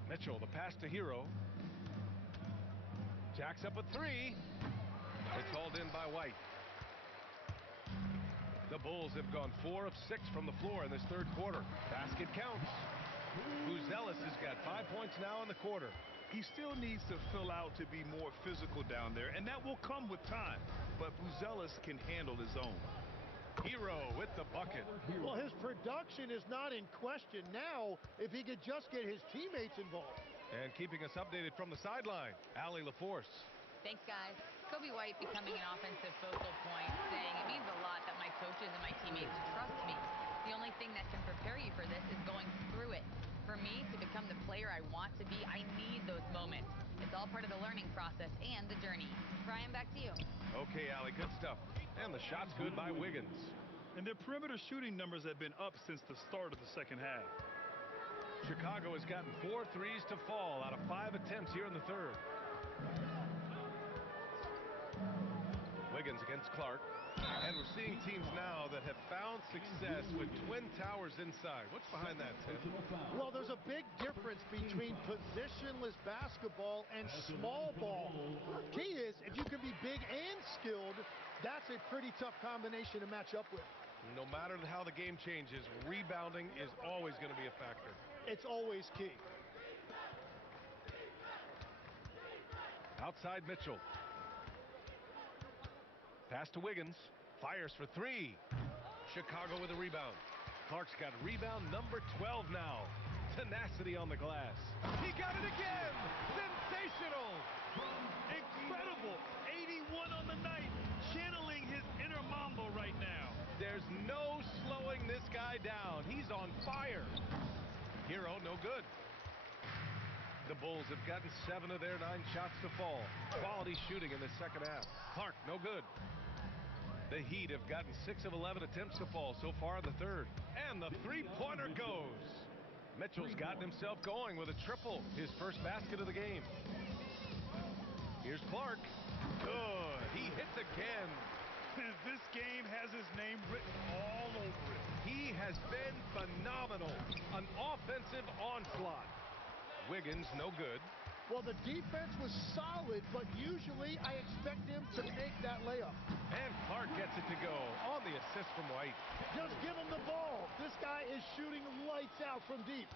Mitchell, the pass to Hero. Jacks up a three. It's hauled in by White. The Bulls have gone 4 of 6 from the floor in this third quarter. Basket counts. Buzelis has got 5 points now in the quarter. He still needs to fill out to be more physical down there, and that will come with time. But Buzelis can handle his own. Hero with the bucket. Well, his production is not in question now if he could just get his teammates involved. And keeping us updated from the sideline, Allie LaForce. Thanks, guys. Kobe White becoming an offensive focal point, saying it means a lot that my coaches and my teammates trust me. The only thing that can prepare you for this is going through it. For me to become the player I want to be, I need those moments. It's all part of the learning process and the journey. Brian, back to you. Okay, Allie, good stuff. And the shot's good by Wiggins. And their perimeter shooting numbers have been up since the start of the second half. Chicago has gotten 4 threes to fall out of 5 attempts here in the third. Wiggins against Clark. And we're seeing teams now that have found success with twin towers inside. What's behind that, Tim? Well, there's a big difference between positionless basketball and small ball. Key is, if you can be big and skilled, that's a pretty tough combination to match up with. No matter how the game changes, rebounding is always going to be a factor. It's always key. Outside Mitchell. Pass to Wiggins. Fires for three. Chicago with a rebound. Clark's got rebound number 12 now. Tenacity on the glass. He got it again. Sensational. Incredible. 81 on the night. Channeling his inner Mamba right now. There's no slowing this guy down. He's on fire. Hero, no good. The Bulls have gotten 7 of their 9 shots to fall. Quality shooting in the second half. Clark, no good. The Heat have gotten 6 of 11 attempts to fall so far in the third. And the three-pointer goes. Mitchell's gotten himself going with a triple, his first basket of the game. Here's Clark. Good. He hits again. This game has his name written all over it. He has been phenomenal. An offensive onslaught. Wiggins, no good. Well, the defense was solid, but usually I expect him to make that layup. And Clark gets it to go on the assist from White. Just give him the ball. This guy is shooting lights out from deep.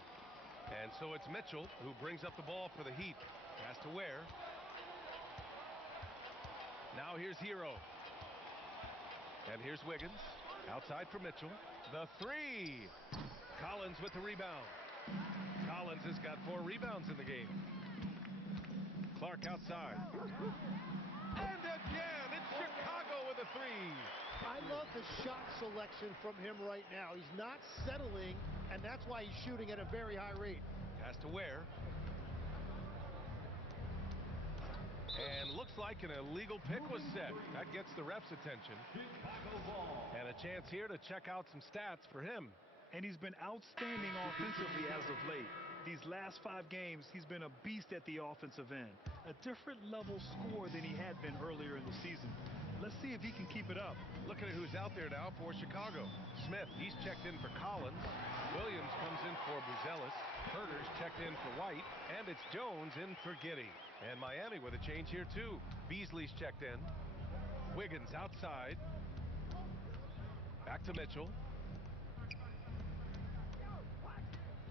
And so it's Mitchell who brings up the ball for the Heat. Has to Ware. Now here's Hero. And here's Wiggins. Outside for Mitchell. The three. Collins with the rebound. Collins has got 4 rebounds in the game. Clark outside. And again, it's Chicago with a three. I love the shot selection from him right now. He's not settling, and that's why he's shooting at a very high rate. Has to Ware. And looks like an illegal pick was set. That gets the ref's attention. And a chance here to check out some stats for him. And he's been outstanding offensively as of late. These last 5 games, he's been a beast at the offensive end. A different level score than he had been earlier in the season. Let's see if he can keep it up. Looking at who's out there now for Chicago. Smith, he's checked in for Collins. Williams comes in for Buzelis. Herter's checked in for White. And it's Jones in for Giddey. And Miami with a change here too. Beasley's checked in. Wiggins outside. Back to Mitchell.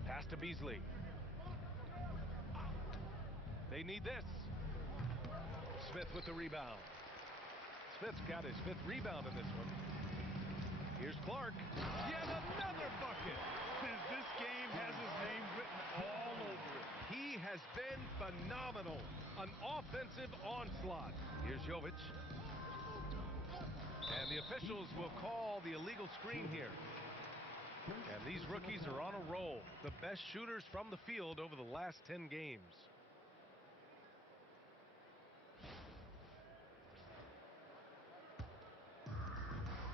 Pass to Beasley. They need this. Smith with the rebound. Smith's got his 5th rebound in this one. Here's Clark. Yet another bucket. This game has his name written all over it. He has been phenomenal. An offensive onslaught. Here's Jovic. And the officials will call the illegal screen here. And these rookies are on a roll. The best shooters from the field over the last 10 games.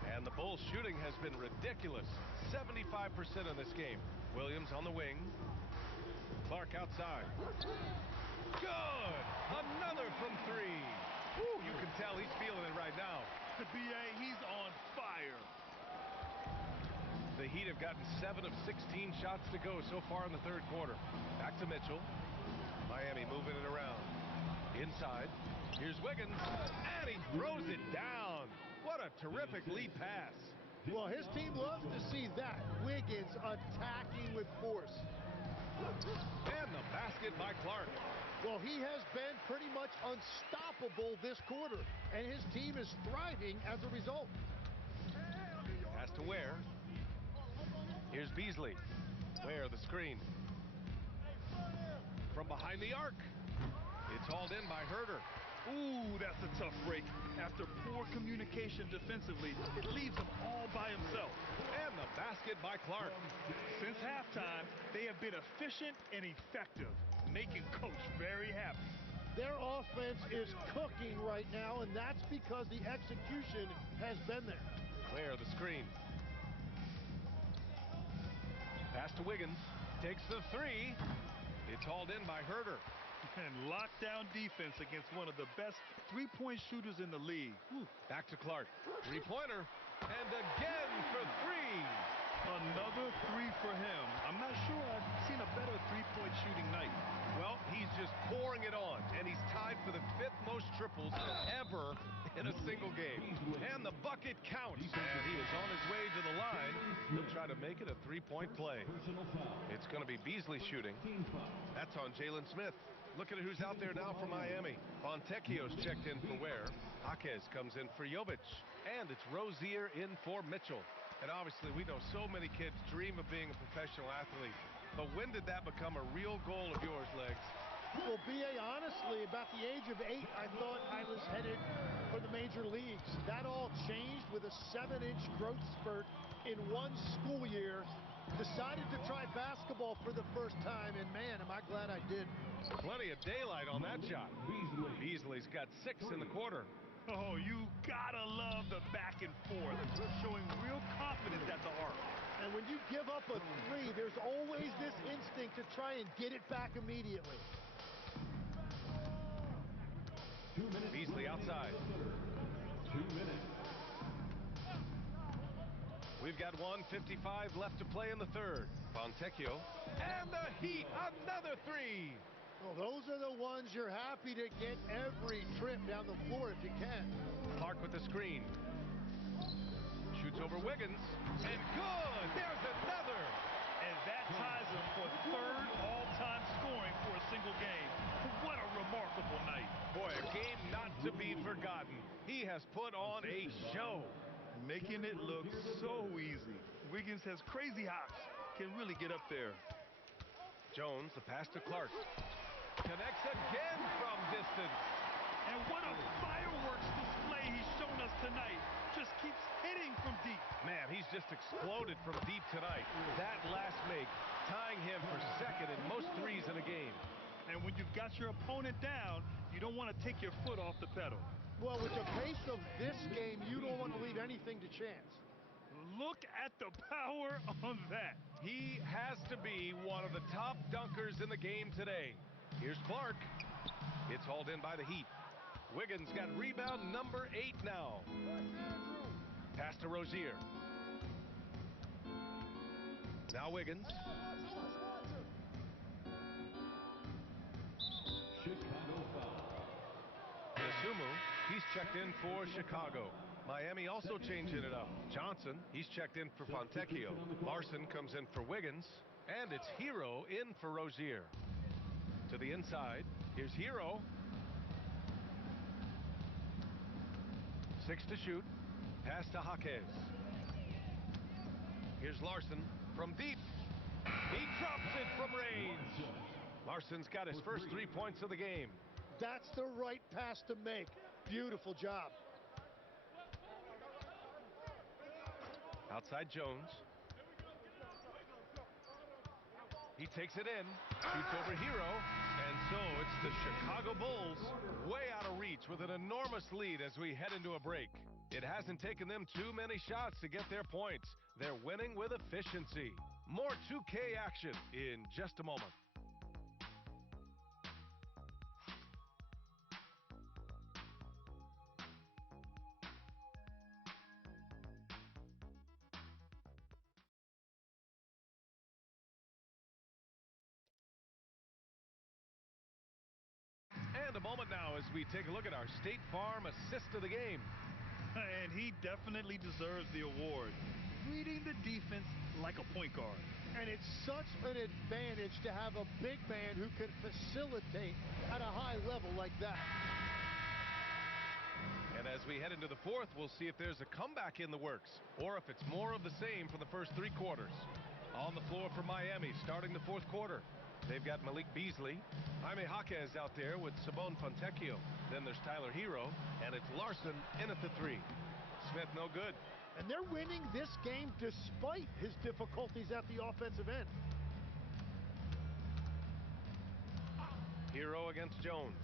And the Bulls shooting has been ridiculous. 75% in this game. Williams on the wing. Clark outside. Good! Another from 3. Woo, you can tell he's feeling it right now. The BA, he's on fire. The Heat have gotten 7 of 16 shots to go so far in the 3rd quarter. Back to Mitchell. Miami moving it around. Inside. Here's Wiggins. And he throws it down. What a terrific lead pass. Well, his team loves to see that. Wiggins attacking with force. And the basket by Clark. Well, he has been pretty much unstoppable this quarter, and his team is thriving as a result. Has to Ware. Here's Beasley. Ware the screen. From behind the arc. It's hauled in by Herter. Ooh, that's a tough break. After poor communication defensively, it leaves him all by himself. And the basket by Clark. Since halftime, they have been efficient and effective, making Coach very happy. Their offense is cooking right now, and that's because the execution has been there. Ware the screen. Pass to Wiggins. Takes the 3. It's hauled in by Herter. And lockdown defense against one of the best three-point shooters in the league. Whew. Back to Clark. 3-pointer. And again for 3. Another 3 for him. I'm not sure I've seen a better three-point shooting night. Well, he's just pouring it on, and he's tied for the 5th most triples ever in a single game. And the bucket counts, and he is on his way to the line. He'll try to make it a 3-point play. It's going to be Beasley shooting. That's on Jalen Smith. Looking at who's out there now for Miami. Fontecchio's checked in for Ware. Jaquez comes in for Jovic. And it's Rozier in for Mitchell. And obviously, we know so many kids dream of being a professional athlete. But when did that become a real goal of yours, Legs? Well, B.A., honestly, about the age of 8, I thought I was headed for the major leagues. That all changed with a 7-inch growth spurt in one school year. Decided to try basketball for the first time, and man, am I glad I did. Plenty of daylight on that shot. Beasley's got 6 in the quarter. Oh, you gotta love the back and forth, showing real confidence at the arc. And when you give up a 3, there's always this instinct to try and get it back immediately. Beasley outside. 2 minutes. We've got 1:55 left to play in the third. Fontecchio, and the Heat, another three. Well, those are the ones you're happy to get every trip down the floor if you can. Clark with the screen. Shoots over Wiggins, and good! There's another! And that ties him for third all-time scoring for a single game. What a remarkable night. Boy, a game not to be forgotten. He has put on a show. Making it look so easy. Wiggins has crazy hops. Can really get up there. Jones, the pass to Clark. Connects again from distance. And what a fireworks display he's shown us tonight. Just keeps hitting from deep. Man, he's just exploded from deep tonight. That last make, tying him for second in most threes in a game. And when you've got your opponent down, you don't want to take your foot off the pedal. Well, with the pace of this game, you don't want to leave anything to chance. Look at the power on that. He has to be one of the top dunkers in the game today. Here's Clark. It's hauled in by the Heat. Wiggins got rebound number 8 now. Pass to Rozier. Now Wiggins. Chicago foul. Asumu, he's checked in for Chicago. Miami also changing it up. Johnson, he's checked in for Fontecchio. Larson comes in for Wiggins. And it's Hero in for Rozier. To the inside, here's Hero. 6 to shoot. Pass to Jaquez. Here's Larson from deep. He drops it from range. Larson's got his first 3 points of the game. That's the right pass to make. Beautiful job. Outside Jones. He takes it in, shoots over Hero, and so it's the Chicago Bulls way out of reach with an enormous lead as we head into a break. It hasn't taken them too many shots to get their points. They're winning with efficiency. More 2K action in just a moment. And a moment now as we take a look at our State Farm assist of the game. And he definitely deserves the award. Reading the defense like a point guard. And it's such an advantage to have a big man who can facilitate at a high level like that. And as we head into the fourth, we'll see if there's a comeback in the works or if it's more of the same for the first 3 quarters. On the floor for Miami starting the fourth quarter. They've got Malik Beasley. Jaime Jaquez out there with Sabon Fontecchio. Then there's Tyler Hero, and it's Larson in at the 3. Smith no good. And they're winning this game despite his difficulties at the offensive end. Hero against Jones.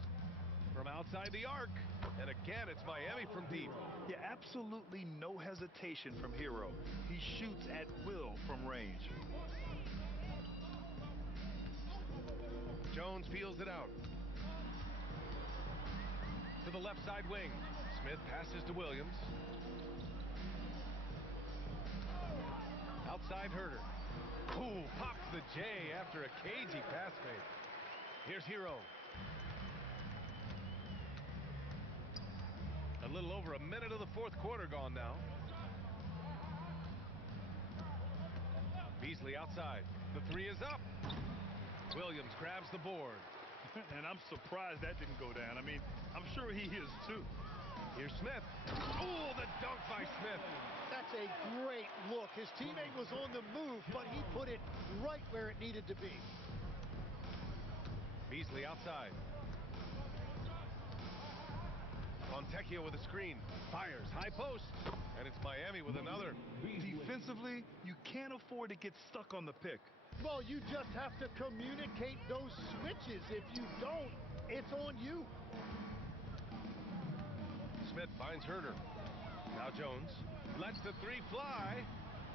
From outside the arc. And again, it's Miami from deep. Yeah, absolutely no hesitation from Hero. He shoots at will from range. Jones peels it out. To the left side wing. Smith passes to Williams. Outside Herter. Ooh, pops the J after a cagey pass fake. Here's Hero. A little over a minute of the fourth quarter gone now. Beasley outside. The 3 is up. Williams grabs the board. And I'm surprised that didn't go down. I mean, I'm sure he is too. Here's Smith. Oh, the dunk by Smith. That's a great look. His teammate was on the move, but he put it right where it needed to be. Beasley outside. Fontecchio with a screen. Fires. High post. And it's Miami with another. Defensively, you can't afford to get stuck on the pick. Well, you just have to communicate those switches. If you don't, it's on you. Smith finds Herter. Now Jones lets the 3 fly.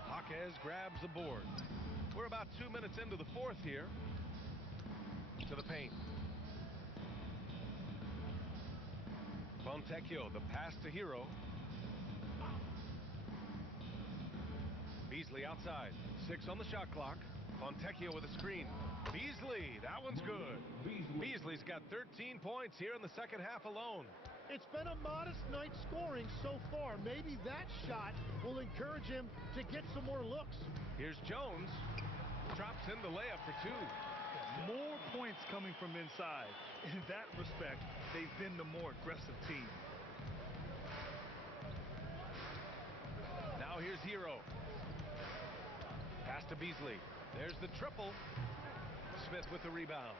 Jaquez grabs the board. We're about 2 minutes into the fourth here. To the paint. Fontecchio, the pass to Hero. Beasley outside. 6 on the shot clock. Fontecchio with a screen. Beasley, that one's good. Beasley's got 13 points here in the second half alone. It's been a modest night scoring so far. Maybe that shot will encourage him to get some more looks. Here's Jones. Drops in the layup for 2. More points coming from inside. In that respect, they've been the more aggressive team. Now here's Hero. Pass to Beasley. There's the triple. Smith with the rebound.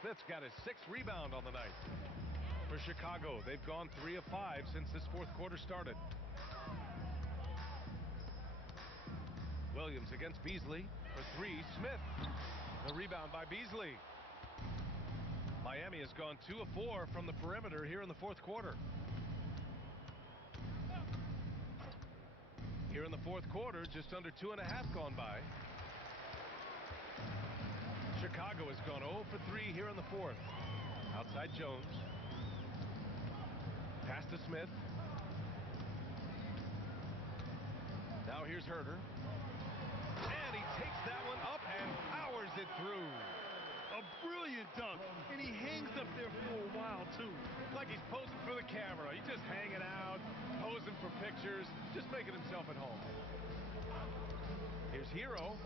Smith's got his 6th rebound on the night. For Chicago, they've gone 3 of 5 since this fourth quarter started. Williams against Beasley for 3. Smith. The rebound by Beasley. Miami has gone 2 of 4 from the perimeter here in the fourth quarter. Here in the fourth quarter, just under 2.5 gone by. Chicago has gone 0 for 3 here in the fourth. Outside Jones. Pass to Smith. Now here's Herter. And he takes that one up and powers it through. A brilliant dunk, and he hangs up there for a while, too. Like he's posing for the camera. He's just hanging out, posing for pictures, just making himself at home. Here's Hero.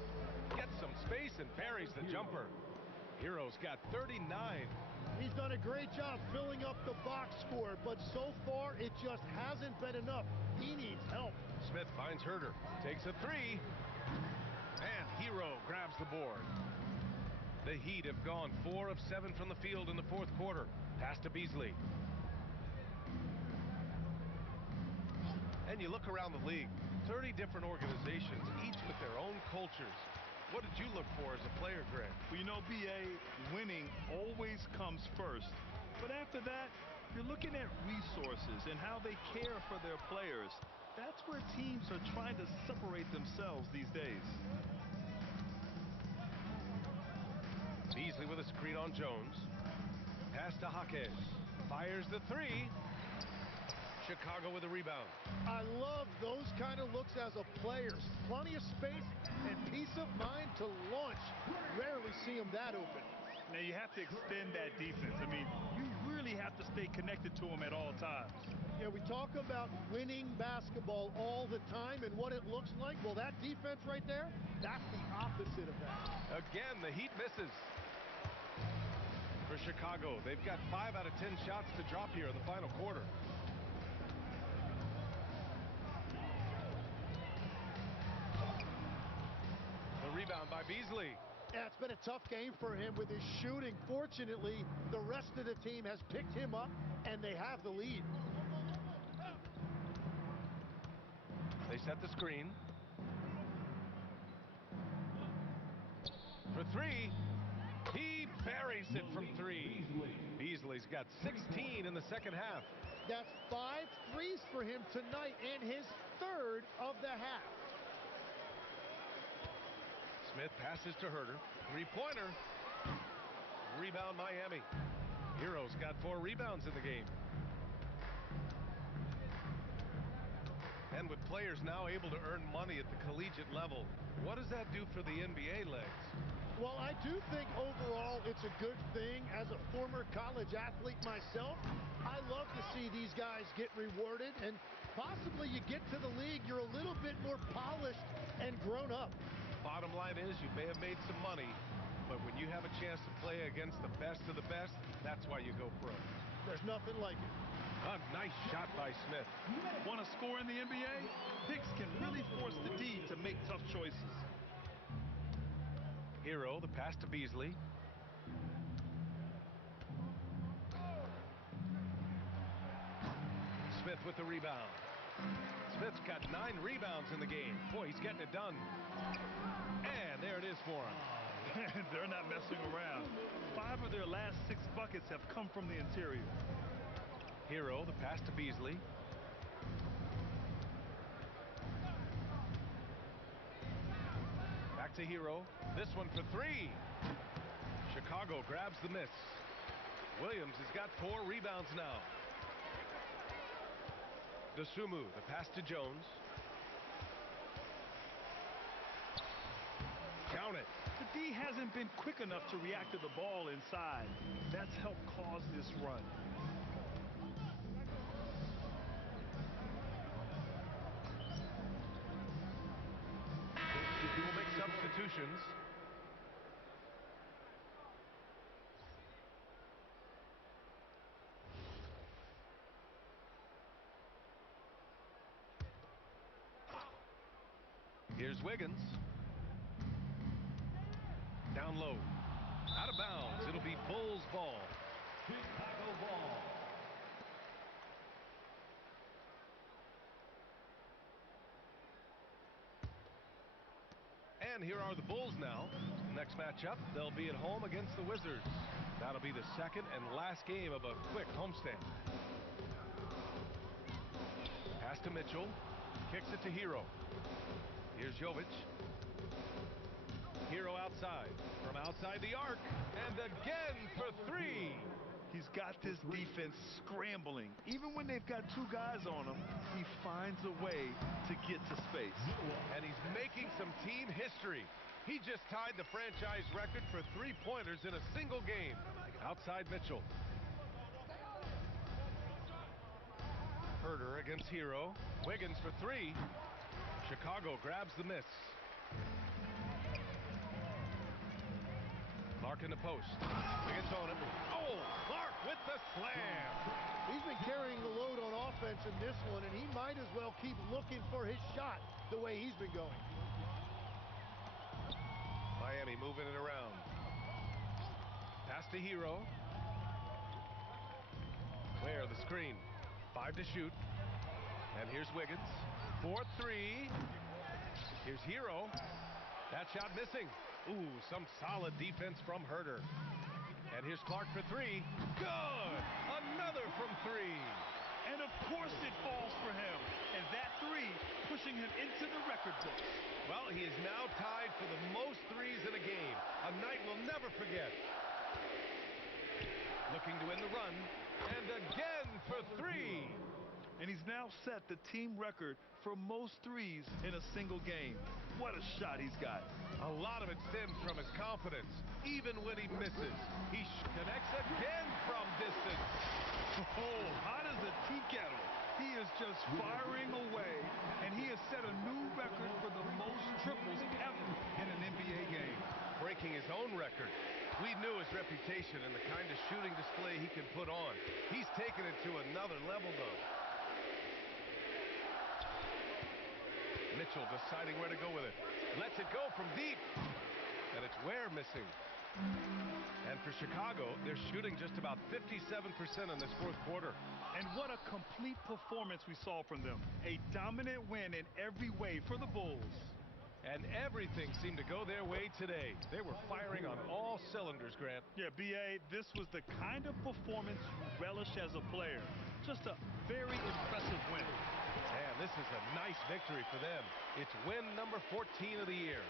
Gets some space and buries the jumper. Hero's got 39. He's done a great job filling up the box score, but so far it just hasn't been enough. He needs help. Smith finds Herter. Takes a 3. And Hero grabs the board. The Heat have gone 4 of 7 from the field in the fourth quarter. Pass to Beasley. And you look around the league, 30 different organizations, each with their own cultures. What did you look for as a player, Greg? Well, you know, B.A., winning always comes first. But after that, you're looking at resources and how they care for their players. That's where teams are trying to separate themselves these days. Beasley with a screen on Jones. Pass to Jaquez. Fires the 3. Chicago with a rebound. I love those kind of looks as a player. Plenty of space and peace of mind to launch. Rarely see him that open. Now you have to extend that defense. I mean, you really have to stay connected to him at all times. Yeah, we talk about winning basketball all the time and what it looks like. Well, that defense right there, that's the opposite of that. Again, the Heat misses. For Chicago, they've got 5 out of 10 shots to drop here in the final quarter. The rebound by Beasley. Yeah, it's been a tough game for him with his shooting. Fortunately, the rest of the team has picked him up, and they have the lead. They set the screen. For 3. He buries it from 3. Beasley's got 16 in the second half. That's 5 threes for him tonight and his 3rd of the half. Smith passes to Herter. 3-pointer. Rebound Miami. Hero's got 4 rebounds in the game. And with players now able to earn money at the collegiate level, what does that do for the NBA legs? Well, I do think overall it's a good thing. As a former college athlete myself, I love to see these guys get rewarded, and possibly you get to the league, you're a little bit more polished and grown up. Bottom line is you may have made some money, but when you have a chance to play against the best of the best, that's why you go pro. There's nothing like it. A nice shot by Smith. Want to score in the NBA? Picks can really force the D to make tough choices. Hero, the pass to Beasley. Smith with the rebound. Smith's got 9 rebounds in the game. Boy, he's getting it done. And there it is for him. They're not messing around. 5 of their last 6 buckets have come from the interior. Hero, the pass to Beasley. Back to Hero. This one for 3. Chicago grabs the miss. Williams has got 4 rebounds now. Dosunmu, the pass to Jones. D hasn't been quick enough to react to the ball inside. That's helped cause this run. He will make substitutions. Here's Wiggins. Down low. Out of bounds. It'll be Bulls ball. Chicago ball. And here are the Bulls now. Next matchup, they'll be at home against the Wizards. That'll be the second and last game of a quick homestand. Pass to Mitchell. Kicks it to Hero. Here's Jovic. Hero outside. From outside the arc. And again for three. He's got this defense scrambling. Even when they've got two guys on him, he finds a way to get to space. And he's making some team history. He just tied the franchise record for three-pointers in a single game. Outside Mitchell. Herter against Hero. Wiggins for three. Chicago grabs the miss. Clark in the post. Wiggins on him. Oh, Clark with the slam. He's been carrying the load on offense in this one, and he might as well keep looking for his shot the way he's been going. Miami moving it around. Pass to Hero. Where the screen. 5 to shoot. And here's Wiggins. 4-3. Here's Hero. That shot missing. Ooh, some solid defense from Herter. And here's Clark for three. Good! Another from three. And of course it falls for him. And that three pushing him into the record books. Well, he is now tied for the most threes in a game. A night we'll never forget. Looking to win the run. And again for three. And he's now set the team record for most threes in a single game. What a shot he's got. A lot of it stems from his confidence. Even when he misses, he connects again from distance. Oh, hot as a tea kettle. He is just firing away, and he has set a new record for the most triples ever in an NBA game. Breaking his own record. We knew his reputation and the kind of shooting display he can put on. He's taken it to another level, though. Mitchell deciding where to go with it. Lets it go from deep. And it's Ware missing. And for Chicago, they're shooting just about 57% in this fourth quarter. And what a complete performance we saw from them. A dominant win in every way for the Bulls. And everything seemed to go their way today. They were firing on all cylinders, Grant. Yeah, B.A., this was the kind of performance you relish as a player. Just a very impressive win. Man, this is a nice victory for them. It's win number 14 of the year.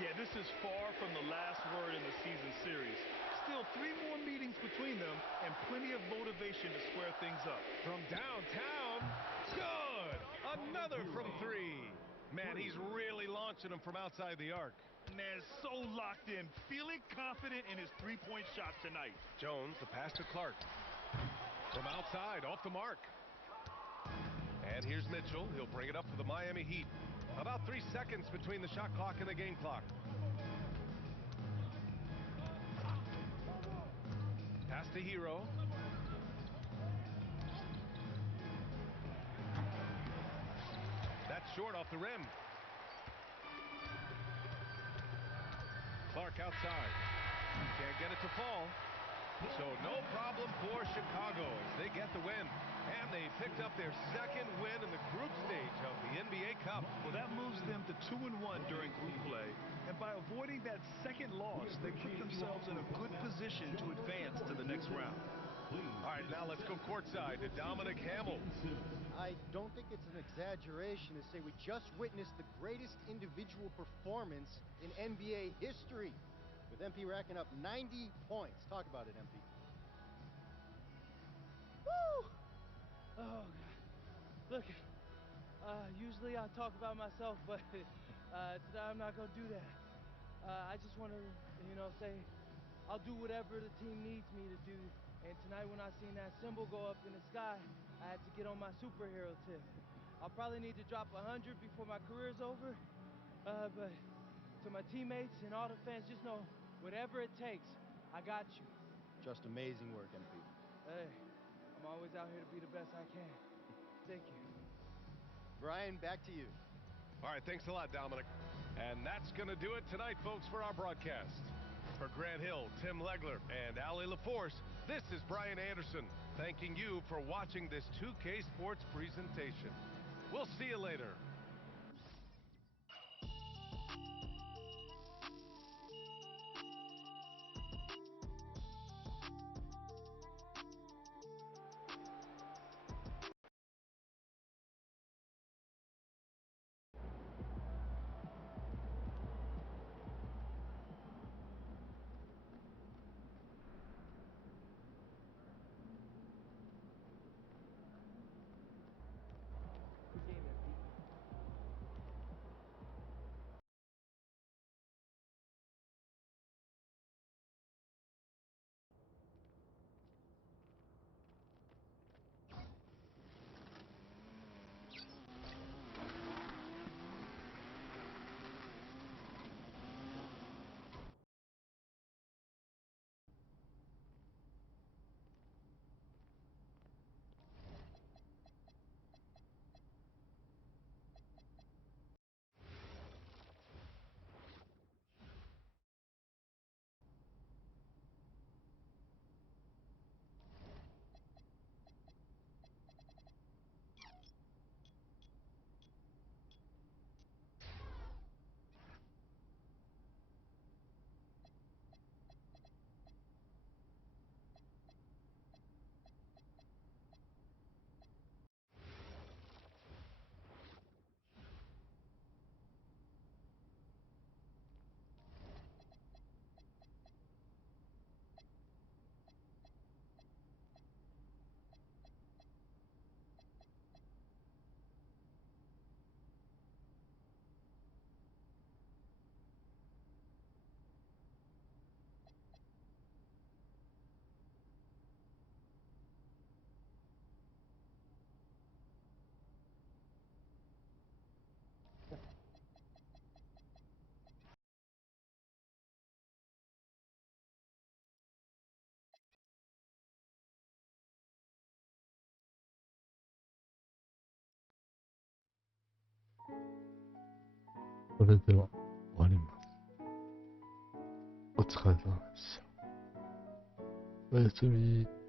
Yeah, this is far from the last word in the season series. Still 3 more meetings between them and plenty of motivation to square things up. From downtown, good! Another from three. Man, he's really launching them from outside the arc. Man, so locked in, feeling confident in his three-point shot tonight. Jones, the pass to Clark. From outside, off the mark. And here's Mitchell. He'll bring it up for the Miami Heat. About 3 seconds between the shot clock and the game clock. Pass to Hero. That's short off the rim. Clark outside. Can't get it to fall. So no problem for Chicago as they get the win. And they picked up their second win in the group stage of the NBA Cup. Well, that moves them to 2-1 during group play. And by avoiding that second loss, they put themselves in a good position to advance to the next round. All right, now let's go courtside to Dominic Hamill. I don't think it's an exaggeration to say we just witnessed the greatest individual performance in NBA history, with MP racking up 90 points. Talk about it, MP. Woo! Oh, God. Look, usually I talk about myself, but today I'm not going to do that. I just want to, say I'll do whatever the team needs me to do. And tonight when I seen that symbol go up in the sky, I had to get on my superhero tip. I'll probably need to drop 100 before my career's over. But to my teammates and all the fans, just know, whatever it takes, I got you. Just amazing work, MP. Hey, I'm always out here to be the best I can. Thank you. Brian, back to you. All right, thanks a lot, Dominic. And that's going to do it tonight, folks, for our broadcast. For Grant Hill, Tim Legler, and Allie LaForce, this is Brian Anderson, thanking you for watching this 2K Sports presentation. We'll see you later.それでは終わります。お疲れ様でした。おやすみ。